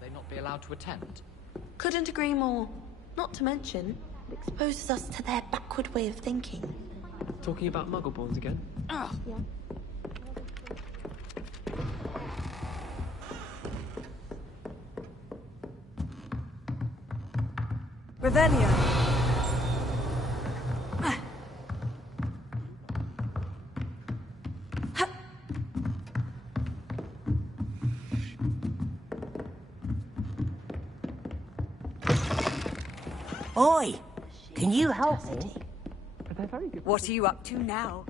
They not be allowed to attend. Couldn't agree more. Not to mention, it exposes us to their backward way of thinking. Talking about Muggleborns again? Oh. Yeah. Revelio. Oi! Can you help me? What are you up to now?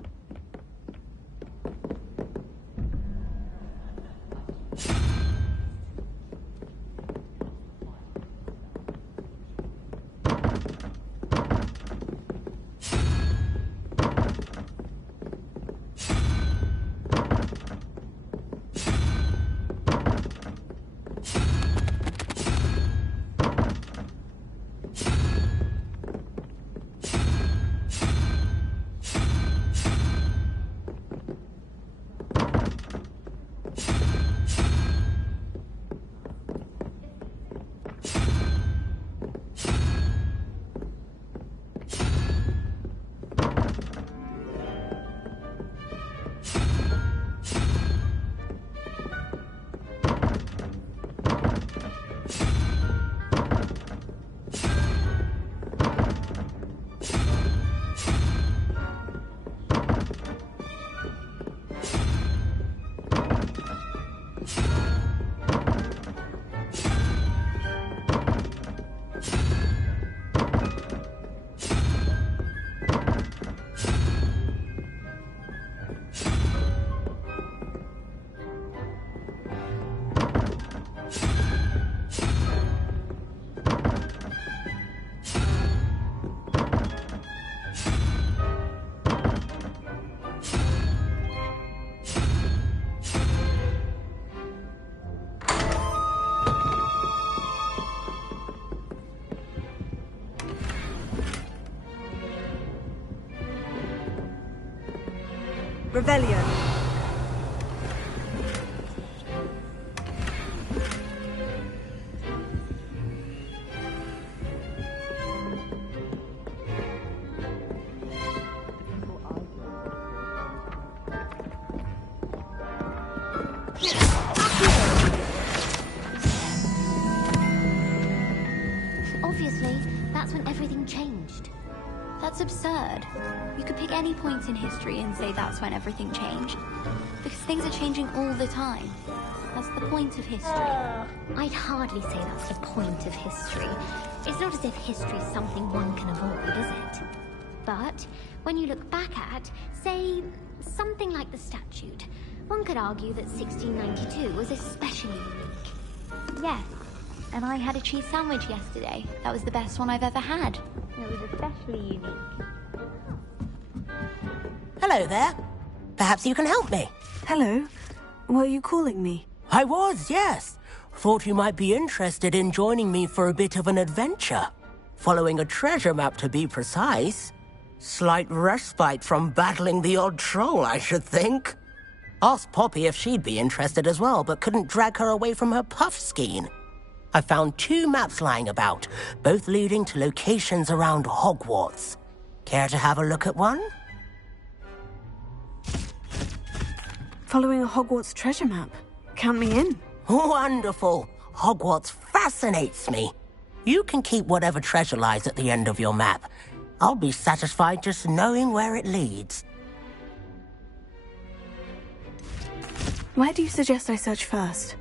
Revelio. Obviously, that's when everything changed. That's absurd. You could pick any point in history and say that's when everything changed. Because things are changing all the time. That's the point of history. I'd hardly say that's the point of history. It's not as if history's something one can avoid, is it? But when you look back at, say, something like the statute, one could argue that 1692 was especially unique. Yes, and I had a cheese sandwich yesterday. That was the best one I've ever had. It was especially unique. Hello there. Perhaps you can help me. Hello. Were you calling me? I was, yes. Thought you might be interested in joining me for a bit of an adventure. Following a treasure map, to be precise. Slight respite from battling the odd troll, I should think. Asked Poppy if she'd be interested as well, but couldn't drag her away from her puff skein. I found 2 maps lying about, both leading to locations around Hogwarts. Care to have a look at one? Following a Hogwarts treasure map. Count me in. Wonderful. Hogwarts fascinates me. You can keep whatever treasure lies at the end of your map. I'll be satisfied just knowing where it leads. Where do you suggest I search first?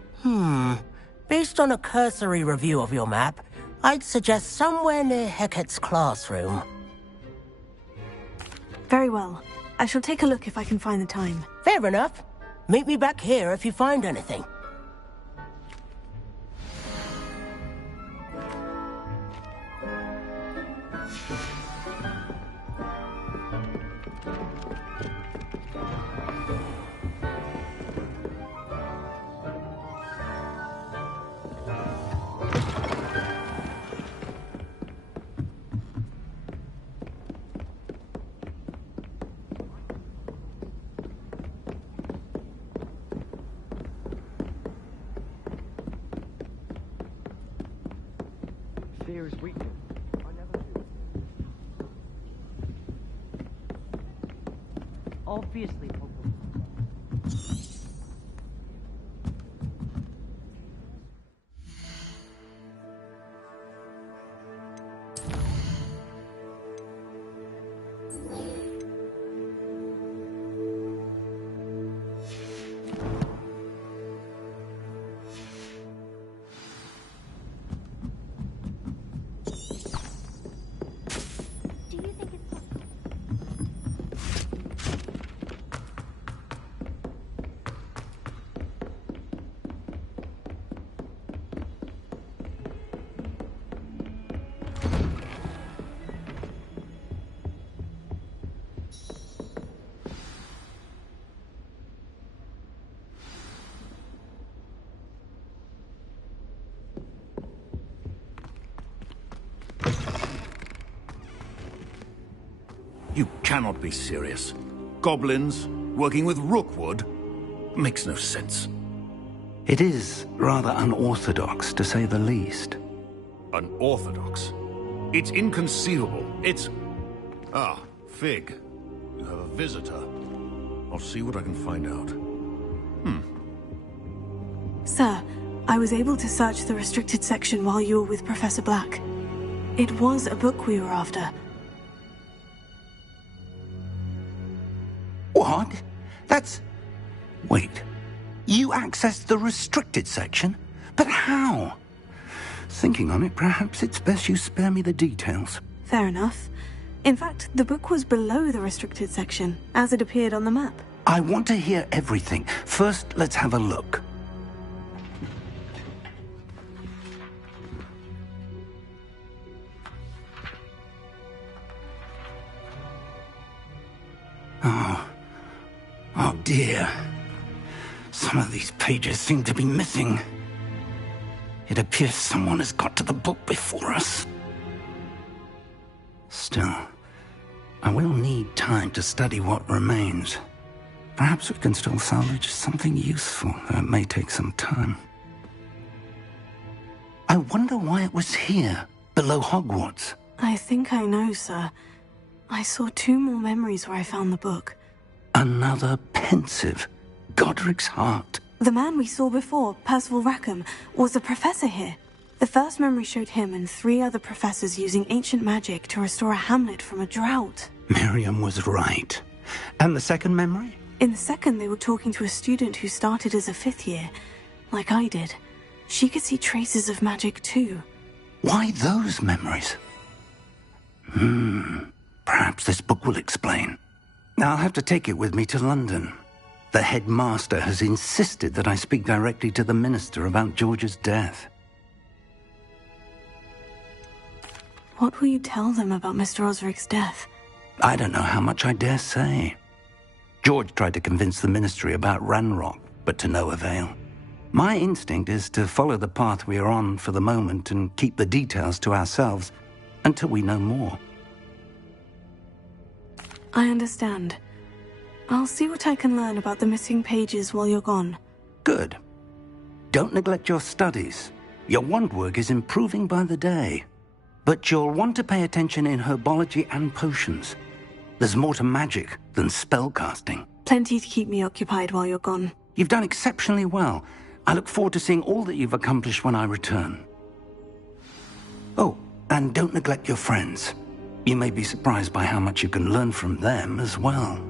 Based on a cursory review of your map, I'd suggest somewhere near Hecat's classroom. Very well. I shall take a look if I can find the time. Fair enough. Meet me back here if you find anything. here is weakness. I never do. Obviously, Hogwarts. You cannot be serious. Goblins working with Rookwood? Makes no sense. It is rather unorthodox, to say the least. Unorthodox? It's inconceivable. It's... Ah, Fig. You have a visitor. I'll see what I can find out. Sir, I was able to search the restricted section while you were with Professor Black. It was a book we were after. What? That's... Wait. You accessed the restricted section? But how? Thinking on it, perhaps it's best you spare me the details. Fair enough. In fact, the book was below the restricted section, as it appeared on the map. I want to hear everything. First, let's have a look. Oh dear. Some of these pages seem to be missing. It appears someone has got to the book before us. Still, I will need time to study what remains. Perhaps we can still salvage something useful, though it may take some time. I wonder why it was here, below Hogwarts. I think I know, sir. I saw 2 more memories where I found the book. Another pensive. Godric's heart. The man we saw before, Percival Rackham, was a professor here. The first memory showed him and 3 other professors using ancient magic to restore a hamlet from a drought. Miriam was right. And the second memory? In the second, they were talking to a student who started as a 5th year, like I did. She could see traces of magic too. Why those memories? Perhaps this book will explain. I'll have to take it with me to London. The headmaster has insisted that I speak directly to the minister about George's death. What will you tell them about Mr. Osric's death? I don't know how much I dare say. George tried to convince the ministry about Ranrock, but to no avail. My instinct is to follow the path we are on for the moment and keep the details to ourselves until we know more. I understand. I'll see what I can learn about the missing pages while you're gone. Good. Don't neglect your studies. Your wand work is improving by the day. But you'll want to pay attention in herbology and potions. There's more to magic than spellcasting. Plenty to keep me occupied while you're gone. You've done exceptionally well. I look forward to seeing all that you've accomplished when I return. Oh, and don't neglect your friends. You may be surprised by how much you can learn from them as well.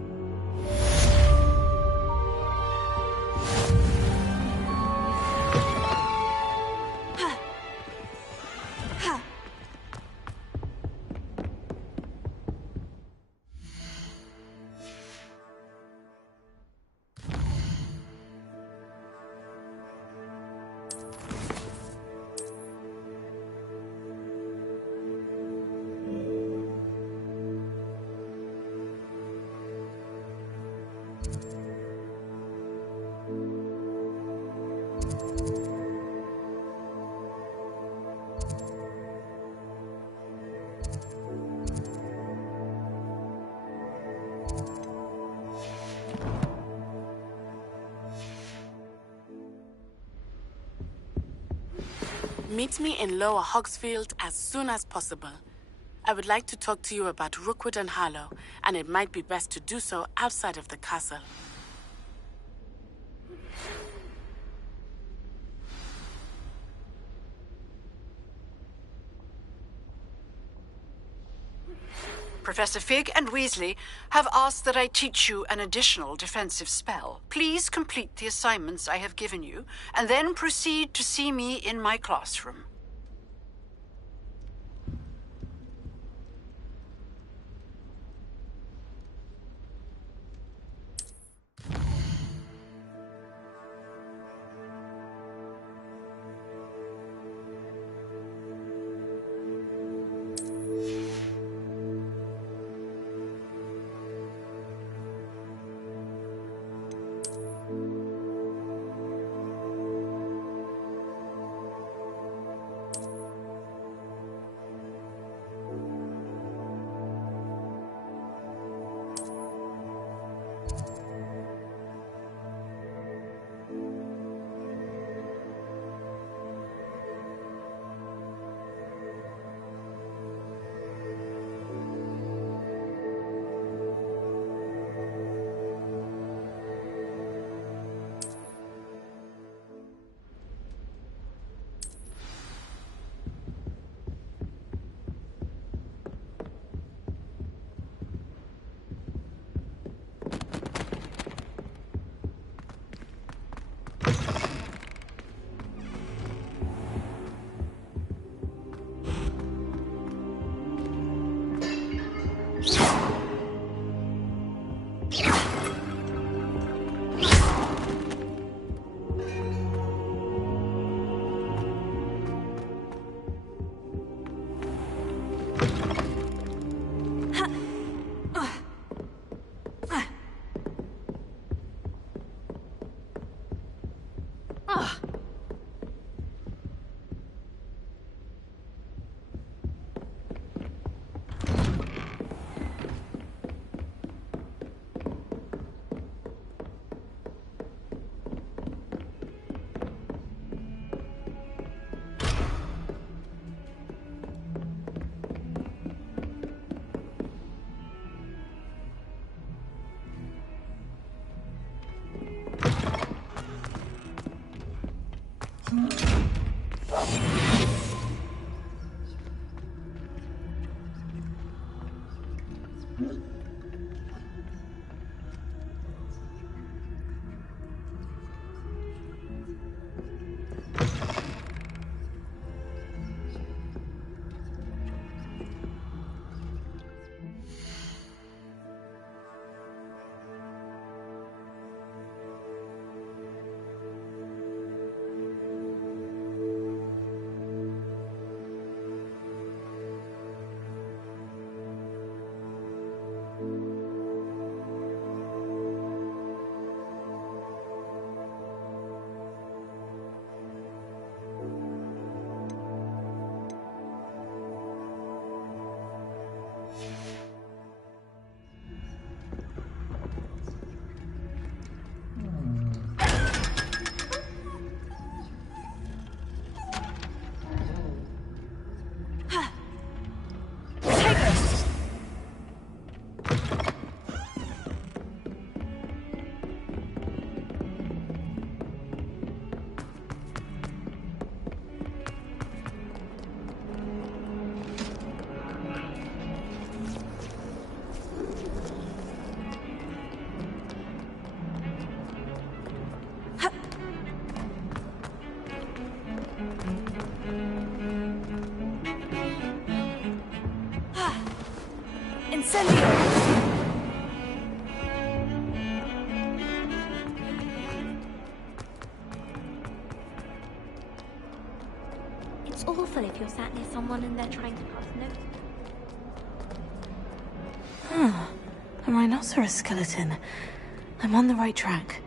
Meet me in Lower Hogsfield as soon as possible. I would like to talk to you about Rookwood and Harlow, and it might be best to do so outside of the castle. Professor Fig and Weasley have asked that I teach you an additional defensive spell. Please complete the assignments I have given you, and then proceed to see me in my classroom. It's awful if you're sat near someone and they're trying to pass notes. A rhinoceros skeleton. I'm on the right track.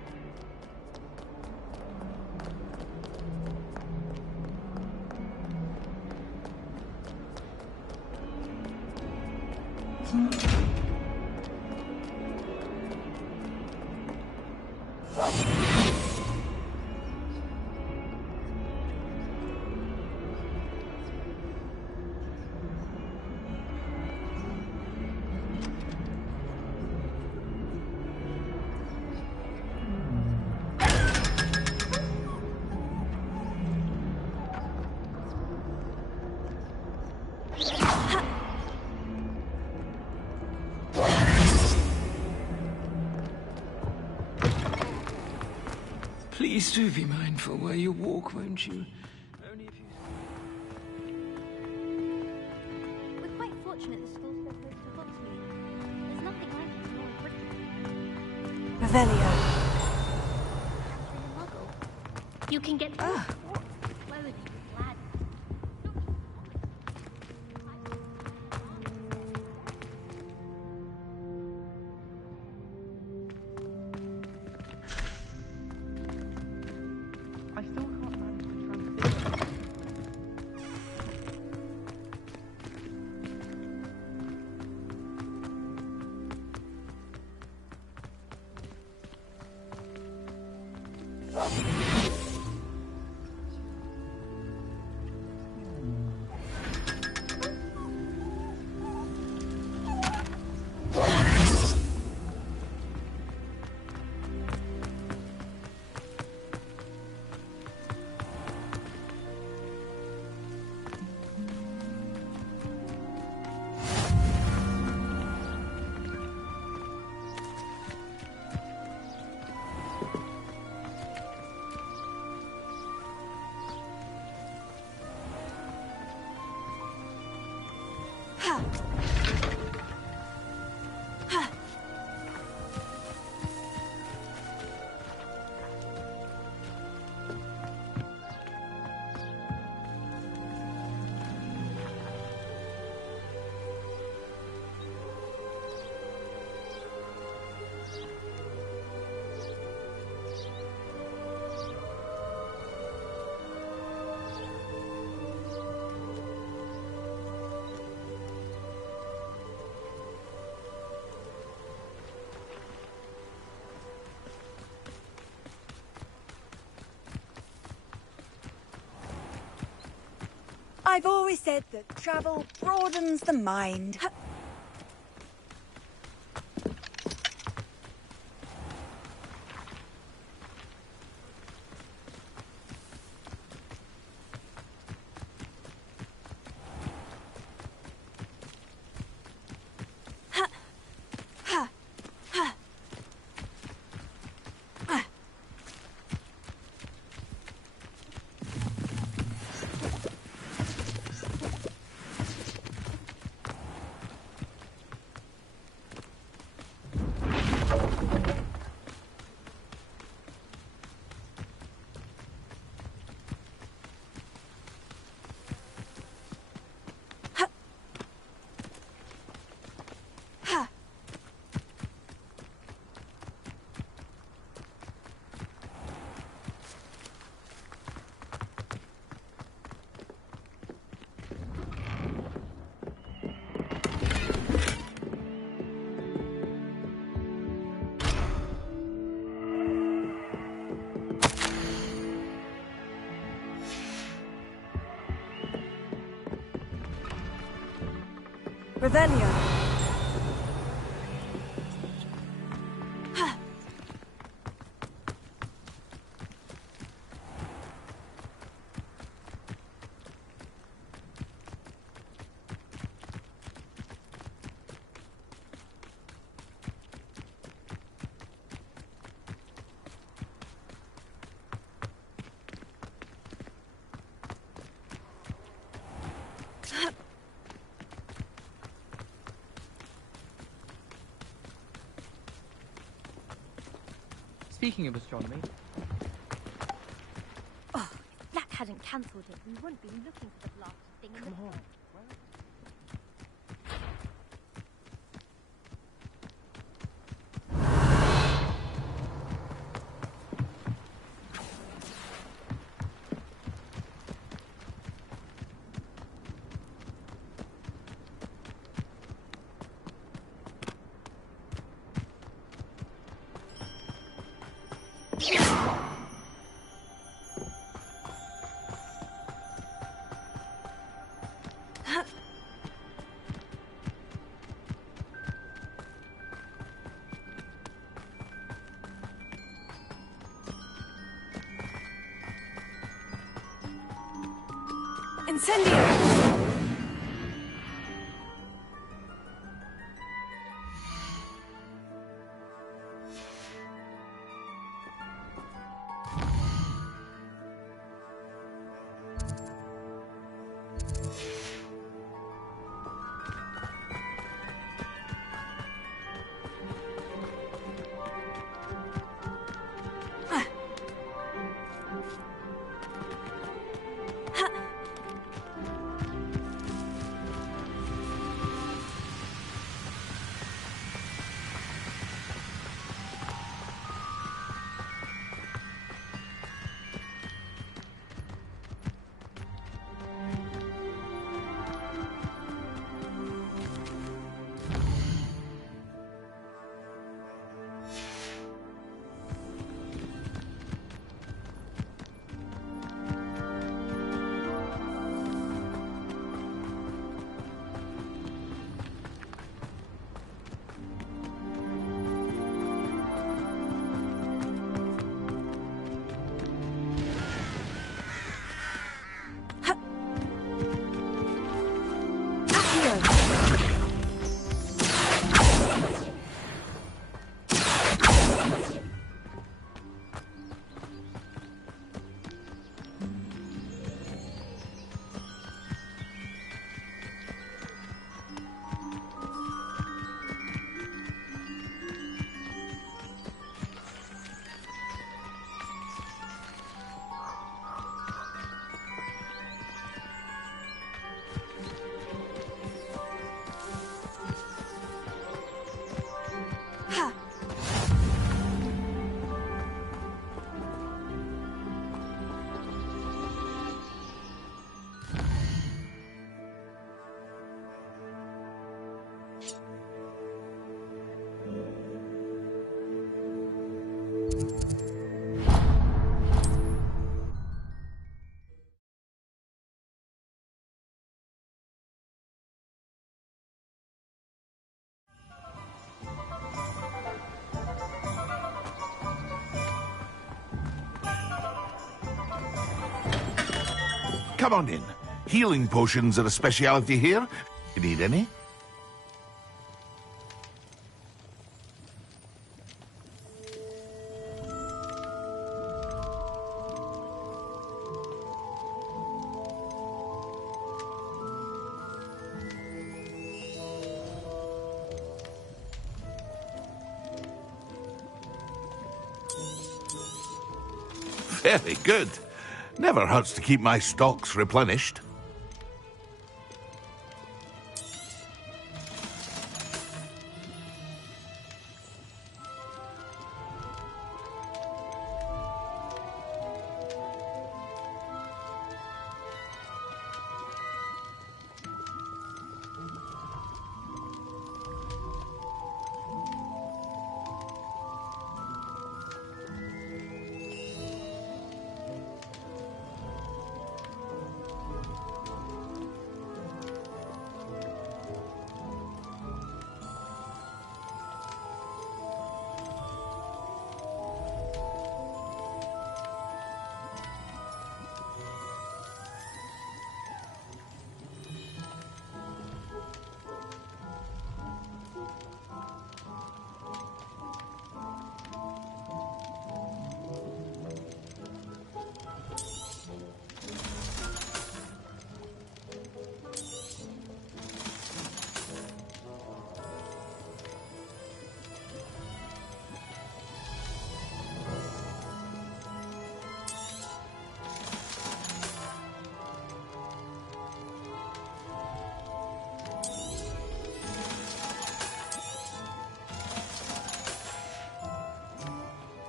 Please do be mindful where you walk, won't you? Only if you... We're quite fortunate the school's so close to Hogsmeade. There's nothing like it in all of Britain. Revelio. Capturing a muggle. You can get through slowly with glad. I still can't manage to transfigure. I've always said that travel broadens the mind. Revelio. Speaking of astronomy... Oh, if Black hadn't cancelled it, we wouldn't be looking for the blasted thing in the Come on. Incendio! Come on in. Healing potions are a speciality here. You need any? Very good. Never hurts to keep my stocks replenished.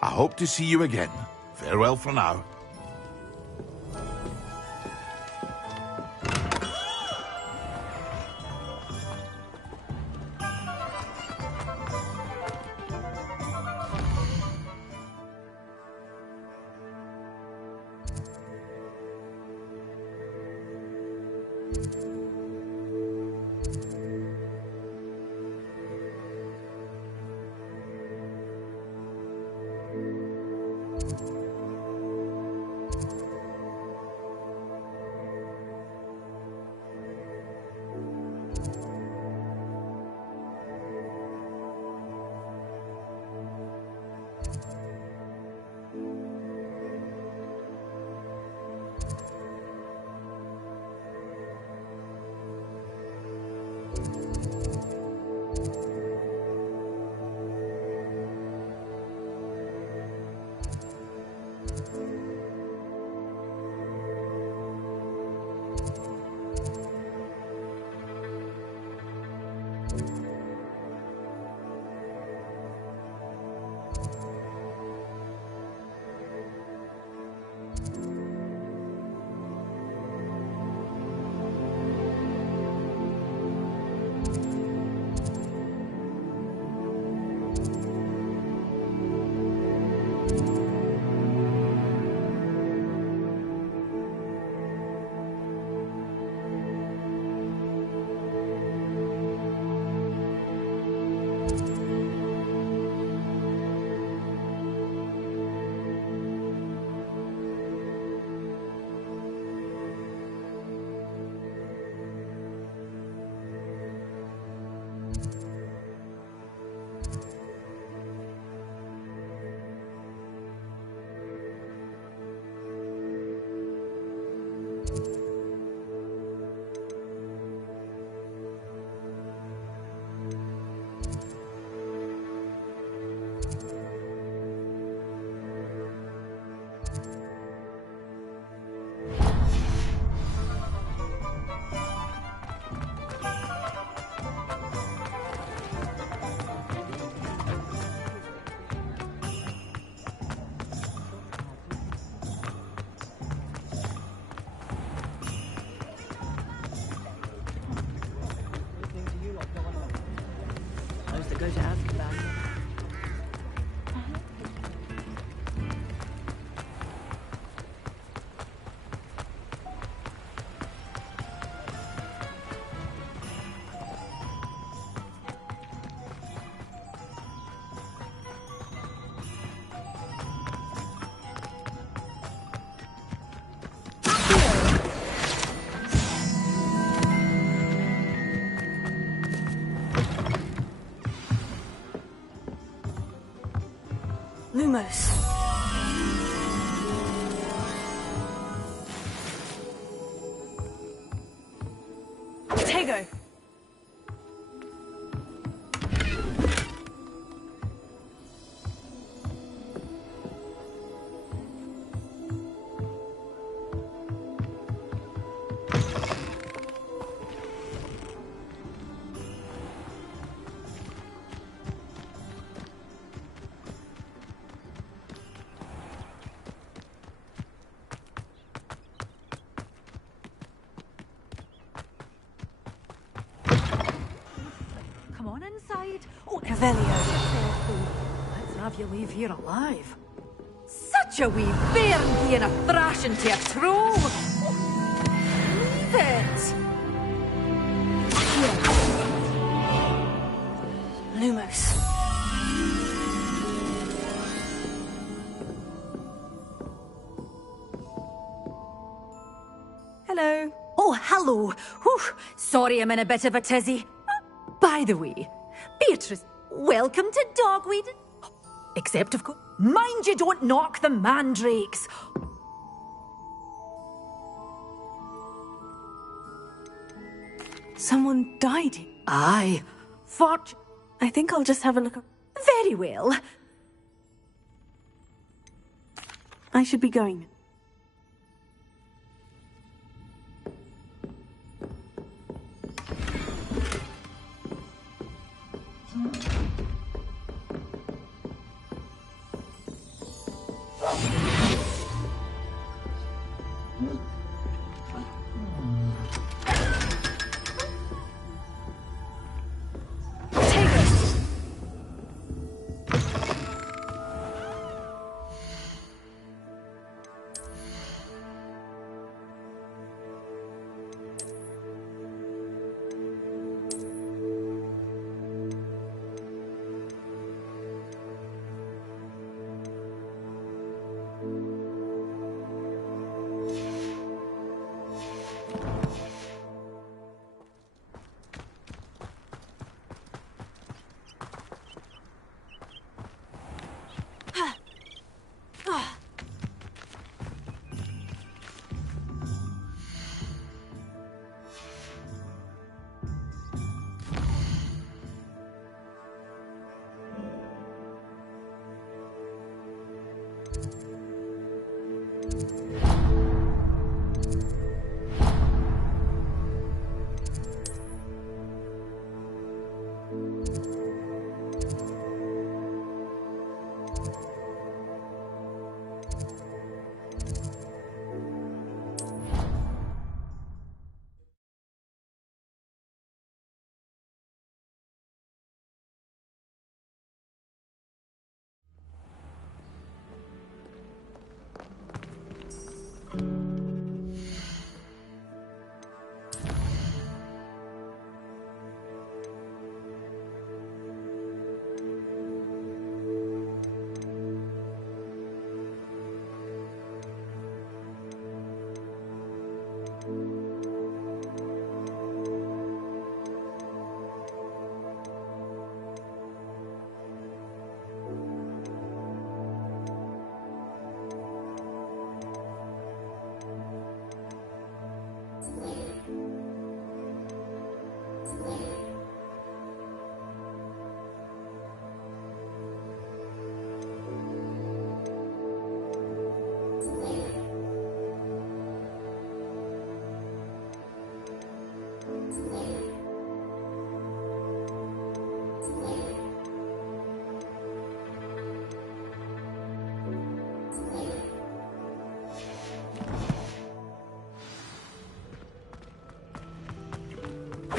I hope to see you again. Farewell for now. Lumos. Tego. Come on inside. Oh, Revelio. Let's have you leave here alive. Such a wee bairn being a thrashing to a troll. Leave it. Lumos. Hello. Oh, hello. Whew. Sorry I'm in a bit of a tizzy. By the way, Beatrice, welcome to Dogweed. Except, of course, mind you don't knock the mandrakes. Someone died. Aye. I think I'll just have a look. Very well. I should be going.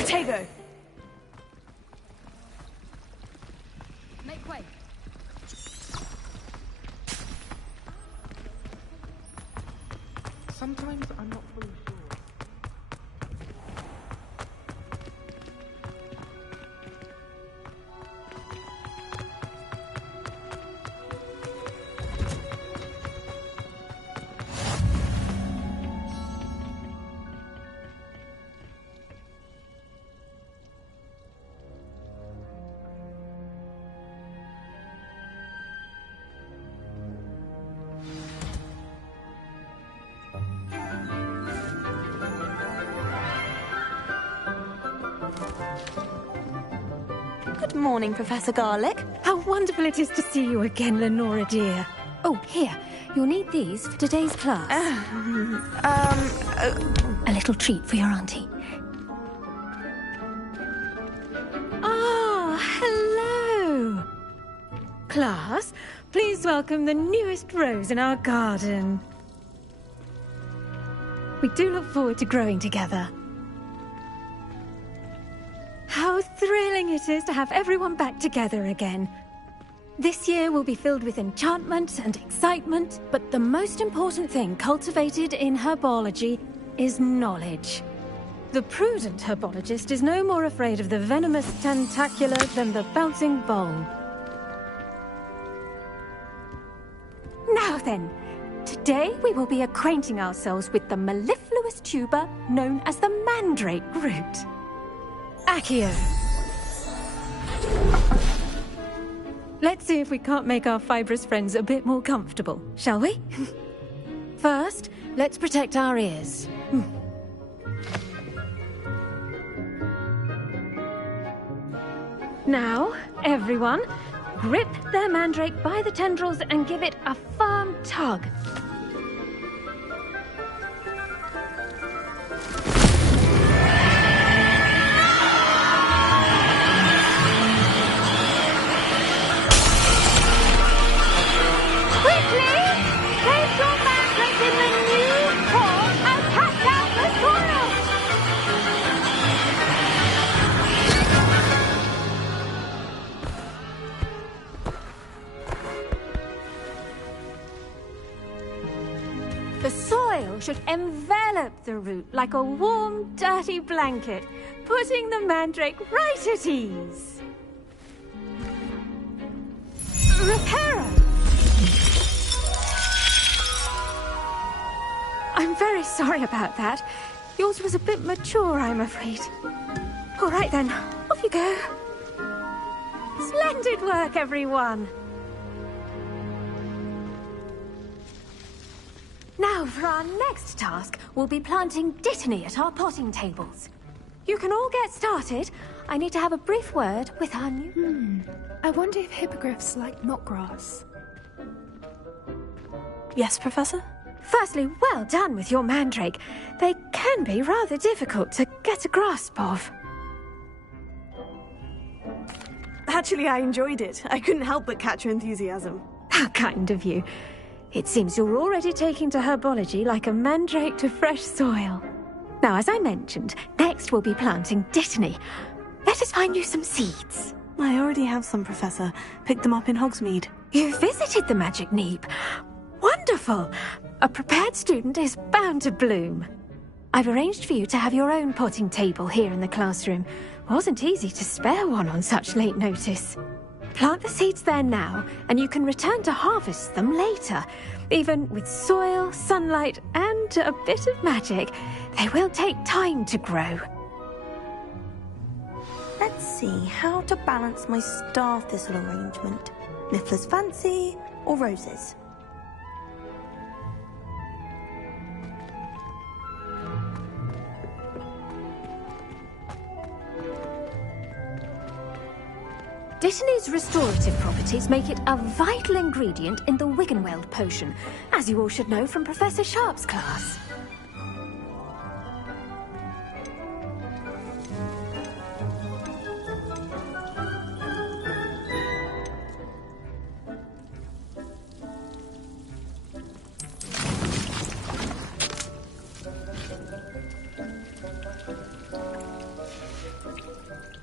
Tego. Make way. Sometimes I'm not fully sure. Good morning, Professor Garlick. How wonderful it is to see you again, Lenora dear. Oh, here. You'll need these for today's class. A little treat for your auntie. Ah, hello. Class, please welcome the newest rose in our garden. We do look forward to growing together. How thrilling it is to have everyone back together again. This year will be filled with enchantment and excitement, but the most important thing cultivated in herbology is knowledge. The prudent herbologist is no more afraid of the venomous tentacula than the bouncing bulb. Now then, today we will be acquainting ourselves with the mellifluous tuber known as the mandrake root. Accio. Let's see if we can't make our fibrous friends a bit more comfortable, shall we? First, let's protect our ears. Now, everyone, grip their mandrake by the tendrils and give it a firm tug. The soil should envelop the root like a warm, dirty blanket, putting the mandrake right at ease. Reparo! I'm very sorry about that. Yours was a bit mature, I'm afraid. All right then, off you go. Splendid work, everyone! Now, for our next task, we'll be planting Dittany at our potting tables. You can all get started. I need to have a brief word with our new... I wonder if hippogriffs like knotgrass. Yes, Professor? Firstly, well done with your mandrake. They can be rather difficult to get a grasp of. Actually, I enjoyed it. I couldn't help but catch your enthusiasm. How kind of you. It seems you're already taking to herbology like a mandrake to fresh soil. Now, as I mentioned, next we'll be planting Dittany. Let us find you some seeds. I already have some, Professor. Picked them up in Hogsmeade. You visited the Magic Neep. Wonderful! A prepared student is bound to bloom. I've arranged for you to have your own potting table here in the classroom. Wasn't easy to spare one on such late notice. Plant the seeds there now, and you can return to harvest them later. Even with soil, sunlight, and a bit of magic, they will take time to grow. Let's see how to balance my star thistle arrangement. Niffler's fancy or roses? Dittany's restorative properties make it a vital ingredient in the Wiggenweld potion, as you all should know from Professor Sharp's class.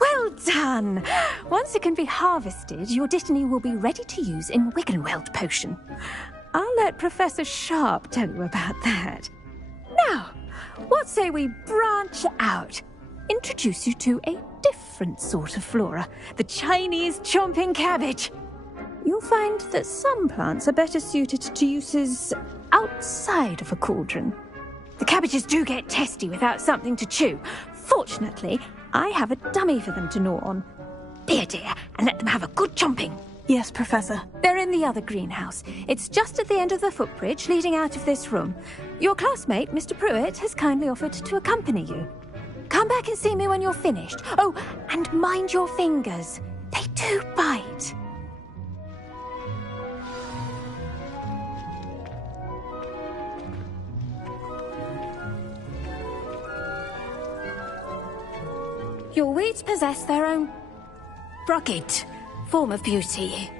Well done! Once it can be harvested, your Dittany will be ready to use in Wiggenweld potion. I'll let Professor Sharp tell you about that. Now, what say we branch out? Introduce you to a different sort of flora, the Chinese chomping cabbage. You'll find that some plants are better suited to uses outside of a cauldron. The cabbages do get testy without something to chew. Fortunately, I have a dummy for them to gnaw on. Be a dear and let them have a good chomping. Yes, Professor. They're in the other greenhouse. It's just at the end of the footbridge leading out of this room. Your classmate, Mr. Pruitt, has kindly offered to accompany you. Come back and see me when you're finished. Oh, and mind your fingers. They Do bite. Your weeds possess their own rugged form of beauty.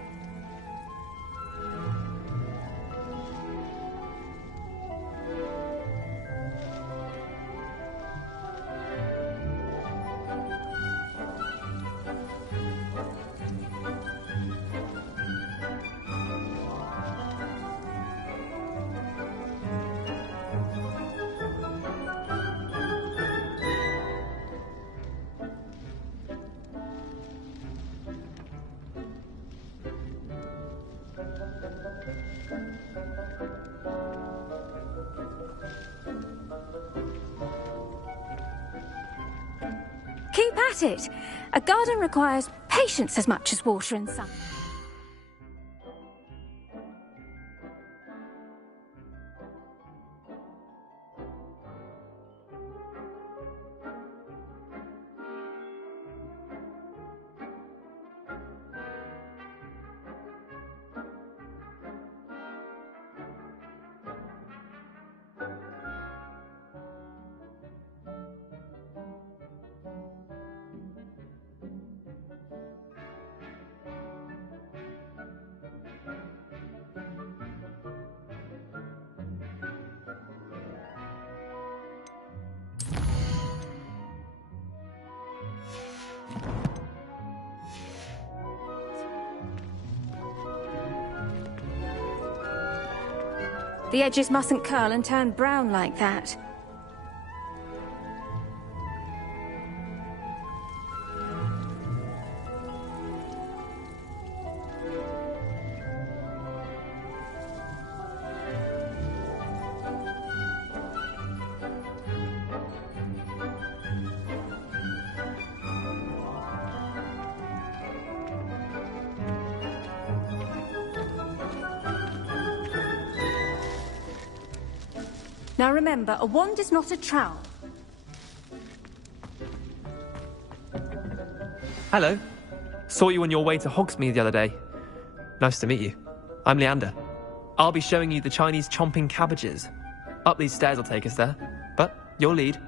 Keep at it. A garden requires patience as much as water and sun. The edges mustn't curl and turn brown like that. Now remember, a wand is not a trowel. Hello. Saw you on your way to Hogsmeade the other day. Nice to meet you. I'm Leander. I'll be showing you the Chinese chomping cabbages. Up these stairs will take us there, but you'll lead.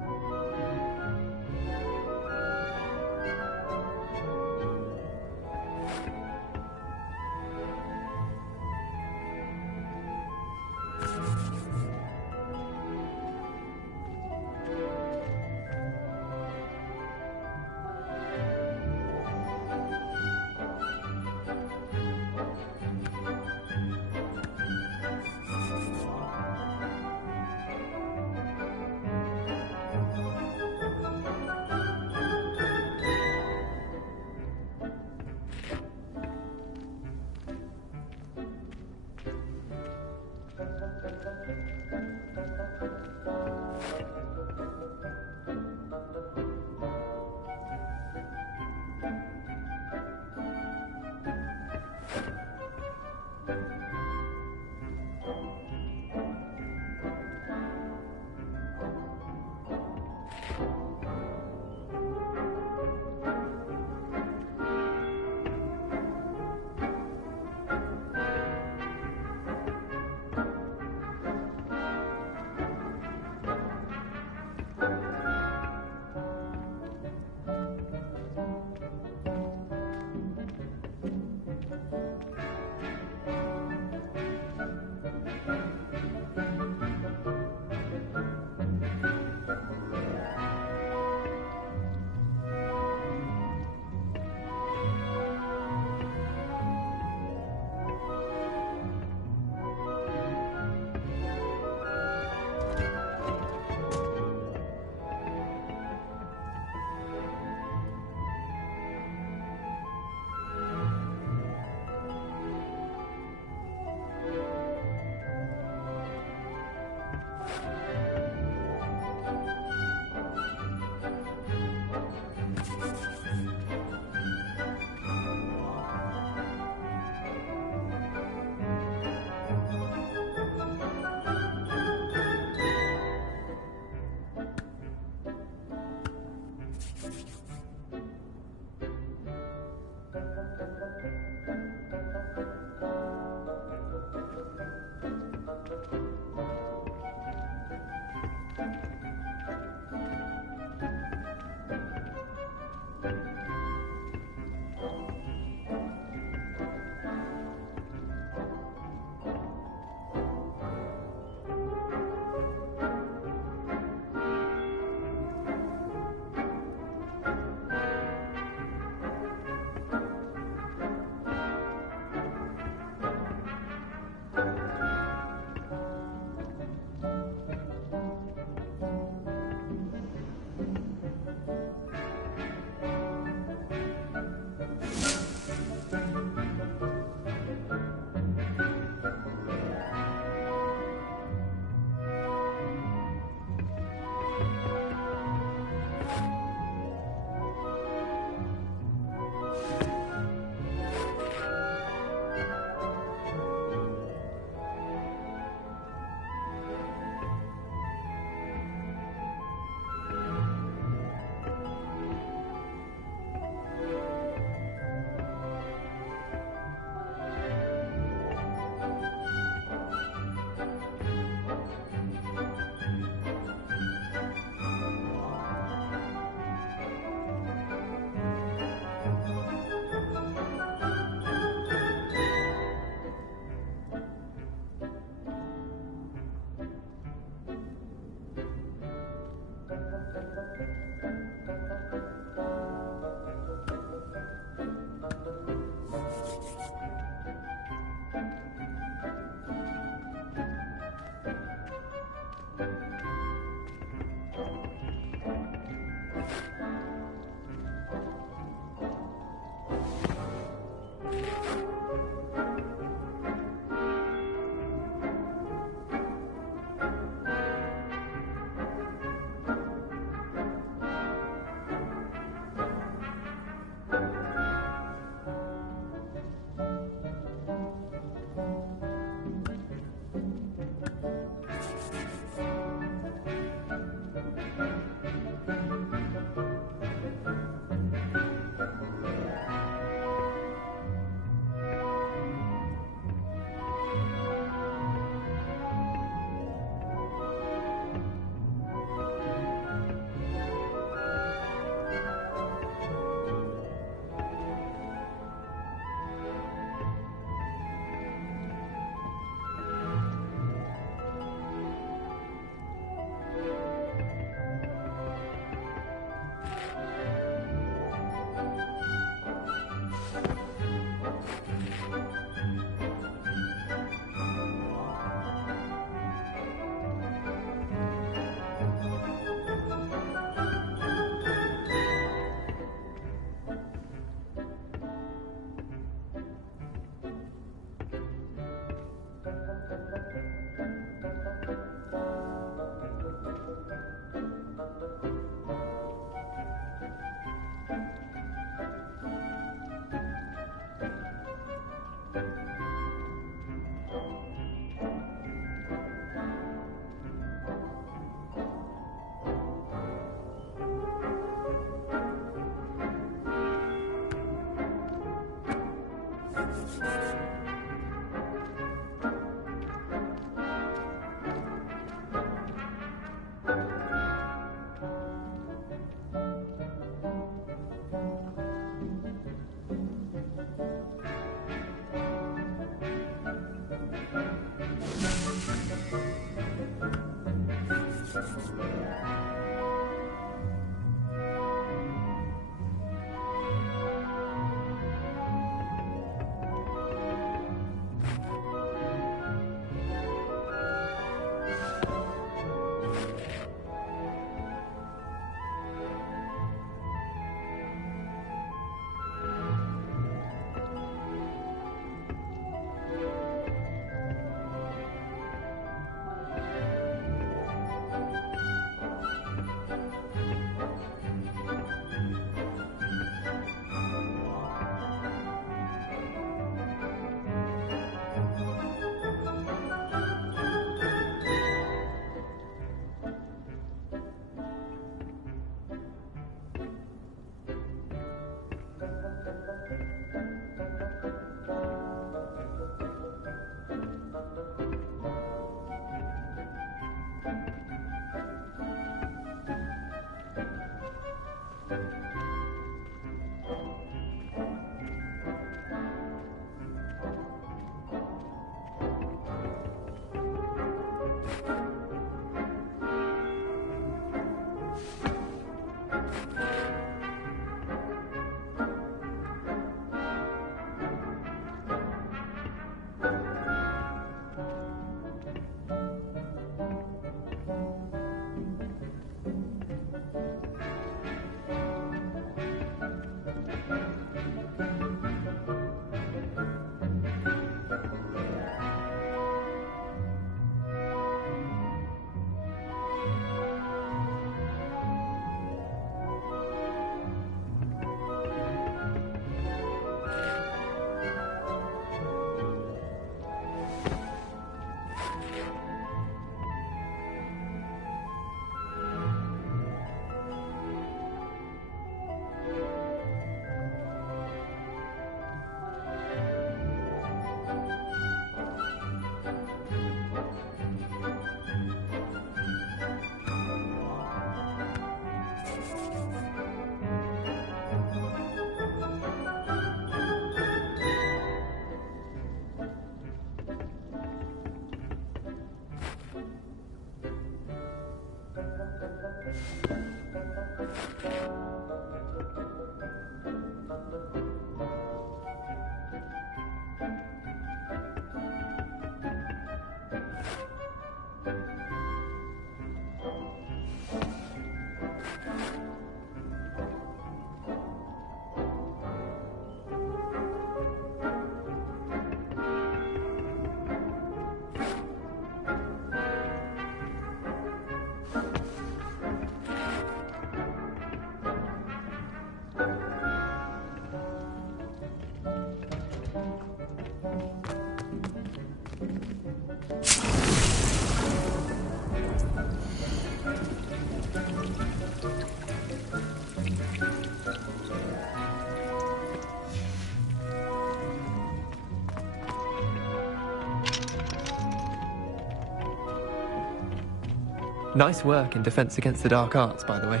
Nice work in Defense Against the Dark Arts, by the way.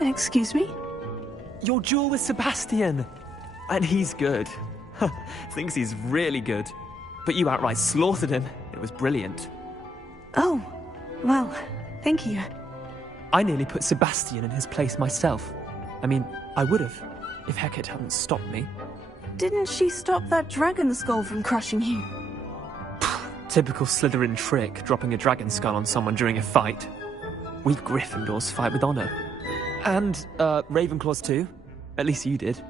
Excuse me? Your duel with Sebastian! And he's good. Thinks he's really good. But you outright slaughtered him. It was brilliant. Oh, well, thank you. I nearly put Sebastian in his place myself. I mean, I would have, if Hecate hadn't stopped me. Didn't she stop that dragon skull from crushing you? Typical Slytherin trick, dropping a dragon skull on someone during a fight. We Gryffindors fight with honor. And, Ravenclaws too. At least you did.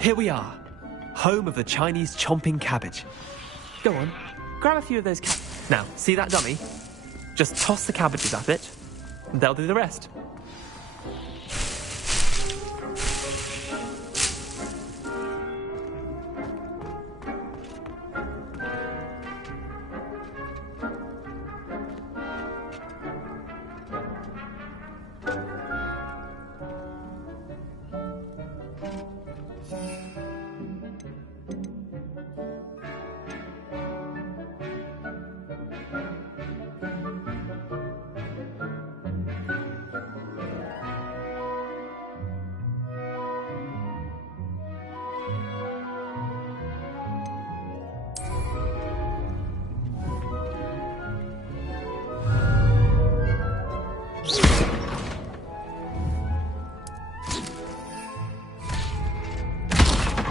Here we are, home of the Chinese chomping cabbage. Go on, grab a few of those Now, see that dummy? Just toss the cabbages at it, and they'll do the rest.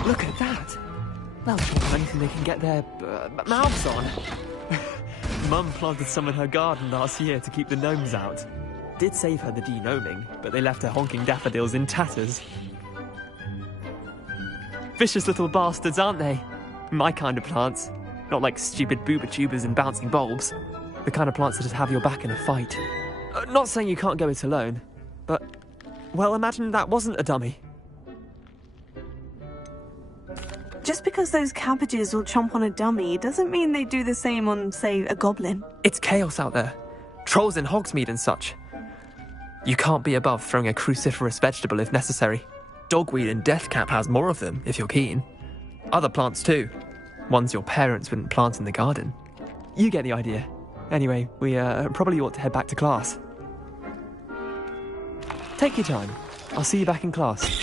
Look at that! They'll try anything they can get their mouths on. Mum planted some in her garden last year to keep the gnomes out. Did save her the de-gnoming, but they left her honking daffodils in tatters. Vicious little bastards, aren't they? My kind of plants. Not like stupid booba tubers and bouncing bulbs. The kind of plants that just have your back in a fight. Not saying you can't go it alone, but... well, imagine that wasn't a dummy. Just because those cabbages will chomp on a dummy doesn't mean they do the same on, say, a goblin. It's chaos out there. Trolls in Hogsmeade and such. You can't be above throwing a cruciferous vegetable if necessary. Dogweed and deathcap has more of them, if you're keen. Other plants too. Ones your parents wouldn't plant in the garden. You get the idea. Anyway, we probably ought to head back to class. Take your time. I'll see you back in class.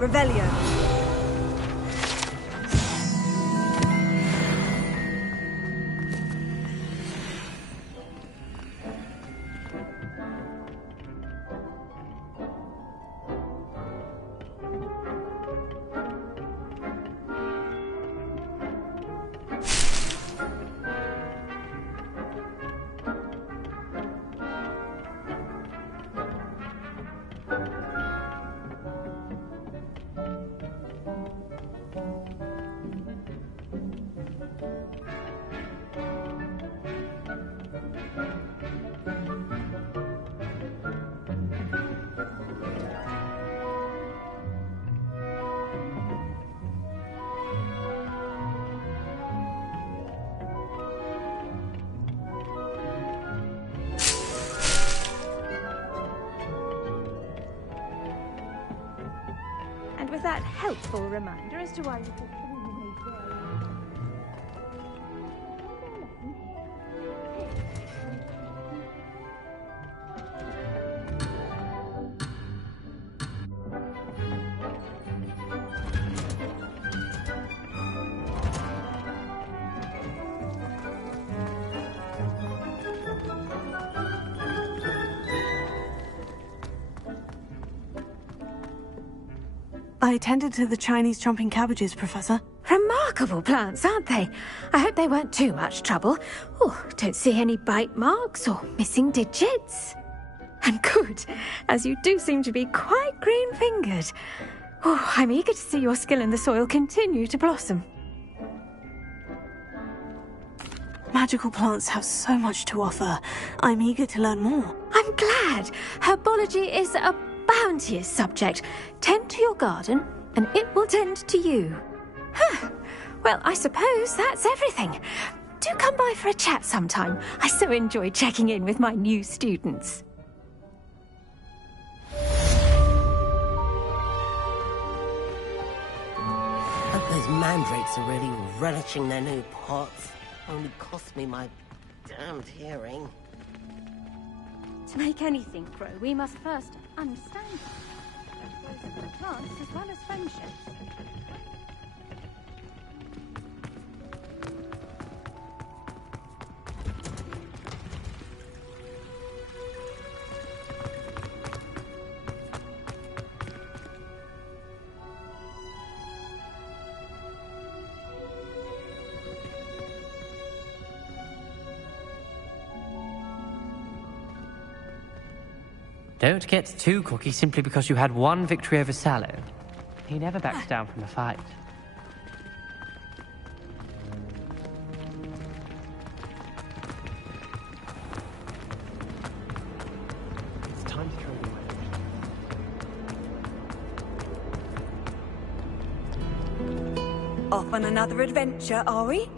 Revelio. With that helpful reminder as to why you could I tended to the Chinese chomping cabbages, Professor. Remarkable plants, aren't they? I hope they weren't too much trouble. Oh, don't see any bite marks or missing digits. And good, as you do seem to be quite green-fingered. Oh, I'm eager to see your skill in the soil continue to blossom. Magical plants have so much to offer. I'm eager to learn more. I'm glad. Herbology is a bounteous subject. Tend to your garden, and it will tend to you. Huh. Well, I suppose that's everything. Do come by for a chat sometime. I so enjoy checking in with my new students. Hope those mandrakes are really relishing their new pots. Only cost me my damned hearing. To make anything grow, we must first understand it. The plants as well as friendships. Don't get too cocky simply because you had one victory over Sallow. He never backs down from a fight. It's time to trade away. Off on another adventure, are we?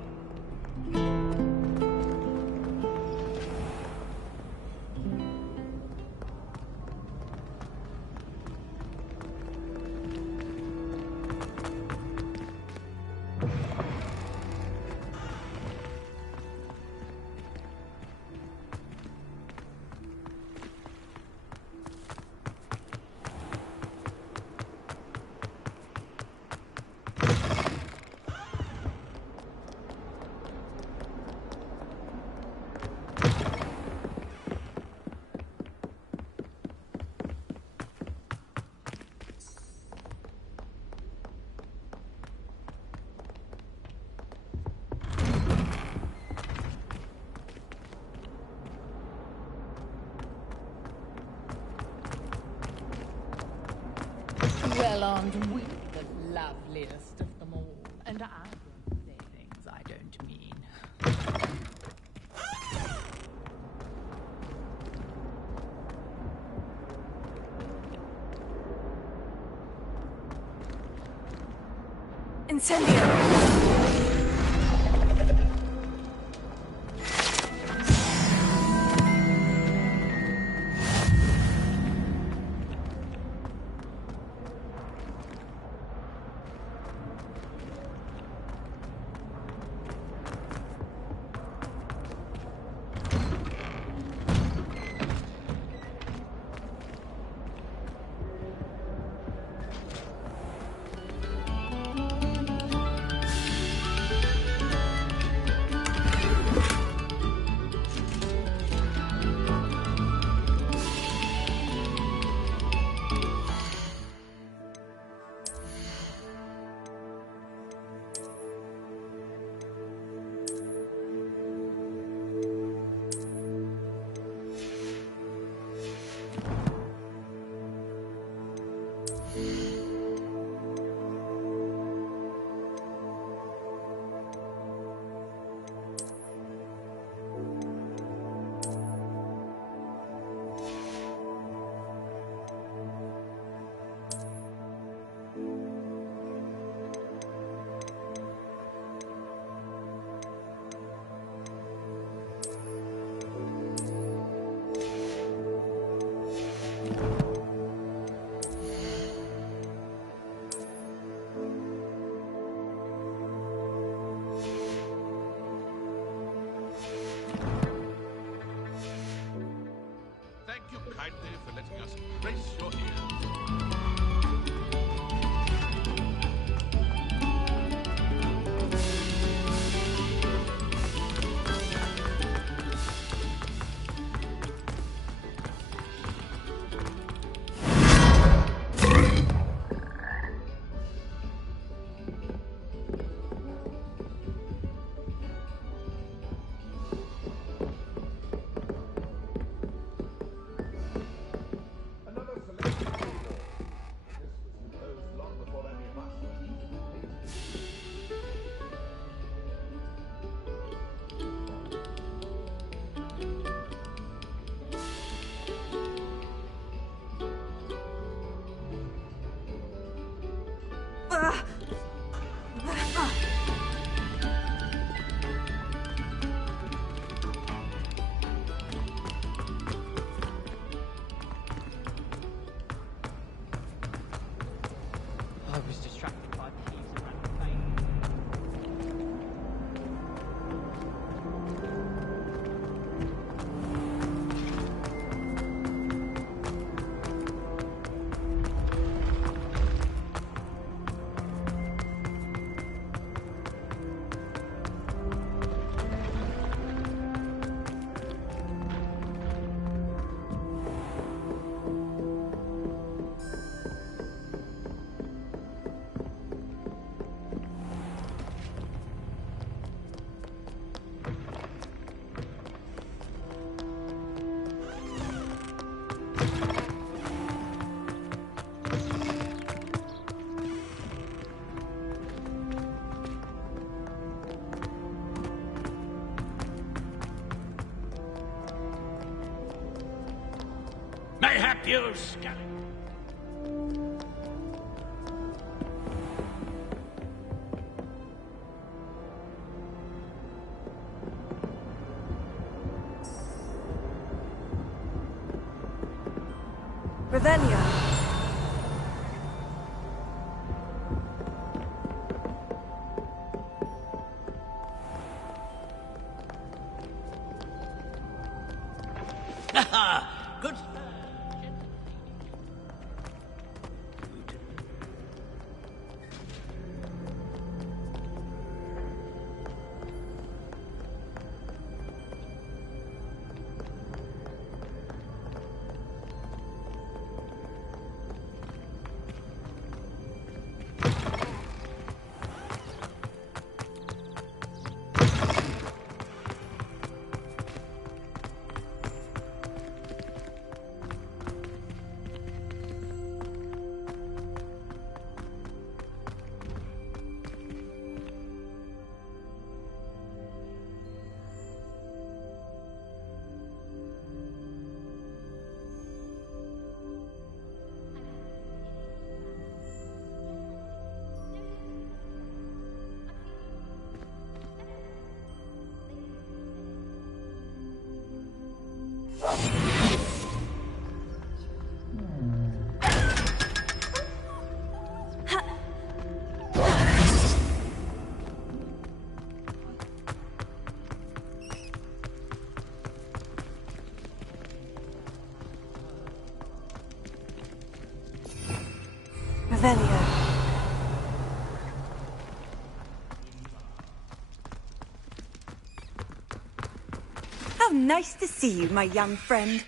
Well, aren't we the loveliest of them all? And I won't say things I don't mean. Incendio! kindly for letting us grace your ears. I was distracted by Peeves around the plane. you scum! Revelio. Good. Revelio. How nice to see you, my young friend.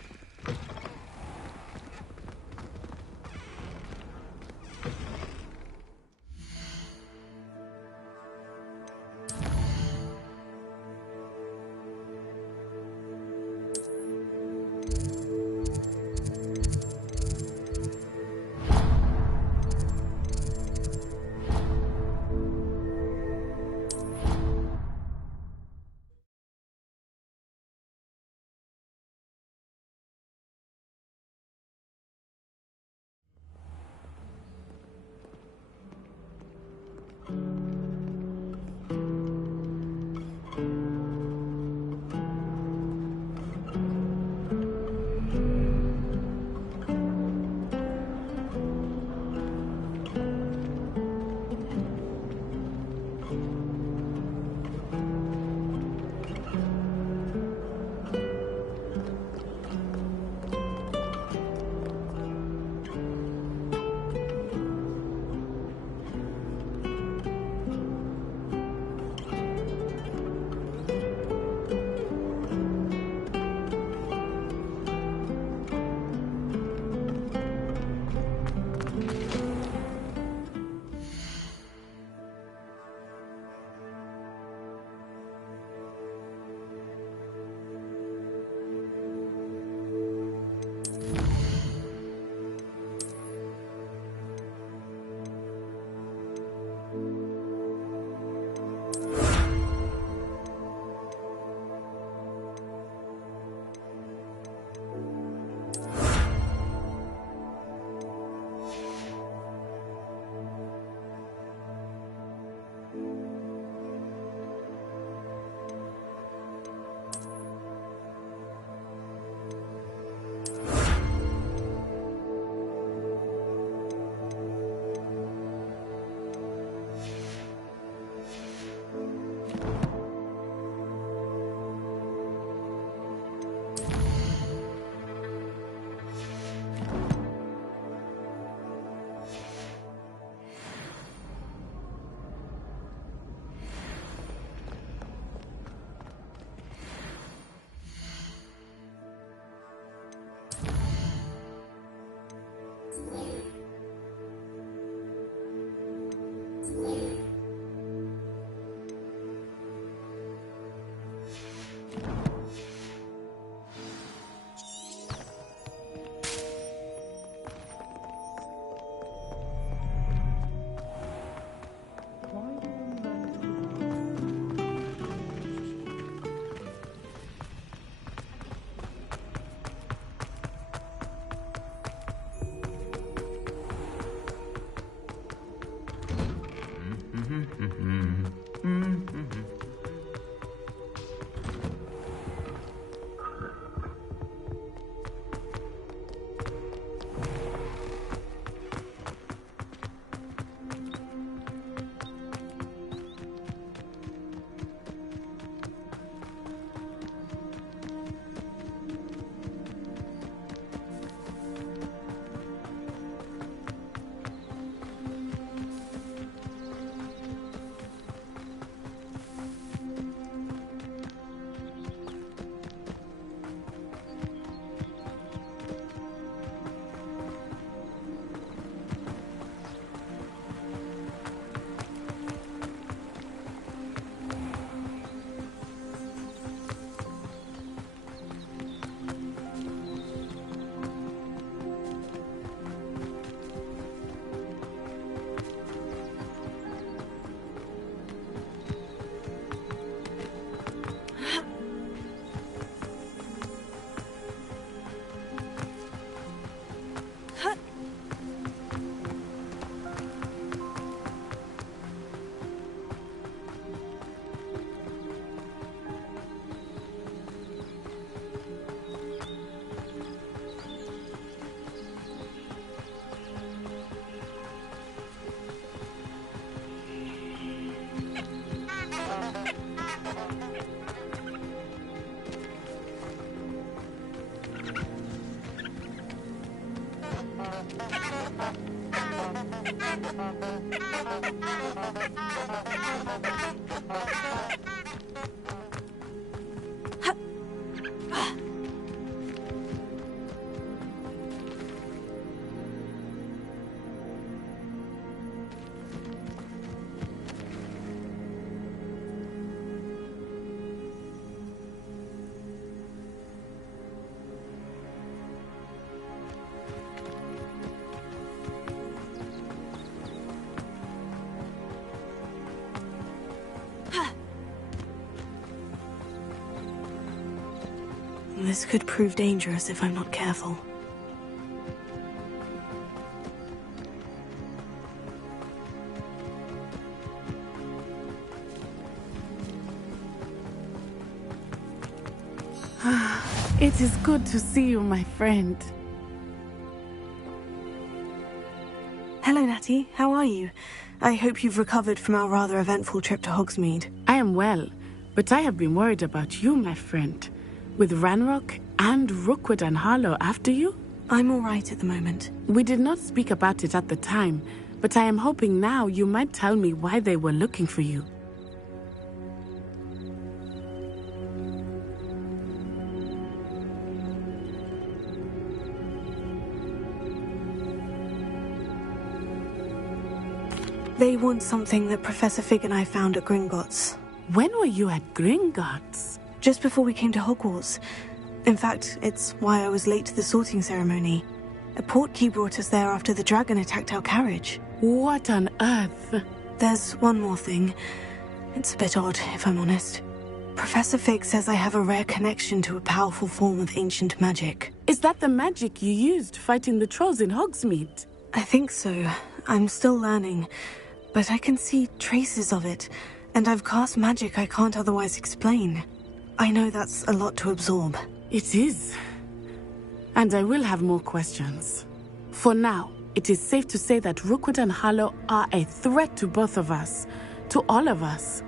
This could prove dangerous if I'm not careful. It is good to see you, my friend. Hello, Natty. How are you? I hope you've recovered from our rather eventful trip to Hogsmeade. I am well, but I have been worried about you, my friend. With Ranrock and Rookwood and Harlow after you? I'm all right at the moment. We did not speak about it at the time, but I am hoping now you might tell me why they were looking for you. They want something that Professor Fig and I found at Gringotts. When were you at Gringotts? Just before we came to Hogwarts. In fact, it's why I was late to the sorting ceremony. A portkey brought us there after the dragon attacked our carriage. What on earth? There's one more thing. It's a bit odd, if I'm honest. Professor Fig says I have a rare connection to a powerful form of ancient magic. Is that the magic you used fighting the trolls in Hogsmeade? I think so. I'm still learning. But I can see traces of it, and I've cast magic I can't otherwise explain. I know that's a lot to absorb. It is. And I will have more questions. For now, it is safe to say that Rookwood and Harlow are a threat to both of us, to all of us.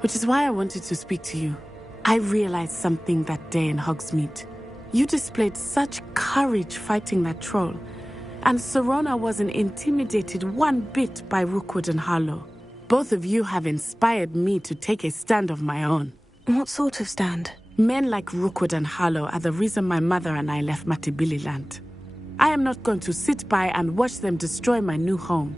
Which is why I wanted to speak to you. I realized something that day in Hogsmeade. You displayed such courage fighting that troll. And Serona wasn't intimidated one bit by Rookwood and Harlow. Both of you have inspired me to take a stand of my own. What sort of stand? Men like Rookwood and Harlow are the reason my mother and I left Matibili land. I am not going to sit by and watch them destroy my new home.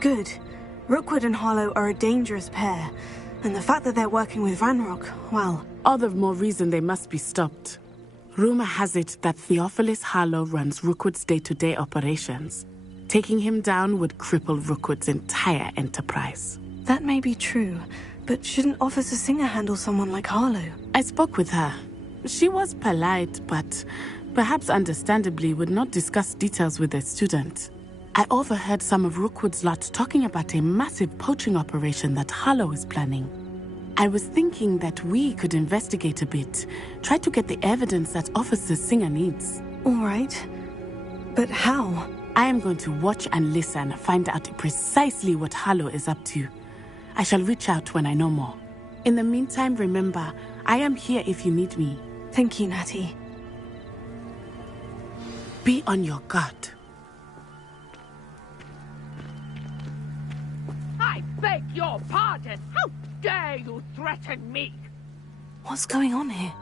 Good. Rookwood and Harlow are a dangerous pair, and the fact that they're working with Ranrock, well... All the more reason they must be stopped. Rumor has it that Theophilus Harlow runs Rookwood's day-to-day operations. Taking him down would cripple Rookwood's entire enterprise. That may be true, but shouldn't Officer Singer handle someone like Harlow? I spoke with her. She was polite, but perhaps understandably would not discuss details with a student. I overheard some of Rookwood's lot talking about a massive poaching operation that Harlow is planning. I was thinking that we could investigate a bit, try to get the evidence that Officer Singer needs. All right. But how? I am going to watch and listen, find out precisely what Harlow is up to. I shall reach out when I know more. In the meantime, remember, I am here if you need me. Thank you, Natty. Be on your guard. I beg your pardon! How dare you threaten me? What's going on here?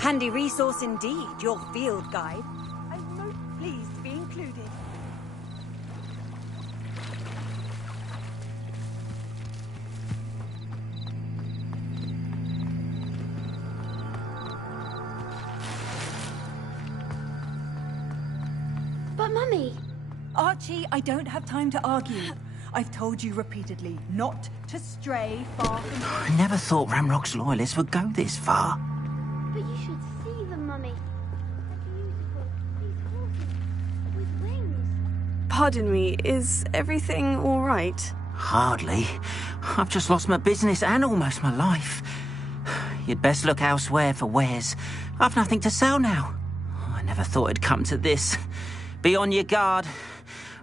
Handy resource indeed, your field guide. I'm most pleased to be included. But Mummy... Archie, I don't have time to argue. I've told you repeatedly not to stray far from... I never thought Ramrock's loyalists would go this far. But you should see them, Mummy. Beautiful. These horses with wings. Pardon me, is everything all right? Hardly. I've just lost my business and almost my life. You'd best look elsewhere for wares. I've nothing to sell now. I never thought it'd come to this. Be on your guard.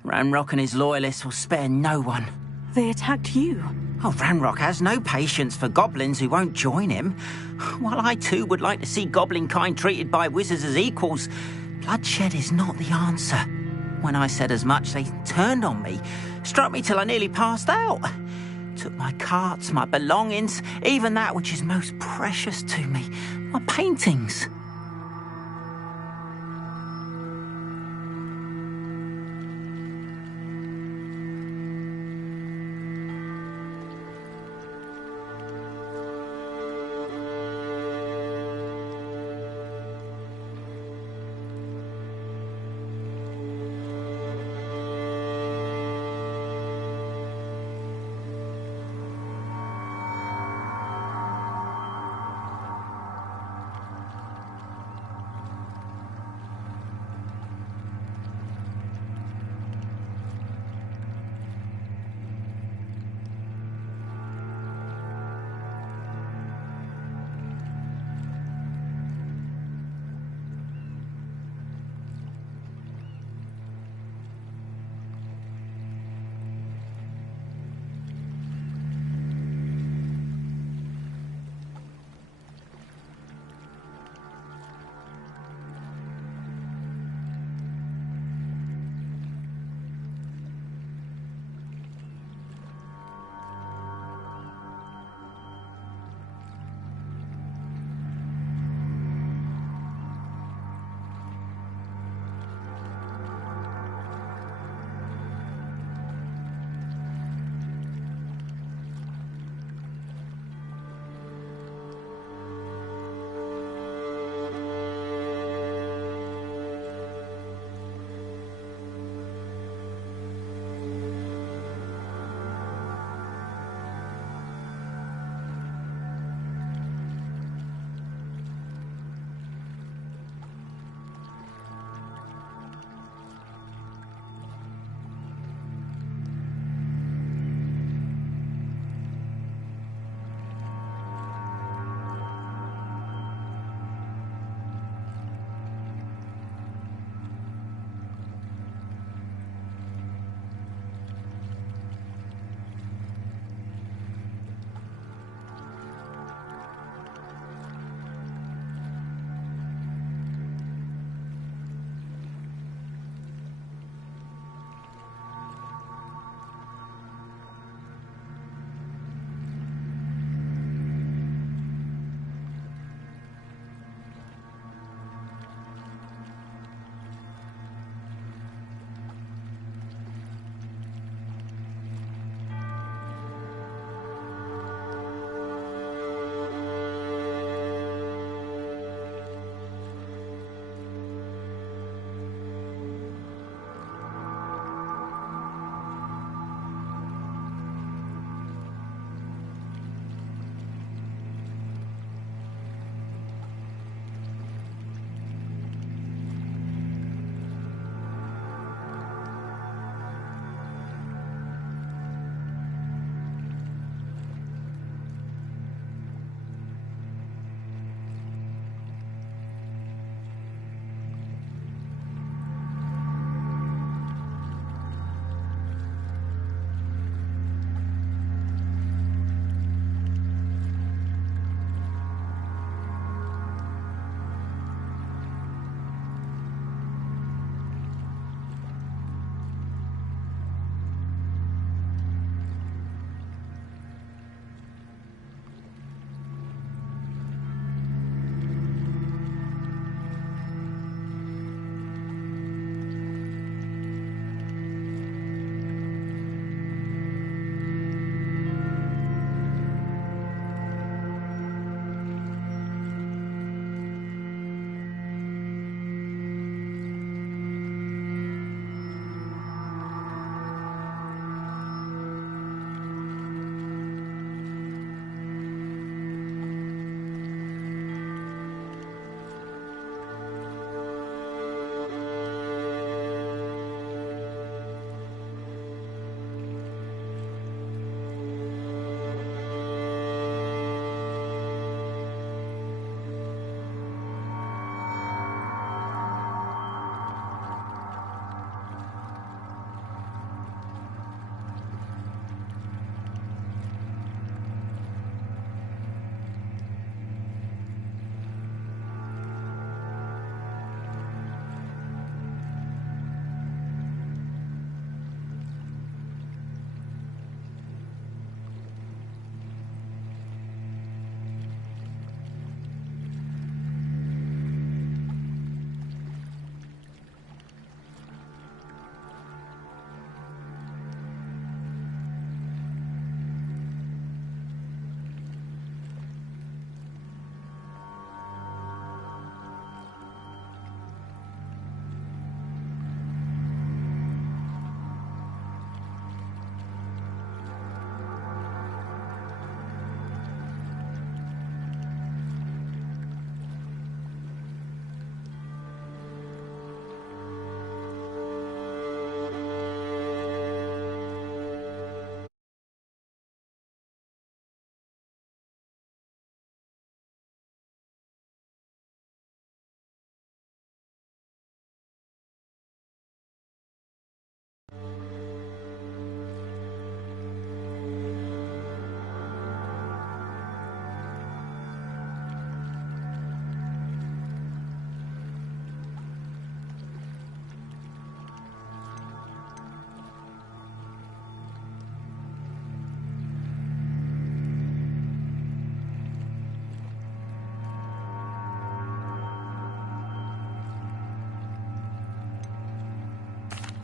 Ranrock and his loyalists will spare no one. They attacked you? Oh, Ranrock has no patience for goblins who won't join him. While I too would like to see goblin kind treated by wizards as equals, bloodshed is not the answer. When I said as much, they turned on me, struck me till I nearly passed out. Took my carts, my belongings, even that which is most precious to me, my paintings.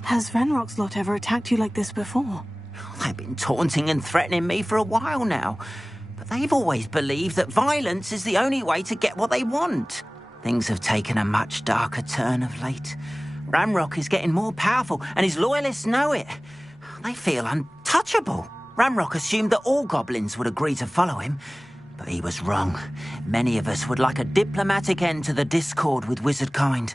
Has Ranrock's lot ever attacked you like this before? They've been taunting and threatening me for a while now. But they've always believed that violence is the only way to get what they want. Things have taken a much darker turn of late. Ranrock is getting more powerful, and his loyalists know it. They feel untouchable. Ranrock assumed that all goblins would agree to follow him, but he was wrong. Many of us would like a diplomatic end to the discord with wizardkind.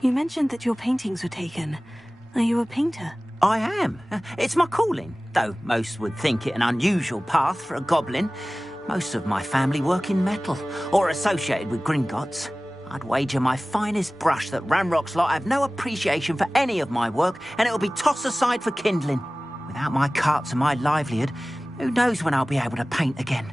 You mentioned that your paintings were taken. Are you a painter? I am. It's my calling, though most would think it an unusual path for a goblin. Most of my family work in metal, or associated with Gringotts. I'd wager my finest brush that Ranrock's lot have no appreciation for any of my work, and it'll be tossed aside for kindling. Without my carts and my livelihood, who knows when I'll be able to paint again?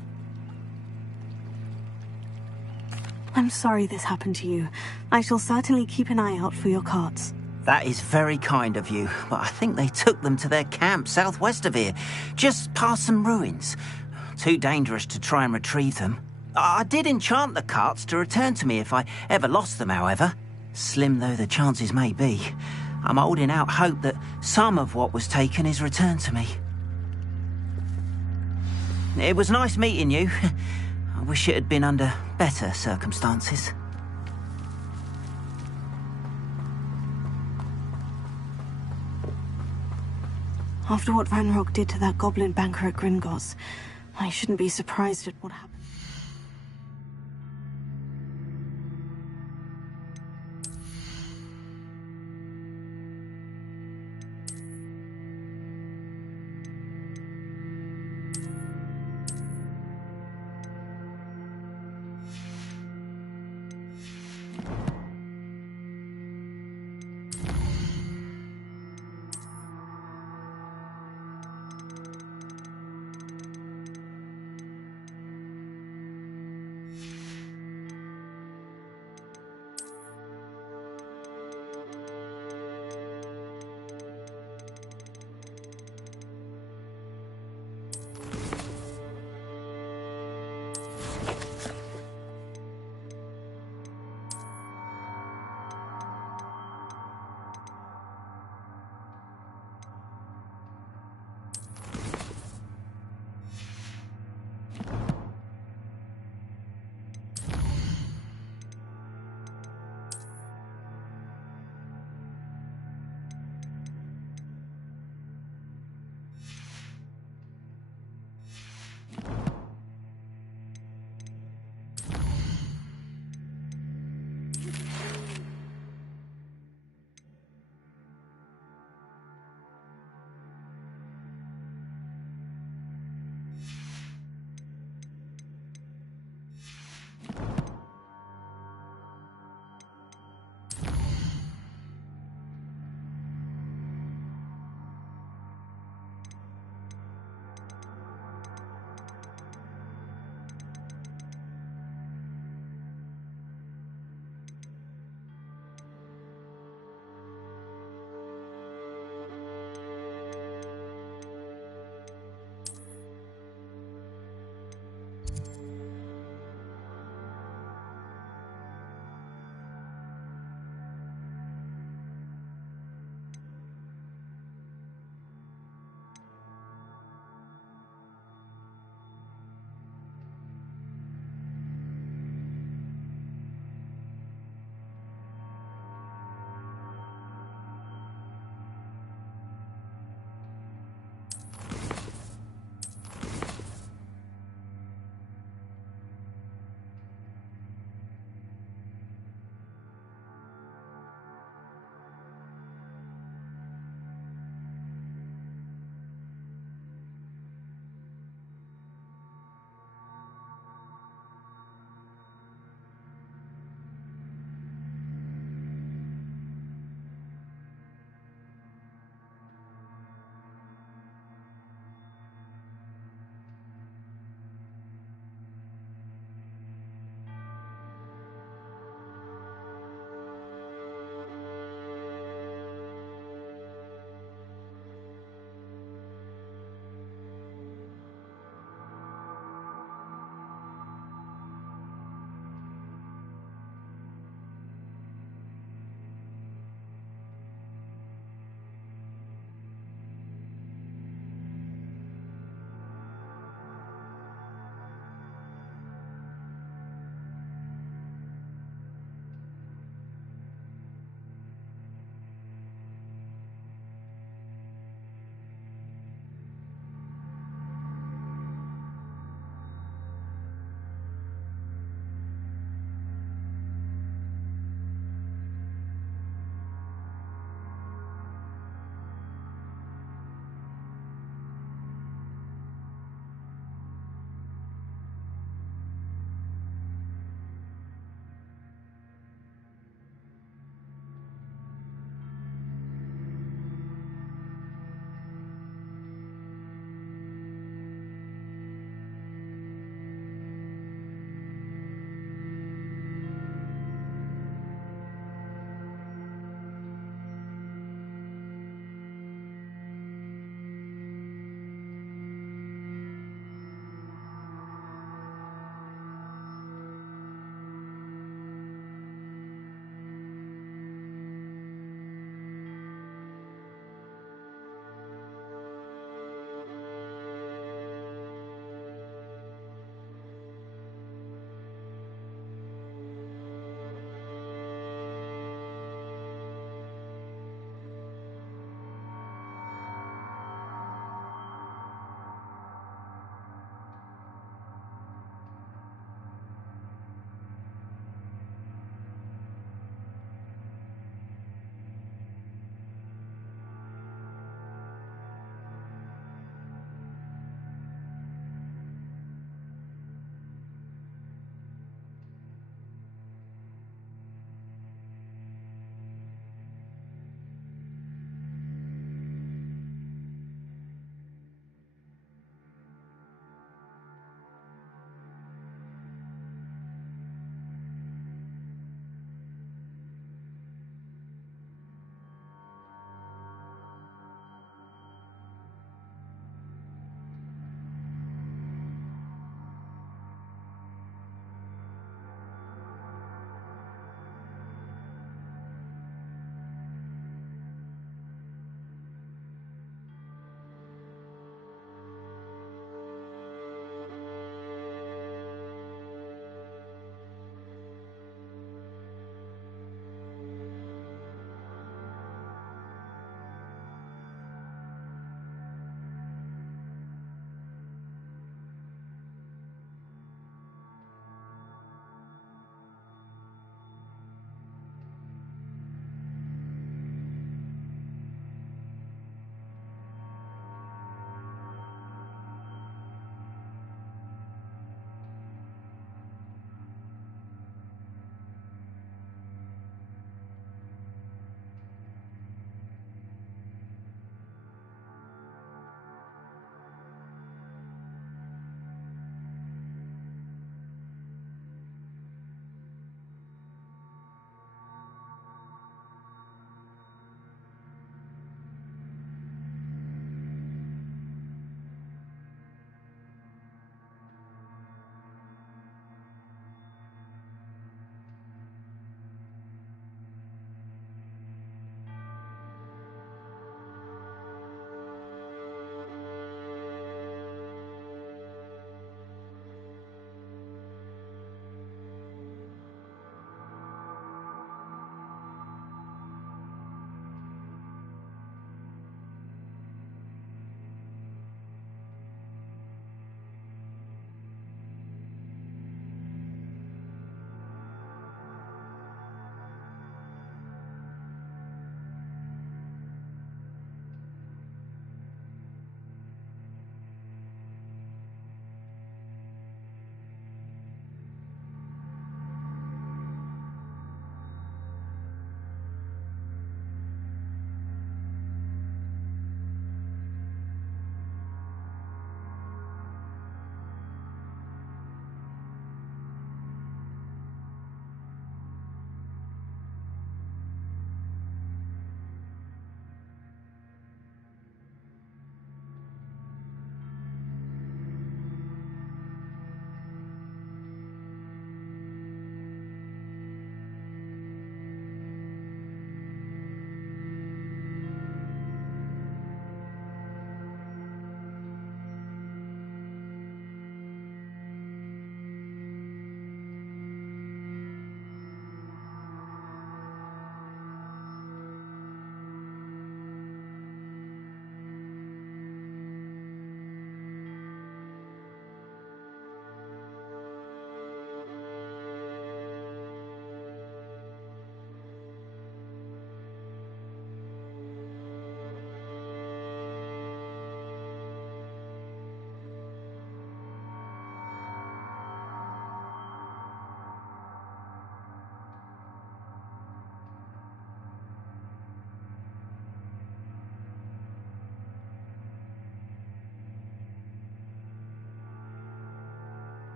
I'm sorry this happened to you. I shall certainly keep an eye out for your carts. That is very kind of you, but I think they took them to their camp southwest of here, just past some ruins. Too dangerous to try and retrieve them. I did enchant the carts to return to me if I ever lost them, however. Slim though the chances may be, I'm holding out hope that some of what was taken is returned to me. It was nice meeting you. I wish it had been under better circumstances. After what Ranrock did to that goblin banker at Gringotts, I shouldn't be surprised at what happened.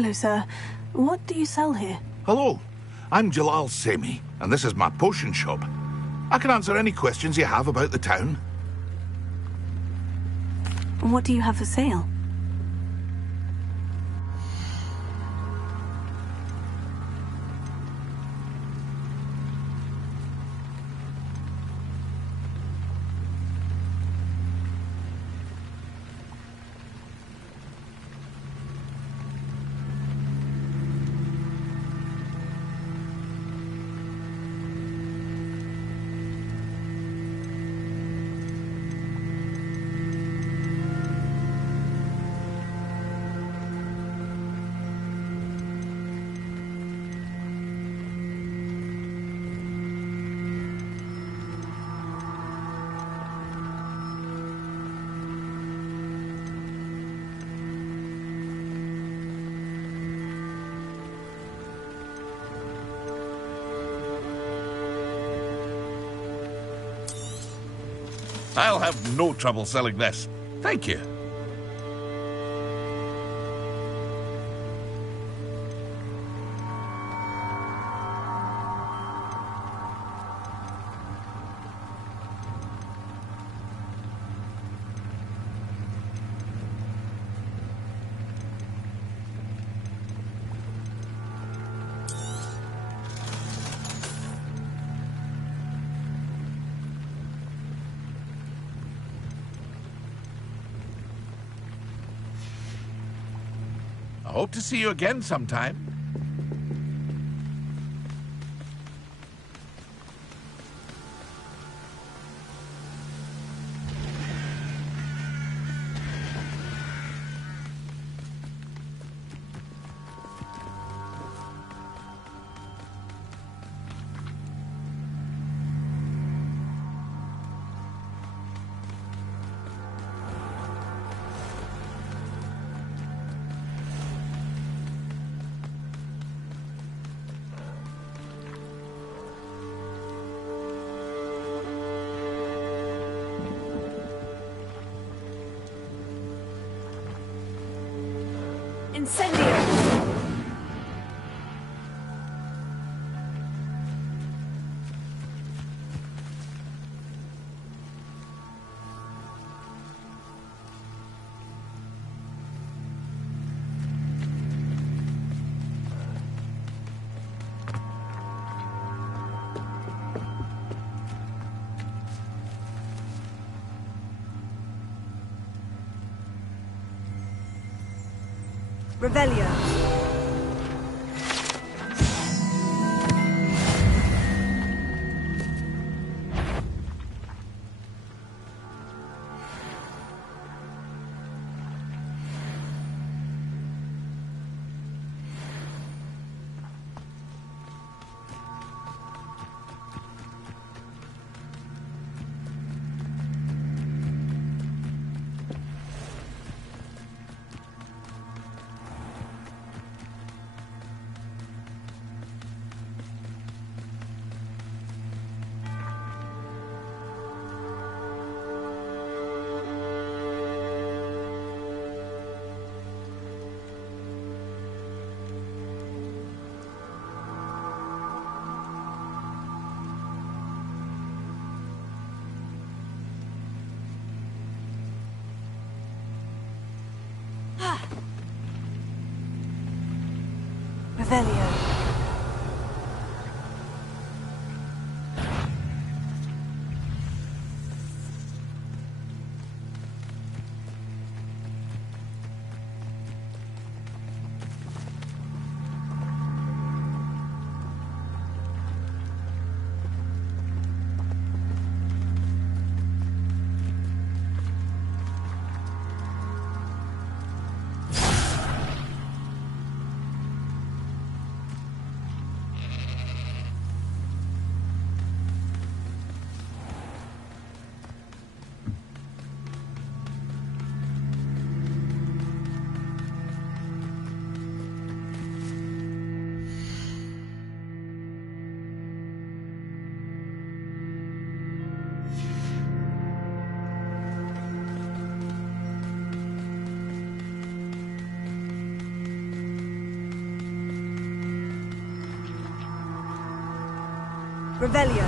Hello, sir. What do you sell here? Hello, I'm Jalal Semi, and this is my potion shop. I can answer any questions you have about the town. What do you have for sale? I'll have no trouble selling this. Thank you. I hope to see you again sometime. Incendio! Revelio. Revelio. Revelio.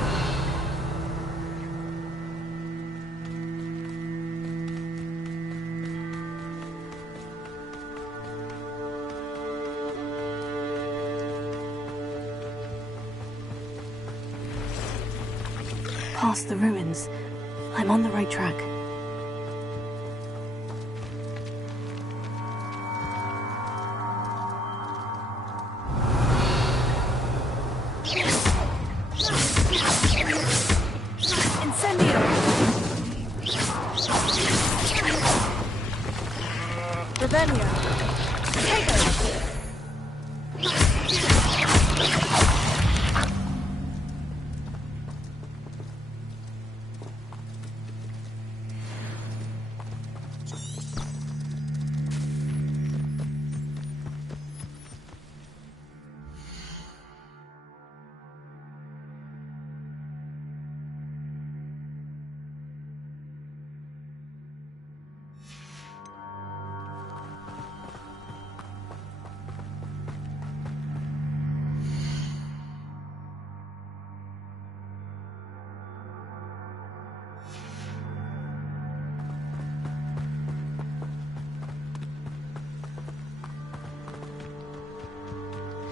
Past the ruins. I'm on the right track.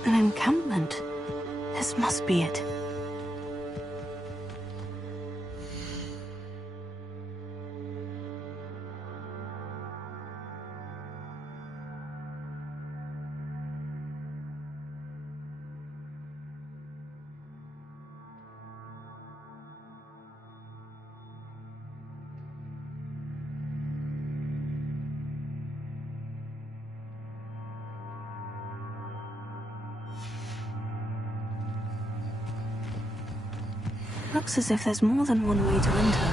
An encampment. This must be it. Looks as if there's more than one way to enter.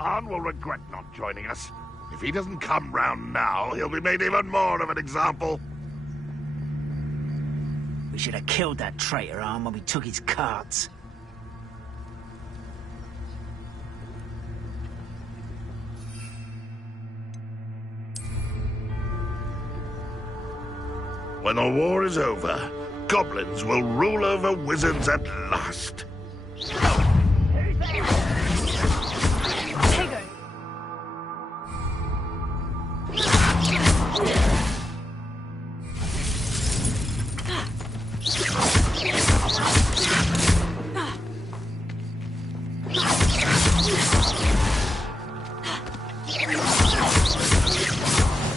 Arn will regret not joining us. If he doesn't come round now, he'll be made even more of an example. We should have killed that traitor, Arn, when we took his carts. When the war is over, goblins will rule over wizards at last.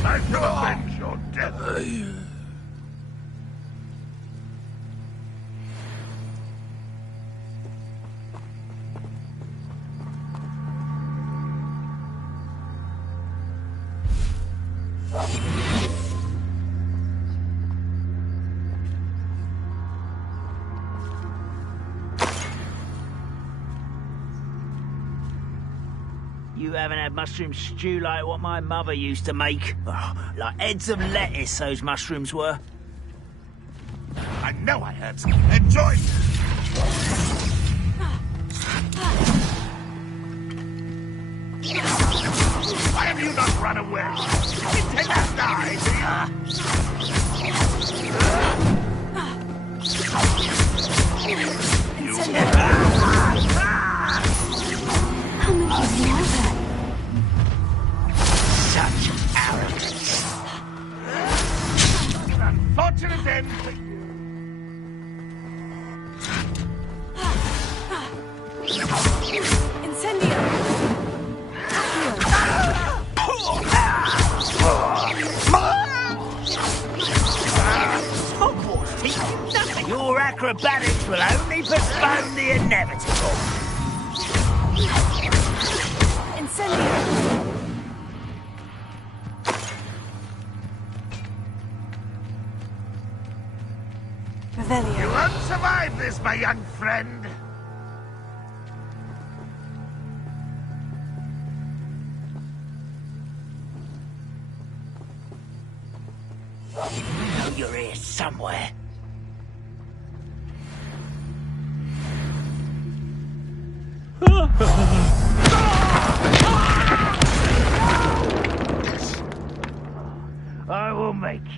I shall avenge your death. You haven't had mushroom stew like what my mother used to make. Oh, like heads of lettuce, those mushrooms were. I know I had some. Enjoy! Why have you not run away? Take that die, How many of you are there? Such arrogance. Unfortunate end. Incendio! Your acrobatics will only postpone the inevitable. Incendio! You won't survive this, my young friend. You know you're here somewhere.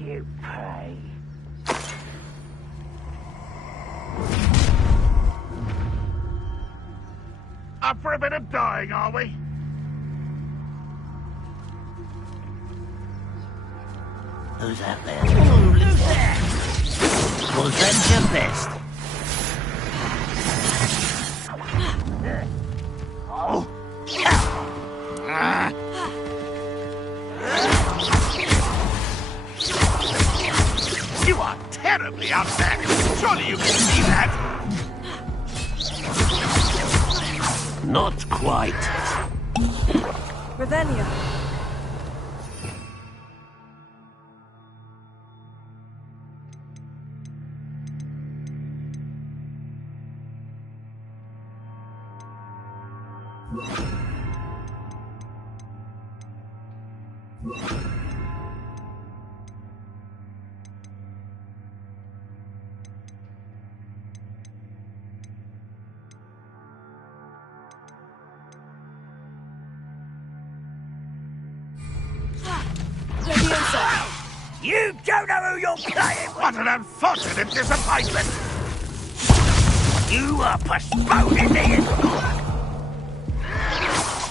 you pray. Up for a bit of dying, are we? Who's out there? Who's there? Was that your best? Oh! You are terribly upset. Surely you can see that. Not quite. Ravenna. You don't know who you're playing with! What an unfortunate disappointment! You are postponing the end.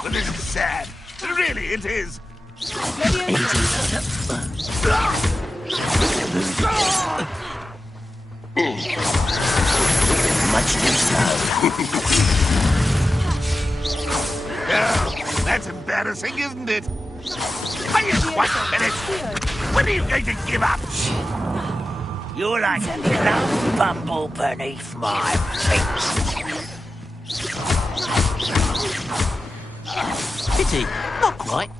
But this is sad. Really, it is. Much too slow. Oh, that's embarrassing, isn't it? Are you quite finished? When are you going to give up? You're like a love bumble beneath my feet. Pity, not quite.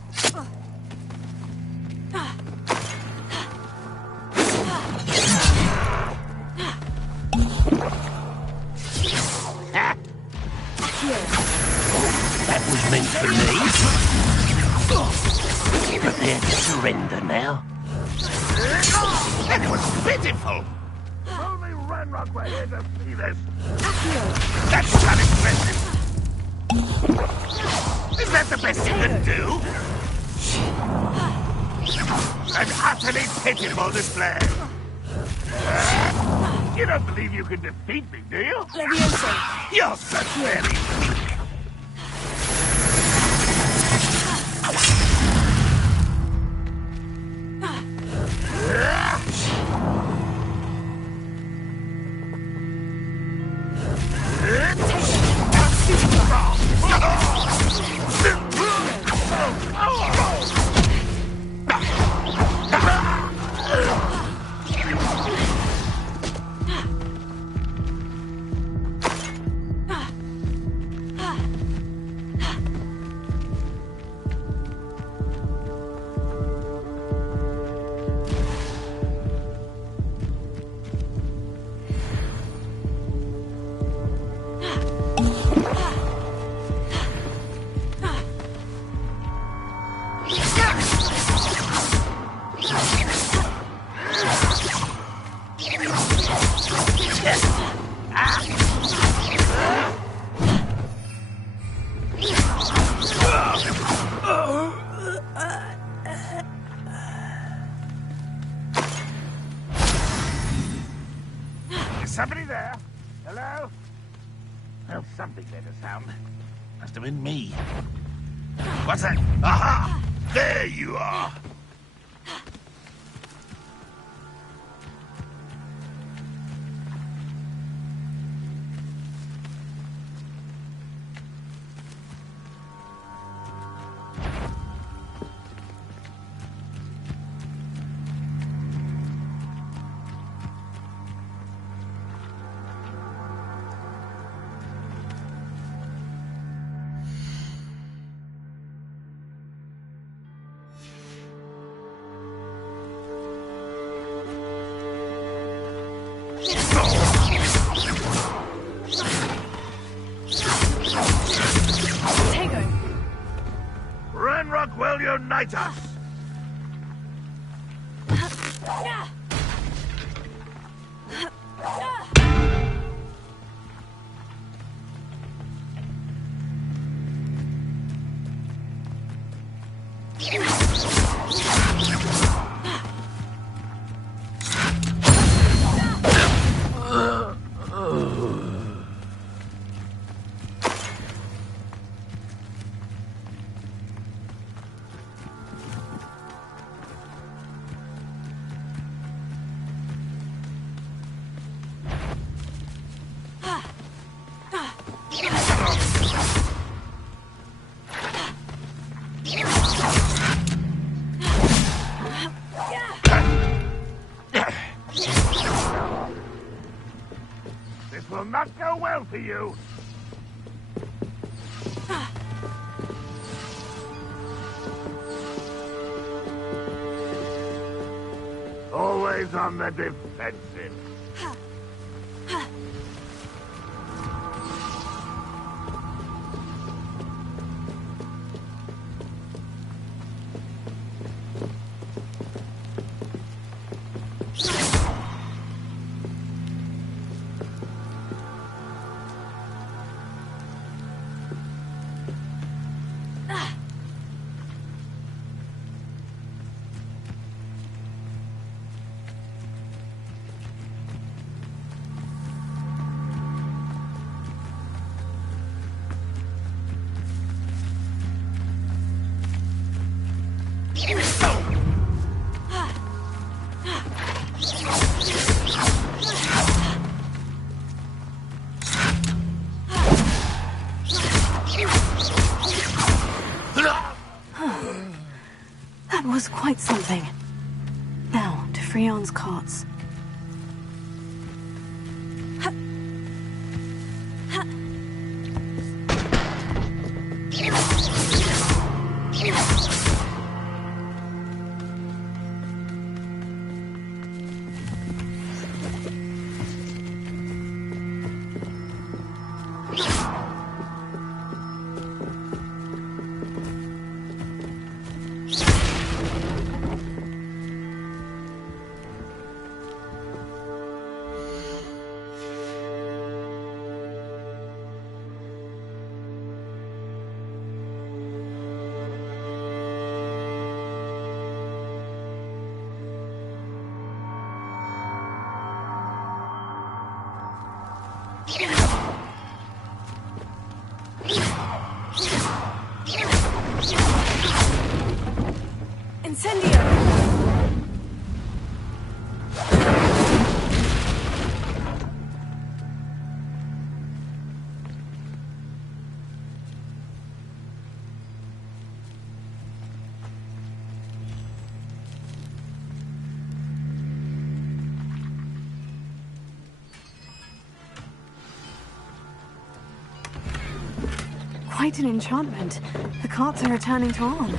That was meant for me. Prepare to surrender now. That was pitiful. Only Ranrock were here to see this. That's unimpressive. Is that the best you can do? An utterly pitiful display. You don't believe you can defeat me, do you? You're so very weak. Somebody there? Hello? Well, something made a sound. Must have been me. What's that? Aha! There you are! Ranrock will unite us! will not go well for you. Always on the defensive. That was quite something. Now, to Freon's carts. Incendio! Quite an enchantment. The carts are returning to Arn.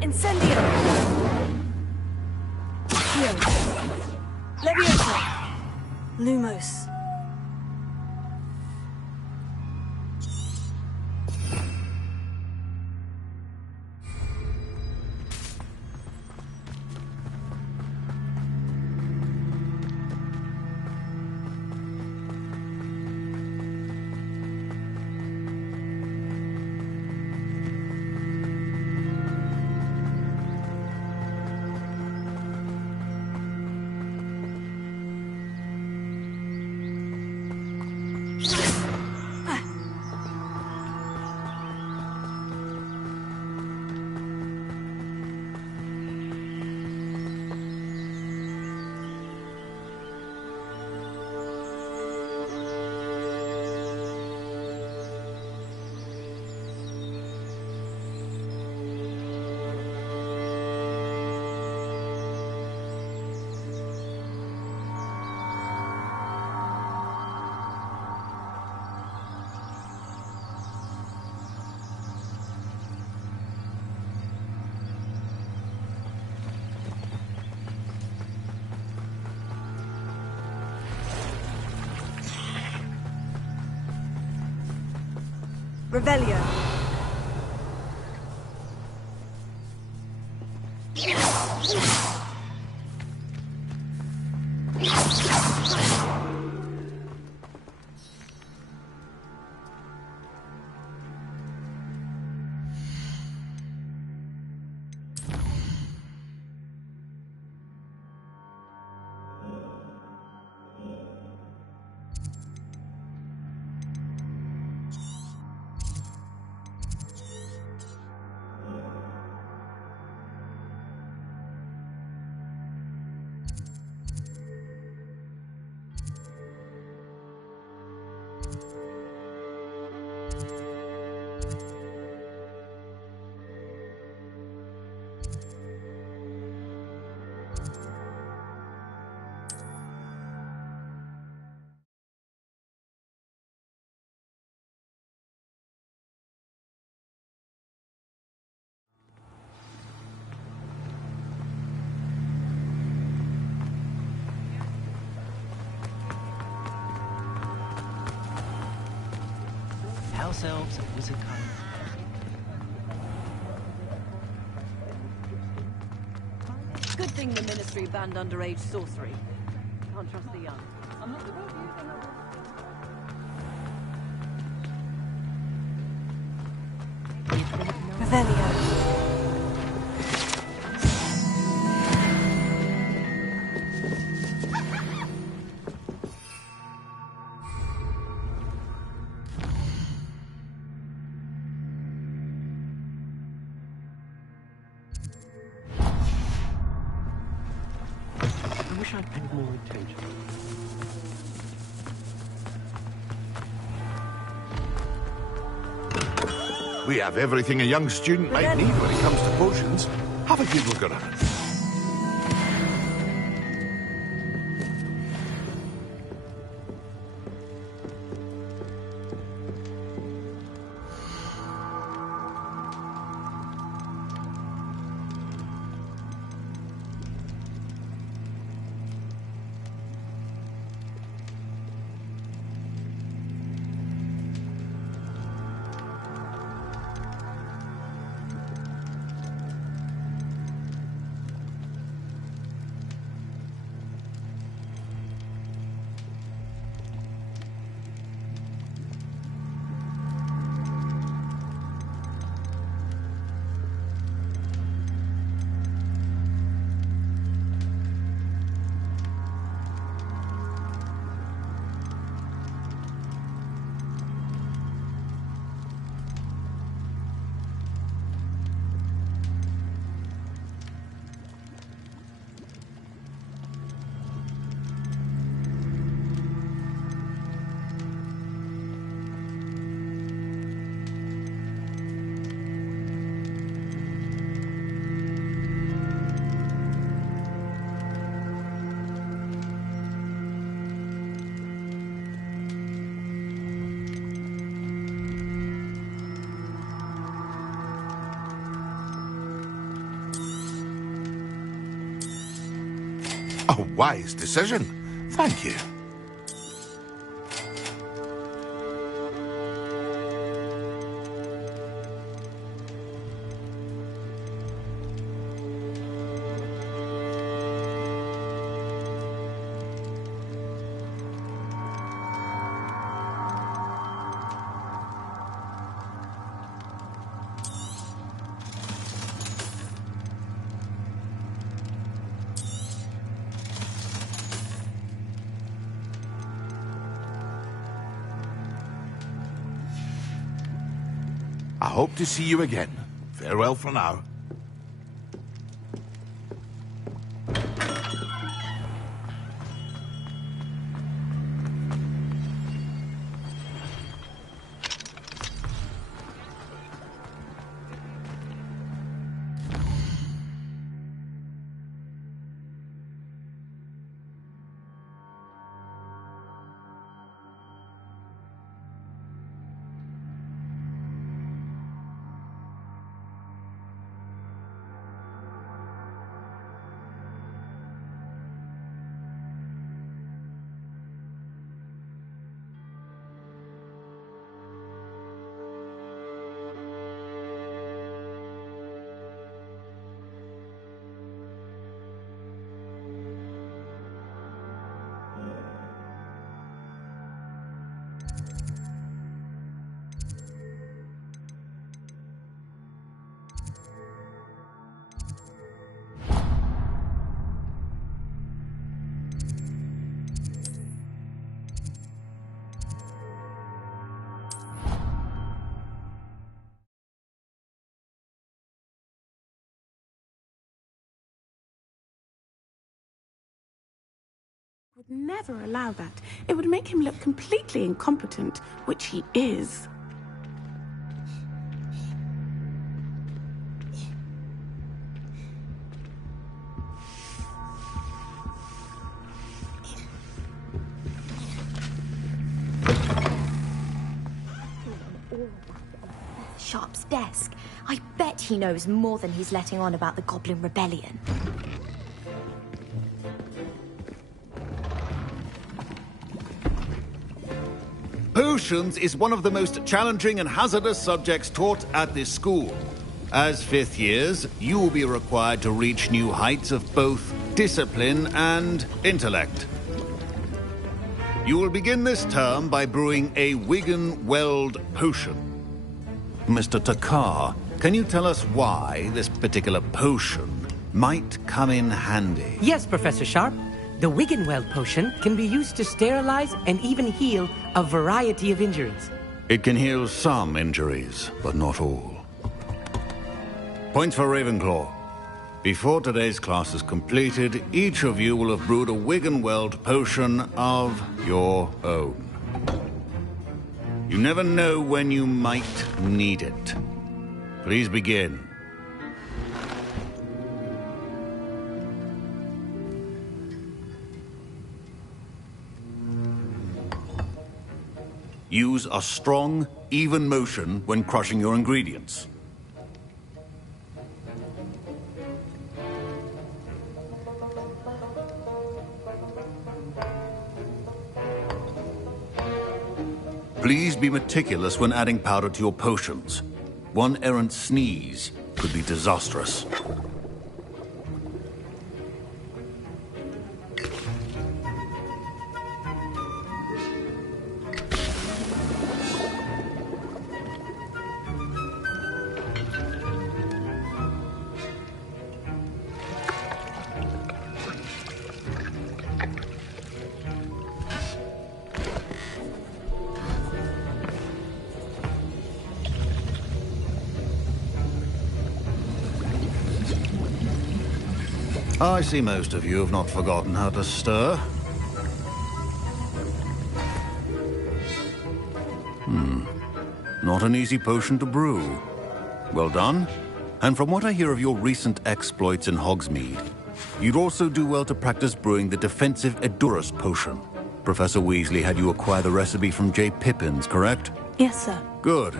Incendio! Here. Leviosa! Lumos. Revelio. House elves and wizard kind. Good thing the Ministry banned underage sorcery. Can't trust the young. Revelio. I wish I'd paid more attention. We have everything a young student might need when it comes to potions. Have a good look around. A wise decision. Thank you. I hope to see you again. Farewell for now. Would never allow that. It would make him look completely incompetent, which he is. Sharp's desk. I bet he knows more than he's letting on about the Goblin Rebellion. Potions is one of the most challenging and hazardous subjects taught at this school. As fifth years, you will be required to reach new heights of both discipline and intellect. You will begin this term by brewing a Wiggenweld potion. Mr. Takar, can you tell us why this particular potion might come in handy? Yes, Professor Sharp. The Wiggenweld potion can be used to sterilize and even heal a variety of injuries. It can heal some injuries, but not all. Points for Ravenclaw. Before today's class is completed, each of you will have brewed a Wiggenweld potion of your own. You never know when you might need it. Please begin. Use a strong, even motion when crushing your ingredients. Please be meticulous when adding powder to your potions. One errant sneeze could be disastrous. I see most of you have not forgotten how to stir. Not an easy potion to brew. Well done. And from what I hear of your recent exploits in Hogsmeade, you'd also do well to practice brewing the defensive Edurus potion. Professor Weasley had you acquire the recipe from J. Pippins, correct? Yes, sir. Good.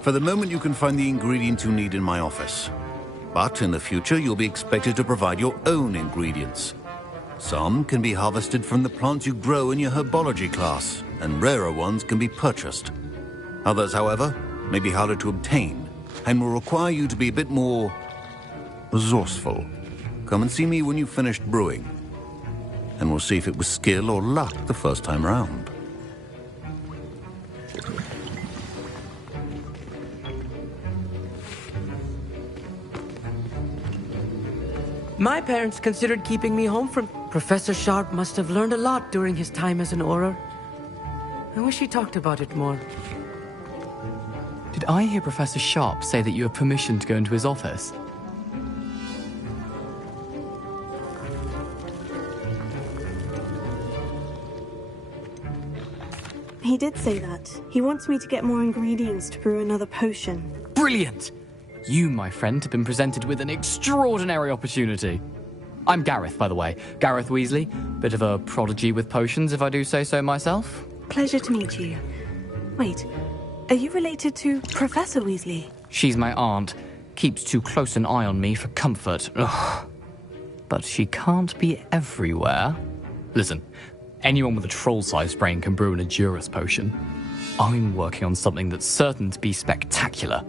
For the moment, you can find the ingredients you need in my office. But in the future, you'll be expected to provide your own ingredients. Some can be harvested from the plants you grow in your herbology class, and rarer ones can be purchased. Others, however, may be harder to obtain, and will require you to be a bit more resourceful. Come and see me when you've finished brewing, and we'll see if it was skill or luck the first time round. My parents considered keeping me home from... Professor Sharp must have learned a lot during his time as an Auror. I wish he talked about it more. Did I hear Professor Sharp say that you have permission to go into his office? He did say that. He wants me to get more ingredients to brew another potion. Brilliant! You, my friend, have been presented with an extraordinary opportunity. I'm Gareth, by the way. Gareth Weasley. Bit of a prodigy with potions, if I do say so myself. Pleasure to meet you. Wait, are you related to Professor Weasley? She's my aunt. Keeps too close an eye on me for comfort. Ugh. But she can't be everywhere. Listen, anyone with a troll-sized brain can brew an Edurus potion. I'm working on something that's certain to be spectacular.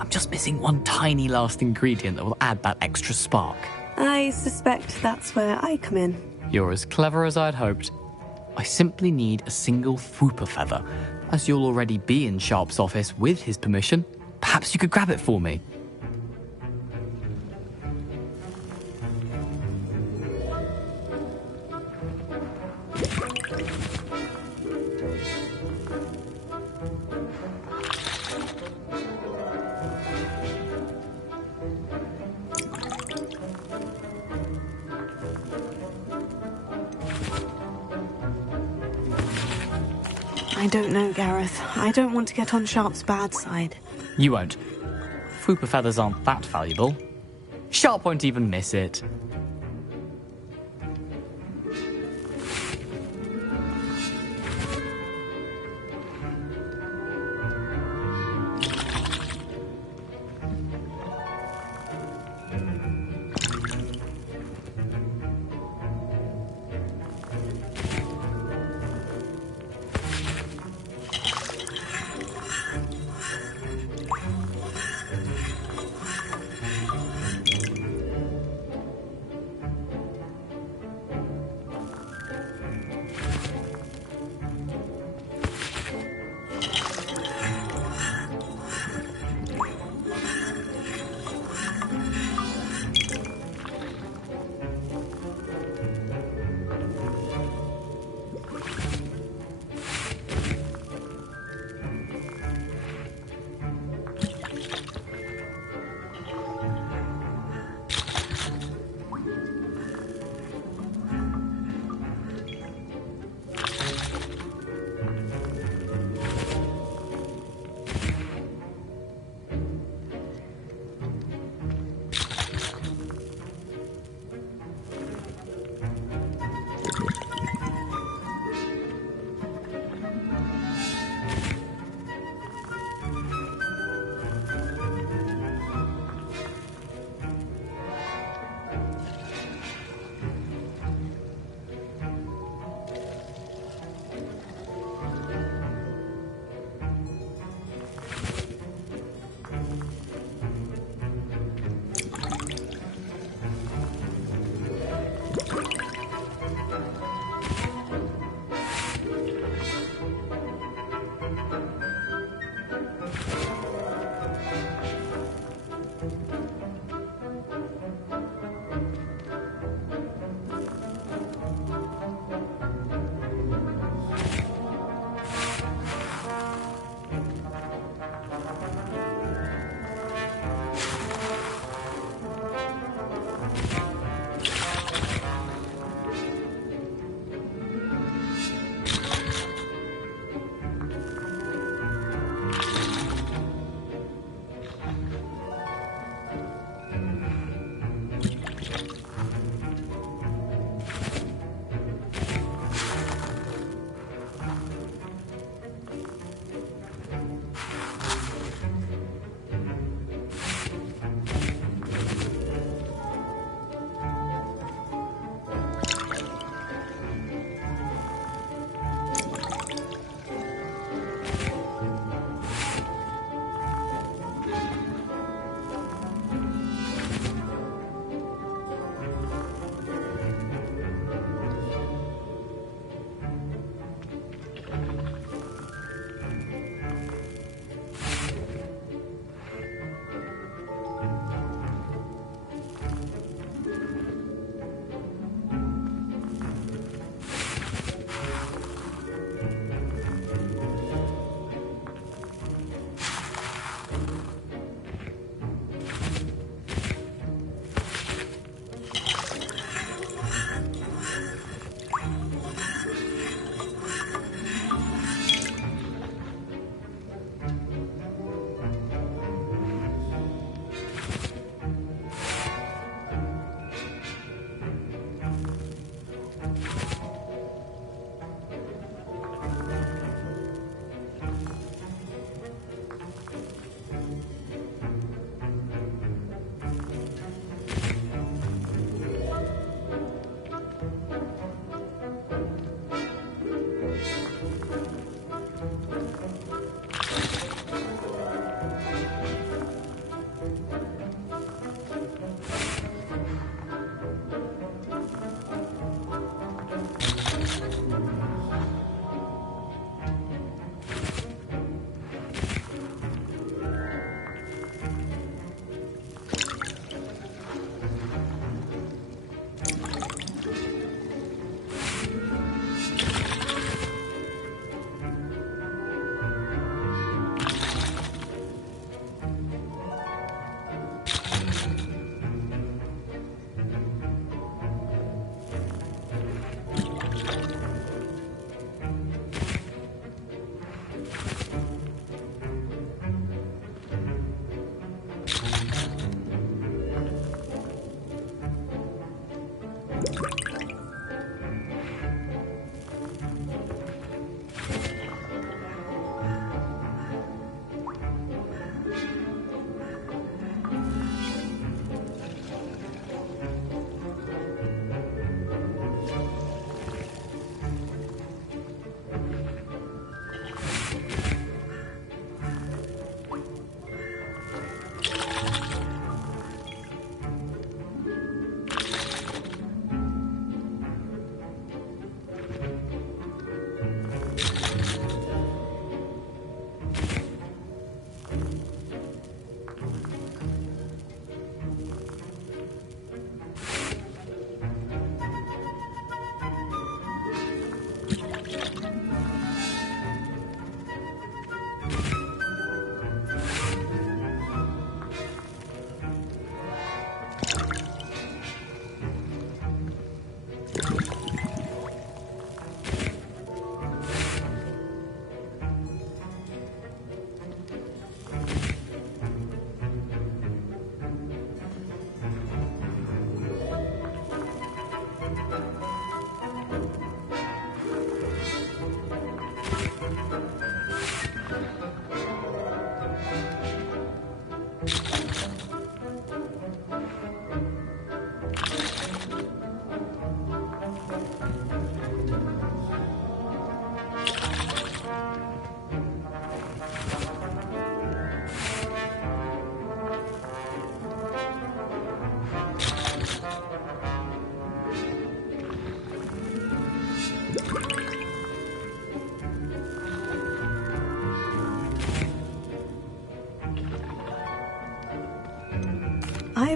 I'm just missing one tiny last ingredient that will add that extra spark. I suspect that's where I come in. You're as clever as I'd hoped. I simply need a single Fwooper feather. As you'll already be in Sharp's office with his permission, perhaps you could grab it for me. I don't know, Gareth. I don't want to get on Sharp's bad side. You won't. Fwooper feathers aren't that valuable. Sharp won't even miss it.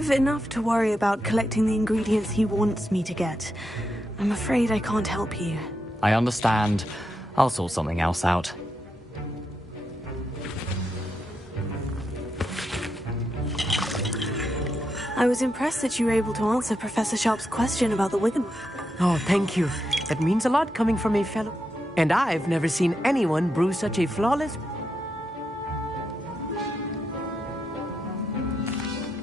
I've enough to worry about collecting the ingredients he wants me to get. I'm afraid I can't help you. I understand. I'll sort something else out. I was impressed that you were able to answer Professor Sharp's question about the Wigan. Oh, thank you. That means a lot coming from a fellow. And I've never seen anyone brew such a flawless...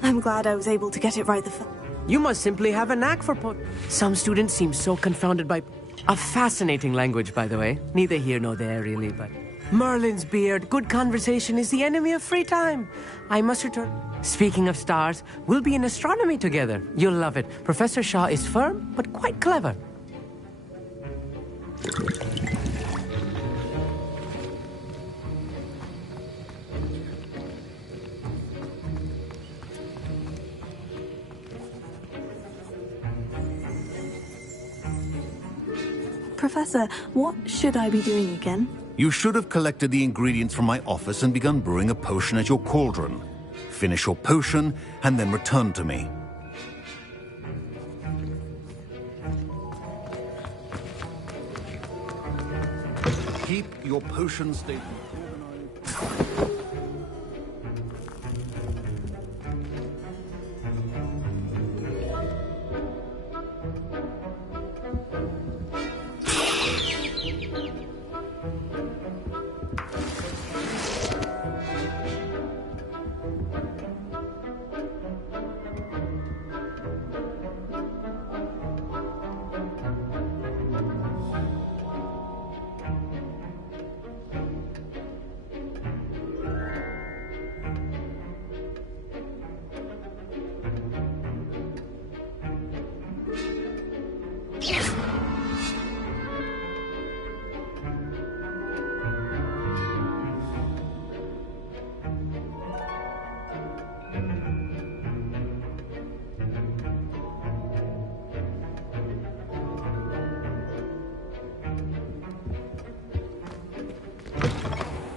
I'm glad I was able to get it right the first. You must simply have a knack for Some students seem so confounded by... A fascinating language, by the way. Neither here nor there, really, but... Merlin's beard, good conversation is the enemy of free time. I must return. Speaking of stars, we'll be in astronomy together. You'll love it. Professor Shaw is firm, but quite clever. Professor, what should I be doing again? You should have collected the ingredients from my office and begun brewing a potion at your cauldron. Finish your potion and then return to me. Keep your potion statement organized.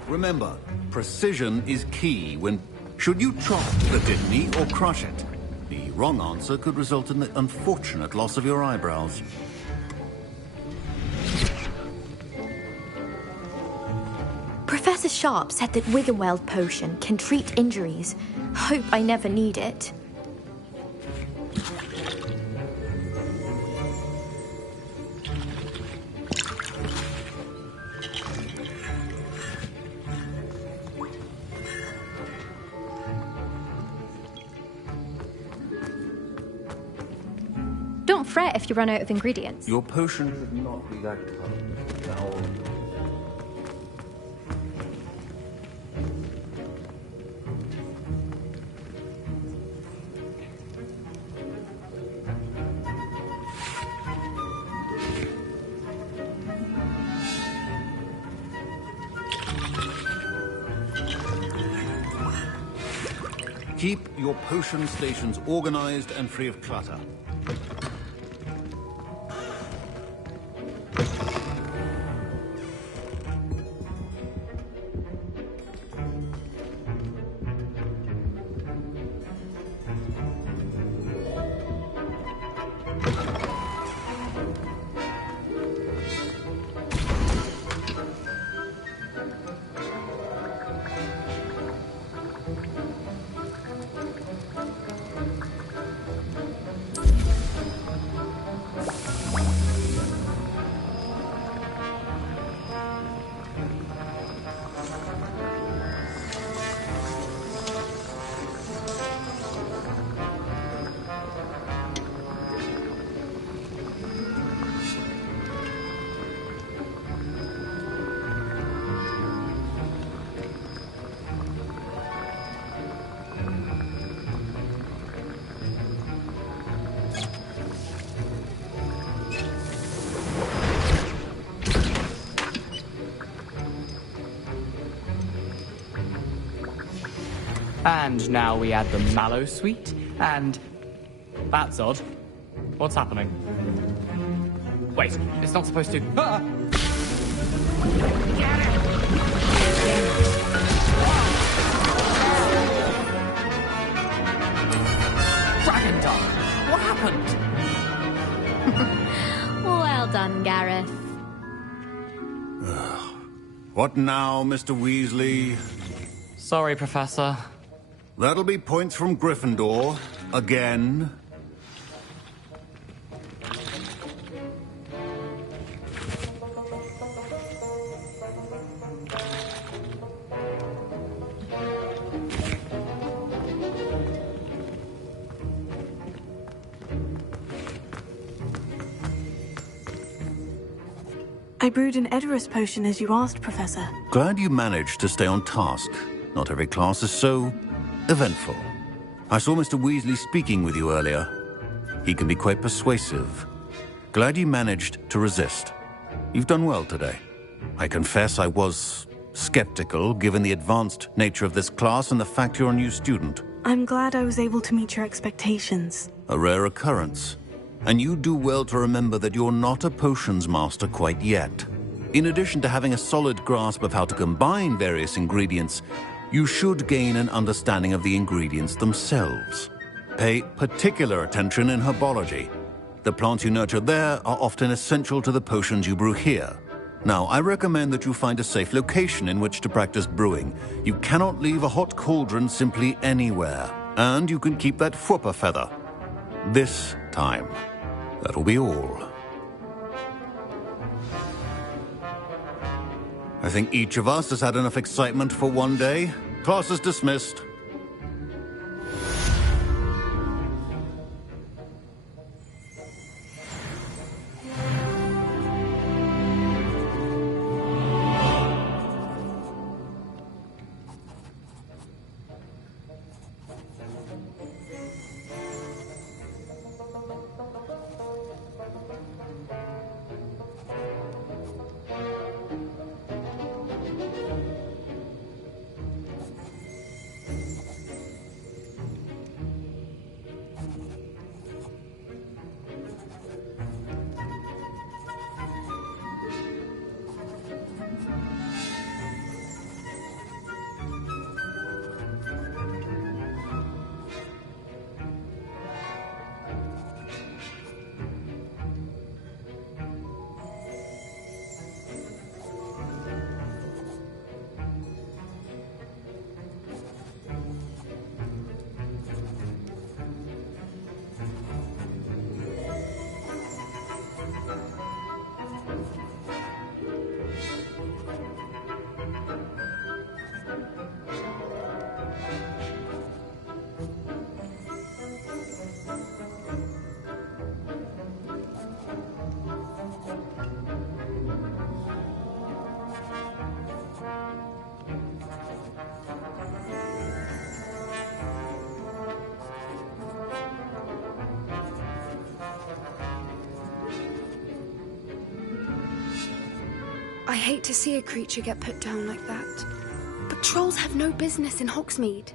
Remember, precision is key when... Should you chop the Dittany or crush it? The wrong answer could result in the unfortunate loss of your eyebrows. Professor Sharp said that Wiggenweld potion can treat injuries. Hope I never need it. Don't fret if you run out of ingredients. Your potion should not be that powerful. Keep your potion stations organized and free of clutter. And now we add the mallow sweet, and... That's odd. What's happening? Wait, it's not supposed to... Ah! Dragon Dog! What happened? Well done, Gareth. What now, Mr. Weasley? Sorry, Professor. That'll be points from Gryffindor. Again. I brewed an Edorus potion as you asked, Professor. Glad you managed to stay on task. Not every class is so eventful. I saw Mr. Weasley speaking with you earlier. He can be quite persuasive. Glad you managed to resist. You've done well today. I confess I was skeptical, given the advanced nature of this class and the fact you're a new student. I'm glad I was able to meet your expectations. A rare occurrence. And you do well to remember that you're not a potions master quite yet. In addition to having a solid grasp of how to combine various ingredients, you should gain an understanding of the ingredients themselves. Pay particular attention in herbology. The plants you nurture there are often essential to the potions you brew here. Now, I recommend that you find a safe location in which to practice brewing. You cannot leave a hot cauldron simply anywhere. And you can keep that Fwooper feather. This time. That'll be all. I think each of us has had enough excitement for one day. Class is dismissed. I hate to see a creature get put down like that. But trolls have no business in Hogsmeade.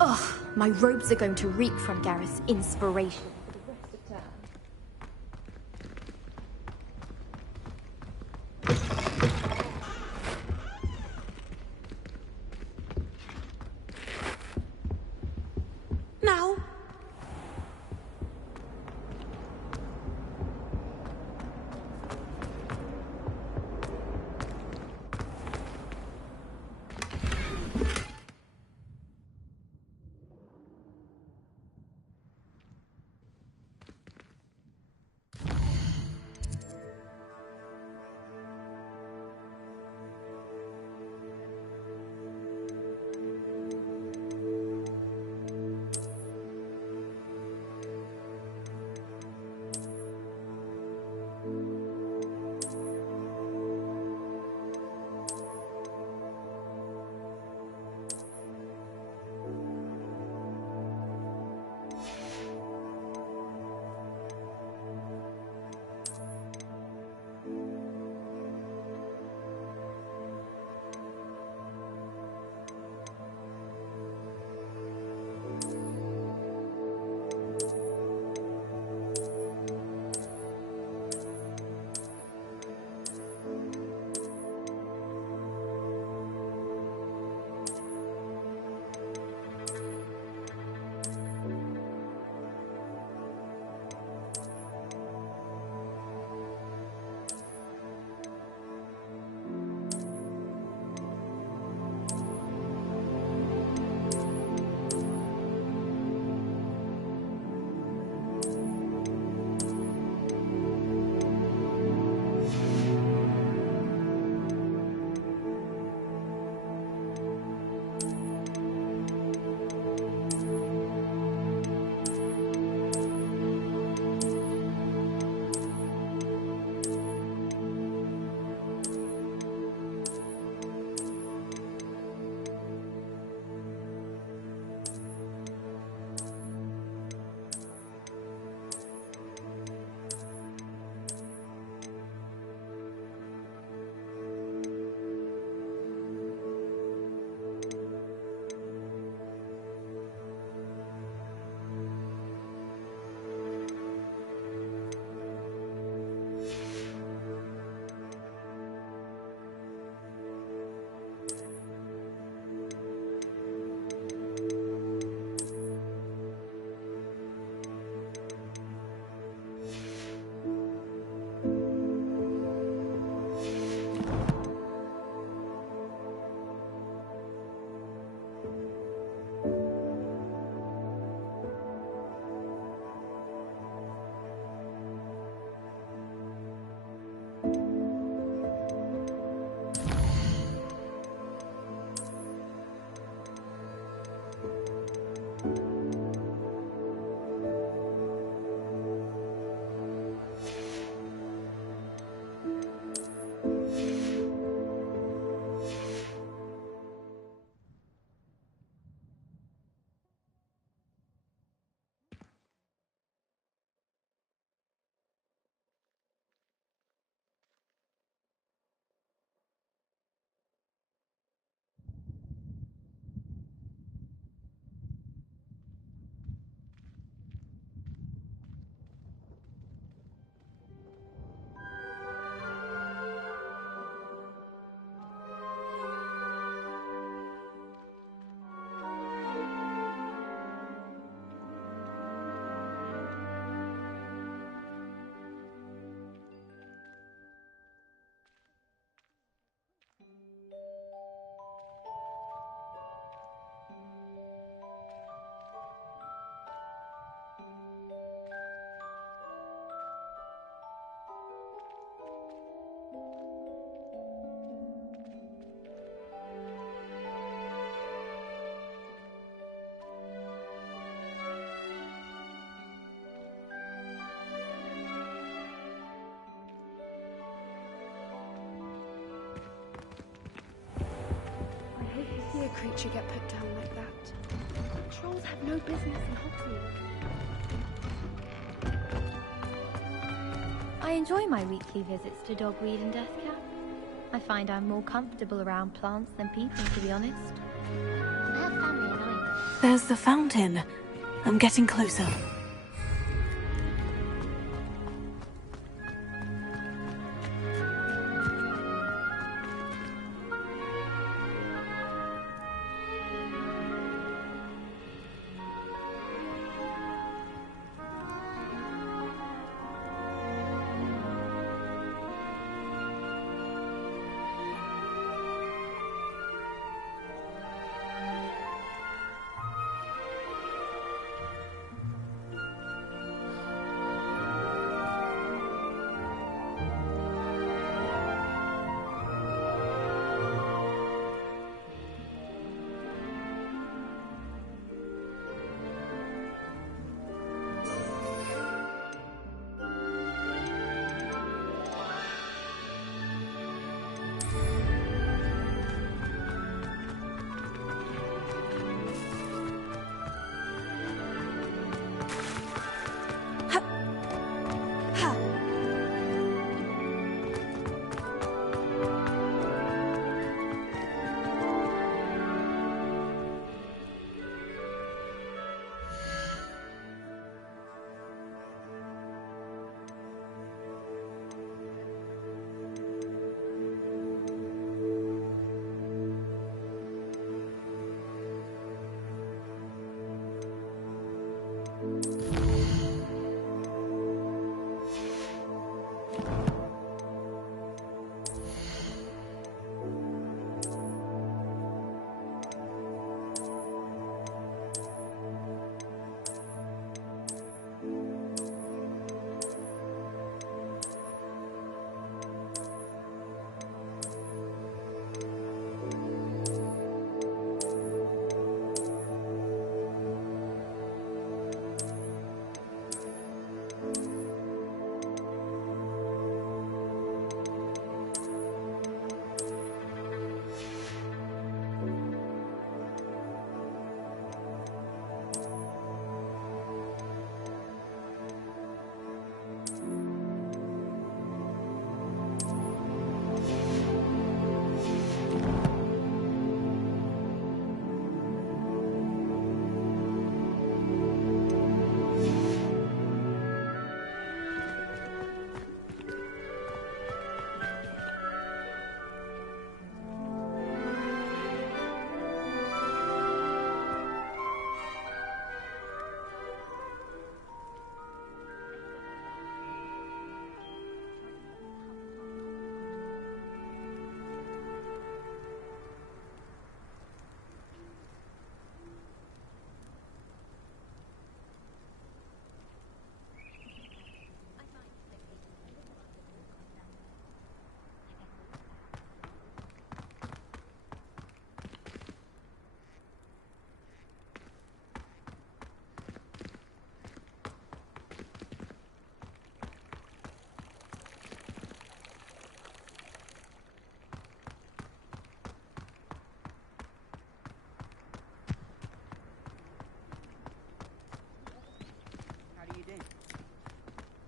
Ugh, my robes are going to reek from Gareth's inspiration. Now. creature get put down like that? Trolls have no business in Hogsmeade. I enjoy my weekly visits to Dogweed and Deathcap. I find I'm more comfortable around plants than people, to be honest. I have family in Ireland. There's the fountain. I'm getting closer.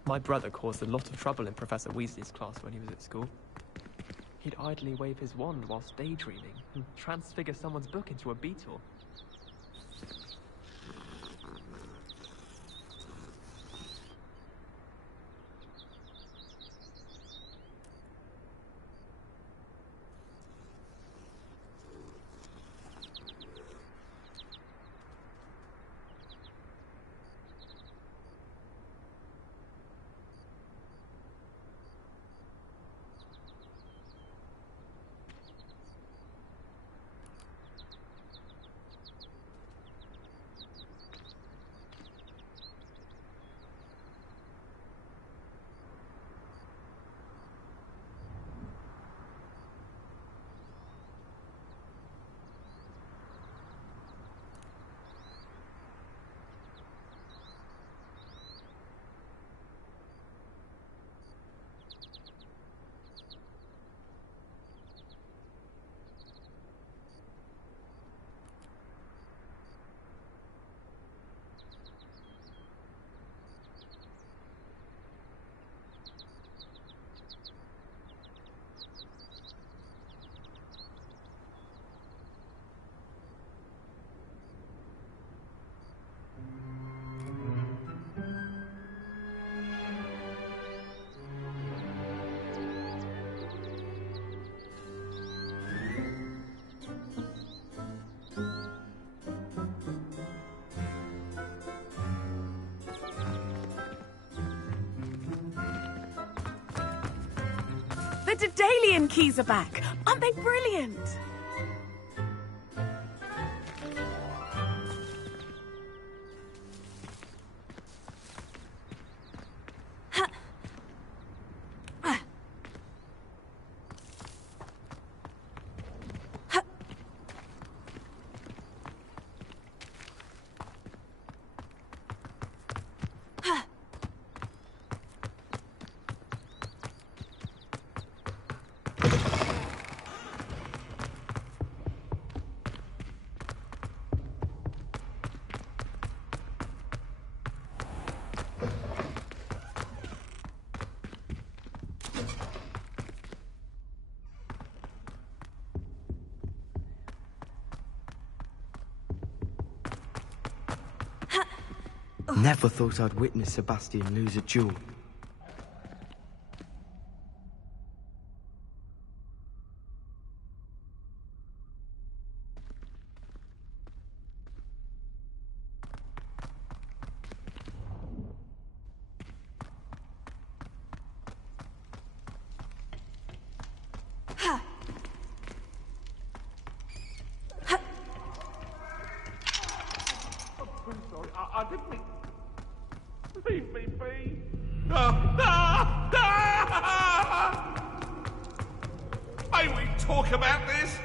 My brother caused a lot of trouble in Professor Weasley's class when he was at school. He'd idly wave his wand whilst daydreaming and transfigure someone's book into a beetle. Dedalian keys are back. Aren't they brilliant? Never thought I'd witness Sebastian lose a duel. I'm sorry, I didn't mean... Leave me be. May we talk about this?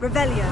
Revelio.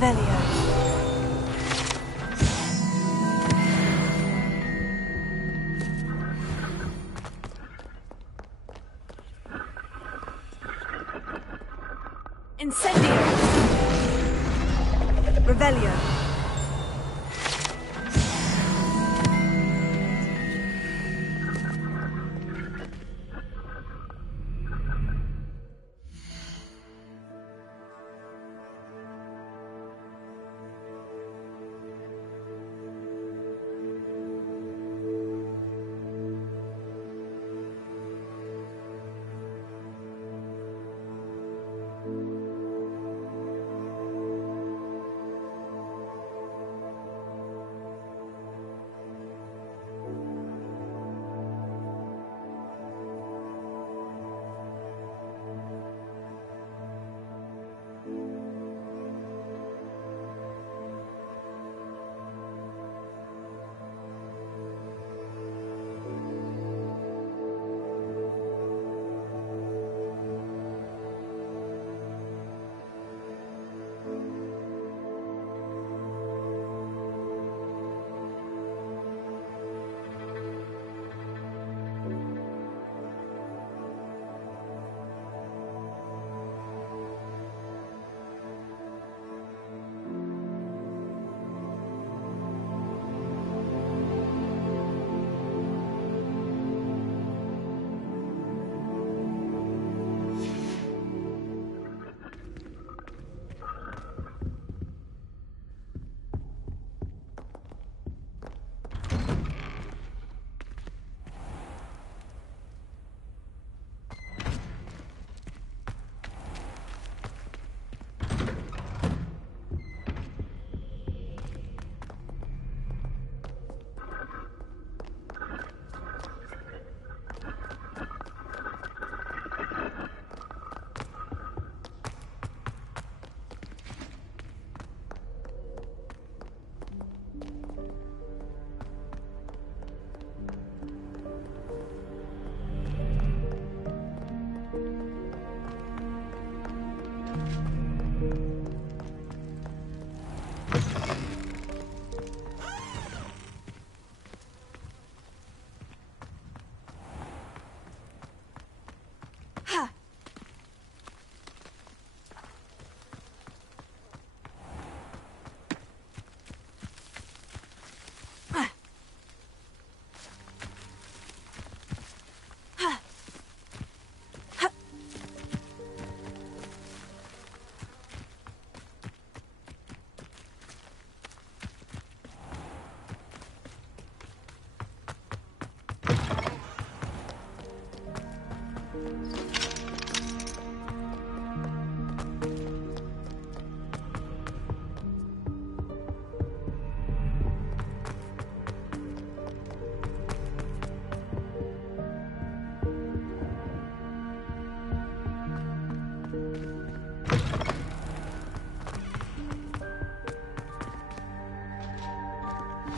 Revelio. Incendio. Revelio.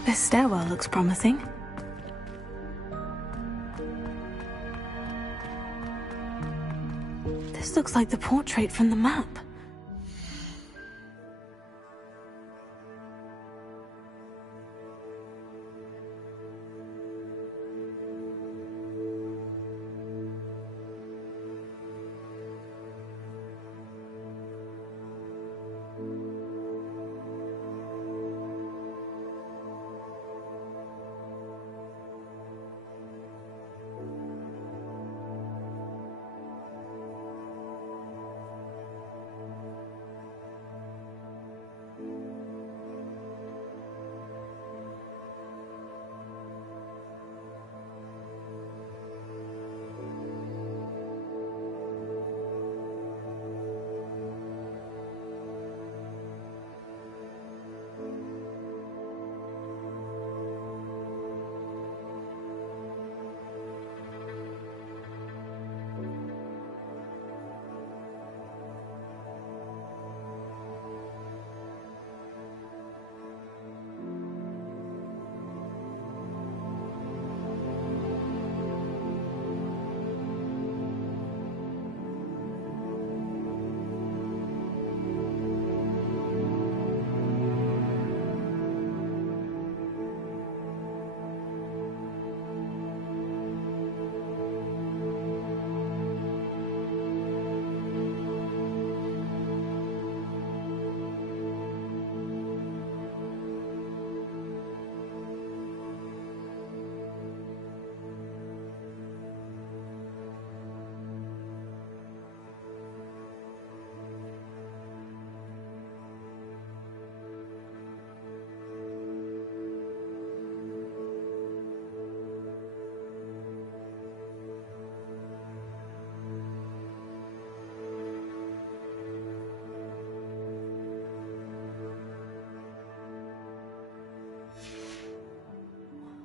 This stairwell looks promising. This looks like the portrait from the map.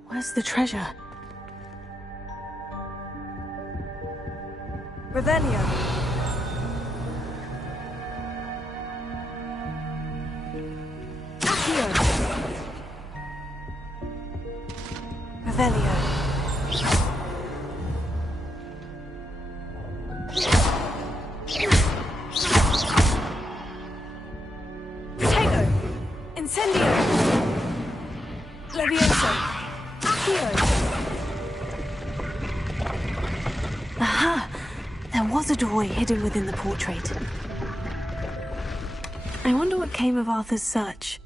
Where's the treasure? Revelio. Accio. Revelio. Tego. Incendio. Levioso. Aha! There was a doorway hidden within the portrait. I wonder what came of Arthur's search.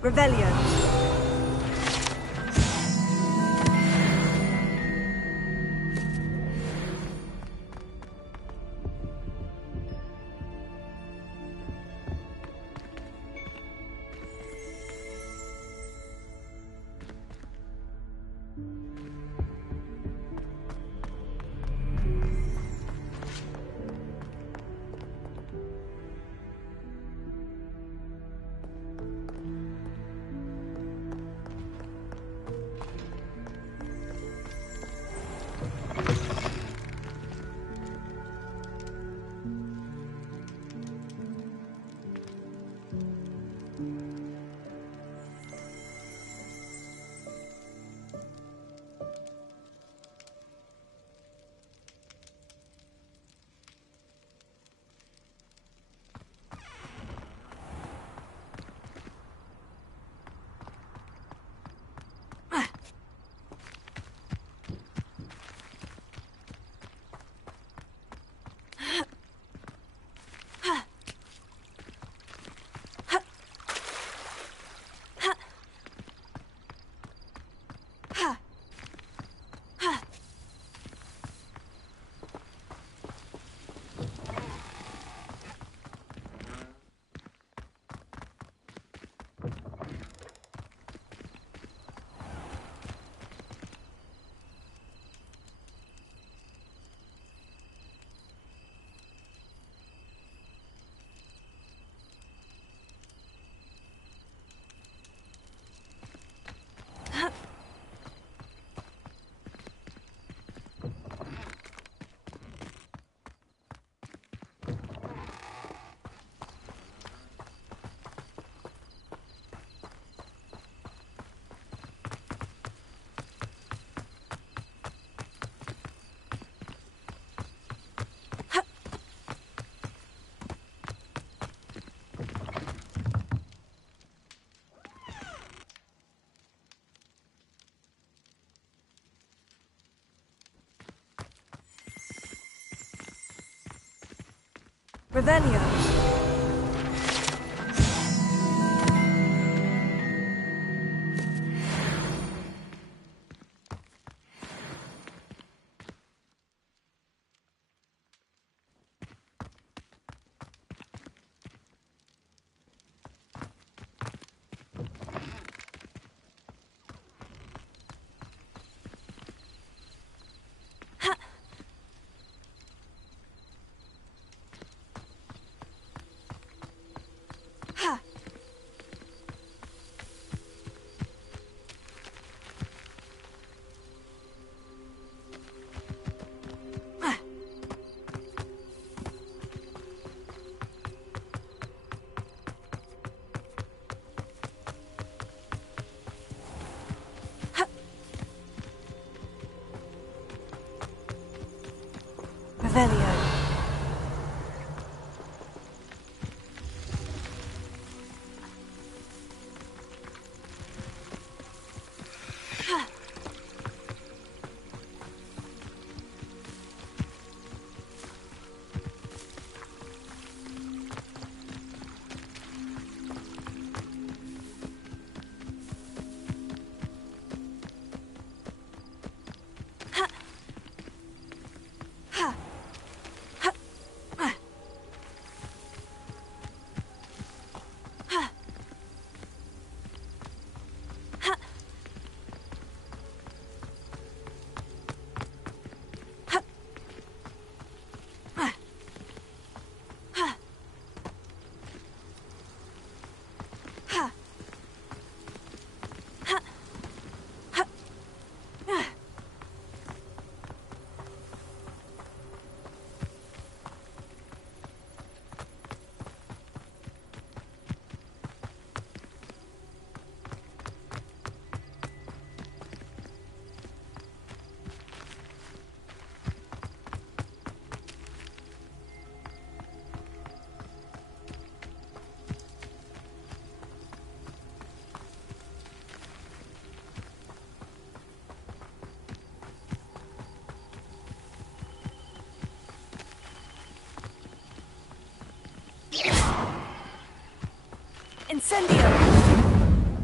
Revelio. Revelio. Revelio. Incendio!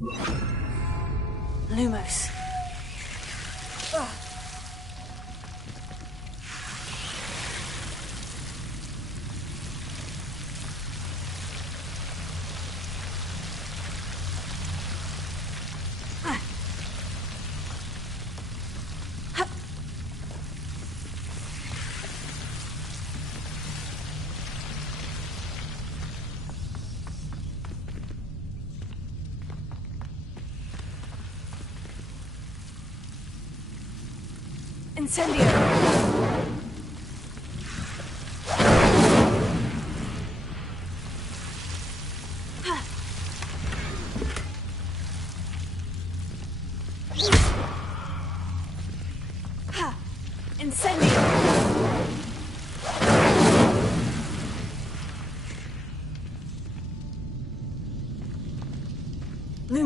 Lumos. Incendio! Incendio! Lumos.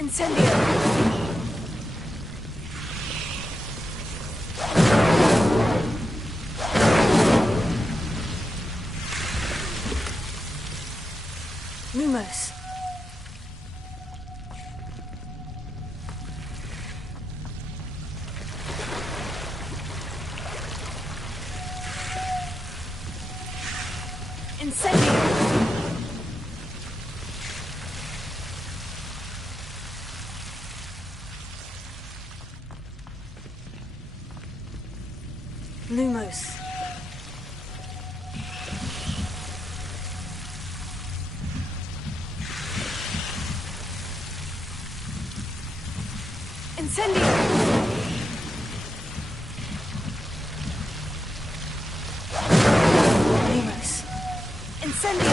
Incendio! Lumos. Incendio! Lumos. Incendio! Lumos. Incendio!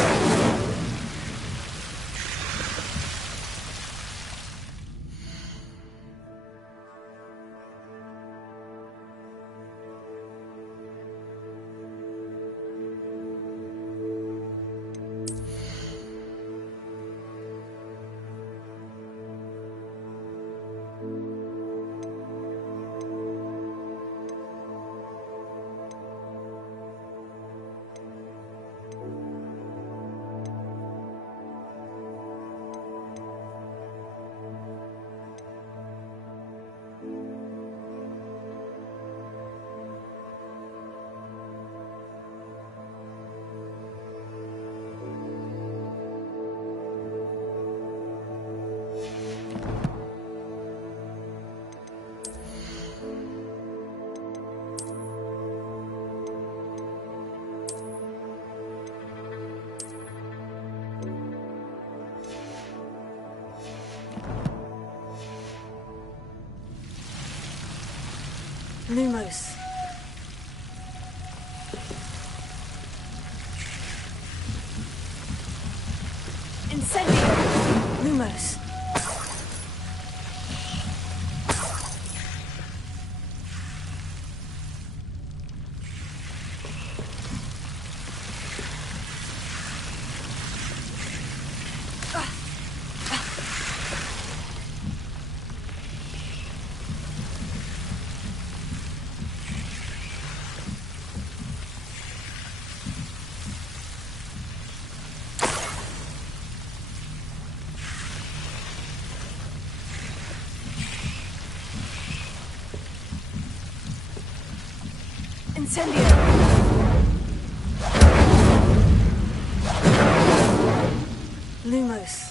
Lumos. Incendio! Lumos. Incendio! Lumos.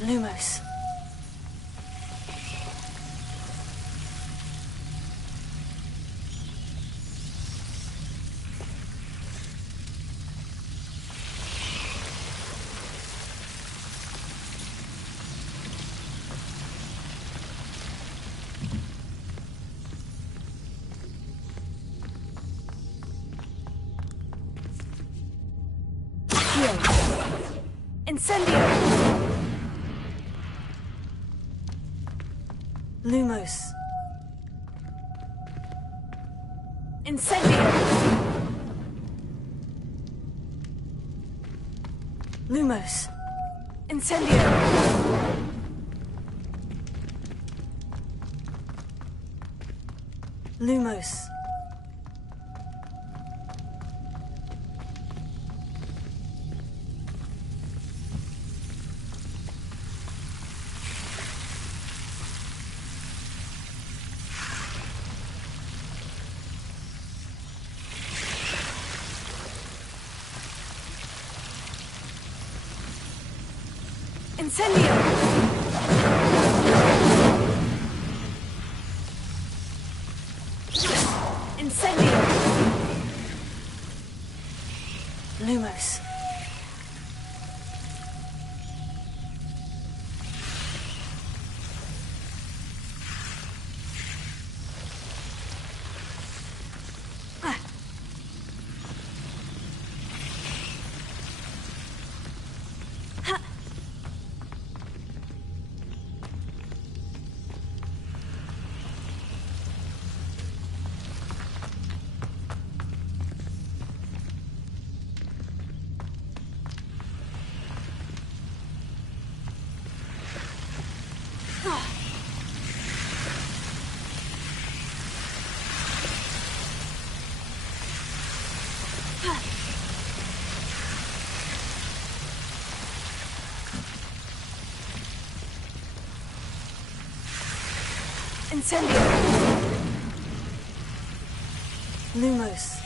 Lumos. Incendio! Lumos. Incendio! Lumos. Incendio! Lumos. Incendio! Incendio! Lumos. Incendio! Lumos.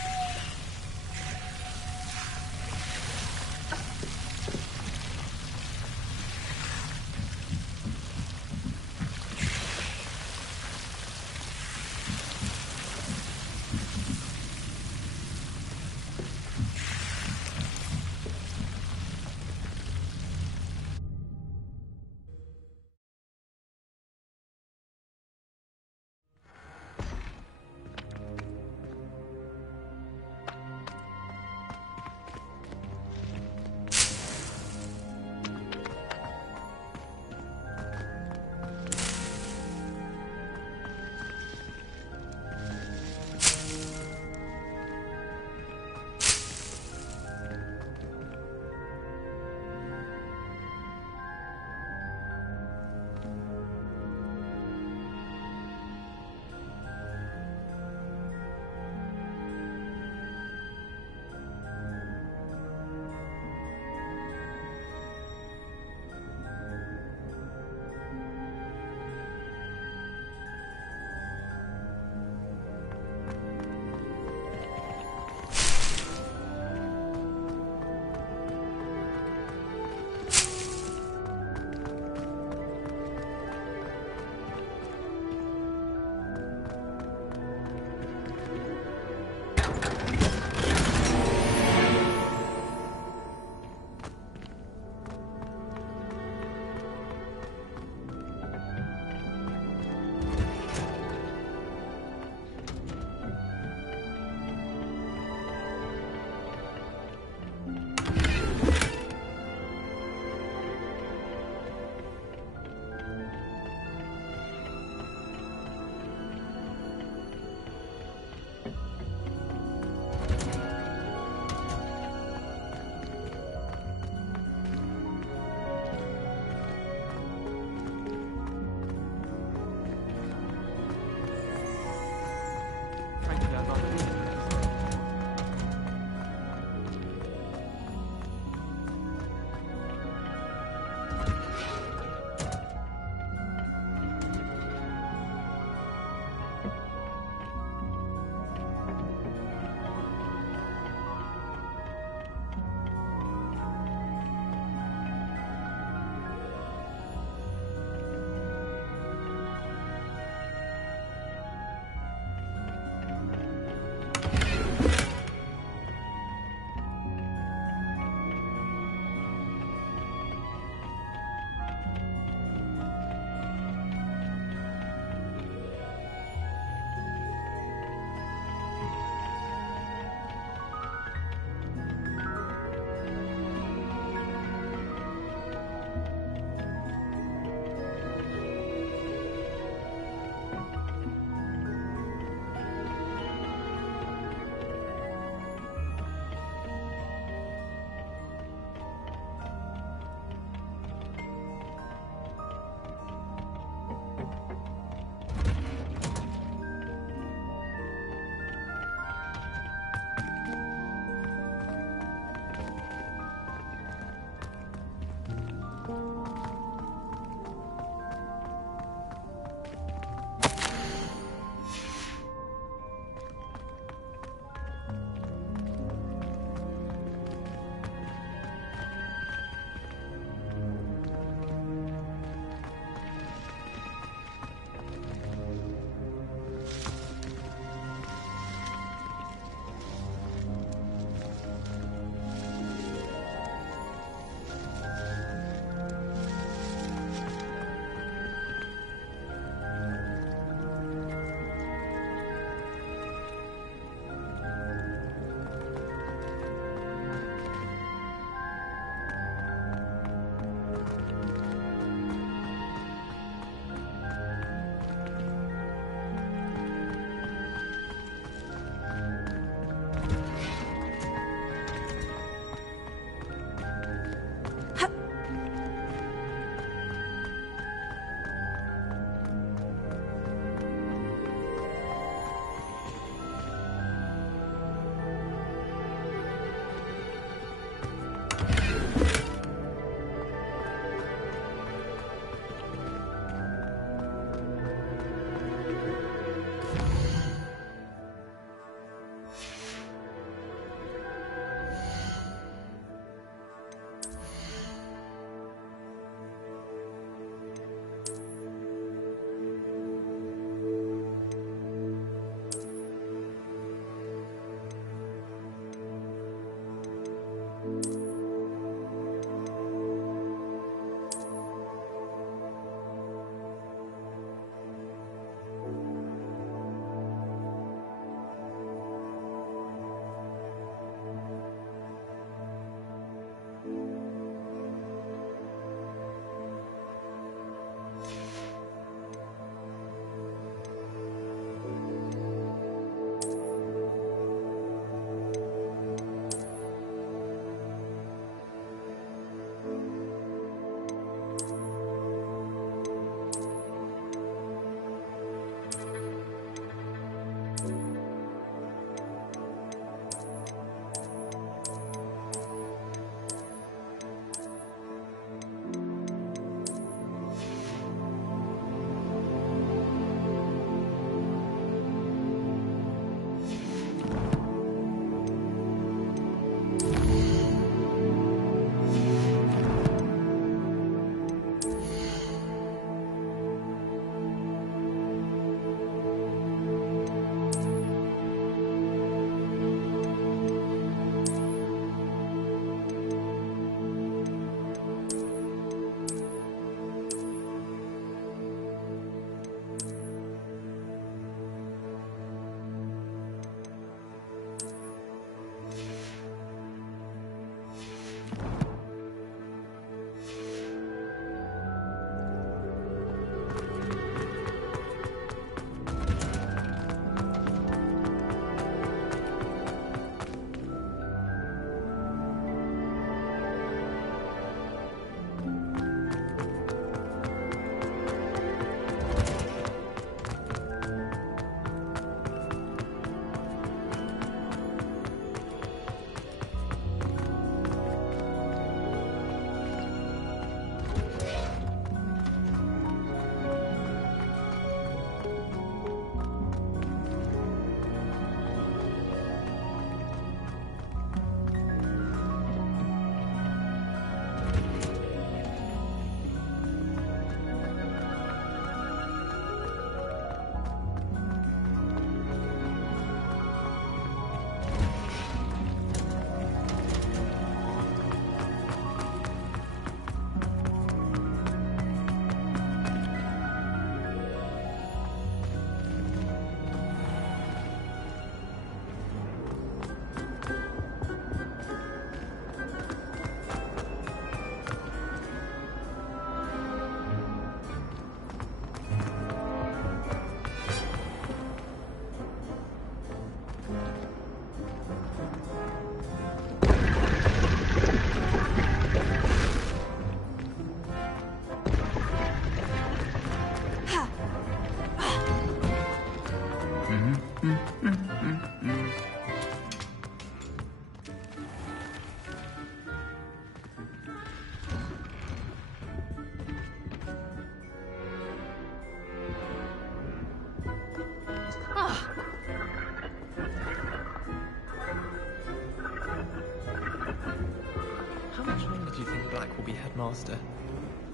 master.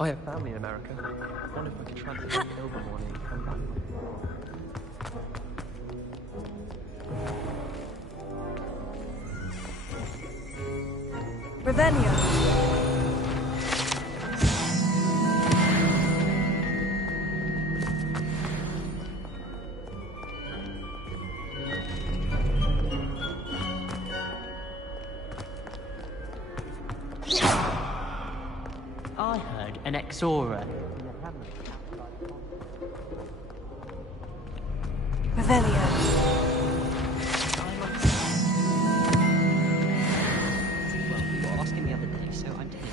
I have family in America. I wonder if I could transfer over morning and come back. Revelio. I heard an Exora. Revelio. Well, you were asking the other day, so I'm telling you.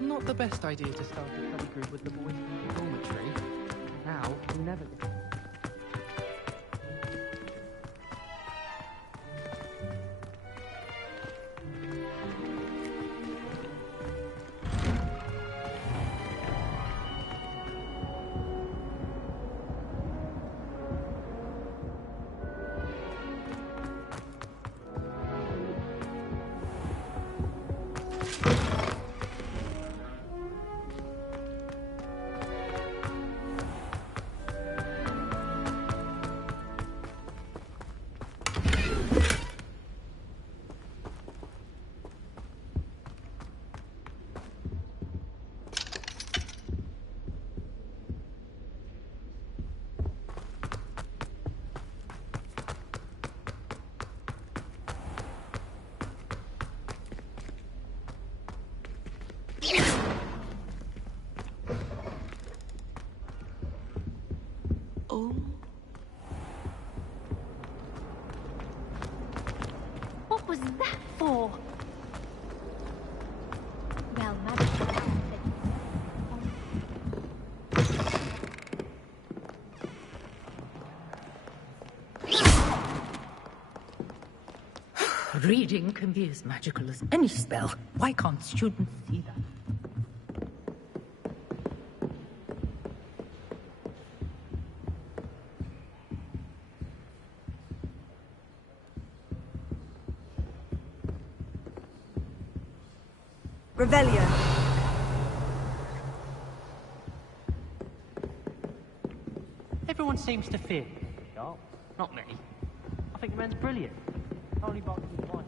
Not the best idea to start a study group with the boys in the dormitory. Now, you never do. Oh. What was that for? Well, magic. Reading can be as magical as any spell. Why can't students see that? Revelio. Everyone seems to fear me. Oh, not me. I think the man's brilliant. Only barking with one.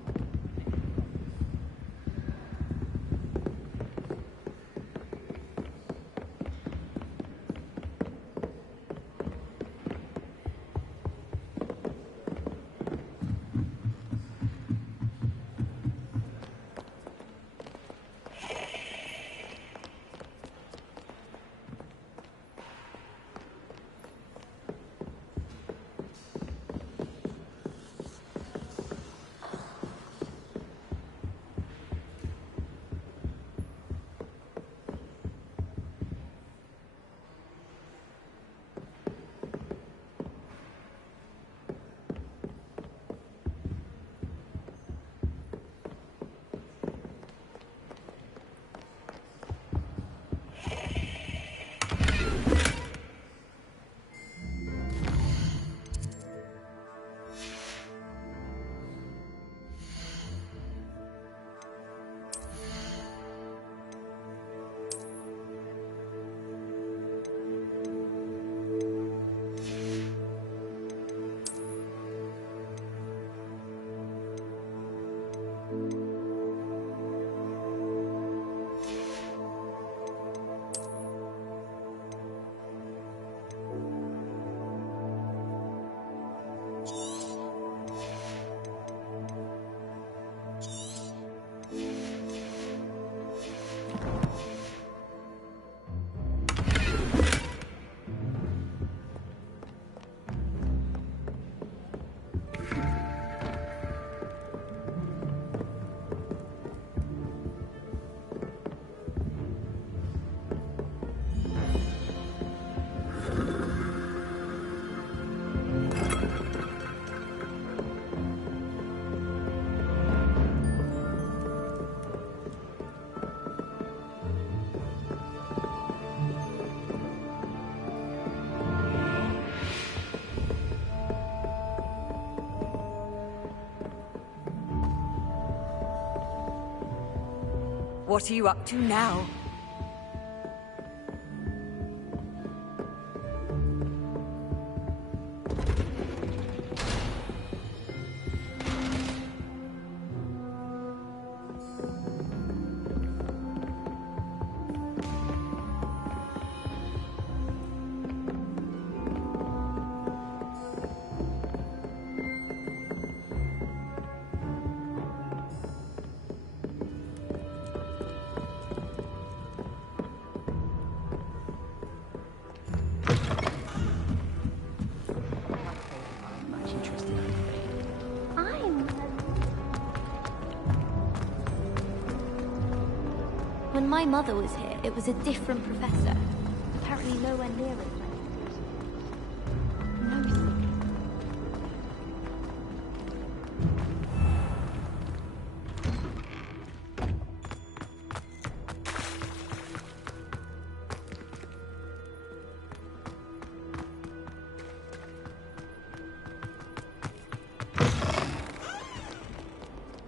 What are you up to now? When my mother was here, it was a different professor. Apparently nowhere near it.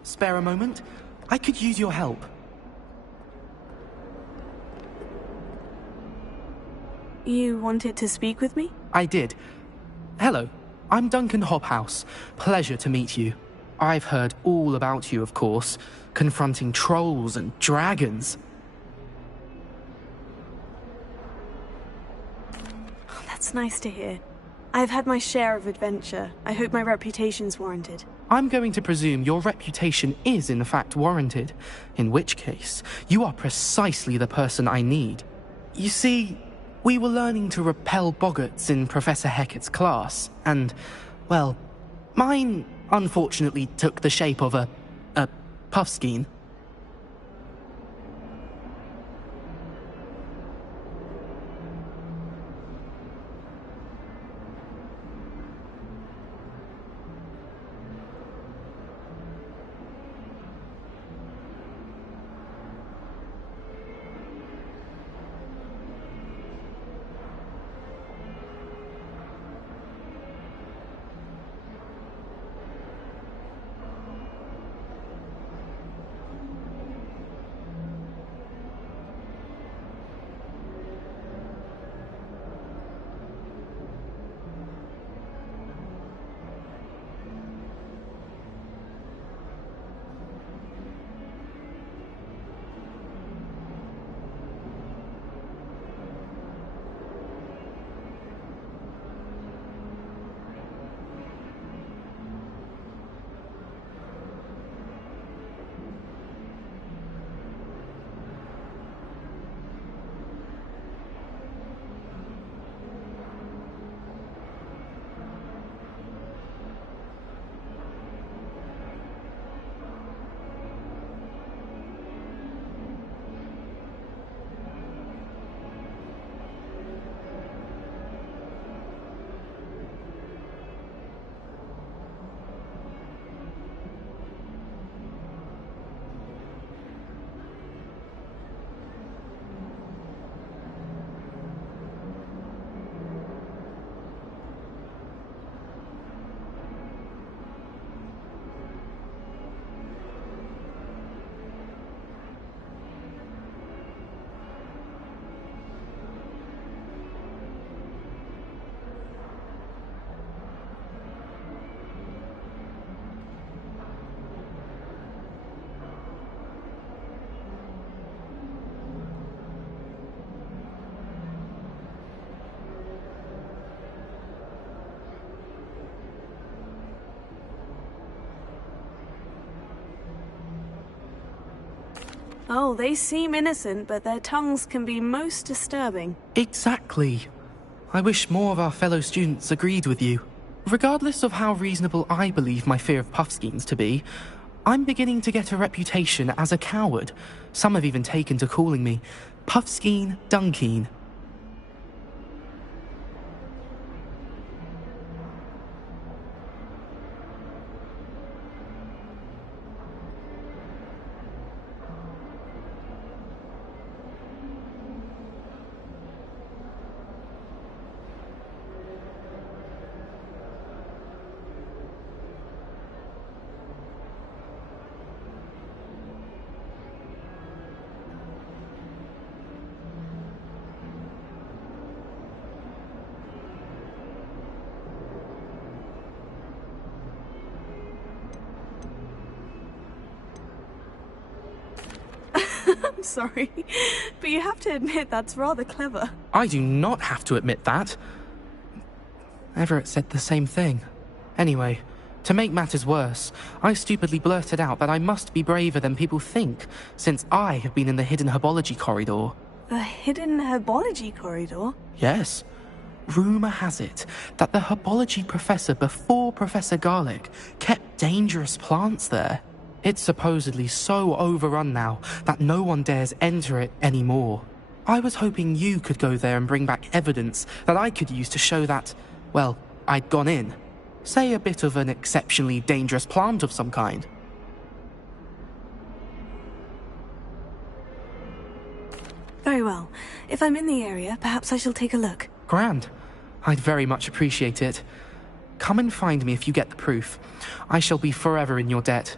Spare a moment? I could use your help. You wanted to speak with me? I did. Hello, I'm Duncan Hobhouse. Pleasure to meet you. I've heard all about you, of course, confronting trolls and dragons. That's nice to hear. I've had my share of adventure. I hope my reputation's warranted. I'm going to presume your reputation is in fact warranted, in which case, you are precisely the person I need. You see, we were learning to repel boggarts in Professor Hecat's class, and, well, mine unfortunately took the shape of a puffskein. Oh, they seem innocent, but their tongues can be most disturbing. Exactly. I wish more of our fellow students agreed with you. Regardless of how reasonable I believe my fear of puffskeins to be, I'm beginning to get a reputation as a coward. Some have even taken to calling me Puffskeen Dunkeen. I'm sorry, but you have to admit that's rather clever. I do not have to admit that. Everett said the same thing. Anyway, to make matters worse, I stupidly blurted out that I must be braver than people think, since I have been in the hidden herbology corridor. The hidden herbology corridor? Yes. Rumour has it that the herbology professor before Professor Garlic kept dangerous plants there. It's supposedly so overrun now that no one dares enter it anymore. I was hoping you could go there and bring back evidence that I could use to show that, well, I'd gone in. Say a bit of an exceptionally dangerous plant of some kind. Very well. If I'm in the area, perhaps I shall take a look. Grand. I'd very much appreciate it. Come and find me if you get the proof. I shall be forever in your debt.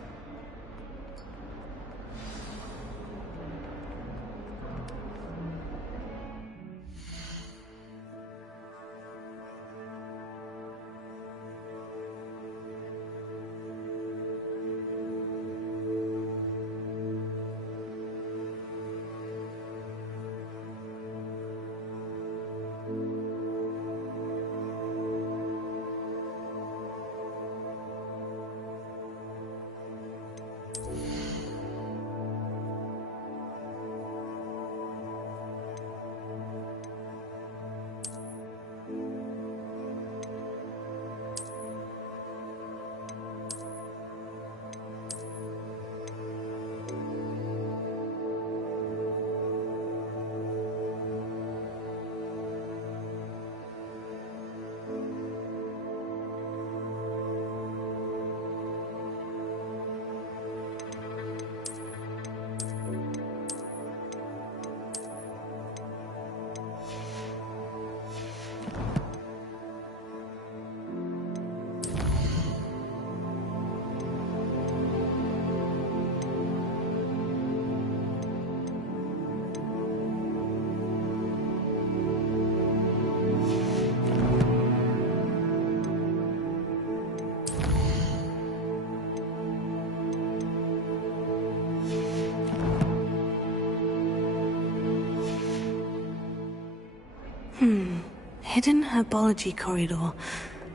Hidden herbology corridor.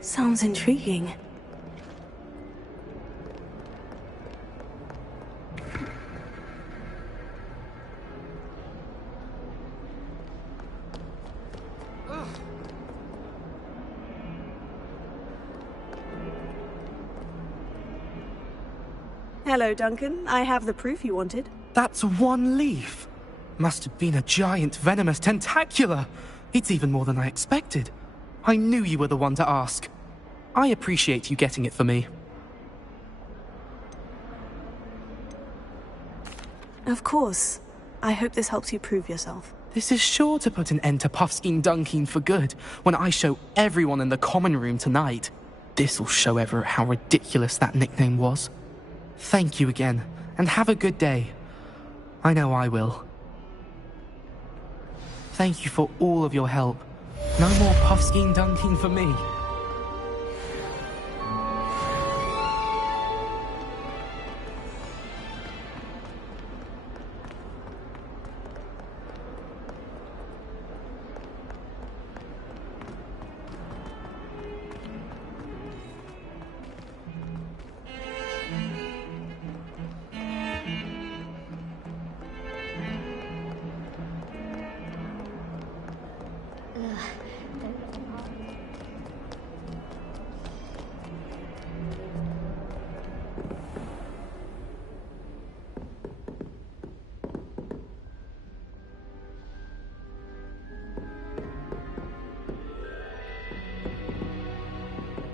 Sounds intriguing. Hello, Duncan. I have the proof you wanted. That's one leaf. Must have been a giant venomous tentacula. It's even more than I expected. I knew you were the one to ask. I appreciate you getting it for me. Of course. I hope this helps you prove yourself. This is sure to put an end to Puffskein Dunkin for good when I show everyone in the common room tonight. This'll show Everett how ridiculous that nickname was. Thank you again, and have a good day. I know I will. Thank you for all of your help. No more Puffskein Dunkin for me.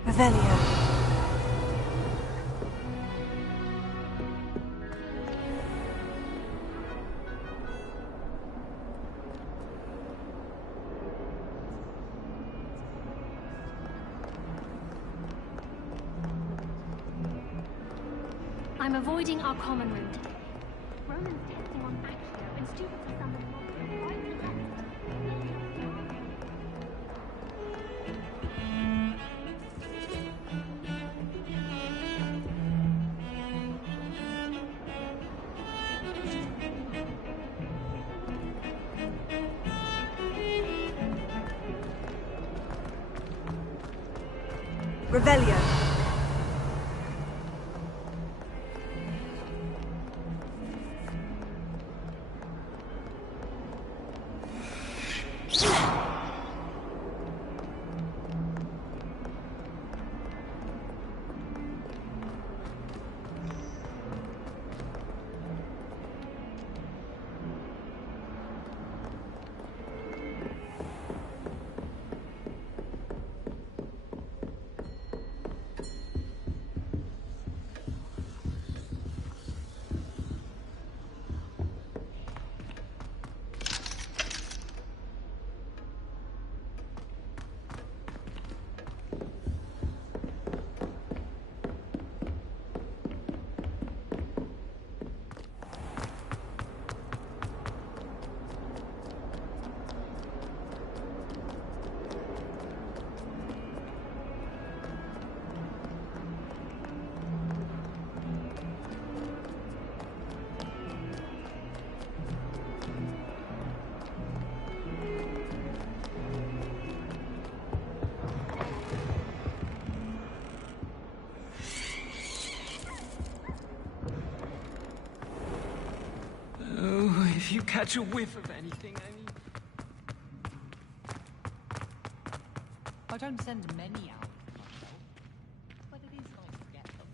Revelio. I'm avoiding our common room today. Roman's testing on Accio, and students are summoned right in the desk. Revelio. Oh, if you catch a whiff of anything, I mean... I don't send many out myself, but it is nice to get them.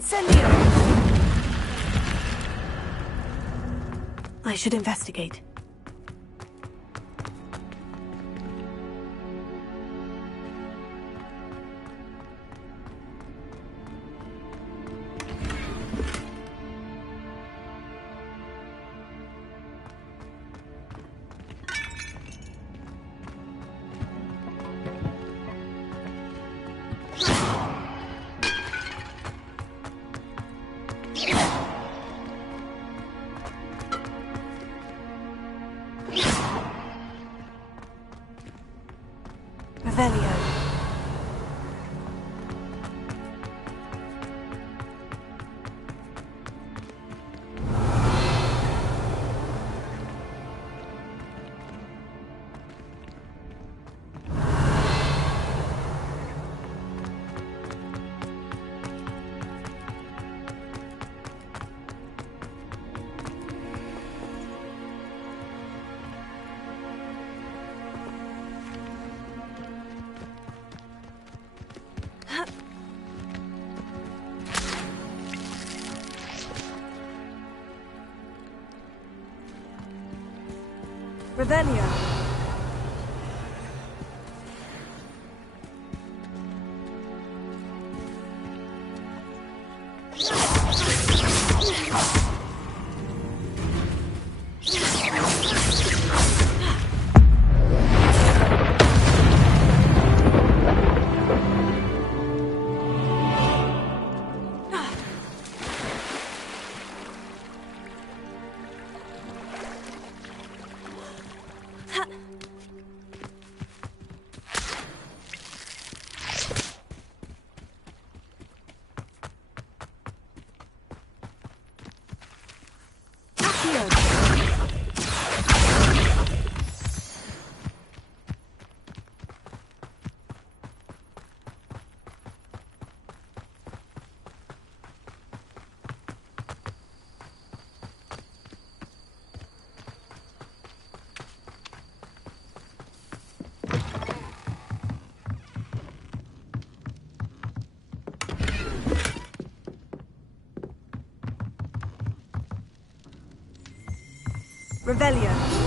Incendio! I should investigate. Revelio. Revelio. Revelio.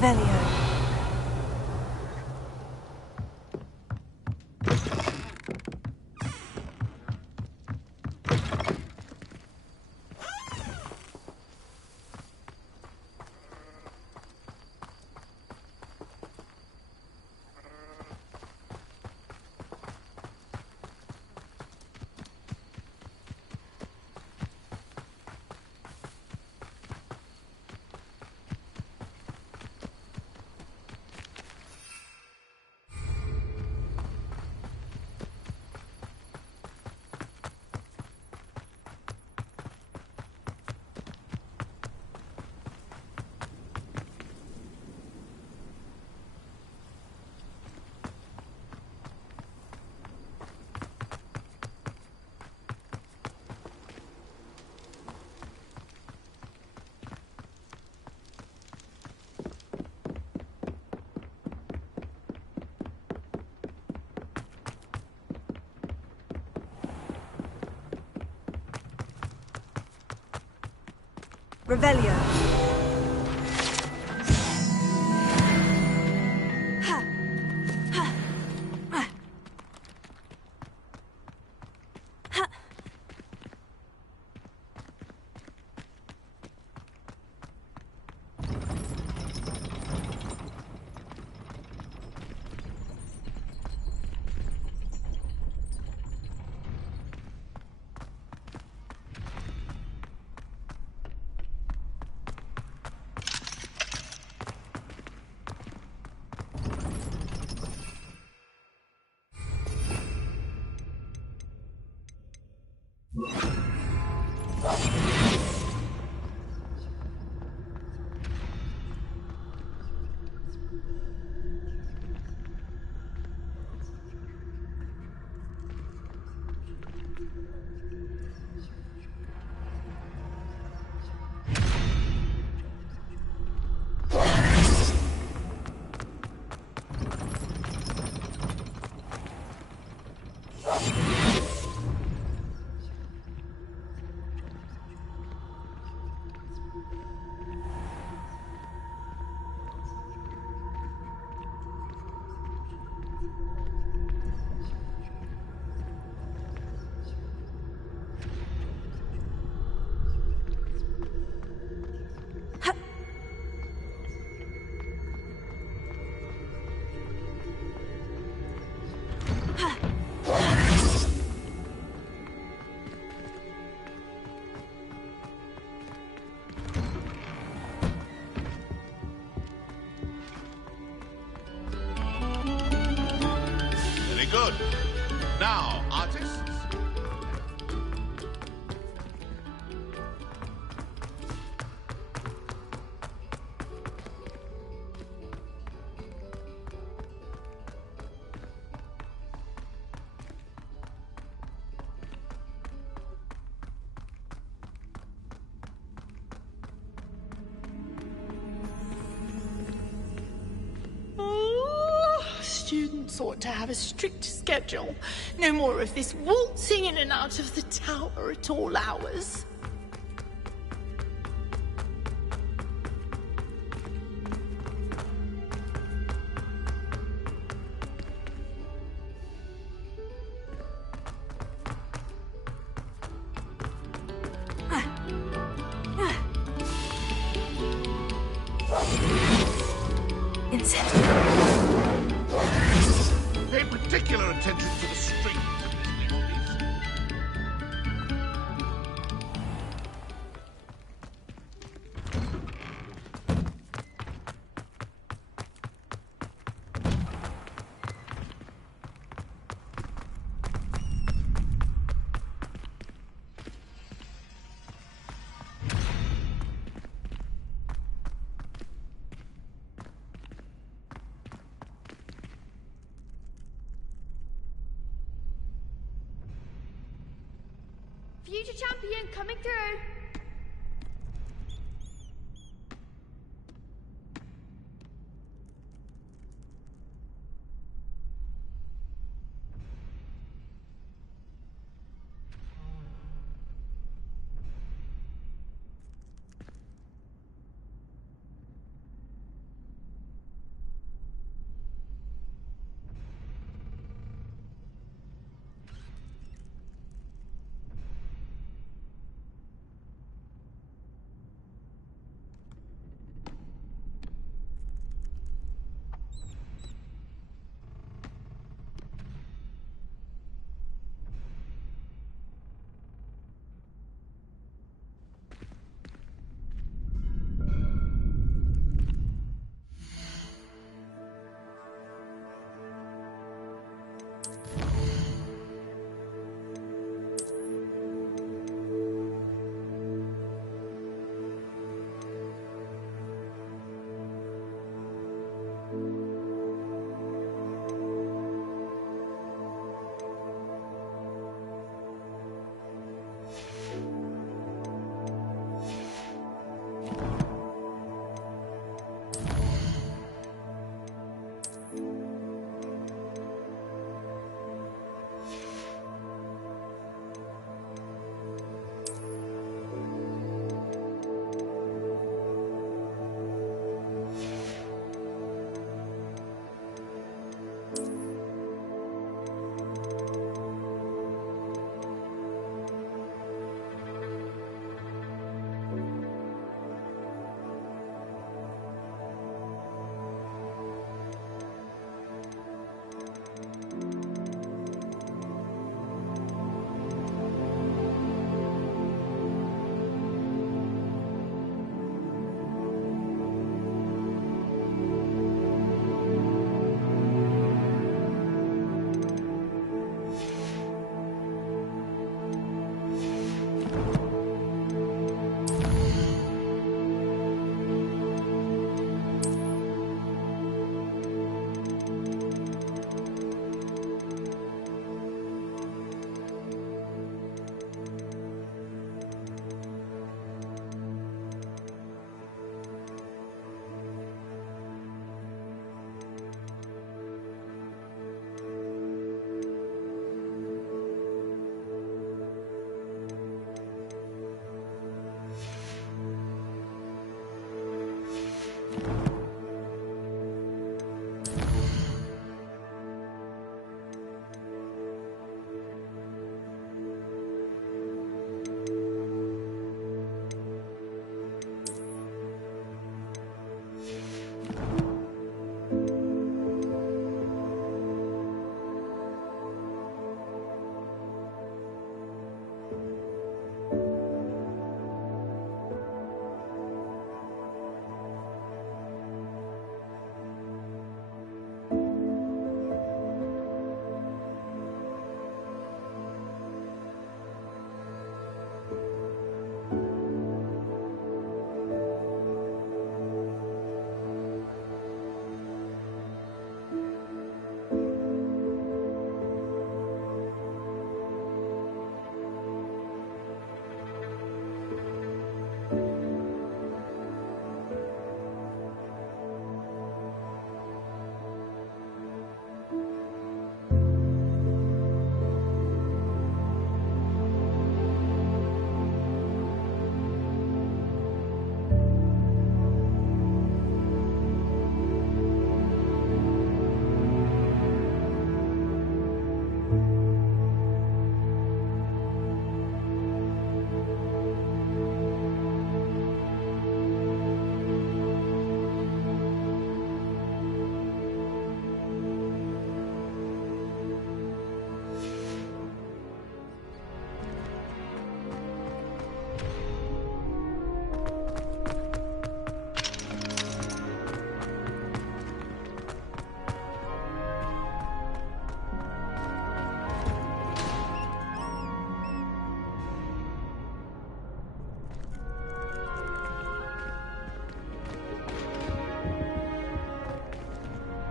Revelio. Revelio. Very good. Now, artists. Students ought to have a strict schedule. No more of this waltzing in and out of the tower at all hours. Pay particular attention to the strings of this next piece. Future champion coming through.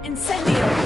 Incendio!